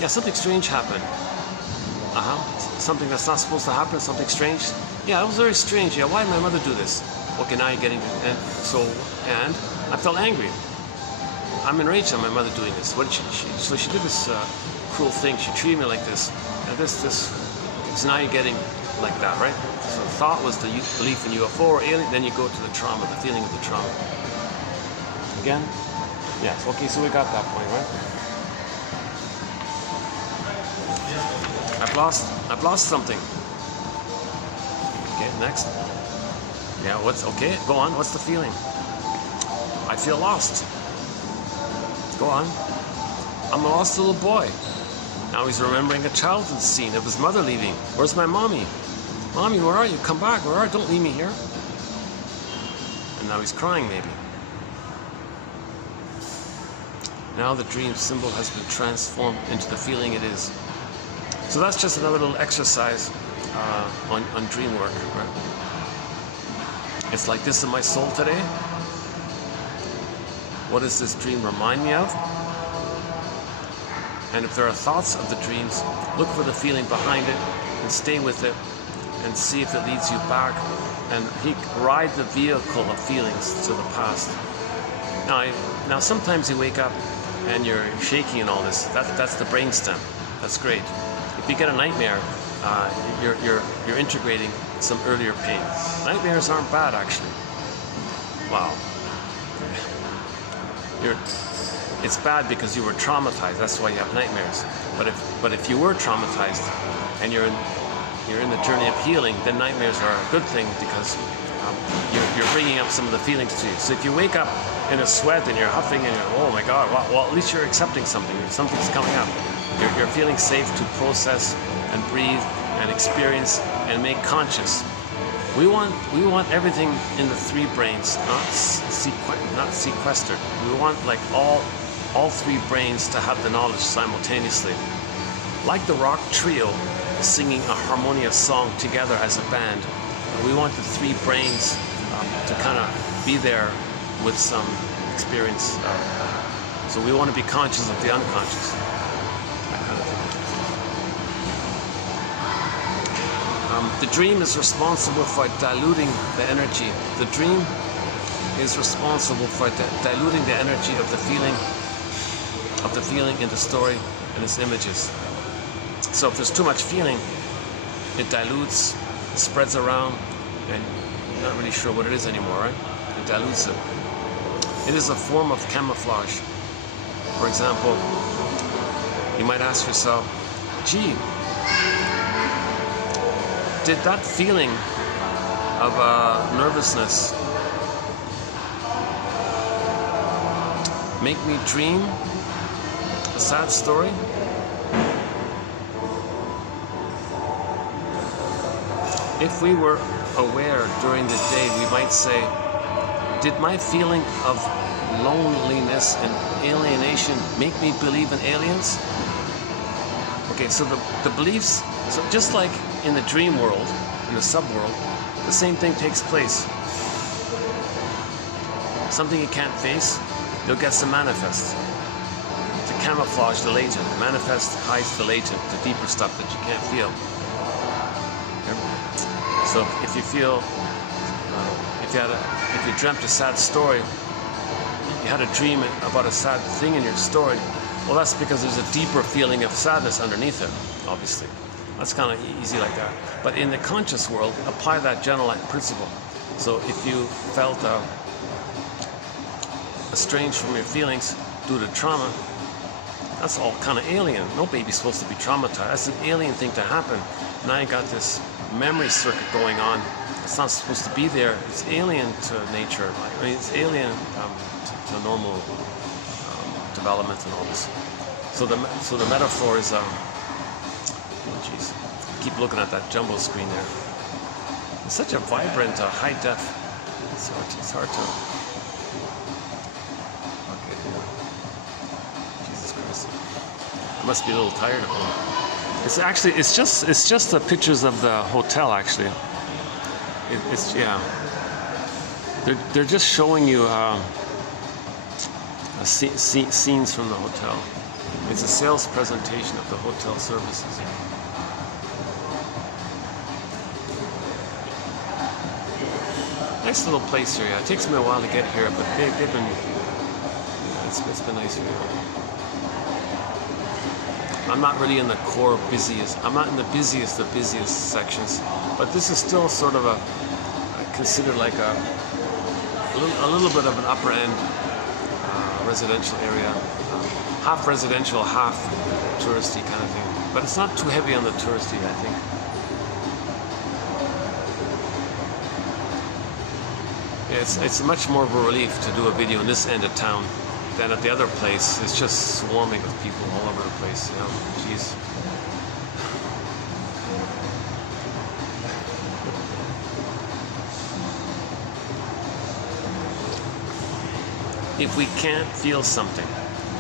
Yeah, something strange happened. Something that's not supposed to happen, something strange. Yeah, it was very strange. Yeah, why did my mother do this? Okay, now you're getting, and I felt angry. I'm enraged at my mother doing this. What did so she did this cruel thing. She treated me like this. And so now you're getting like that, right? So the thought was the belief in UFO or alien, then you go to the trauma, the feeling of the trauma. Again? Yes, okay, so we got that point, right? I've lost something. Okay, next. Yeah, okay, go on, what's the feeling? I feel lost. Go on. I'm a lost little boy. Now he's remembering a childhood scene of his mother leaving. Where's my mommy? Mommy, where are you? Come back, where are you? Don't leave me here. And now he's crying maybe. Now the dream symbol has been transformed into the feeling it is. So that's just another little exercise on dream work, right? It's like this in my soul today. What does this dream remind me of? And if there are thoughts of the dreams, look for the feeling behind it and stay with it and see if it leads you back and ride the vehicle of feelings to the past. Now sometimes you wake up and you're shaking and all this. That's the brainstem. That's great. If you get a nightmare, you're integrating some earlier pain. Nightmares aren't bad, actually. Wow. it's bad because you were traumatized. That's why you have nightmares. But if you were traumatized and you're in the journey of healing, then nightmares are a good thing because you're bringing up some of the feelings to you. So if you wake up in a sweat and you're huffing and you're, oh my God, well, at least you're accepting something. Something's coming up. You're feeling safe to process and breathe and experience and make conscious. We want everything in the three brains, not sequestered. We want like all three brains to have the knowledge simultaneously. Like the rock trio singing a harmonious song together as a band, we want the three brains to kind of be there with some experience. So we want to be conscious of the unconscious. That kind of thing. The dream is responsible for diluting the energy. The dream is responsible for diluting the energy of the feeling in the story and its images. So if there's too much feeling, it dilutes, it spreads around, and you're not really sure what it is anymore, right? It dilutes it. It is a form of camouflage. For example, you might ask yourself, gee, did that feeling of nervousness make me dream a sad story? If we were aware during the day, we might say, did my feeling of loneliness and alienation make me believe in aliens? Okay, so the beliefs, so just like in the dream world, in the subworld, the same thing takes place. Something you can't face, you'll get to manifest. To camouflage the latent. Manifest hides the latent, the deeper stuff that you can't feel. So if you feel, if you dreamt a sad story, you had a dream about a sad thing in your story, well, that's because there's a deeper feeling of sadness underneath it, obviously. That's kind of easy like that. But in the conscious world, apply that general principle. So if you felt estranged from your feelings due to trauma, that's all kind of alien. No baby's supposed to be traumatized. That's an alien thing to happen. Now you got this memory circuit going on. It's not supposed to be there. It's alien to nature. I mean, it's alien to normal development and all this. So the metaphor is, oh geez, keep looking at that jumbo screen there. It's such a vibrant, high def. It's hard to. Okay. Jesus Christ. I must be a little tired of it. It's actually, it's just the pictures of the hotel actually. Yeah. They're just showing you scenes from the hotel. It's a sales presentation of the hotel services. Nice little place here. Yeah. It takes me a while to get here, but they've been. It's been nice here. I'm not really in the core busiest. I'm not in the busiest sections, but this is still sort of considered like a little bit of an upper end residential area, half residential, half touristy kind of thing. But it's not too heavy on the touristy, I think. Yeah, it's much more of a relief to do a video in this end of town than at the other place. It's just swarming with people all over the place, you know. Jeez. If we can't feel something,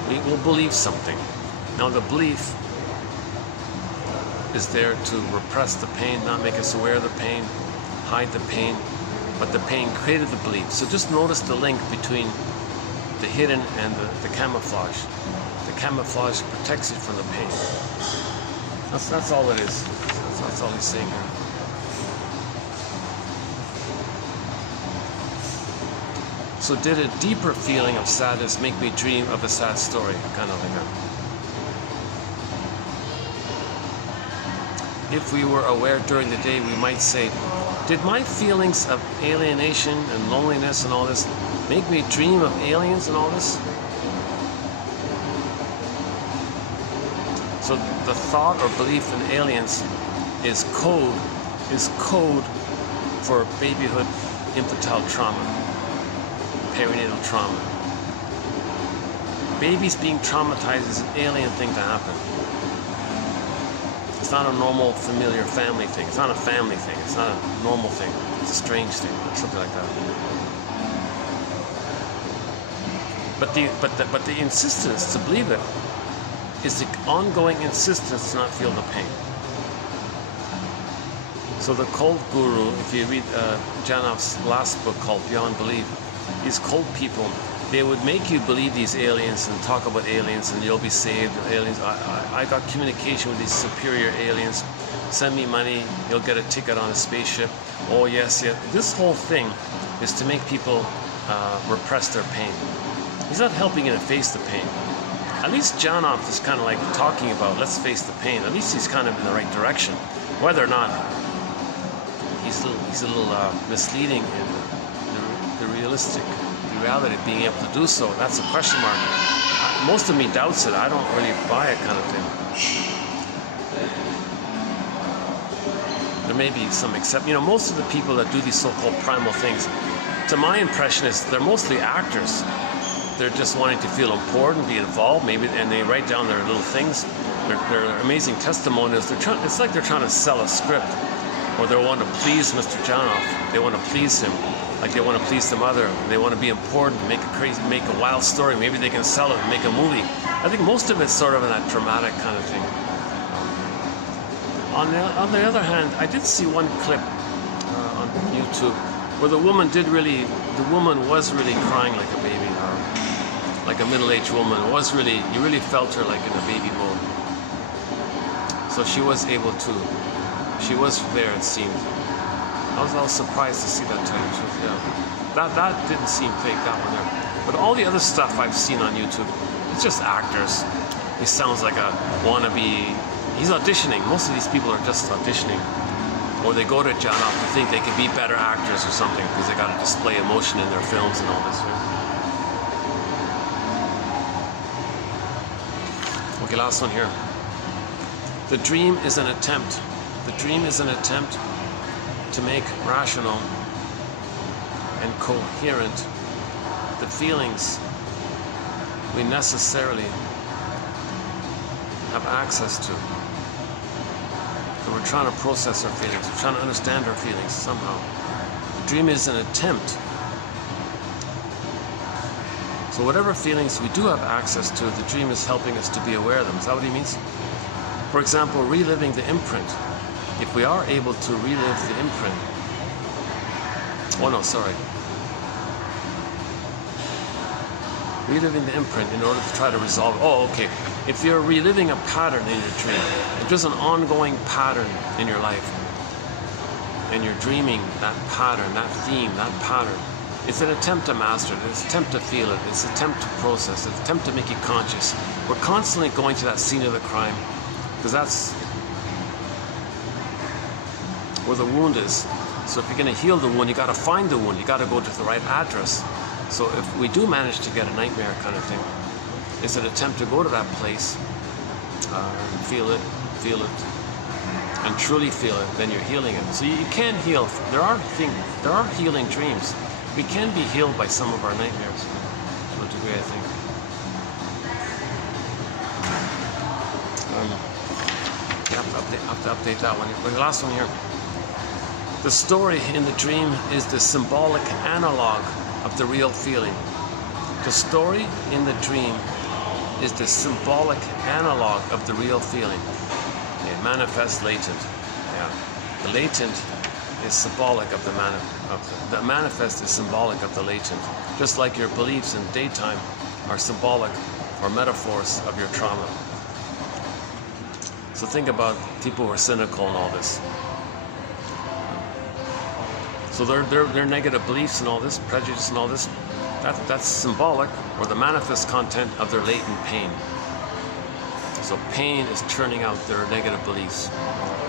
we will believe something. Now the belief is there to repress the pain, not make us aware of the pain, hide the pain, but the pain created the belief. So just notice the link between the hidden and the camouflage. The camouflage protects you from the pain. That's all it is. That's all he's saying here. So did a deeper feeling of sadness make me dream of a sad story? Kind of like that. If we were aware during the day, we might say, did my feelings of alienation and loneliness and all this make me dream of aliens and all this? So the thought or belief in aliens is code for babyhood infantile trauma, perinatal trauma. Babies being traumatized is an alien thing to happen. It's not a normal familiar family thing. It's not a family thing. It's not a normal thing. It's a strange thing, or something like that. But the insistence to believe it is the ongoing insistence to not feel the pain. So the cult guru, if you read Janoff's last book called Beyond Belief, these cult people, they would make you believe these aliens and talk about aliens and you'll be saved. Aliens, I got communication with these superior aliens. Send me money, you'll get a ticket on a spaceship. Oh yes, yes. This whole thing is to make people repress their pain. He's not helping you to face the pain. At least Janoff is kind of like talking about let's face the pain. At least he's kind of in the right direction. Whether or not he's a little misleading in the reality of being able to do so, that's a question mark. Most of me doubts it. I don't really buy it kind of thing. There may be some exception. You know, most of the people that do these so-called primal things, to my impression, is they're mostly actors. They're just wanting to feel important, be involved, maybe, and they write down their little things. They're amazing testimonials. It's like they're trying to sell a script, or they want to please Mr. Janoff. They want to please him, like they want to please the mother. They want to be important, make a wild story. Maybe they can sell it and make a movie. I think most of it's sort of in that dramatic kind of thing. On the other hand, I did see one clip on YouTube where the woman was really crying like a baby, or like a middle-aged woman. You really felt her like in a baby mode. So she was there, it seemed. I was surprised to see that too. Yeah. That didn't seem fake, that one there. But all the other stuff I've seen on YouTube, it's just actors. He sounds like a wannabe. He's auditioning. Most of these people are just auditioning. Or they go to Janoff to think they could be better actors or something because they got to display emotion in their films and all this. Right? Okay, last one here. The dream is an attempt. The dream is an attempt to make rational and coherent the feelings we necessarily have access to. And we're trying to process our feelings. We're trying to understand our feelings somehow. The dream is an attempt. So whatever feelings we do have access to, the dream is helping us to be aware of them. Is that what he means? For example, reliving the imprint. If we are able to relive the imprint. Reliving the imprint in order to try to resolve. Oh, okay. If you're reliving a pattern in your dream, if there's an ongoing pattern in your life, and you're dreaming that pattern, that theme, that pattern, it's an attempt to master it. It's an attempt to feel it. It's an attempt to process it. It's an attempt to make it conscious. We're constantly going to that scene of the crime, because that's where the wound is. So if you're going to heal the wound, you got to find the wound. You got to go to the right address. So if we do manage to get a nightmare kind of thing, it's an attempt to go to that place, and feel it, and truly feel it. Then you're healing it. So you can heal. There are healing dreams. We can be healed by some of our nightmares, to a degree, I think. You have to update that one. The last one here. The story in the dream is the symbolic analog of the real feeling. The story in the dream is the symbolic analog of the real feeling. It manifests latent. Yeah. The latent is symbolic of the manifest is symbolic of the latent. Just like your beliefs in daytime are symbolic or metaphors of your trauma. So think about people who are cynical and all this. So their negative beliefs and all this, prejudice and all this, that's symbolic or the manifest content of their latent pain. So pain is turning out their negative beliefs.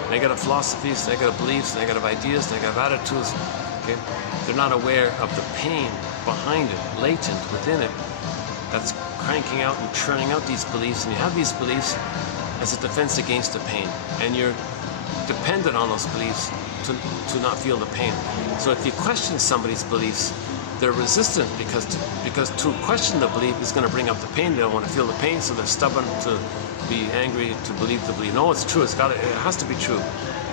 Negative philosophies, negative beliefs, negative ideas, negative attitudes. Okay? They're not aware of the pain behind it, latent within it, that's cranking out and churning out these beliefs. And you have these beliefs, as a defense against the pain, and you're dependent on those beliefs to not feel the pain. So if you question somebody's beliefs, they're resistant because to question the belief is going to bring up the pain. They don't want to feel the pain, so they're stubborn to be angry, to believe the belief. No, it's true. It has to be true.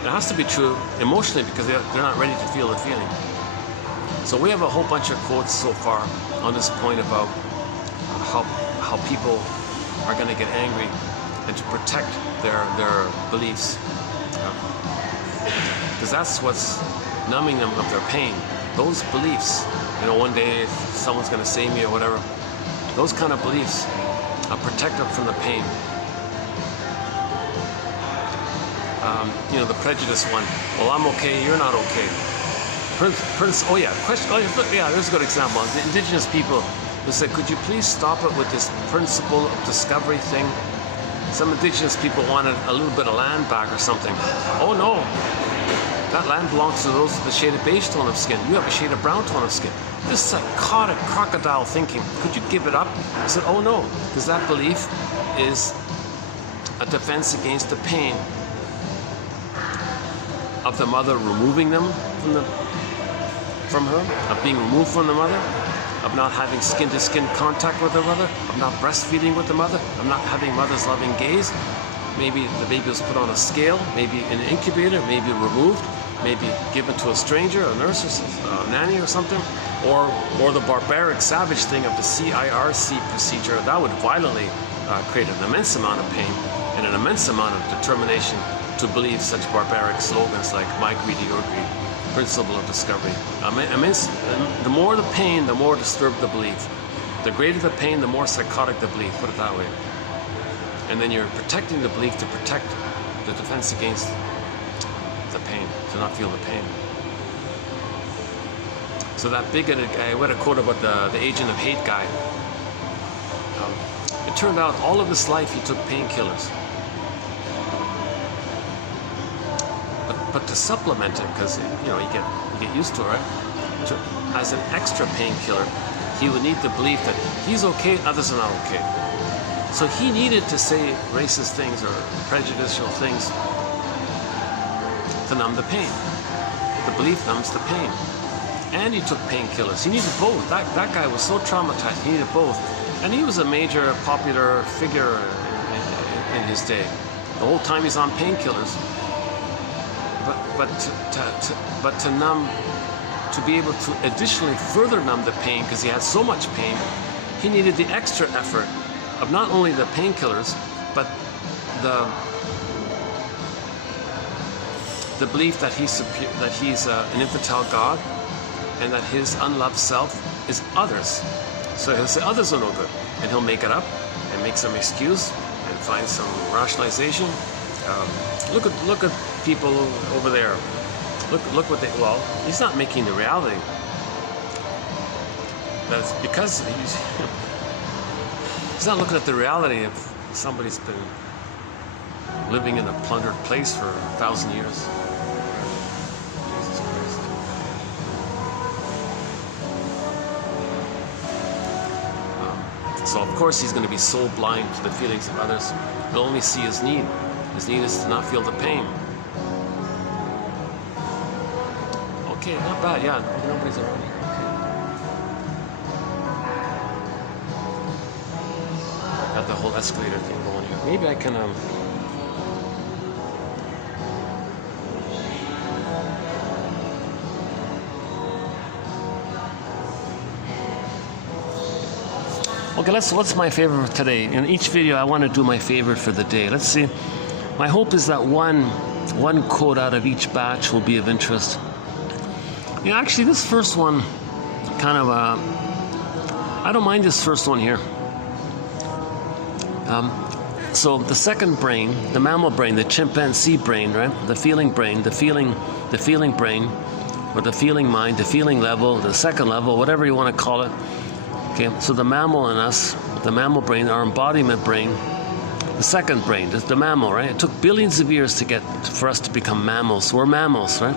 It has to be true emotionally because they're not ready to feel the feeling. So we have a whole bunch of quotes so far on this point about how people are going to get angry and to protect their beliefs, because that's what's numbing them of their pain. Those beliefs, one day someone's going to save me or whatever, those kind of beliefs protect them from the pain. The prejudice one. Well, I'm okay, you're not okay. There's a good example. The indigenous people who said, could you please stop it with this principle of discovery thing? Some indigenous people wanted a little bit of land back or something. Oh no, that land belongs to those with the shade of beige tone of skin. You have a shade of brown tone of skin. This psychotic crocodile thinking, could you give it up? I said, oh no, because that belief is a defense against the pain of the mother removing them from her, of being removed from the mother, of not having skin-to-skin contact with the mother, of not breastfeeding with the mother, of not having mother's loving gaze. Maybe the baby was put on a scale, maybe in an incubator, maybe removed, maybe given to a stranger, a nurse, or a nanny or something, or the barbaric, savage thing of the CIRC procedure. That would violently create an immense amount of pain and an immense amount of determination to believe such barbaric slogans like my greedy, your greed, principle of discovery. The more the pain, the more disturbed the belief. The greater the pain, the more psychotic the belief, put it that way. And then you're protecting the belief to protect the defense against the pain, to not feel the pain. So that bigoted guy, I read a quote about the agent of hate guy. It turned out all of his life he took painkillers. But to supplement it, because you get used to it, right? As an extra painkiller, he would need the belief that he's okay, others are not okay. So he needed to say racist things or prejudicial things to numb the pain. The belief numbs the pain. And he took painkillers. He needed both. That guy was so traumatized, he needed both. And he was a major popular figure in his day. The whole time he's on painkillers. But to be able to additionally further numb the pain, because he had so much pain, he needed the extra effort of not only the painkillers, but the belief that he's an infantile God, and that his unloved self is others. So he'll say others are no good, and he'll make it up and make some excuse and find some rationalization. Look at people over there. Look what he's not making the reality. That's because he's not looking at the reality of somebody's been living in a plundered place for 1,000 years. Jesus Christ. So of course he's going to be so blind to the feelings of others. He'll only see his need. His need is to not feel the pain. Okay, not bad, yeah, nobody's around here. Okay. Got the whole escalator thing going here. Maybe I can, Okay, what's my favorite for today? In each video, I want to do my favorite for the day. Let's see. My hope is that one quote out of each batch will be of interest. Actually, this first one, kind of, I don't mind this first one here. So the second brain, the mammal brain, the chimpanzee brain, right? The feeling brain, the feeling brain, or the feeling mind, the feeling level, the second level, whatever you want to call it. Okay, so the mammal in us, the mammal brain, our embodiment brain, the second brain, the mammal, right? It took billions of years for us to become mammals. We're mammals, right?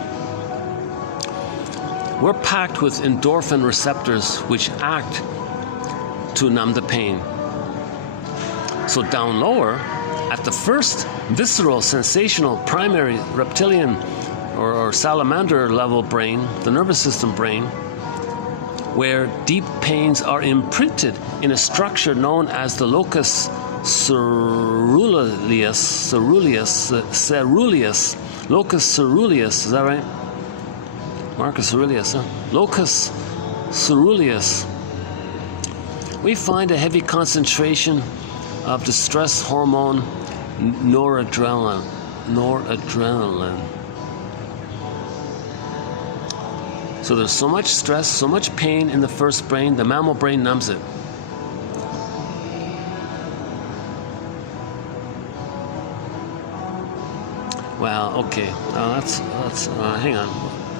We're packed with endorphin receptors which act to numb the pain. So down lower, At the first visceral, sensational, primary reptilian or salamander level brain, the nervous system brain, where deep pains are imprinted in a structure known as the locus ceruleus, locus ceruleus, is that right? Marcus Aurelius, huh? Locus ceruleus. We find a heavy concentration of the stress hormone noradrenaline. So there's so much stress, so much pain in the first brain, the mammal brain numbs it. Well, okay, that's hang on.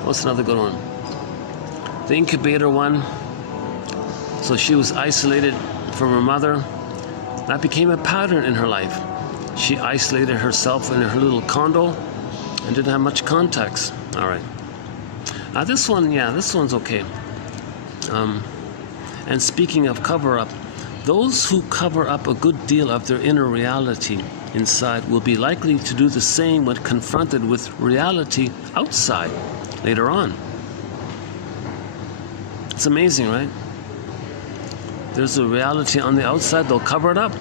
What's another good one? The incubator one. So she was isolated from her mother. That became a pattern in her life. She isolated herself in her little condo and didn't have much contacts. All right. This one, yeah, this one's okay. And speaking of cover-up, those who cover up a good deal of their inner reality inside will be likely to do the same when confronted with reality outside later on. It's amazing, right? There's a reality on the outside, they'll cover it up.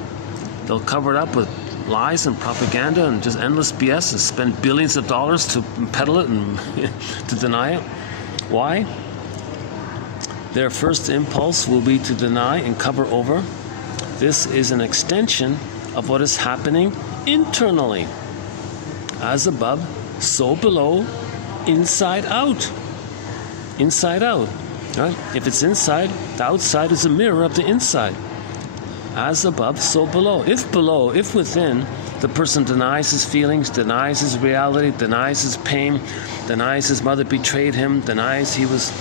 They'll cover it up with lies and propaganda and just endless BS and spend billions of dollars to peddle it and to deny it. Why? Their first impulse will be to deny and cover over. This is an extension of what is happening internally. As above, so below, inside out. Inside out. Right? If it's inside, the outside is a mirror of the inside. As above, so below. If within, the person denies his feelings, denies his reality, denies his pain, denies his mother betrayed him, denies he was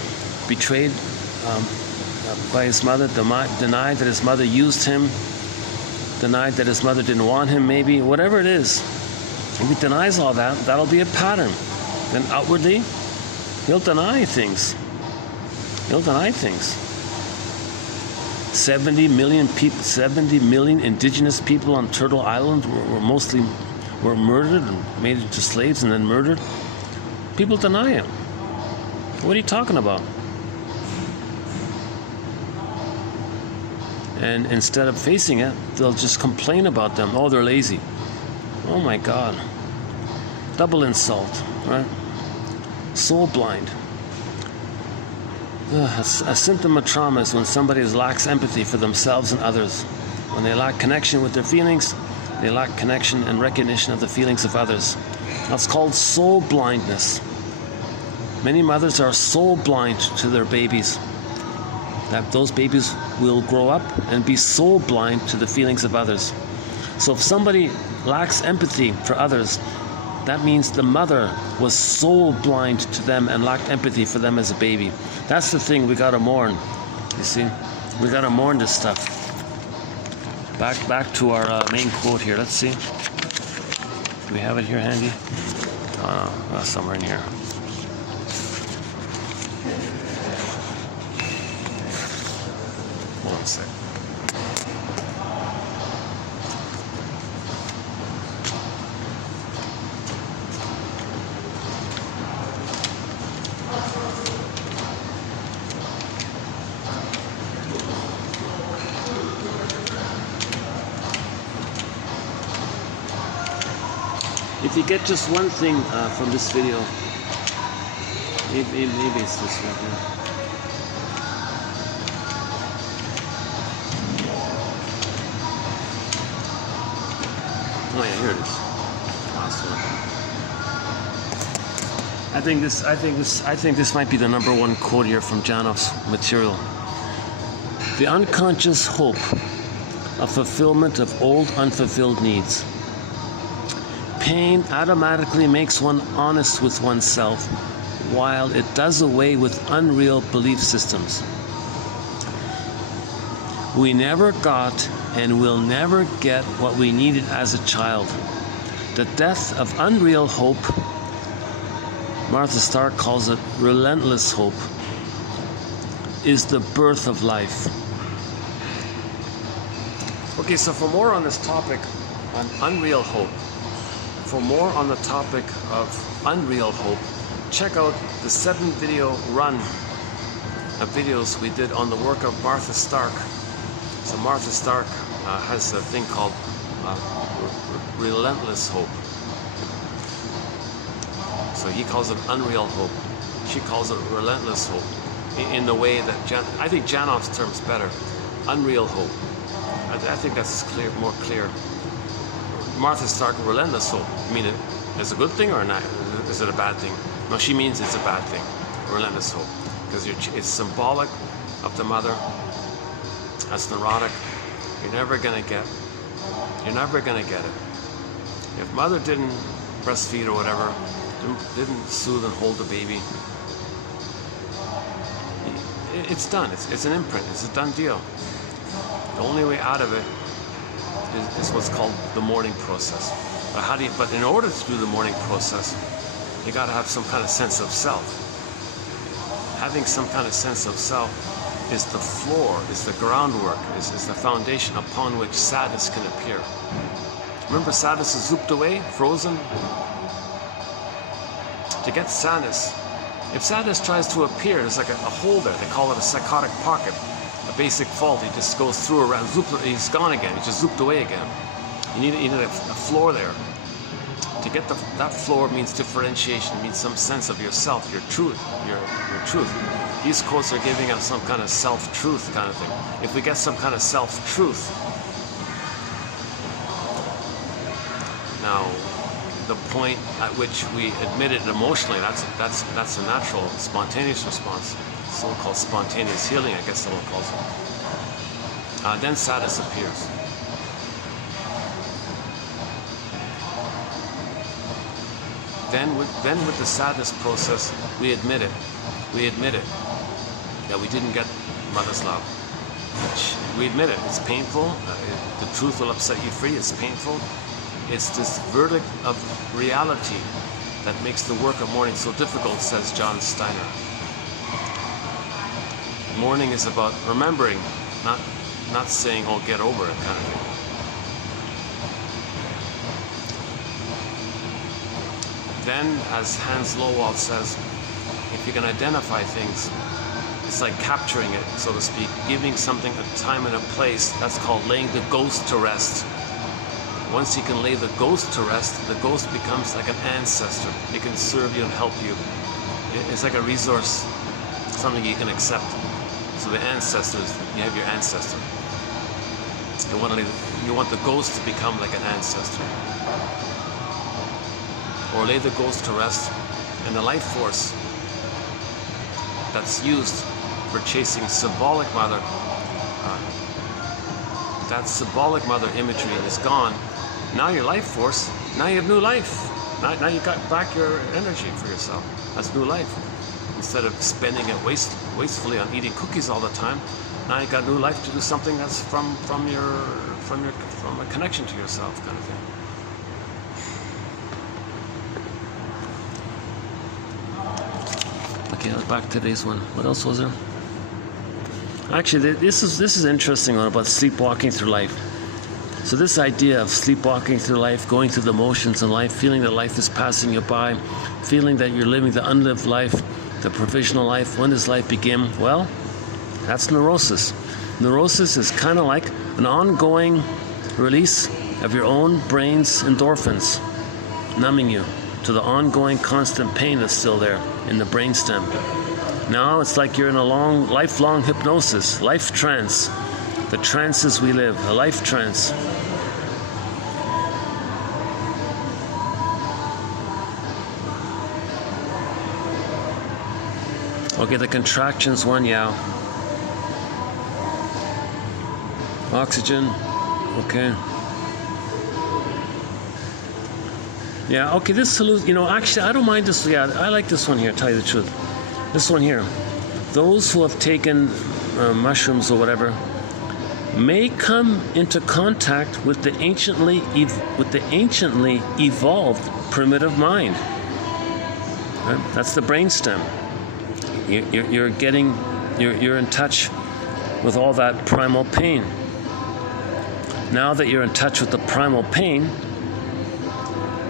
betrayed by his mother, denied that his mother used him, denied that his mother didn't want him, maybe, whatever it is. If he denies all that, that'll be a pattern. Then outwardly, he'll deny things. He'll deny things. 70 million people, 70 million indigenous people on Turtle Island were murdered and made into slaves and then murdered. People deny it. What are you talking about? And instead of facing it, they'll just complain about them. Oh, they're lazy. Oh my God. Double insult, right? Soul blind. A symptom of trauma is when somebody lacks empathy for themselves and others. When they lack connection with their feelings, they lack connection and recognition of the feelings of others. That's called soul blindness. Many mothers are soul blind to their babies. That those babies will grow up and be soul blind to the feelings of others. So if somebody lacks empathy for others, that means the mother was soul blind to them and lacked empathy for them as a baby. That's the thing we gotta mourn. You see, we gotta mourn this stuff. Back to our main quote here. Let's see. Do we have it here handy? Oh, no, somewhere in here. Hold on a sec. If you get just one thing from this video, maybe it's this right here. Oh yeah, here it is. Last one. I think this might be the number one quote here from Janoff's material. The unconscious hope of fulfillment of old unfulfilled needs. Pain automatically makes one honest with oneself, while it does away with unreal belief systems. We never got and will never get what we needed as a child. The death of unreal hope, Martha Stark calls it relentless hope, is the birth of life. Okay, so for more on this topic, on unreal hope. For more on the topic of unreal hope, check out the 7-video run of videos we did on the work of Martha Stark. So Martha Stark has a thing called relentless hope. So he calls it unreal hope. She calls it relentless hope. In the way that I think Janoff's term is better. Unreal hope. I think that's clear, more clear. Martha Stark, relentless hope. I mean, is it a good thing or not? Is it a bad thing? No, she means it's a bad thing. Relentless hope, because it's symbolic of the mother. That's neurotic. You're never gonna get it. If mother didn't breastfeed or whatever, didn't soothe and hold the baby, it's done. It's an imprint. It's a done deal. The only way out of it is what's called the mourning process. But in order to do the mourning process, you got to have some kind of sense of self. Having some kind of sense of self is the floor, is the groundwork, is the foundation upon which sadness can appear. Remember, sadness is zooped away, frozen. To get sadness, if sadness tries to appear, there's like a hole there. They call it a psychotic pocket. A basic fault. He just goes through around, he's gone again. He's just zooped away again. You need a floor there. To get that floor means differentiation, means some sense of yourself, your truth, your truth. These quotes are giving us some kind of self-truth kind of thing. If we get some kind of self-truth, now the point at which we admit it emotionally, that's a natural, spontaneous response. So-called spontaneous healing, I guess someone calls it. Then sadness appears. Then with the sadness process, we admit it. We admit it that we didn't get mother's love. We admit it. It's painful. The truth will upset you free. It's painful. It's this verdict of reality that makes the work of mourning so difficult, says John Steiner. Mourning is about remembering, not saying, oh, get over it kind of thing. Then, as Hans Lowald says, if you can identify things, it's like capturing it, so to speak, giving something a time and a place. That's called laying the ghost to rest. Once you can lay the ghost to rest, the ghost becomes like an ancestor. It can serve you and help you. It's like a resource, something you can accept. So the ancestors, you have your ancestor. You want the ghost to become like an ancestor. Or lay the ghost to rest, and the life force that's used for chasing symbolic mother, that symbolic mother imagery is gone. Now your life force, now you have new life. Now you got back your energy for yourself. That's new life. Instead of spending it wastefully on eating cookies all the time, now you got new life to do something that's from a connection to yourself kind of thing. Okay, back to today's one. What else was there? Actually, this is interesting one about sleepwalking through life. So this idea of sleepwalking through life, going through the motions in life, feeling that life is passing you by, feeling that you're living the unlived life, the provisional life. When does life begin? Well, that's neurosis. Neurosis is kind of like an ongoing release of your own brain's endorphins, numbing you to the ongoing constant pain that's still there in the brainstem. Now it's like you're in a lifelong hypnosis, life trance. The trances we live, a life trance. Okay, the contractions one, yeah. Oxygen, okay. Yeah, okay, this solution, actually, I don't mind this. Yeah, I like this one here, tell you the truth. This one here. Those who have taken mushrooms or whatever may come into contact with the anciently evolved primitive mind. Right? That's the brainstem. You're in touch with all that primal pain. Now that you're in touch with the primal pain,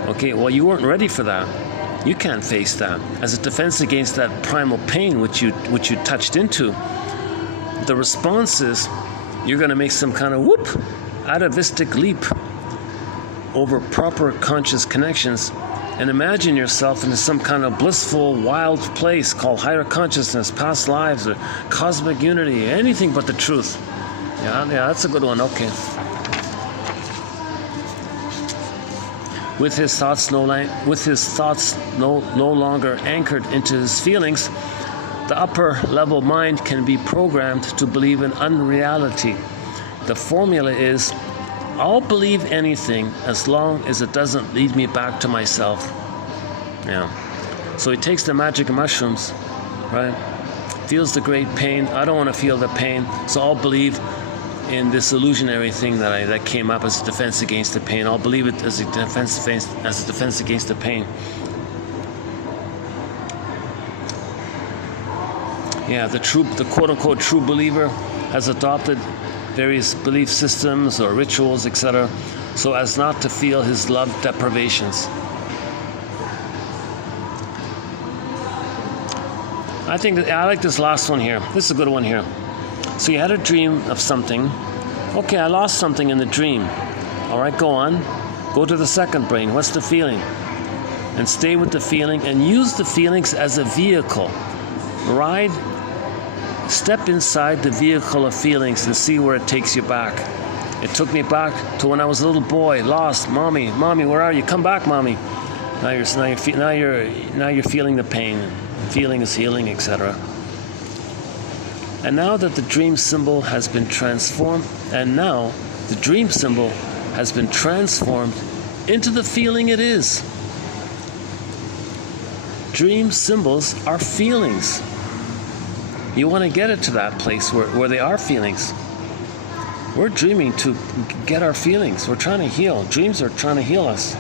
okay, well, you weren't ready for that. You can't face that. As a defense against that primal pain which you touched into, the response is you're going to make some kind of whoop, atavistic leap over proper conscious connections and imagine yourself in some kind of blissful, wild place called higher consciousness, past lives, or cosmic unity, anything but the truth. Yeah, that's a good one. Okay. With his thoughts no longer anchored into his feelings, the upper level mind can be programmed to believe in unreality. The formula is, I'll believe anything as long as it doesn't lead me back to myself. Yeah. So he takes the magic mushrooms, right? Feels the great pain. I don't want to feel the pain, so I'll believe in this illusionary thing that came up as a defense against the pain. I'll believe it as a defense against the pain. Yeah, the quote-unquote true believer has adopted various belief systems or rituals, etc., so as not to feel his love deprivations. I like this last one here. This is a good one here. So you had a dream of something. Okay, I lost something in the dream. All right, go on. Go to the second brain. What's the feeling? And stay with the feeling and use the feelings as a vehicle. Step inside the vehicle of feelings and see where it takes you back. It took me back to when I was a little boy, lost. Mommy, where are you? Come back, mommy. Now you're feeling the pain. Feeling is healing, etc. And now that the dream symbol has been transformed, into the feeling it is. Dream symbols are feelings. You want to get it to that place where they are feelings. We're dreaming to get our feelings. We're trying to heal. Dreams are trying to heal us.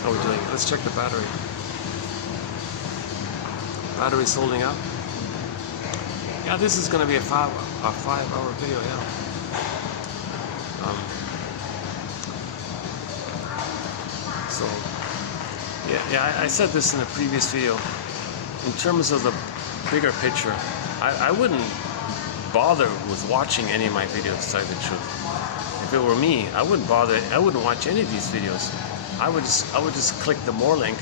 How are we doing? Let's check the battery. Battery's holding up. Yeah, this is going to be a 5-hour video, yeah. I said this in a previous video. In terms of the bigger picture, I wouldn't bother with watching any of my videos, to tell you the truth. If it were me, I wouldn't watch any of these videos. I would just click the more link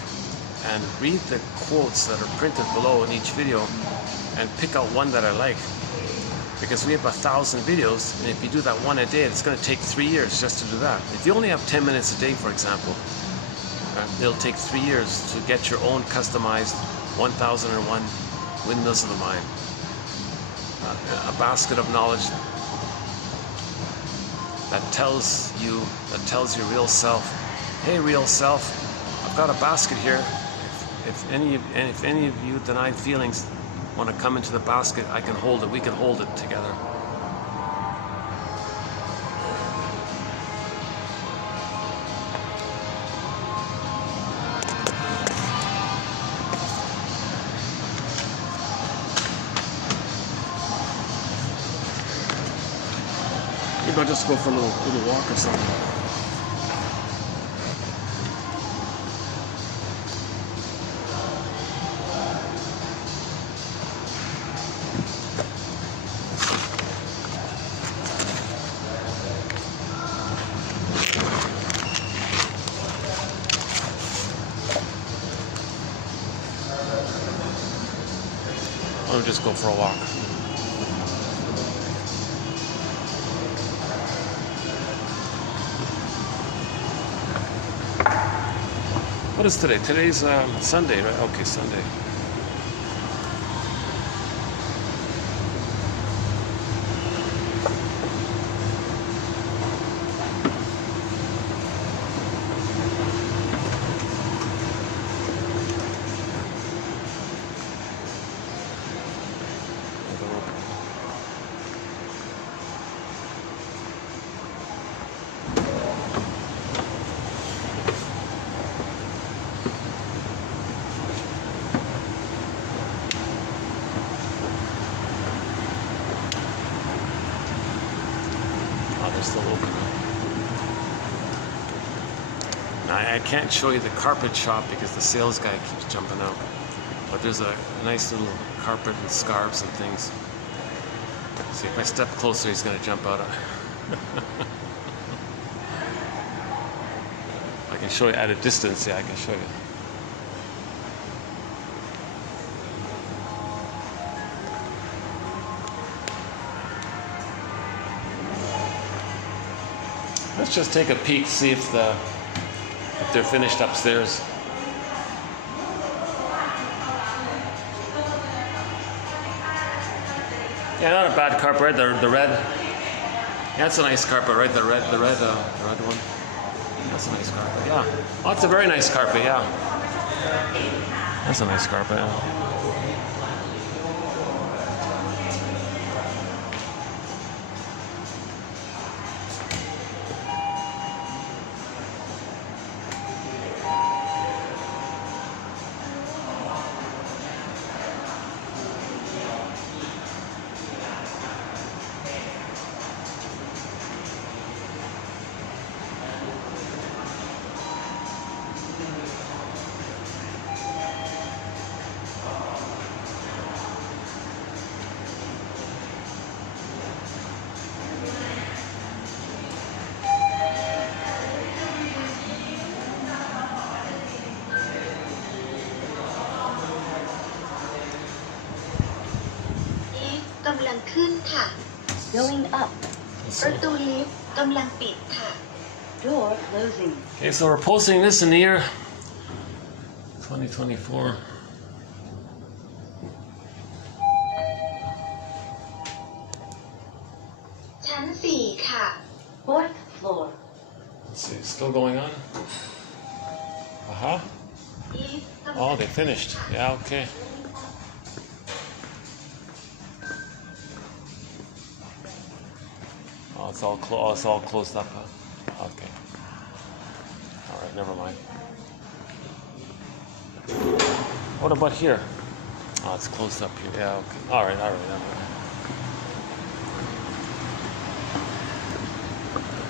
and read the quotes that are printed below in each video and pick out one that I like. Because we have 1,000 videos, and if you do that one a day, it's going to take 3 years just to do that. If you only have 10 minutes a day, for example, it'll take 3 years to get your own customized 1001 Windmills of the Mind. A basket of knowledge that tells your real self, hey, real self, I've got a basket here. If any of you denied feelings want to come into the basket, I can hold it. We can hold it together. Maybe I'll just go for a little walk or something. I'll just go for a walk. What is today? Today's Sunday, right? Okay, Sunday. They're still open. Now, I can't show you the carpet shop because the sales guy keeps jumping out. But there's a nice little carpet and scarves and things. See, if I step closer, he's going to jump out. I can show you at a distance. Yeah, I can show you. Let's just take a peek, see if they're finished upstairs. Yeah, not a bad carpet, right? The red. Yeah, that's a nice carpet, right? The red one. That's a nice carpet. Yeah. Oh, it's a very nice carpet. Yeah. That's a nice carpet. Yeah. Going up ประตูลิฟต์กำลังปิดค่ะ Door closing. Okay, so we're posting this in the year 2024.ชั้น 4 ค่ะ Fourth floor. Let's see, it's still going on? Oh, they finished. Yeah, okay. Oh, it's all closed up. Huh? Okay. All right, never mind. What about here? Oh, it's closed up here. Yeah, okay. All right.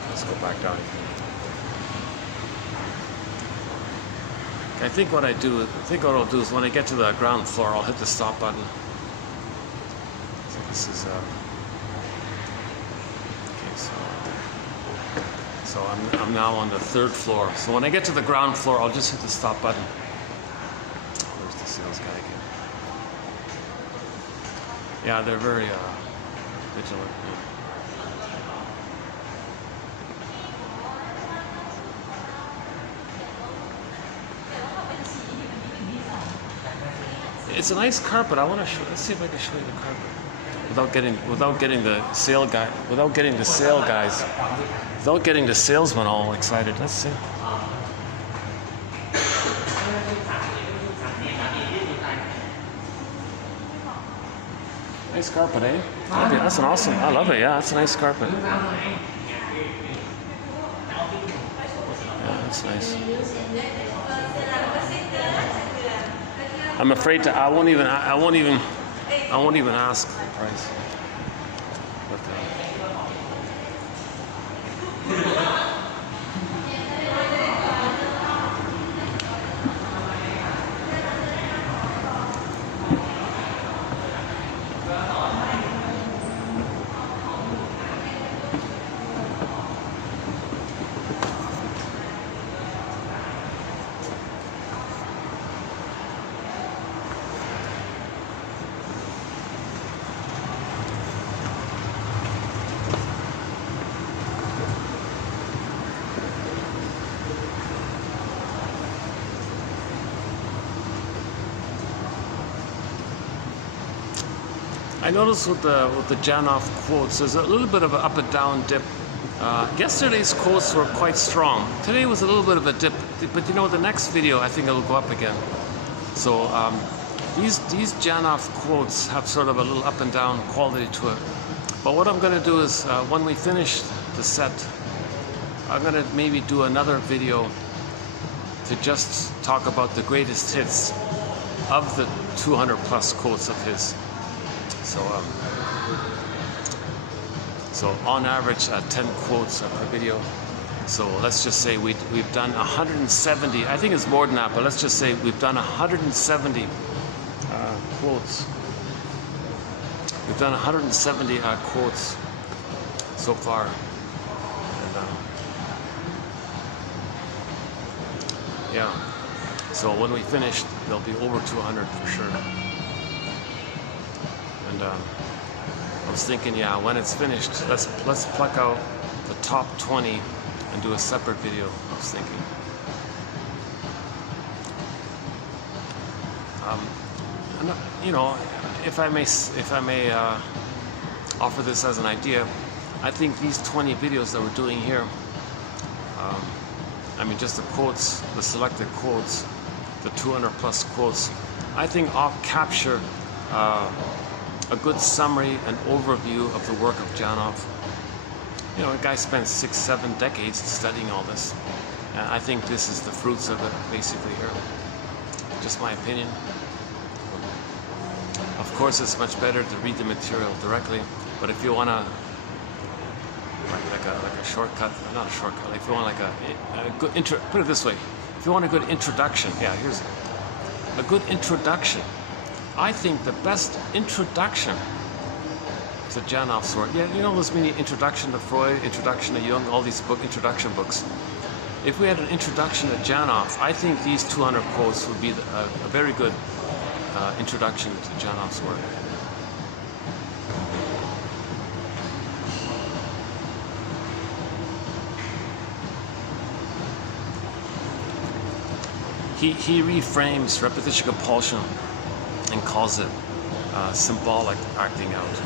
Let's go back down here. I think what I'll do is when I get to the ground floor, I'll hit the stop button. So this is So I'm now on the 3rd floor. So when I get to the ground floor, I'll just hit the stop button. Oh, there's the sales guy again. Yeah, they're very vigilant. It's a nice carpet. I want to show. Let's see if I can show you the carpet without getting the sale guy, without getting the sale guys. Without getting the salesman all excited. Let's see. Nice carpet, eh? That's an awesome. I love it. Yeah, that's a nice carpet. Yeah, that's nice. I'm afraid to. I won't even ask the price. But, I noticed with the Janoff quotes, there's a little bit of an up and down dip. Yesterday's quotes were quite strong. Today was a little bit of a dip, but you know, the next video I think it'll go up again. So these Janoff quotes have sort of a little up and down quality to it. But what I'm going to do is when we finish the set, I'm going to maybe do another video to just talk about the greatest hits of the 200 plus quotes of his. So on average, 10 quotes per video. So let's just say we've done 170. I think it's more than that, but let's just say we've done 170 quotes. We've done 170 quotes so far. And, yeah. So when we finish, there'll be over 200 for sure. And I was thinking, yeah, when it's finished, let's pluck out the top 20 and do a separate video. I was thinking. You know, if I may offer this as an idea, I think these 20 videos that we're doing here, I mean, just the quotes, the selected quotes, the 200 plus quotes, I think I'll capture a good summary and overview of the work of Janov. You know, a guy spent 6-7 decades studying all this. And I think this is the fruits of it, basically, here. Just my opinion. Of course, it's much better to read the material directly, but if you want to, like a shortcut, not a shortcut, if you want like a good put it this way, if you want a good introduction, yeah, here's a good introduction. I think the best introduction to Janov's work, yeah, you know those many introduction to Freud, introduction to Jung, all these introduction books. If we had an introduction to Janov, I think these 200 quotes would be a very good introduction to Janov's work. He reframes repetition compulsion and calls it symbolic acting out.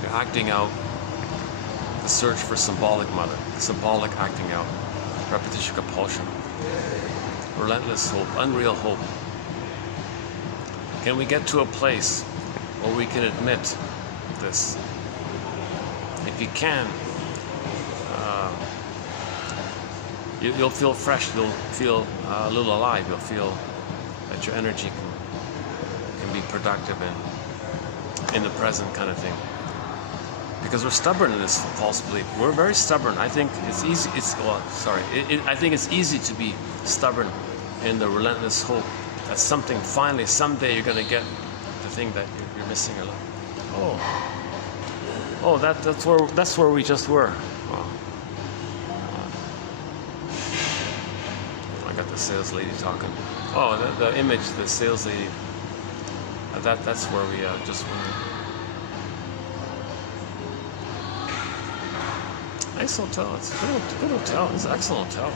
They're acting out the search for symbolic mother, symbolic acting out, repetition compulsion, relentless hope, unreal hope. Can we get to a place where we can admit this? If you can, you'll feel fresh, you'll feel a little alive, you'll feel that your energy can be productive and in the present kind of thing. Because we're stubborn in this false belief. We're very stubborn. I think it's easy, I think it's easy to be stubborn in the relentless hope that something finally, someday you're going to get the thing that you're missing a lot. Oh, that's where we just were. Wow. I got the sales lady talking. Oh, the image, the sales lady. That's where we just were. Nice hotel. It's a good hotel. It's an excellent hotel.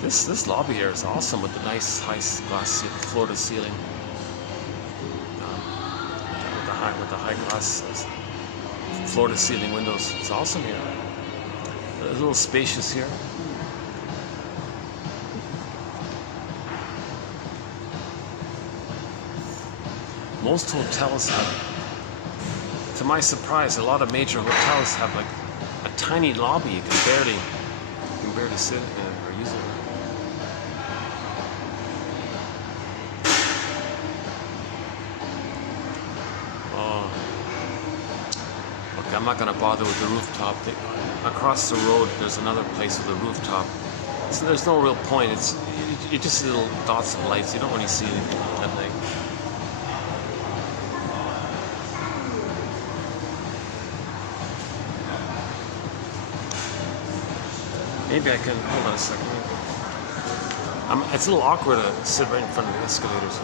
This lobby here is awesome with the nice high glass floor to ceiling. With the high glass floor to ceiling windows. It's awesome here. It's a little spacious here. Most hotels have, to my surprise, a lot of major hotels have like a tiny lobby. You can barely sit in it or use it. Oh, okay, I'm not gonna bother with the rooftop. Across the road, there's another place with a rooftop. So there's no real point. It's just little dots of lights. You don't really see anything at night. Maybe I can, hold on a second. It's a little awkward to sit right in front of the escalators.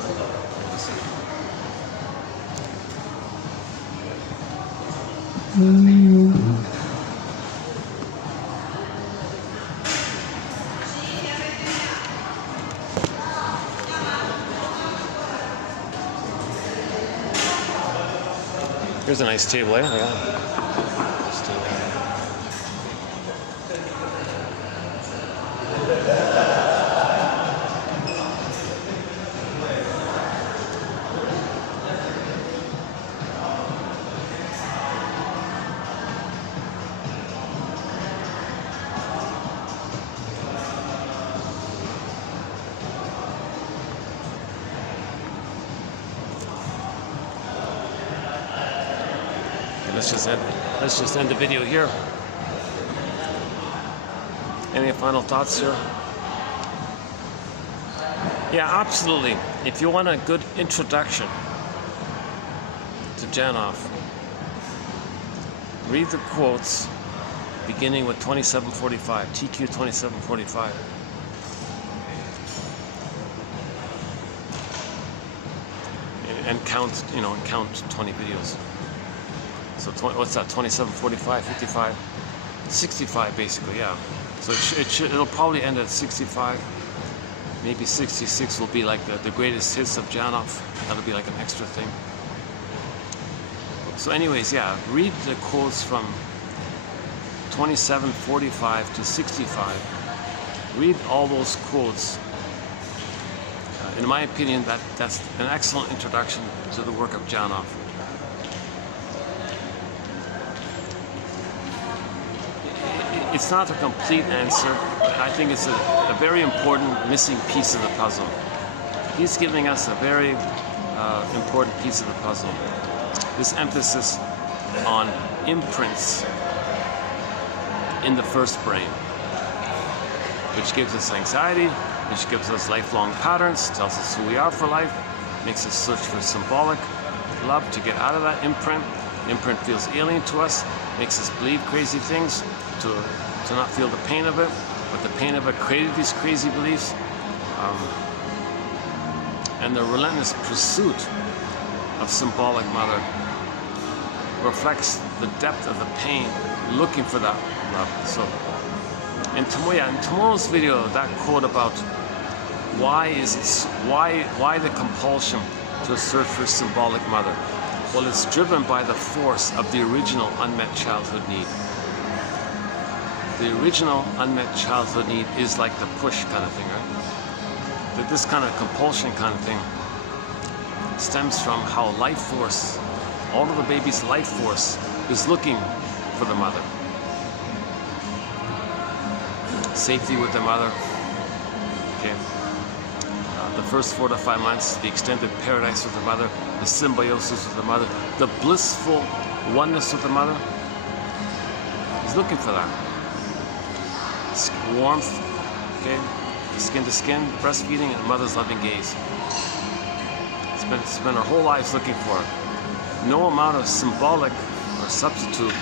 Here's a nice table, eh? Yeah. let's just end the video here. Any final thoughts here? Yeah, absolutely. If you want a good introduction to Janov, read the quotes beginning with 2745, TQ 2745. And count 20 videos. So what's that? 27, 45, 55, 65 basically, yeah. So it'll probably end at 65. Maybe 66 will be like the greatest hits of Janov. That'll be like an extra thing. So anyways, yeah, read the quotes from 27, 45 to 65. Read all those quotes. In my opinion, that's an excellent introduction to the work of Janov. It's not a complete answer, but I think it's a very important missing piece of the puzzle. He's giving us a very important piece of the puzzle. This emphasis on imprints in the first brain, which gives us anxiety, which gives us lifelong patterns, tells us who we are for life, makes us search for symbolic love to get out of that imprint. The imprint feels alien to us, makes us believe crazy things, to not feel the pain of it, but the pain of it created these crazy beliefs. And the relentless pursuit of symbolic mother reflects the depth of the pain, looking for that love. So, in tomorrow's video, that quote about why the compulsion to search for symbolic mother? Well, it's driven by the force of the original unmet childhood need. The original unmet childhood need is like the push kind of thing, right? That this kind of compulsion kind of thing stems from how life force, all of the baby's life force is looking for the mother. Safety with the mother, okay? The first 4 to 5 months, the extended paradise with the mother, the symbiosis with the mother, the blissful oneness with the mother. He's looking for that. Warmth, okay, skin to skin, breastfeeding, and a mother's loving gaze. Spend our whole lives looking for it. No amount of symbolic or substitute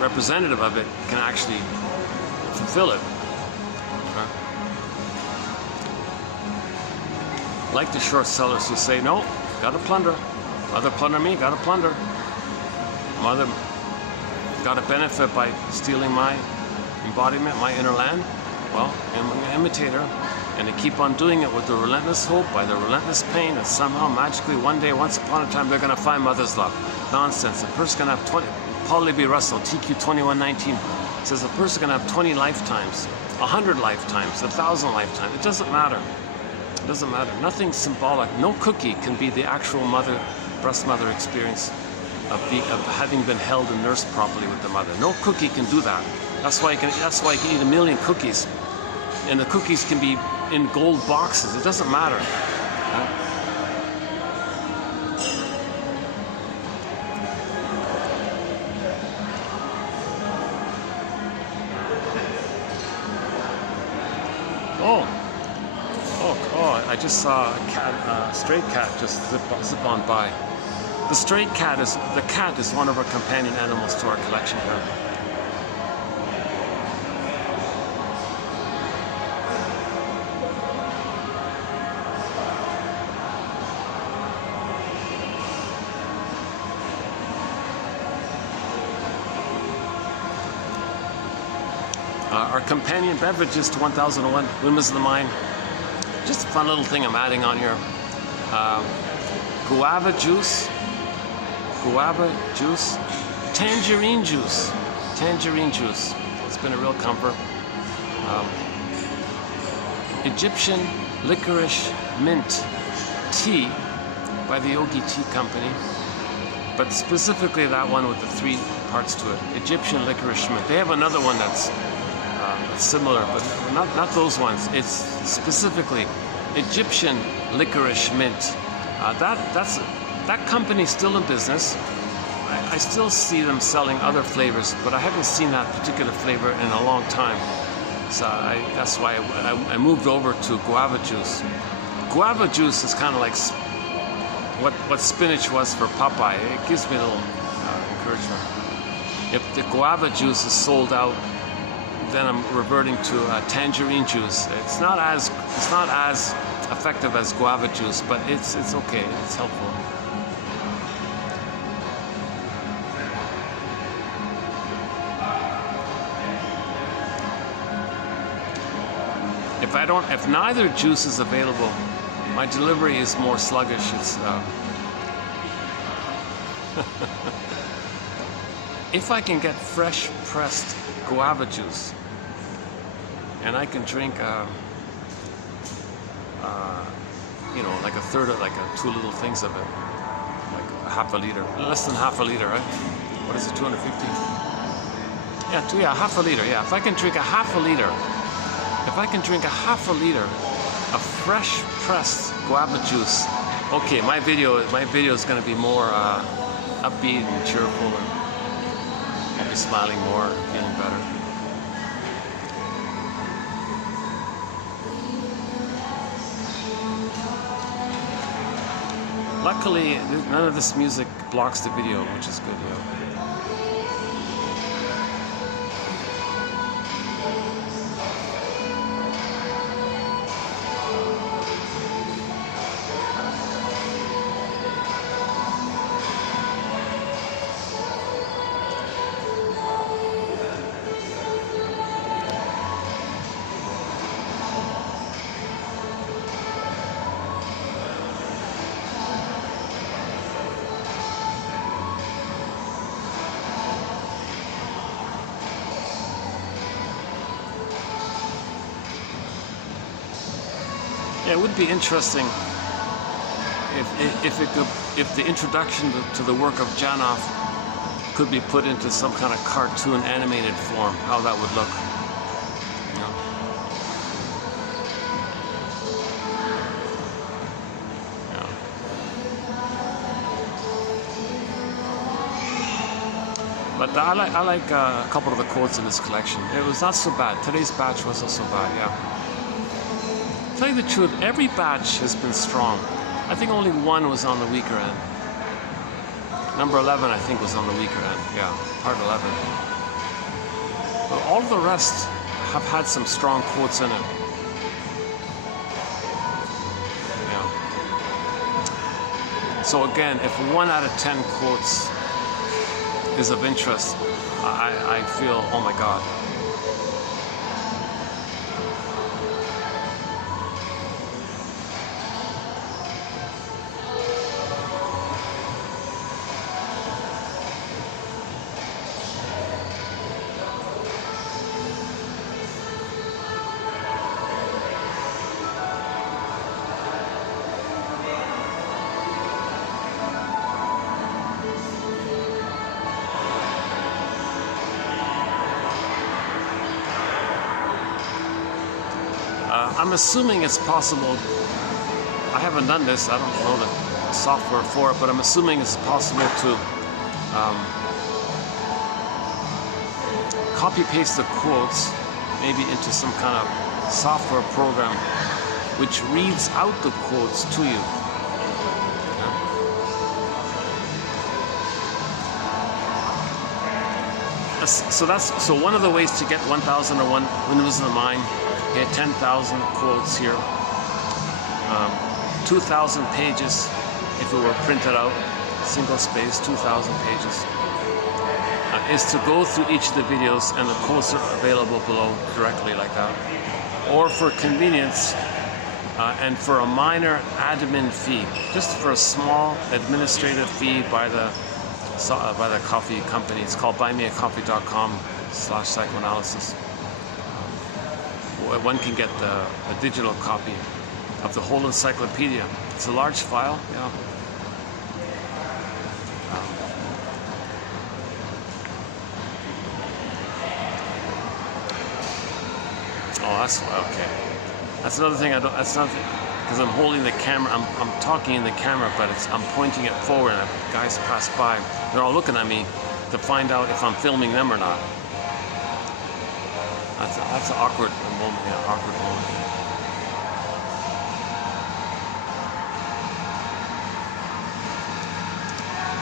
representative of it can actually fulfill it. Okay? Like the short sellers who say, no, gotta plunder. Mother plunder me, gotta plunder. Mother gotta benefit by stealing my embodiment, my inner land. Well, I'm an imitator, and they keep on doing it with the relentless hope, by the relentless pain, that somehow magically one day, once upon a time, they're gonna find mother's love. Nonsense. A person's gonna have 20. Paul B. Russell, TQ 2119, says a person's gonna have 20 lifetimes, 100 lifetimes, 1,000 lifetimes. It doesn't matter. It doesn't matter. Nothing symbolic. No cookie can be the actual mother, breast mother experience of having been held and nursed properly with the mother. No cookie can do that. That's why you can eat 1 million cookies, and the cookies can be in gold boxes. It doesn't matter. Oh! I just saw a cat, stray cat, just zip on by. The cat is one of our companion animals to our collection here. Our companion beverages to 1001, Windmills of the Mind. Just a fun little thing I'm adding on here. Guava juice, tangerine juice. It's been a real comfort. Egyptian licorice mint tea by the Yogi Tea Company, but specifically that one with the 3 parts to it. Egyptian licorice mint. They have another one that's similar, but not those ones. It's specifically Egyptian licorice mint. That company's still in business. I still see them selling other flavors, but I haven't seen that particular flavor in a long time. So that's why I moved over to guava juice. Guava juice is kind of like what spinach was for Popeye. It gives me a little encouragement. If the guava juice is sold out, then I'm reverting to tangerine juice. It's not as effective as guava juice, but it's okay. It's helpful. If neither juice is available, my delivery is more sluggish. It's if I can get fresh pressed guava juice, and I can drink, you know, like a third of, two little things of it, like a half a liter, less than half a liter, right? What is it, 250? Yeah, half a liter. Yeah, if I can drink a half a liter. If I can drink a half a liter of fresh pressed guava juice, okay, my video is going to be more upbeat and cheerful, and I'll be smiling more, feeling better. Luckily, none of this music blocks the video, which is good. Yeah. Yeah, it would be interesting if the introduction to the work of Janov could be put into some kind of cartoon animated form, how that would look. You know? Yeah. But I like a couple of the quotes in this collection. It was not so bad. Today's batch wasn't so bad, yeah. To tell you the truth, every batch has been strong. I think only one was on the weaker end. Number 11, I think, was on the weaker end. Yeah, part 11. But all of the rest have had some strong quotes in it. Yeah. So again, if 1 out of 10 quotes is of interest, I feel, oh my God. I'm assuming it's possible. I haven't done this. I don't know the software for it, but I'm assuming it's possible to copy-paste the quotes, maybe into some kind of software program, which reads out the quotes to you. So one of the ways to get 1001 Windmills in the Mind. Okay, 10,000 quotes here, 2,000 pages if it were printed out, single space, 2,000 pages, is to go through each of the videos, and the quotes are available below directly like that. Or for convenience, and for a minor admin fee, just for a small administrative fee by the coffee company. It's called buymeacoffee.com/psychoanalysis. One can get a digital copy of the whole encyclopedia. It's a large file, yeah. Oh, that's okay. That's another thing I don't. That's not. because I'm holding the camera, I'm talking in the camera, but I'm pointing it forward, and guys pass by. They're all looking at me to find out if I'm filming them or not. That's an awkward moment, yeah, awkward moment.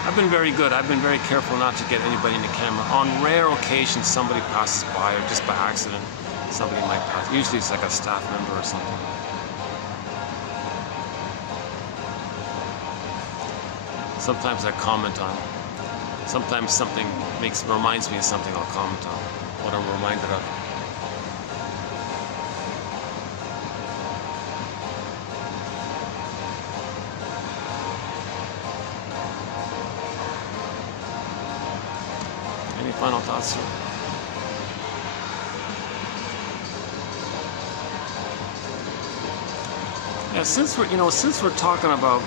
I've been very good. I've been very careful not to get anybody in the camera. On rare occasions, somebody passes by, or just by accident, somebody might pass. Usually it's like a staff member or something. Sometimes I comment on. Sometimes something reminds me of something, I'll comment on what I'm reminded of. Any final thoughts here? Yeah, since we're talking about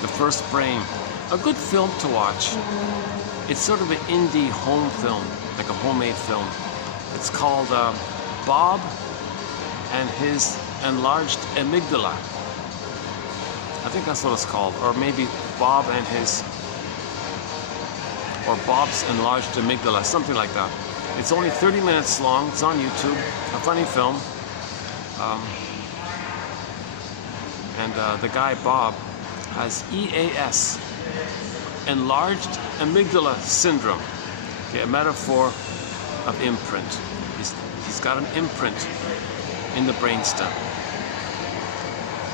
the first brain, a good film to watch. It's sort of an indie home film, like a homemade film. It's called Bob and His Enlarged Amygdala. I think that's what it's called, or maybe Bob and His, or Bob's Enlarged Amygdala, something like that. It's only 30 minutes long. It's on YouTube. A funny film. And the guy Bob has EAS, enlarged amygdala syndrome. Okay, a metaphor of imprint. He's got an imprint in the brainstem.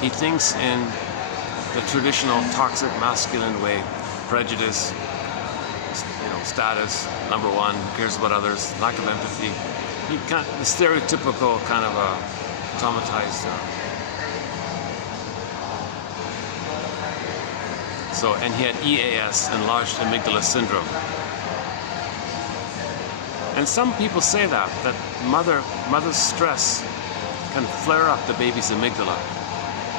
He thinks in the traditional toxic masculine way: prejudice, status, number one, who cares about others, lack of empathy. The stereotypical kind of traumatized. And he had EAS, enlarged amygdala syndrome. And some people say that mother's stress can flare up the baby's amygdala,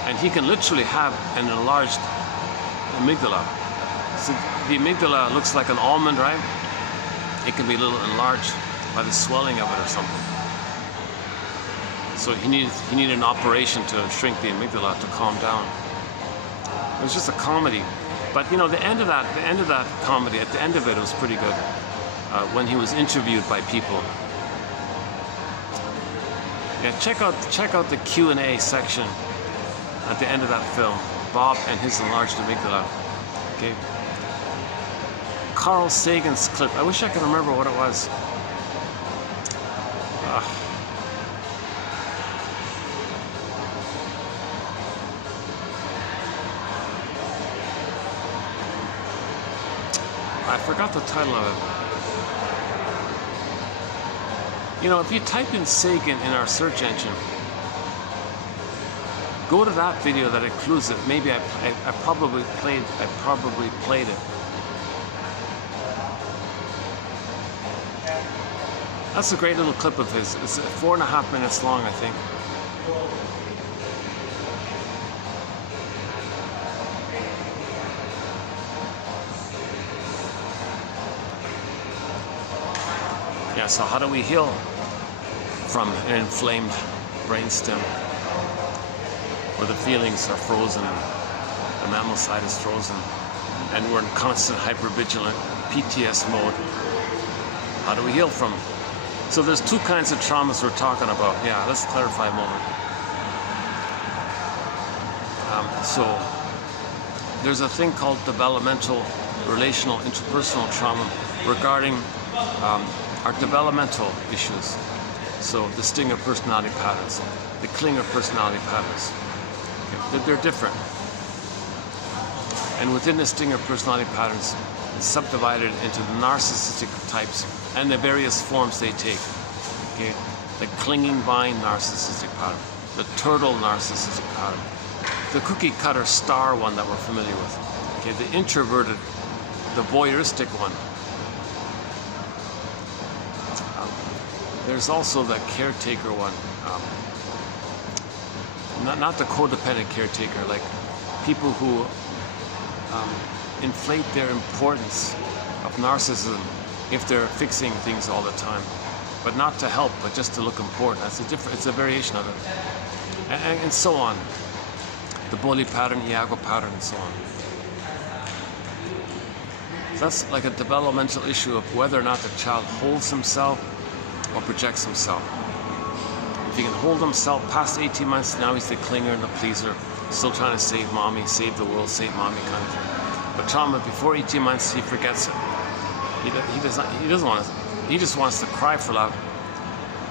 and he can literally have an enlarged amygdala. So the amygdala looks like an almond, right? It can be a little enlarged by the swelling of it or something. So he needed an operation to shrink the amygdala to calm down. It was just a comedy. But the end of that comedy, at the end of it was pretty good. When he was interviewed by people. Yeah, check out the Q&A section at the end of that film. Bob and His Enlarged Amygdala. Okay. Carl Sagan's clip. I wish I could remember what it was. I forgot the title of it. If you type in Sagan in our search engine, go to that video that includes it. Maybe I probably played it. That's a great little clip of his. It's 4.5 minutes long, I think. Yeah, so how do we heal from an inflamed brainstem where the feelings are frozen, the mammal side is frozen, and we're in constant hypervigilant PTS mode? How do we heal from it? So there's two kinds of traumas we're talking about. Yeah, let's clarify a moment. So there's a thing called developmental, relational, interpersonal trauma regarding our developmental issues. So the stinger personality patterns, the clinger personality patterns. Okay. They're different. And within the stinger personality patterns, it's subdivided into the narcissistic types and the various forms they take. Okay. The clinging vine narcissistic pattern, the turtle narcissistic pattern, the cookie cutter star one that we're familiar with. Okay. The introverted, the voyeuristic one. There's also the caretaker one. Not the codependent caretaker, like people who inflate their importance of narcissism if they're fixing things all the time, but not to help, but just to look important. It's a variation of it, and so on. the bully pattern, Iago pattern, and so on. That's like a developmental issue of whether or not the child holds himself or projects himself. If he can hold himself past 18 months, now he's the clinger and the pleaser, still trying to save mommy, save the world, save mommy kind of thing. But trauma before 18 months, he forgets it. He doesn't want to. He just wants to cry for love,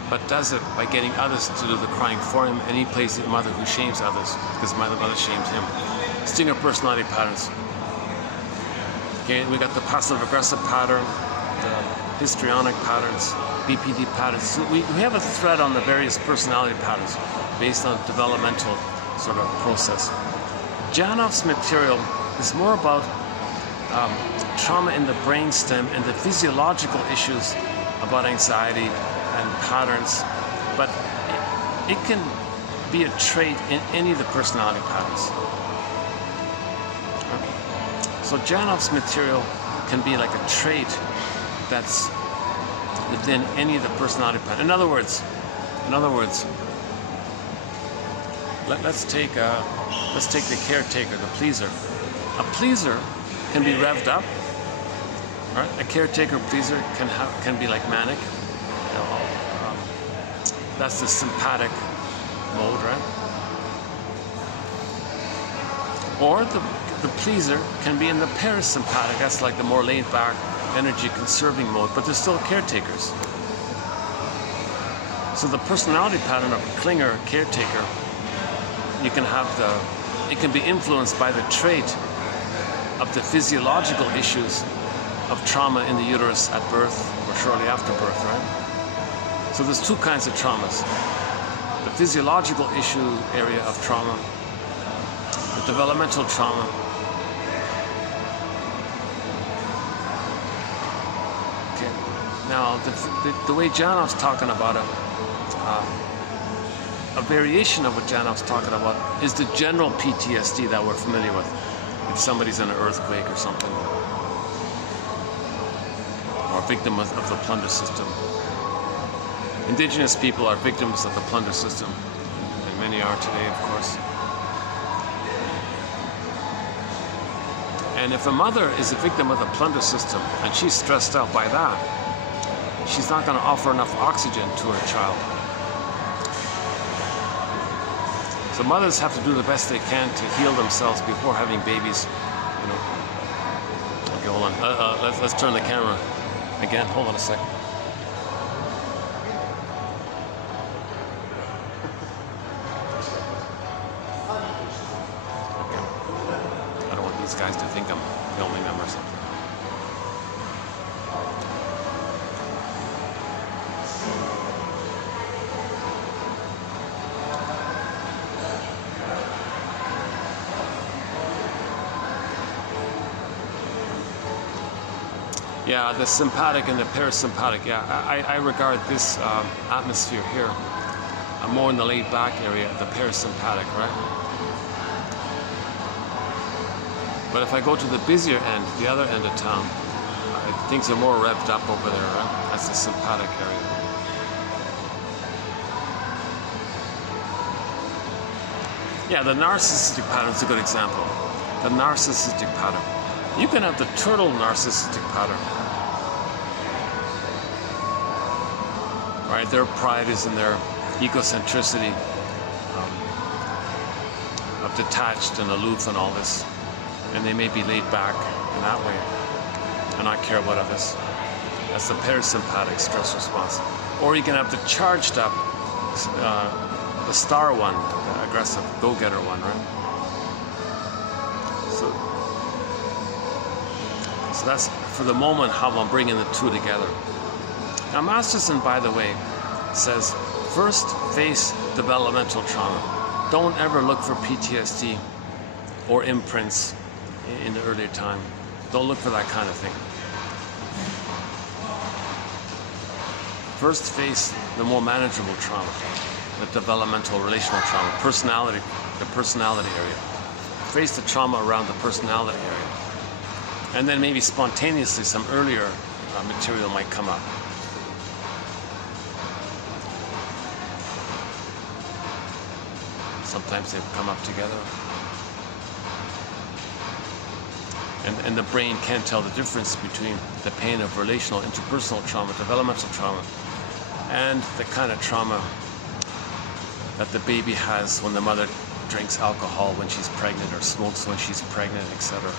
but does it by getting others to do the crying for him, and he plays the mother who shames others because mother shames him. Stinger personality patterns. Okay, we got the passive-aggressive pattern, the histrionic patterns, BPD patterns. So we have a thread on the various personality patterns based on developmental sort of process. Janoff's material is more about trauma in the brainstem and the physiological issues about anxiety and patterns, but it can be a trait in any of the personality patterns. So Janoff's material can be like a trait that's within any of the personality patterns. In other words, let's take the caretaker, the pleaser. A pleaser can be revved up, right? A caretaker pleaser can be like manic. You know, that's the sympathetic mode, right? Or the pleaser can be in the parasympathetic. That's like the more laid-back, energy-conserving mode. But they're still caretakers. So the personality pattern of a clinger, caretaker, you can have it can be influenced by the trait of the physiological issues of trauma in the uterus at birth or shortly after birth, right? So there's two kinds of traumas. The physiological issue area of trauma, the developmental trauma. Okay. Now, the way Janoff's talking about it, a variation of what Janoff's talking about is the general PTSD that we're familiar with. If somebody's in an earthquake or something, or a victim of the plunder system. Indigenous people are victims of the plunder system, and many are today, of course. And if a mother is a victim of the plunder system and she's stressed out by that, she's not going to offer enough oxygen to her child. So mothers have to do the best they can to heal themselves before having babies. You know. Okay, hold on. Let's turn the camera again. Hold on a second. Okay. I don't want these guys to think I'm filming them or something. Yeah, the sympathetic and the parasympathetic. Yeah, I regard this atmosphere here more in the laid back area, the parasympathetic, right? But if I go to the busier end, the other end of town, things are more revved up over there, right? That's the sympathetic area. Yeah, the narcissistic pattern is a good example. The narcissistic pattern. You can have the turtle narcissistic pattern. Right, their pride is in their egocentricity, of detached and aloof and all this. And they may be laid back in that way and not care about others. That's the parasympathetic stress response. Or you can have the charged up, the star one, the aggressive go-getter one, right? So that's, for the moment, how I'm bringing the two together. Now, Masterson, by the way, says, first face developmental trauma. Don't ever look for PTSD or imprints in the earlier time. Don't look for that kind of thing. First face the more manageable trauma, the developmental relational trauma, personality, the personality area. Face the trauma around the personality area. And then maybe spontaneously some earlier material might come up. Sometimes they come up together. And the brain can't tell the difference between the pain of relational, interpersonal trauma, developmental trauma, and the kind of trauma that the baby has when the mother drinks alcohol when she's pregnant or smokes when she's pregnant, etc.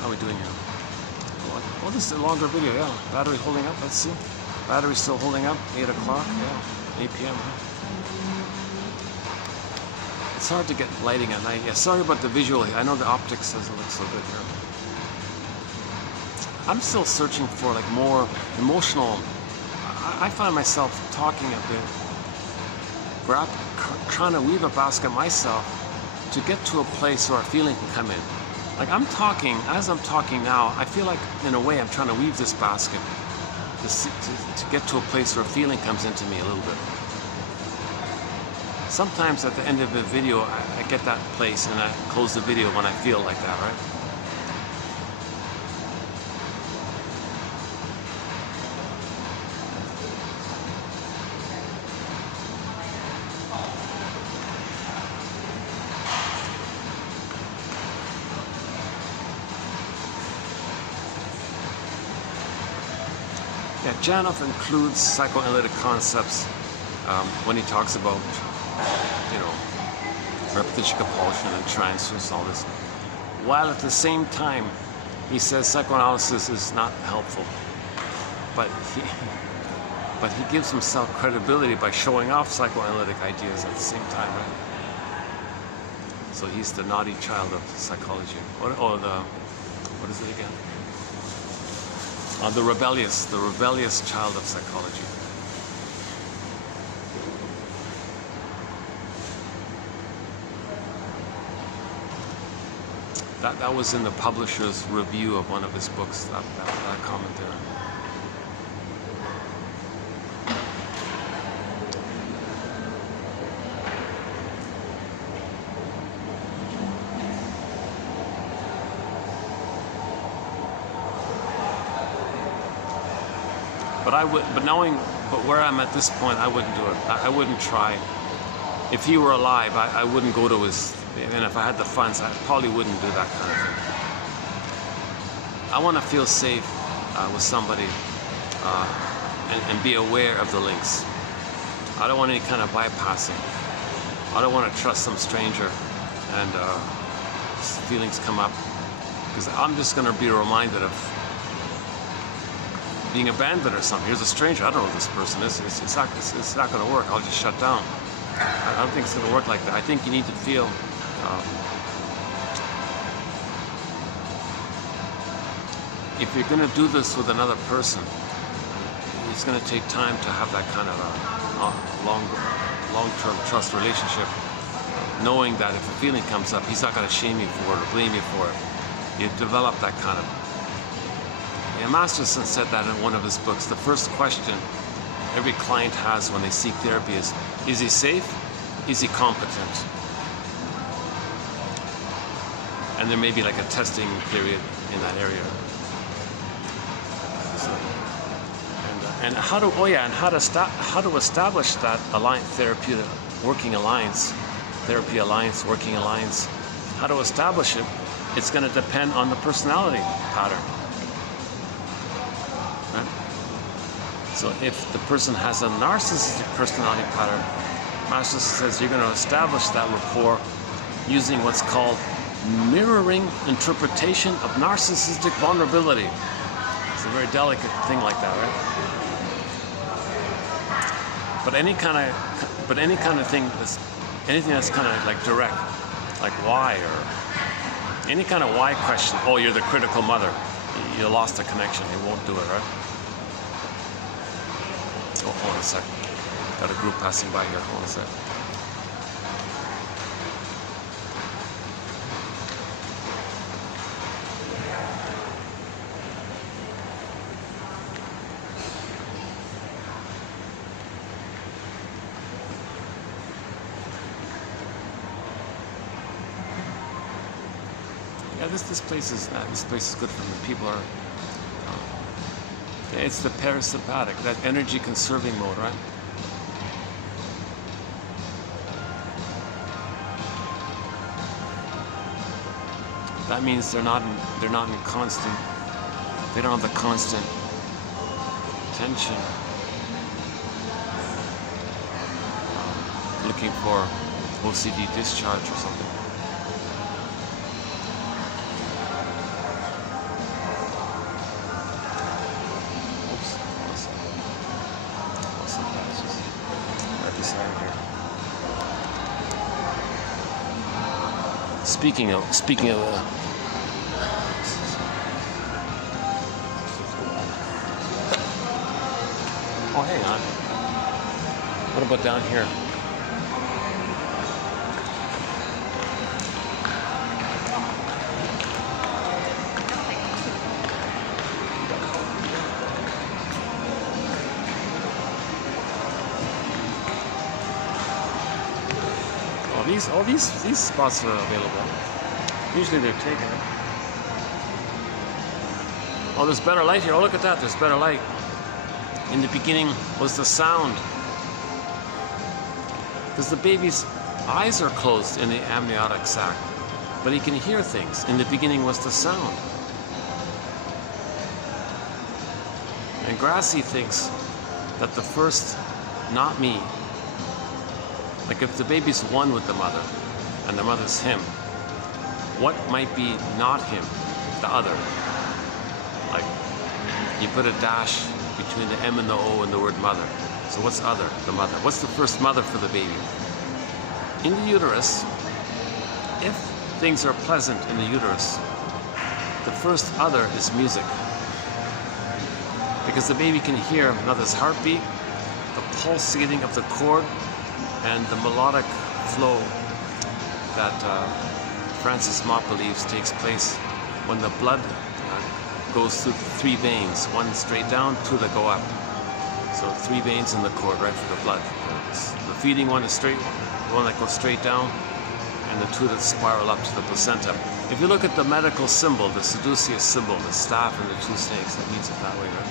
How are we doing here? Well, this is a longer video, yeah. Battery holding up, let's see. Battery still holding up, 8 o'clock, yeah, 8 p.m. Huh? It's hard to get lighting at night. Yeah, sorry about the visual. I know the optics doesn't look so good here. I'm still searching for like more emotional. I find myself talking a bit, trying to weave a basket myself to get to a place where a feeling can come in. Like I'm talking, as I'm talking now, I feel like in a way I'm trying to weave this basket to get to a place where a feeling comes into me a little bit. Sometimes at the end of the video, I get that place and I close the video when I feel like that, right? Yeah, Janov includes psychoanalytic concepts when he talks about, you know, repetition compulsion and transfers, all this. While at the same time, he says psychoanalysis is not helpful. But he gives himself credibility by showing off psychoanalytic ideas at the same time, right? So he's the naughty child of psychology. What is it again? The rebellious child of psychology. That was in the publisher's review of one of his books, that comment there. But where I'm at this point, I wouldn't do it. I wouldn't try. If he were alive, I wouldn't go to his, and if I had the funds, I probably wouldn't do that kind of thing. I want to feel safe with somebody and be aware of the links. I don't want any kind of bypassing. I don't want to trust some stranger and feelings come up, because I'm just going to be reminded of being abandoned or something. Here's a stranger. I don't know who this person is. It's not going to work. I'll just shut down. I don't think it's going to work like that. I think you need to feel if you're going to do this with another person, it's going to take time to have that kind of a long-term trust relationship, knowing that if a feeling comes up, he's not going to shame you for it or blame you for it. You develop that kind of. Yeah, Masterson said that in one of his books. The first question every client has when they seek therapy is he safe? Is he competent? And there may be like a testing period in that area. So, and how to establish that therapy working alliance, how to establish it, it's going to depend on the personality pattern. So if the person has a narcissistic personality pattern, Master says you're going to establish that rapport using what's called mirroring interpretation of narcissistic vulnerability. It's a very delicate thing like that, right? But any kind of thing anything that's kind of like direct, like why, or any kind of why question. Oh, you're the critical mother. You lost the connection. You won't do it, right? Oh, hold on a sec. Got a group passing by here. Hold on a sec. Yeah, this place is good for me. People are. It's the parasympathetic, that energy conserving mode, right? that means they're not in constant, they don't have the constant tension, looking for OCD discharge or something. Oops, that's just right beside here. Speaking of oh, hang on. What about down here? These spots are available. Usually they're taken. Oh, there's better light here. Oh, look at that. There's better light. In the beginning was the sound. Because the baby's eyes are closed in the amniotic sac, but he can hear things. In the beginning was the sound. And Grassy thinks that the first, not me, like if the baby's one with the mother and the mother's him, what might be not him, the other? Like you put a dash between the M and the O and the word mother. So what's other? The mother. What's the first mother for the baby? In the uterus, if things are pleasant in the uterus, the first other is music. Because the baby can hear mother's heartbeat, the pulsating of the cord, and the melodic flow that Francis Mott believes takes place when the blood goes through three veins, one straight down, two that go up. So three veins in the cord, right, for the blood. The feeding one is straight, the one that goes straight down, and the two that spiral up to the placenta. If you look at the medical symbol, the caduceus symbol, the staff and the two snakes, that means it that way, right?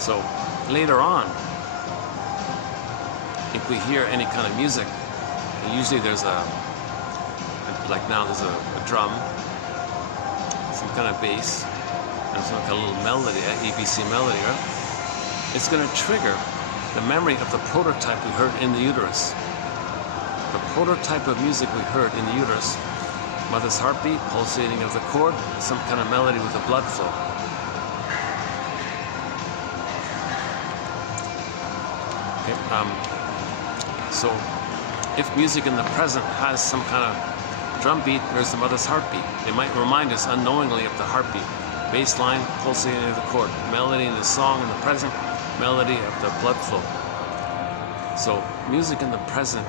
So later on, if we hear any kind of music, and usually there's like now there's a drum, some kind of bass, and some kind of little melody, ABC melody, right? It's going to trigger the memory of the prototype we heard in the uterus. The prototype of music we heard in the uterus, mother's heartbeat, pulsating of the cord, some kind of melody with the blood flow. Okay, so if music in the present has some kind of drum beat, there's the mother's heartbeat. It might remind us unknowingly of the heartbeat. Bass line, pulsating of the cord. Melody in the song in the present, melody of the blood flow. So music in the present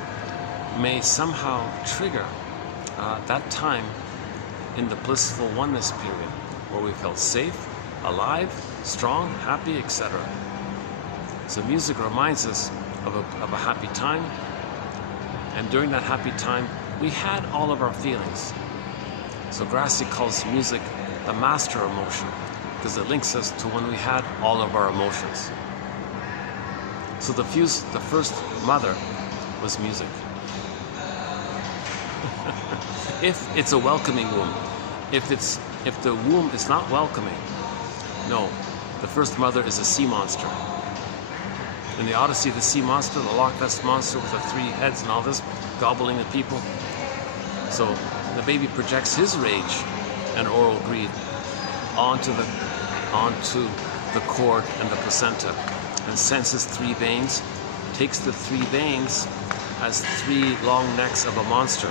may somehow trigger that time in the blissful oneness period where we felt safe, alive, strong, happy, etc. So music reminds us of a happy time, and during that happy time we had all of our feelings. So Grassy calls music the master emotion because it links us to when we had all of our emotions. So the first mother was music. If it's a welcoming womb, if the womb is not welcoming, no, the first mother is a sea monster. In the Odyssey, the sea monster, the Loch Ness monster with the 3 heads and all this, gobbling the people. So the baby projects his rage and oral greed onto the cord and the placenta, and senses 3 veins, takes the 3 veins as 3 long necks of a monster,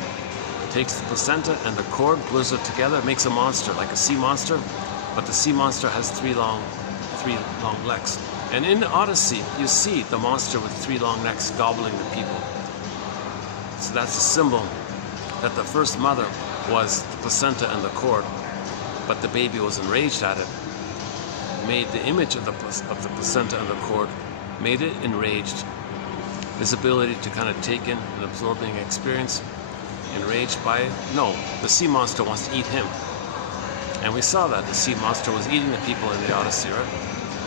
takes the placenta and the cord, glues it together, makes a monster, like a sea monster, but the sea monster has 3 long legs. And in the Odyssey, you see the monster with 3 long necks gobbling the people. So that's a symbol that the first mother was the placenta and the cord, but the baby was enraged at it, made the image of the placenta and the cord, made it enraged. His ability to kind of take in an absorbing experience, enraged by it. No, the sea monster wants to eat him. And we saw that the sea monster was eating the people in the Odyssey, right?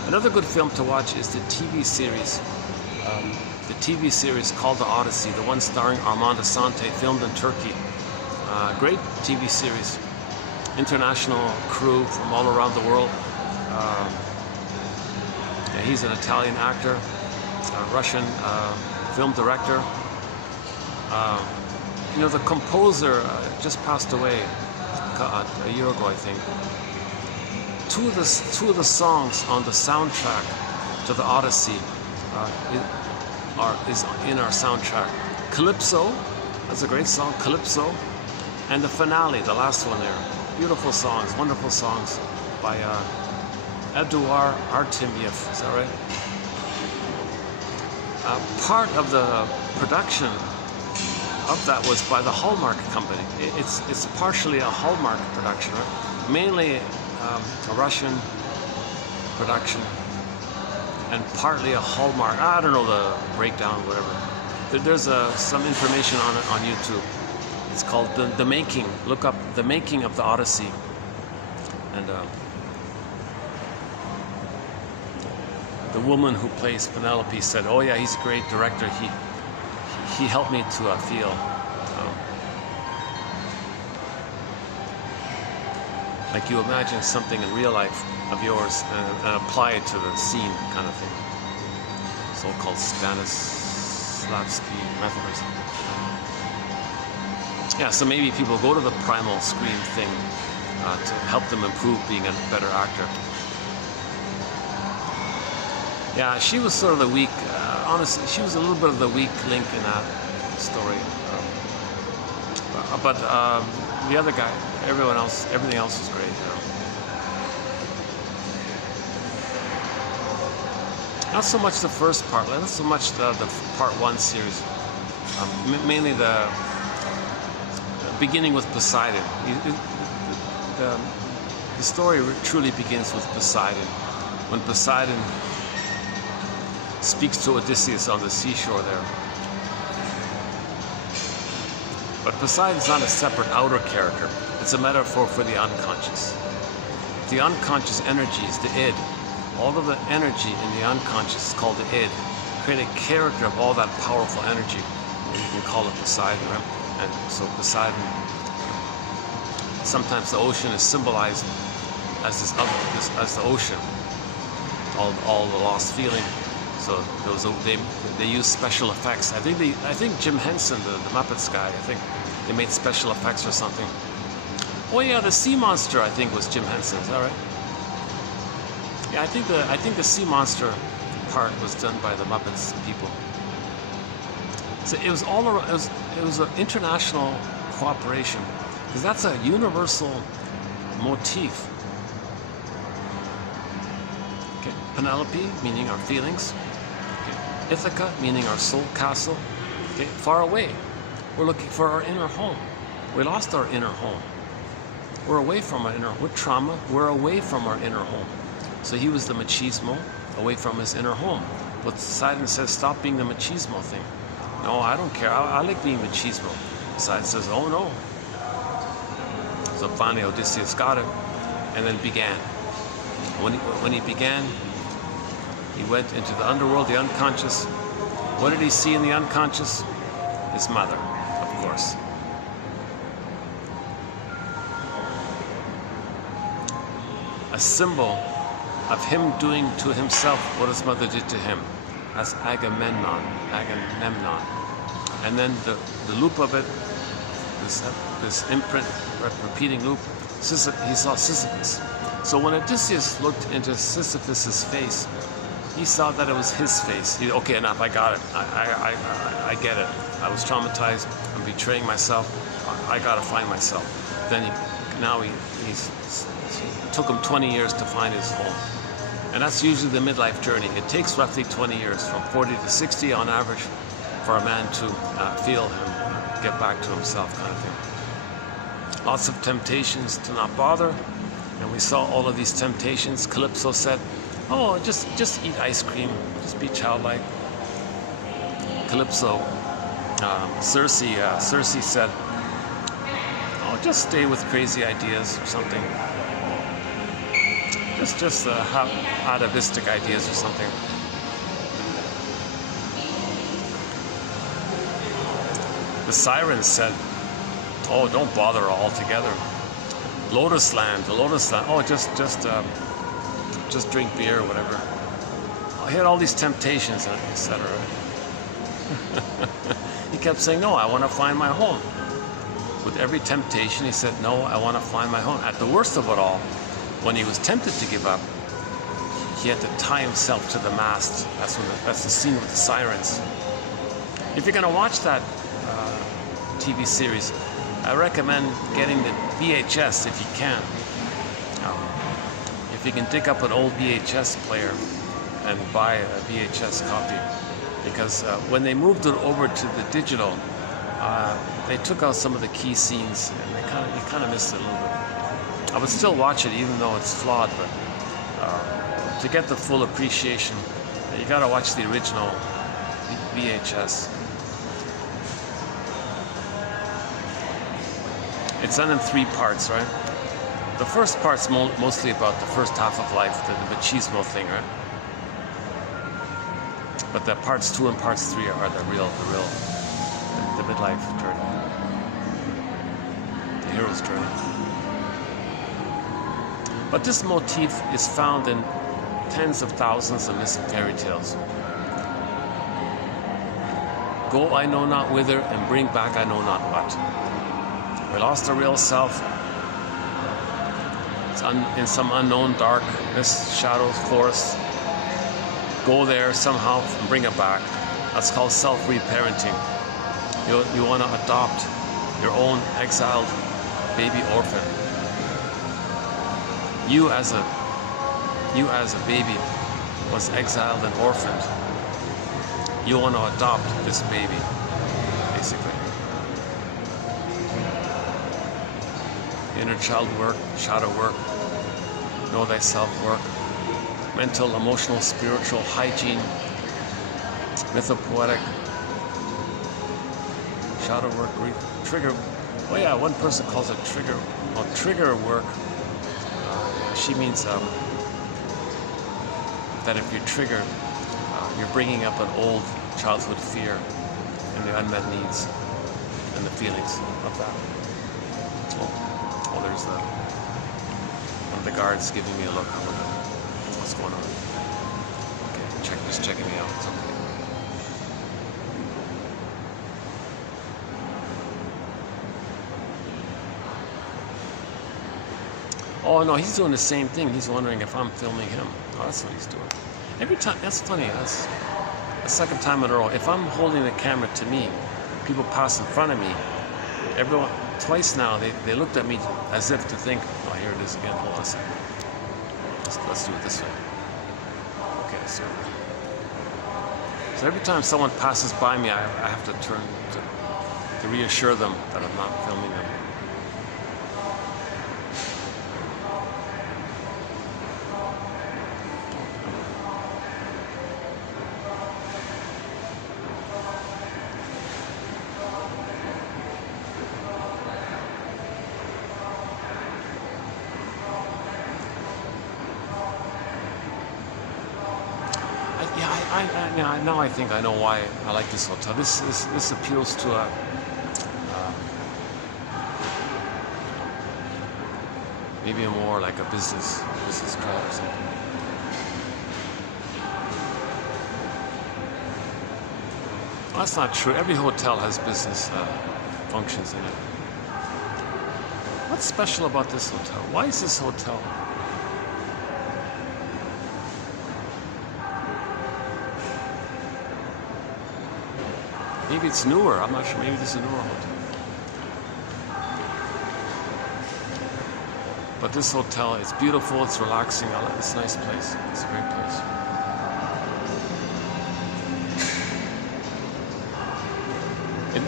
Another good film to watch is the TV series. The TV series called The Odyssey, the one starring Armand Assante, filmed in Turkey. Great TV series. international crew from all around the world. Yeah, he's an Italian actor, a Russian film director. You know, the composer just passed away a year ago, I think. Two of the songs on the soundtrack to the Odyssey is in our soundtrack. Calypso, that's a great song, Calypso, and the finale, the last one there. Beautiful songs, wonderful songs by Eduard Artemyev, is that right? Part of the production of that was by the Hallmark company. It's partially a Hallmark production, right? Mainly a Russian production, and partly a Hallmark. I don't know the breakdown, whatever. There's some information on it on YouTube. It's called the Making. Look up The Making of the Odyssey. And the woman who plays Penelope said, "Oh yeah, he's a great director. He helped me to feel like you imagine something in real life of yours and apply it to the scene, kind of thing." So-called Stanislavski method or something. Yeah, so maybe people go to the primal scream thing to help them improve being a better actor. Yeah, she was sort of the weak, honestly, she was a little bit of the weak link in that story. But the other guy, everything else was great. You know. Not so much the first part, not so much the part one series. Mainly the beginning with Poseidon. The story truly begins with Poseidon. When Poseidon speaks to Odysseus on the seashore there. But Poseidon's not a separate outer character. It's a metaphor for the unconscious. The unconscious energies, the id, all of the energy in the unconscious is called the id. Create a character of all that powerful energy. And you can call it Poseidon, right? And so Poseidon, sometimes the ocean is symbolized as as the ocean, all the lost feeling. So they use special effects. I think Jim Henson, the Muppets guy, I think they made special effects or something. Oh yeah, the sea monster I think was Jim Henson. Is that right? Yeah, I think the sea monster part was done by the Muppets people. So it was all around, it was an international cooperation, because that's a universal motif. Okay, Penelope meaning our feelings. Okay. Ithaca meaning our soul castle. Okay, far away. We're looking for our inner home. We lost our inner home. We're away from our inner, with trauma, we're away from our inner home. So he was the machismo, away from his inner home. But Poseidon says, stop being the machismo thing. No, I don't care. I like being machismo. Poseidon says, oh no. So finally Odysseus got it, and then began. When he began, he went into the underworld, the unconscious. What did he see in the unconscious? His mother, of course. A symbol of him doing to himself what his mother did to him, as Agamemnon. And then the loop of it, this imprint, repeating loop, he saw Sisyphus. So when Odysseus looked into Sisyphus's face, he saw that it was his face. Okay, enough, I got it. I get it. I was traumatized, I'm betraying myself, I gotta find myself. Then it took him 20 years to find his home. And that's usually the midlife journey. It takes roughly 20 years, from 40 to 60 on average, for a man to feel and get back to himself, kind of thing. Lots of temptations to not bother, and we saw all of these temptations. Calypso said, oh, just eat ice cream, just be childlike. Calypso, Circe said, oh, just stay with crazy ideas or something. Just atavistic ideas or something. The Sirens said, oh, don't bother altogether. Lotus Land, the Lotus Land. Oh, just drink beer or whatever. He had all these temptations, etc. He kept saying, no, I want to find my home. With every temptation, he said, no, I want to find my home. At the worst of it all, when he was tempted to give up, he had to tie himself to the mast. That's the scene with the sirens. If you're going to watch that TV series, I recommend getting the VHS if you can. If you can dig up an old VHS player and buy a VHS copy, because when they moved it over to the digital, they took out some of the key scenes, and you kind of missed it a little bit. I would still watch it even though it's flawed, but to get the full appreciation, you got to watch the original VHS. It's done in 3 parts, right? The first part's mostly about the first half of life, the machismo thing, right? But the parts 2 and parts 3 are the midlife journey, the hero's journey. But this motif is found in tens of thousands of missing fairy tales. Go I know not whither, and bring back I know not what. We lost our real self. It's in some unknown darkness, shadows, forest. Go there somehow and bring it back. That's called self-reparenting. You want to adopt your own exiled baby orphan. You as a baby was exiled and orphaned. You want to adopt this baby, basically. Inner child work, shadow work, know thyself work, mental, emotional, spiritual, hygiene, mythopoetic, shadow work, trigger. Oh yeah, one person calls it trigger. Well, trigger work. She means that if you're triggered, you're bringing up an old childhood fear and the unmet needs and the feelings of that. Oh, there's one of the guards giving me a look. I wonder what's going on. Okay, just checking me out. So. Oh no, he's doing the same thing. He's wondering if I'm filming him. Oh, that's what he's doing. Every time, that's funny. That's the second time in a row. If I'm holding the camera to me, people pass in front of me. Everyone, twice now, they looked at me as if to think, oh, here it is again. Hold on a second. Let's do it this way. Okay, so every time someone passes by me, I have to turn to reassure them that I'm not filming them. Now I think I know why I like this hotel. This appeals to a maybe a more like a business crowd or something. Well, that's not true. Every hotel has business functions in it. What's special about this hotel? Why is this hotel? Maybe it's newer. I'm not sure. Maybe this is a newer hotel. But this hotel, it's beautiful. It's relaxing. It's a nice place. It's a great place.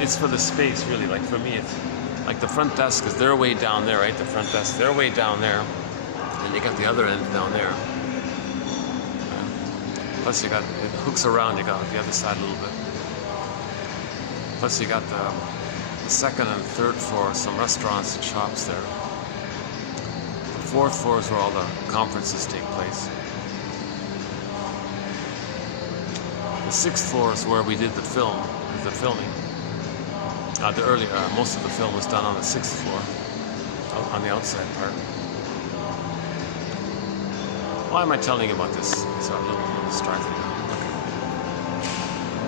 It's for the space, really. Like for me, it's like the front desk is they're way down there, right? The front desk, they're way down there, and you got the other end down there. Plus, you got it hooks around. You got the other side a little bit. Plus you got the second and third floor, some restaurants and shops there. The fourth floor is where all the conferences take place. The sixth floor is where we did the filming. Most of the film was done on the sixth floor. on the outside part. Why am I telling you about this? So I'm a little distracted.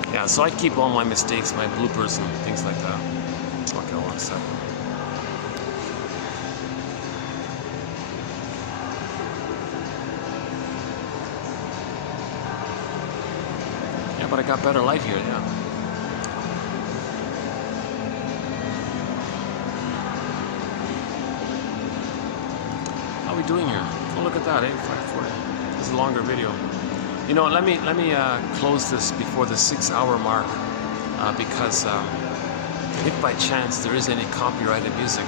Okay. Yeah, so I keep all my mistakes, my bloopers and things like that. Okay, hold on a second. Yeah, but I got better light here, yeah. How are we doing here? Oh, look at that, 5:40. This is a longer video. You know, let me close this before the 6-hour mark, because if by chance there is any copyrighted music,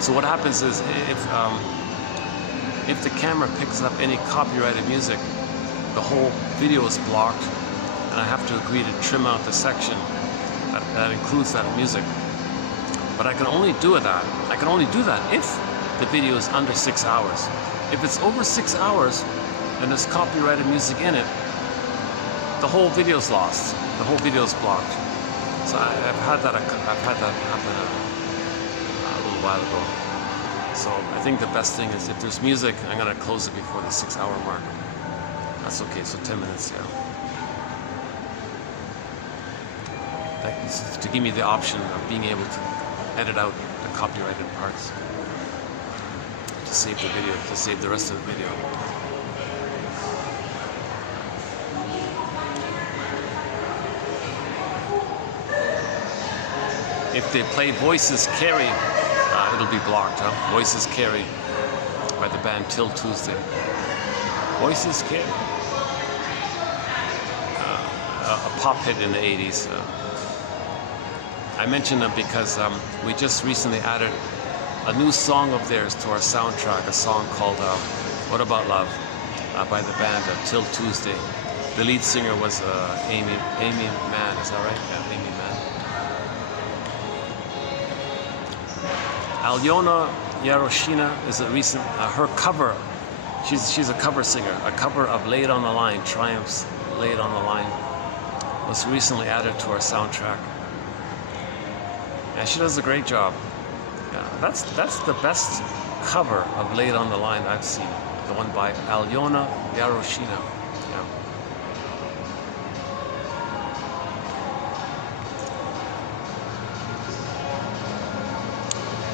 so what happens is if the camera picks up any copyrighted music, the whole video is blocked, and I have to agree to trim out the section that includes that music. But I can only do that. I can only do that if the video is under 6 hours. If it's over 6 hours and there's copyrighted music in it, the whole video's lost. The whole video's blocked. So I've had that happen a little while ago. So I think the best thing is if there's music, I'm gonna close it before the 6-hour mark. That's okay. So 10 minutes, yeah. To give me the option of being able to edit out the copyrighted parts, to save the video, to save the rest of the video. If they play Voices Carry, it'll be blocked, huh? Voices Carry by the band Till Tuesday. Voices Carry. A pop hit in the 80s. I mention them because we just recently added a new song of theirs to our soundtrack, a song called What About Love by the band Till Tuesday. The lead singer was Amy Mann, is that right? Yeah, Amy Mann. Alyona Yaroshina is a recent, her cover, she's a cover singer, a cover of Lay It On The Line, Triumph's Lay It On The Line, was recently added to our soundtrack. And she does a great job. Yeah, that's the best cover of Lay It On The Line I've seen. The one by Alyona Yaroshina. Yeah.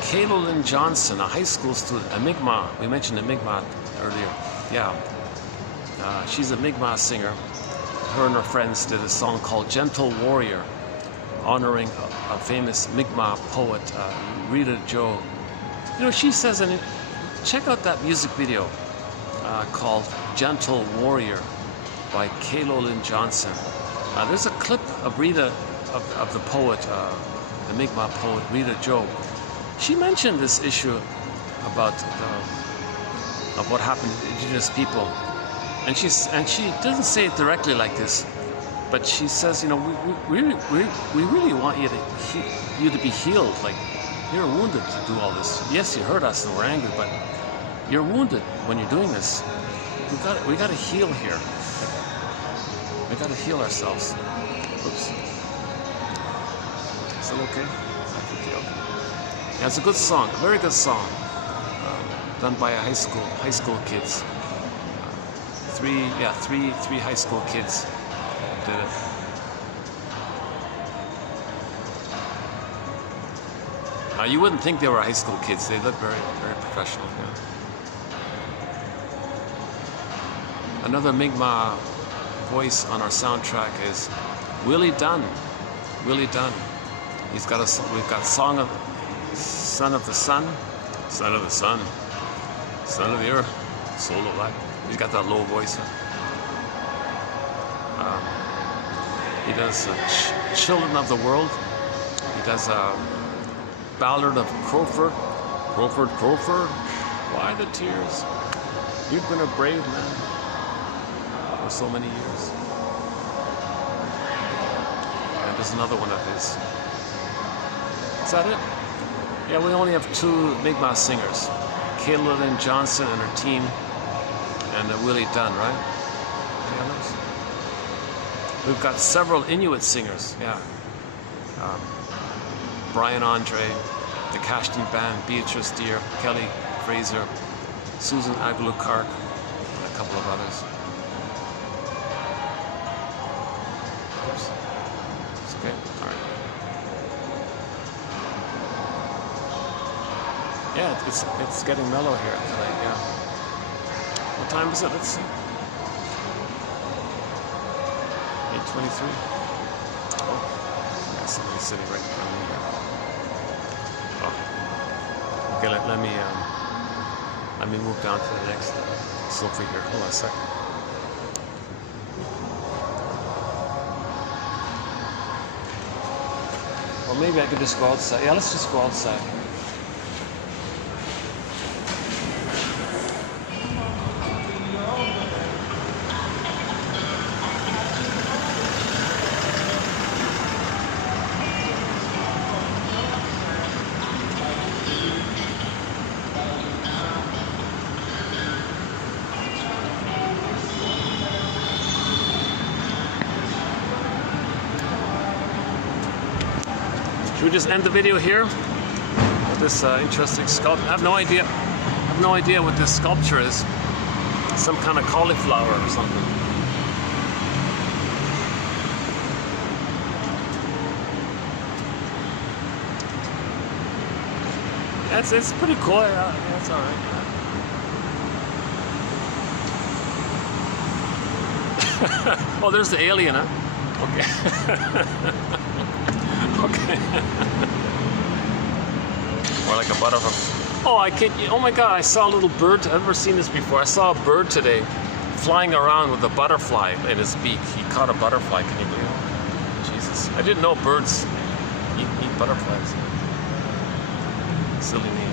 Kayla Lynn Johnson, a high school student, a Mi'kmaq. We mentioned a Mi'kmaq earlier. Yeah. She's a Mi'kmaq singer. Her and her friends did a song called Gentle Warrior, honoring a famous Mi'kmaq poet, Rita Joe. You know, she says in it, check out that music video called Gentle Warrior by Kayla Lynn Johnson. There's a clip of Rita, of the poet, the Mi'kmaq poet, Rita Joe. She mentioned this issue about of what happened to indigenous people. And she doesn't say it directly like this, but she says, you know, we really want you to be healed. Like, you're wounded to do all this. Yes, you hurt us and we're angry, but you're wounded when you're doing this. We got to heal here. We got to heal ourselves. Oops. Is that okay? Yeah, it's a good song, a very good song, done by high school kids. Three high school kids did it. You wouldn't think they were high school kids. They look very, very professional. Yeah. Another Mi'kmaq voice on our soundtrack is Willie Dunn. Willie Dunn. We've got song of Son of the Sun, Son of the Sun, Son of the Earth, Soul of Life. He's got that low voice. He does Children of the World. He does Ballad of Crowford. Crowford, why the tears? You've been a brave man for so many years. And there's another one of his. Is that it? Yeah, we only have two Mi'kmaq singers, Kayla Lynn Johnson and her team, and Willie Dunn, right? Any others? We've got several Inuit singers, yeah. Brian Andre, the Cashton Band, Beatrice Deer, Kelly Fraser, Susan Aglukart, and a couple of others. Oops. It's okay. All right. Yeah, it's getting mellow here today. Yeah. What time is it? Let's see. 8:23. Oh, yeah, somebody's sitting right in front of me here. Oh. Okay, let me move down to the next sofa here. Hold on a second. Or maybe I could just go outside. Yeah, let's just go outside. Should we just end the video here with this interesting sculpture? I have no idea. What this sculpture is. Some kind of cauliflower or something. Yeah, it's pretty cool. Yeah, it's all right. Oh, there's the alien, huh? Okay. Okay. Or like a butterfly. Oh, oh my God, I saw a little bird. I've never seen this before. I saw a bird today flying around with a butterfly in his beak. He caught a butterfly. Can you believe it? Jesus. I didn't know birds eat butterflies. Silly me.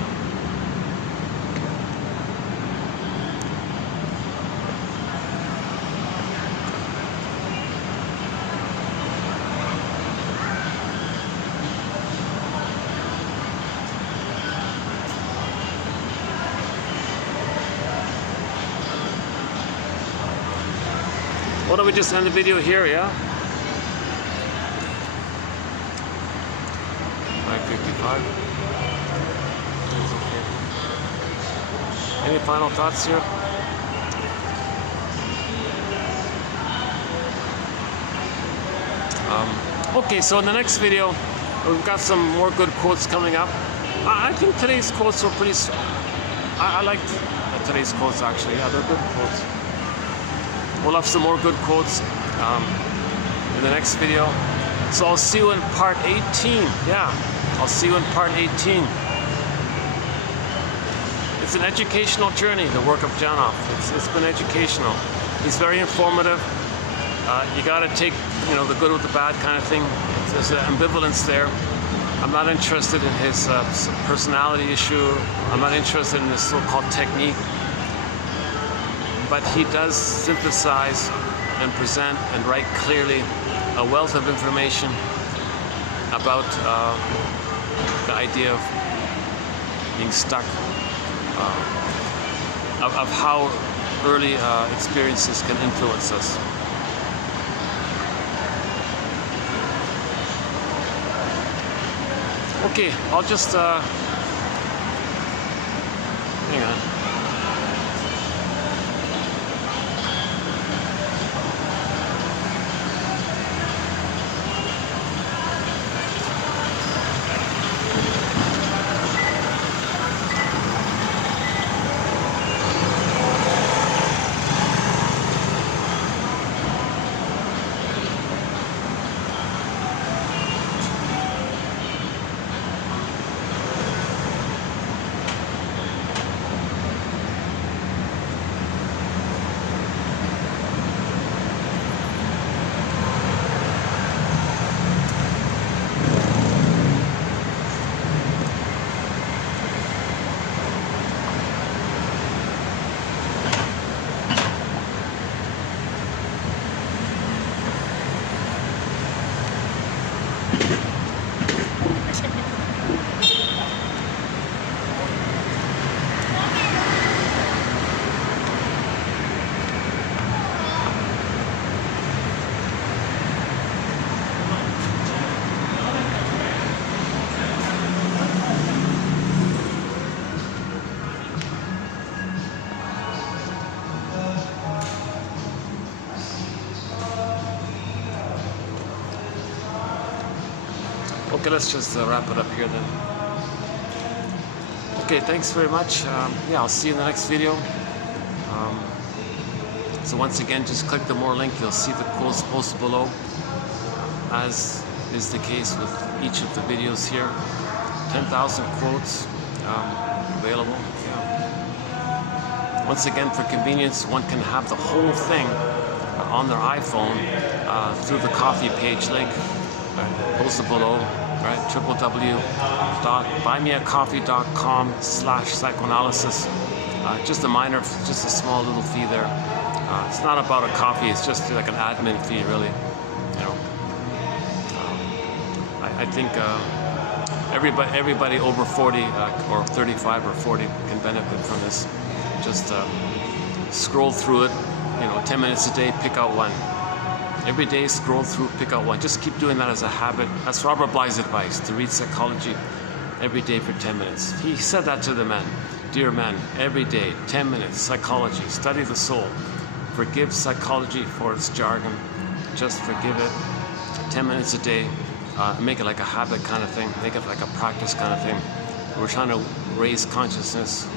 Why don't we just end the video here, yeah? 5:55. Any final thoughts here? Okay, so in the next video, we've got some more good quotes coming up. I think today's quotes were pretty. I liked today's quotes actually. Yeah, they're good quotes. We'll have some more good quotes in the next video. So I'll see you in part 18. Yeah, I'll see you in part 18. It's an educational journey, the work of Janov. It's been educational. He's very informative. You got to take, the good with the bad kind of thing. There's an ambivalence there. I'm not interested in his personality issue. I'm not interested in his so-called technique. But he does synthesize and present and write clearly a wealth of information about the idea of being stuck, of how early experiences can influence us. Okay, I'll just hang on. Okay, let's just wrap it up here then. Okay, thanks very much. Yeah, I'll see you in the next video. So once again, just click the more link. You'll see the quotes posted below, as is the case with each of the videos here. 10,000 quotes available. Yeah. Once again, for convenience, one can have the whole thing on their iPhone through the coffee page link posted below. Right, www.buymeacoffee.com/psychoanalysis. Just a small little fee there. It's not about a coffee. It's just like an admin fee, really. You know, I think everybody over 40 or 35 or 40 can benefit from this. Just scroll through it. 10 minutes a day. Pick out one. Every day, scroll through, pick out one. Just keep doing that as a habit. That's Robert Bly's advice, to read psychology every day for 10 minutes. He said that to the men. Dear men, every day, 10 minutes, psychology, study the soul. Forgive psychology for its jargon. Just forgive it. 10 minutes a day. Make it like a habit kind of thing. Make it like a practice kind of thing. We're trying to raise consciousness,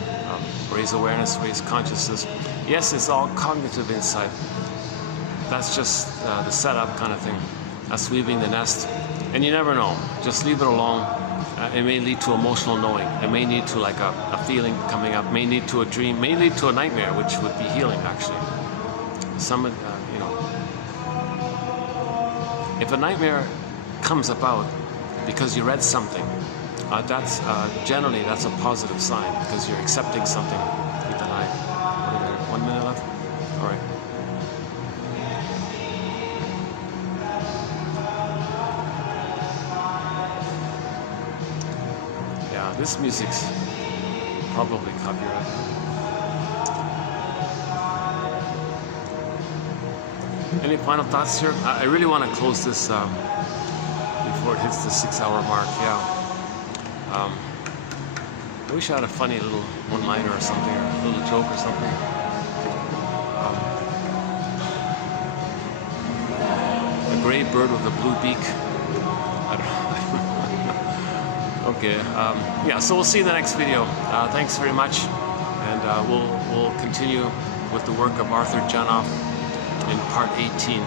raise awareness, raise consciousness. Yes, it's all cognitive insight. That's just the setup kind of thing. That's weaving the nest. And you never know. Just leave it alone. It may lead to emotional knowing. It may lead to like a feeling coming up. May lead to a dream. May lead to a nightmare, which would be healing, actually. If a nightmare comes about because you read something, that's generally that's a positive sign, because you're accepting something. Keep an eye. 1 minute left. All right. This music's probably copyrighted. Any final thoughts here? I really want to close this before it hits the 6-hour mark. Yeah. I wish I had a funny little one-liner or something, or a little joke or something. A gray bird with a blue beak. I don't know. Okay, yeah, so we'll see you in the next video. Thanks very much, and we'll continue with the work of Arthur Janoff in part 18.